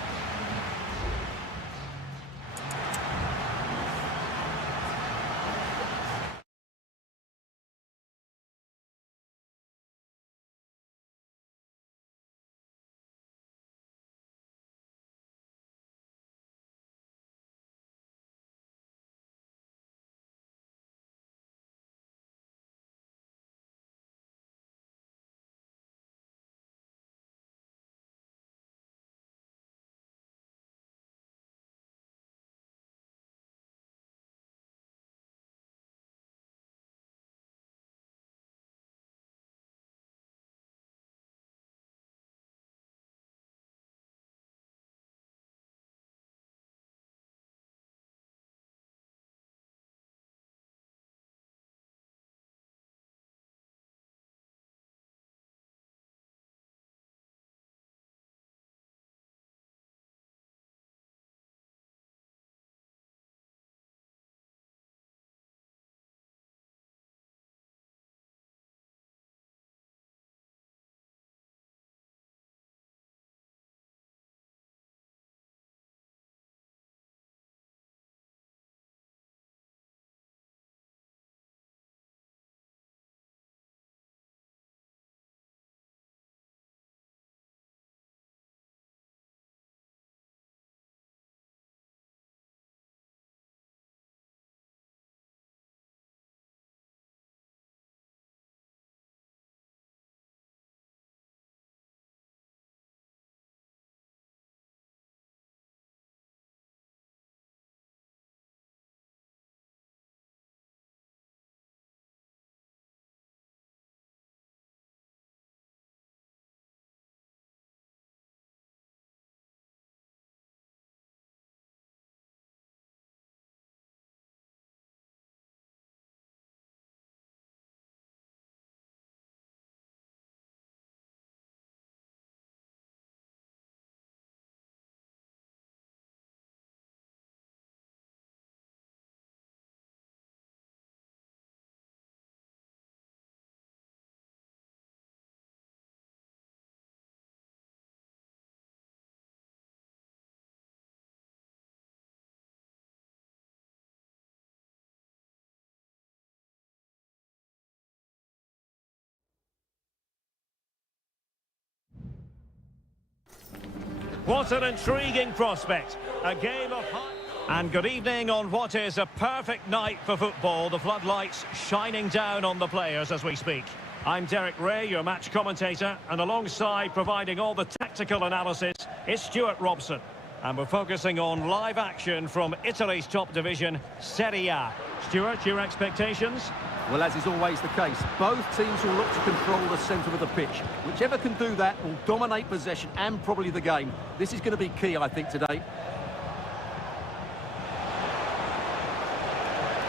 What an intriguing prospect. A game of high... And good evening on what is a perfect night for football. The floodlights shining down on the players as we speak. I'm Derek Ray, your match commentator, and alongside providing all the tactical analysis is Stuart Robson. And we're focusing on live action from Italy's top division, Seria. Stuart, your expectations? Well, as is always the case, both teams will look to control the centre of the pitch. Whichever can do that will dominate possession and probably the game. This is going to be key, I think, today.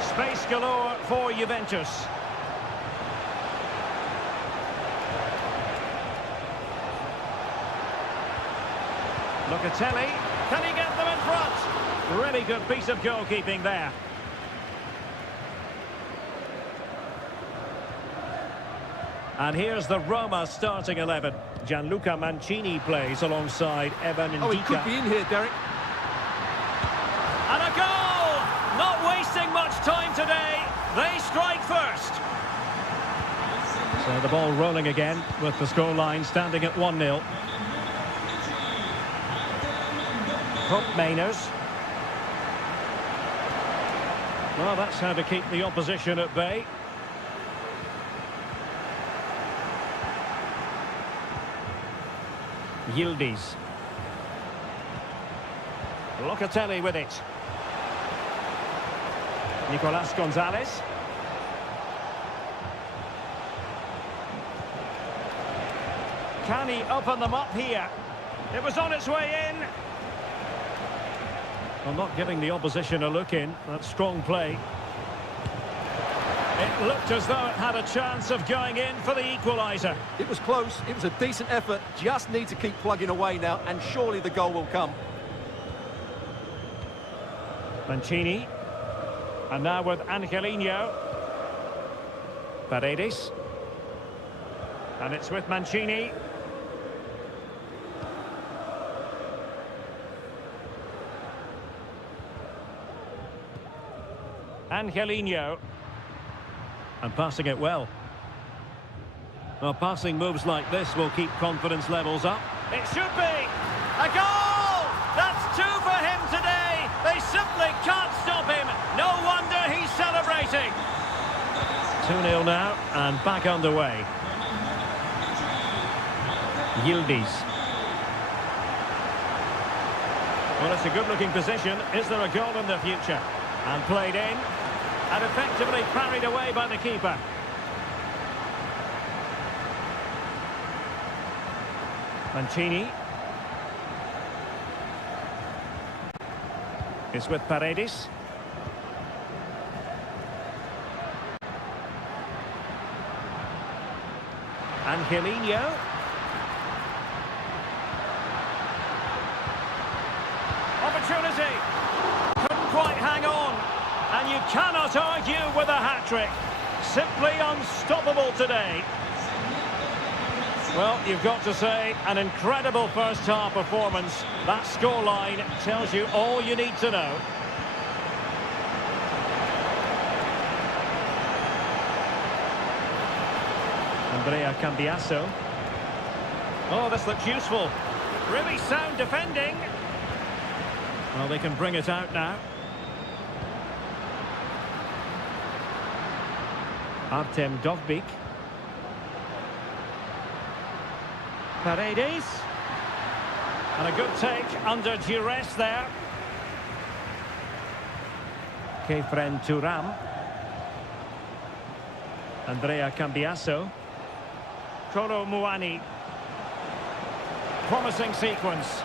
Space galore for Juventus. Locatelli, can he get them in front? Really good piece of goalkeeping there. And here's the Roma starting 11. Gianluca Mancini plays alongside Evan Ndika. Oh, he could be in here, Derek. And a goal! Not wasting much time today. They strike first. So the ball rolling again with the scoreline standing at 1-0. Hope Mainers. Well, that's how to keep the opposition at bay. Yildiz. Locatelli with it. Nicolas Gonzalez. Can he open them up here? It was on its way in. Well, not giving the opposition a look in. That's strong play. It looked as though it had a chance of going in for the equaliser. It was close. It was a decent effort. Just need to keep plugging away now, and surely the goal will come. Mancini. And now with Angelino. Paredes. And it's with Mancini. Angelino. And passing it well. Well, passing moves like this will keep confidence levels up. It should be! A goal! That's two for him today! They simply can't stop him! No wonder he's celebrating! 2-0 now, and back underway. Yildiz. Well, it's a good-looking position. Is there a goal in the future? And played in. And effectively parried away by the keeper. Mancini. Is with Paredes. Angelino. Opportunity. Couldn't quite hang on. And you cannot argue with a hat-trick. Simply unstoppable today. Well, you've got to say, an incredible first-half performance. That scoreline tells you all you need to know. Andrea Cambiasso. Oh, this looks useful. Really sound defending. Well, they can bring it out now. Artem Dovbyk. Paredes. And a good take under duress there. Kefren Turam. Andrea Cambiasso. Kolo Muani. Promising sequence.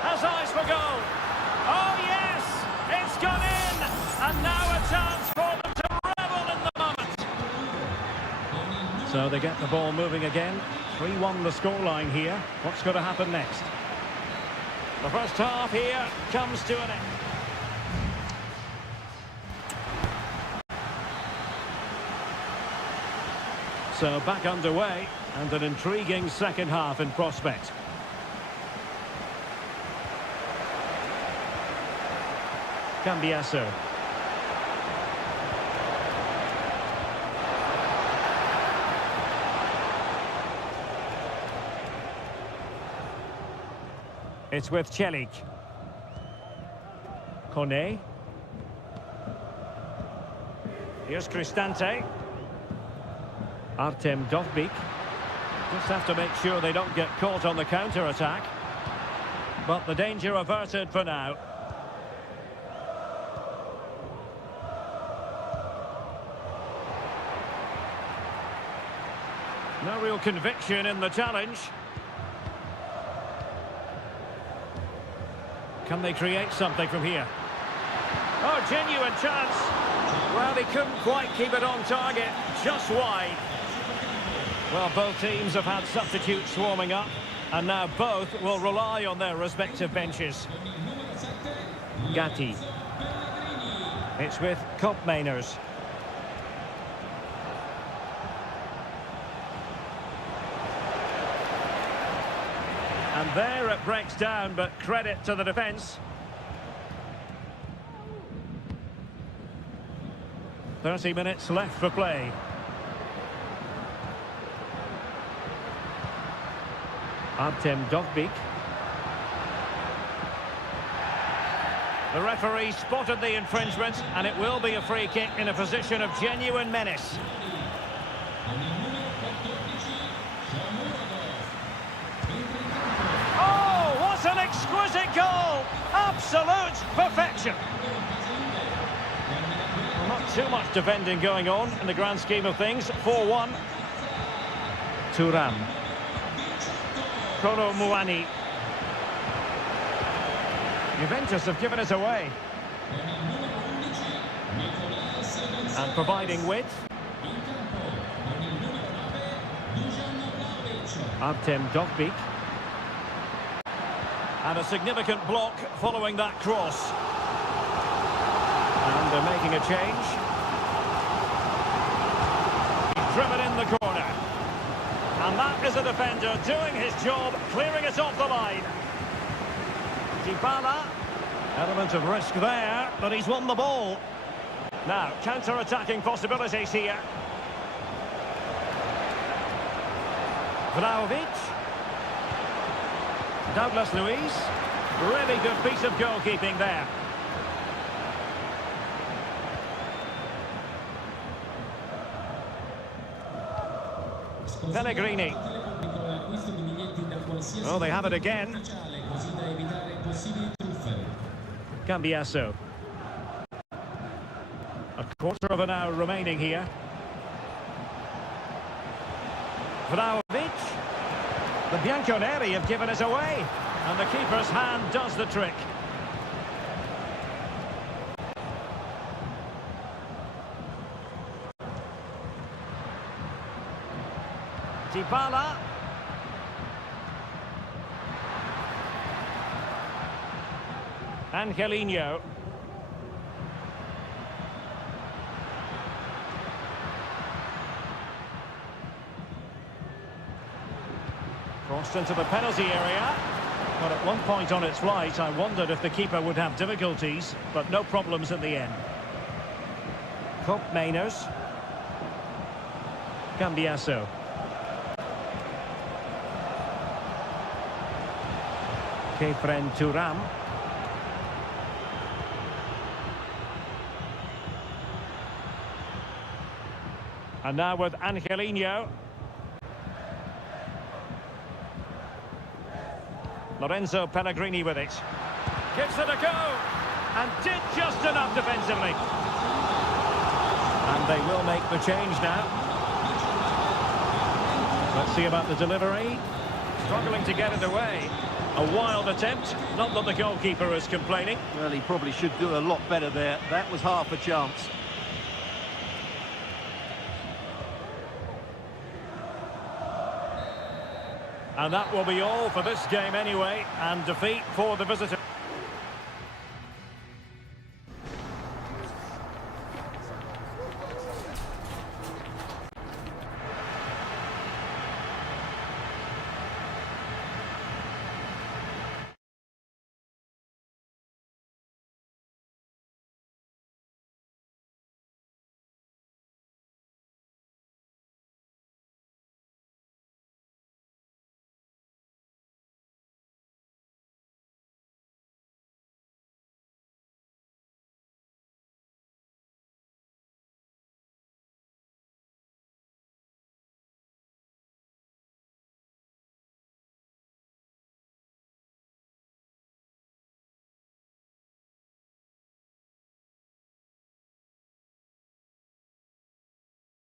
Has eyes for goal. Oh yes! It's gone in! And now a chance for them to revel in the moment. So they get the ball moving again. 3-1 the scoreline here. What's going to happen next? The first half here comes to an end. So back underway, and an intriguing second half in prospect. Cambiasso. It's with Celik. Kone. Here's Cristante. Artem Dovbyk. Just have to make sure they don't get caught on the counter-attack. But the danger averted for now. No real conviction in the challenge. Can they create something from here? Oh, genuine chance. Well, he couldn't quite keep it on target, just wide. Well, both teams have had substitutes swarming up, and now both will rely on their respective benches. Gatti. It's with Koopmeiners. And there it breaks down, but credit to the defence. 30 minutes left for play. Artem Dovbyk. The referee spotted the infringement, and it will be a free kick in a position of genuine menace. Oh, what an exquisite goal! Absolute perfection! Well, not too much defending going on in the grand scheme of things. 4-1. Thuram. Kolo Muani. Juventus have given us away. And providing width. Artem Dovbyk. And a significant block following that cross. And they're making a change. He's driven in the corner. And that is a defender doing his job, clearing it off the line. Dybala. Element of risk there, but he's won the ball. Now, counter-attacking possibilities here. Vlahovic. Douglas Luiz. Really good piece of goalkeeping there. Pellegrini. Oh, they have it again. Cambiasso. A quarter of an hour remaining here. Vlahovic. The Bianconeri have given us away. And the keeper's hand does the trick. Dybala. Angelino. Crossed into the penalty area. But at one point on its flight, I wondered if the keeper would have difficulties, but no problems in the end. Koopmeiners. Cambiasso. Kefren Thuram. And now with Angelino. Lorenzo Pellegrini with it. Gives it a go. And did just enough defensively. And they will make the change now. Let's see about the delivery. Struggling to get it away. A wild attempt. Not that the goalkeeper is complaining. Well, he probably should do a lot better there. That was half a chance. And that will be all for this game anyway, and defeat for the visitors.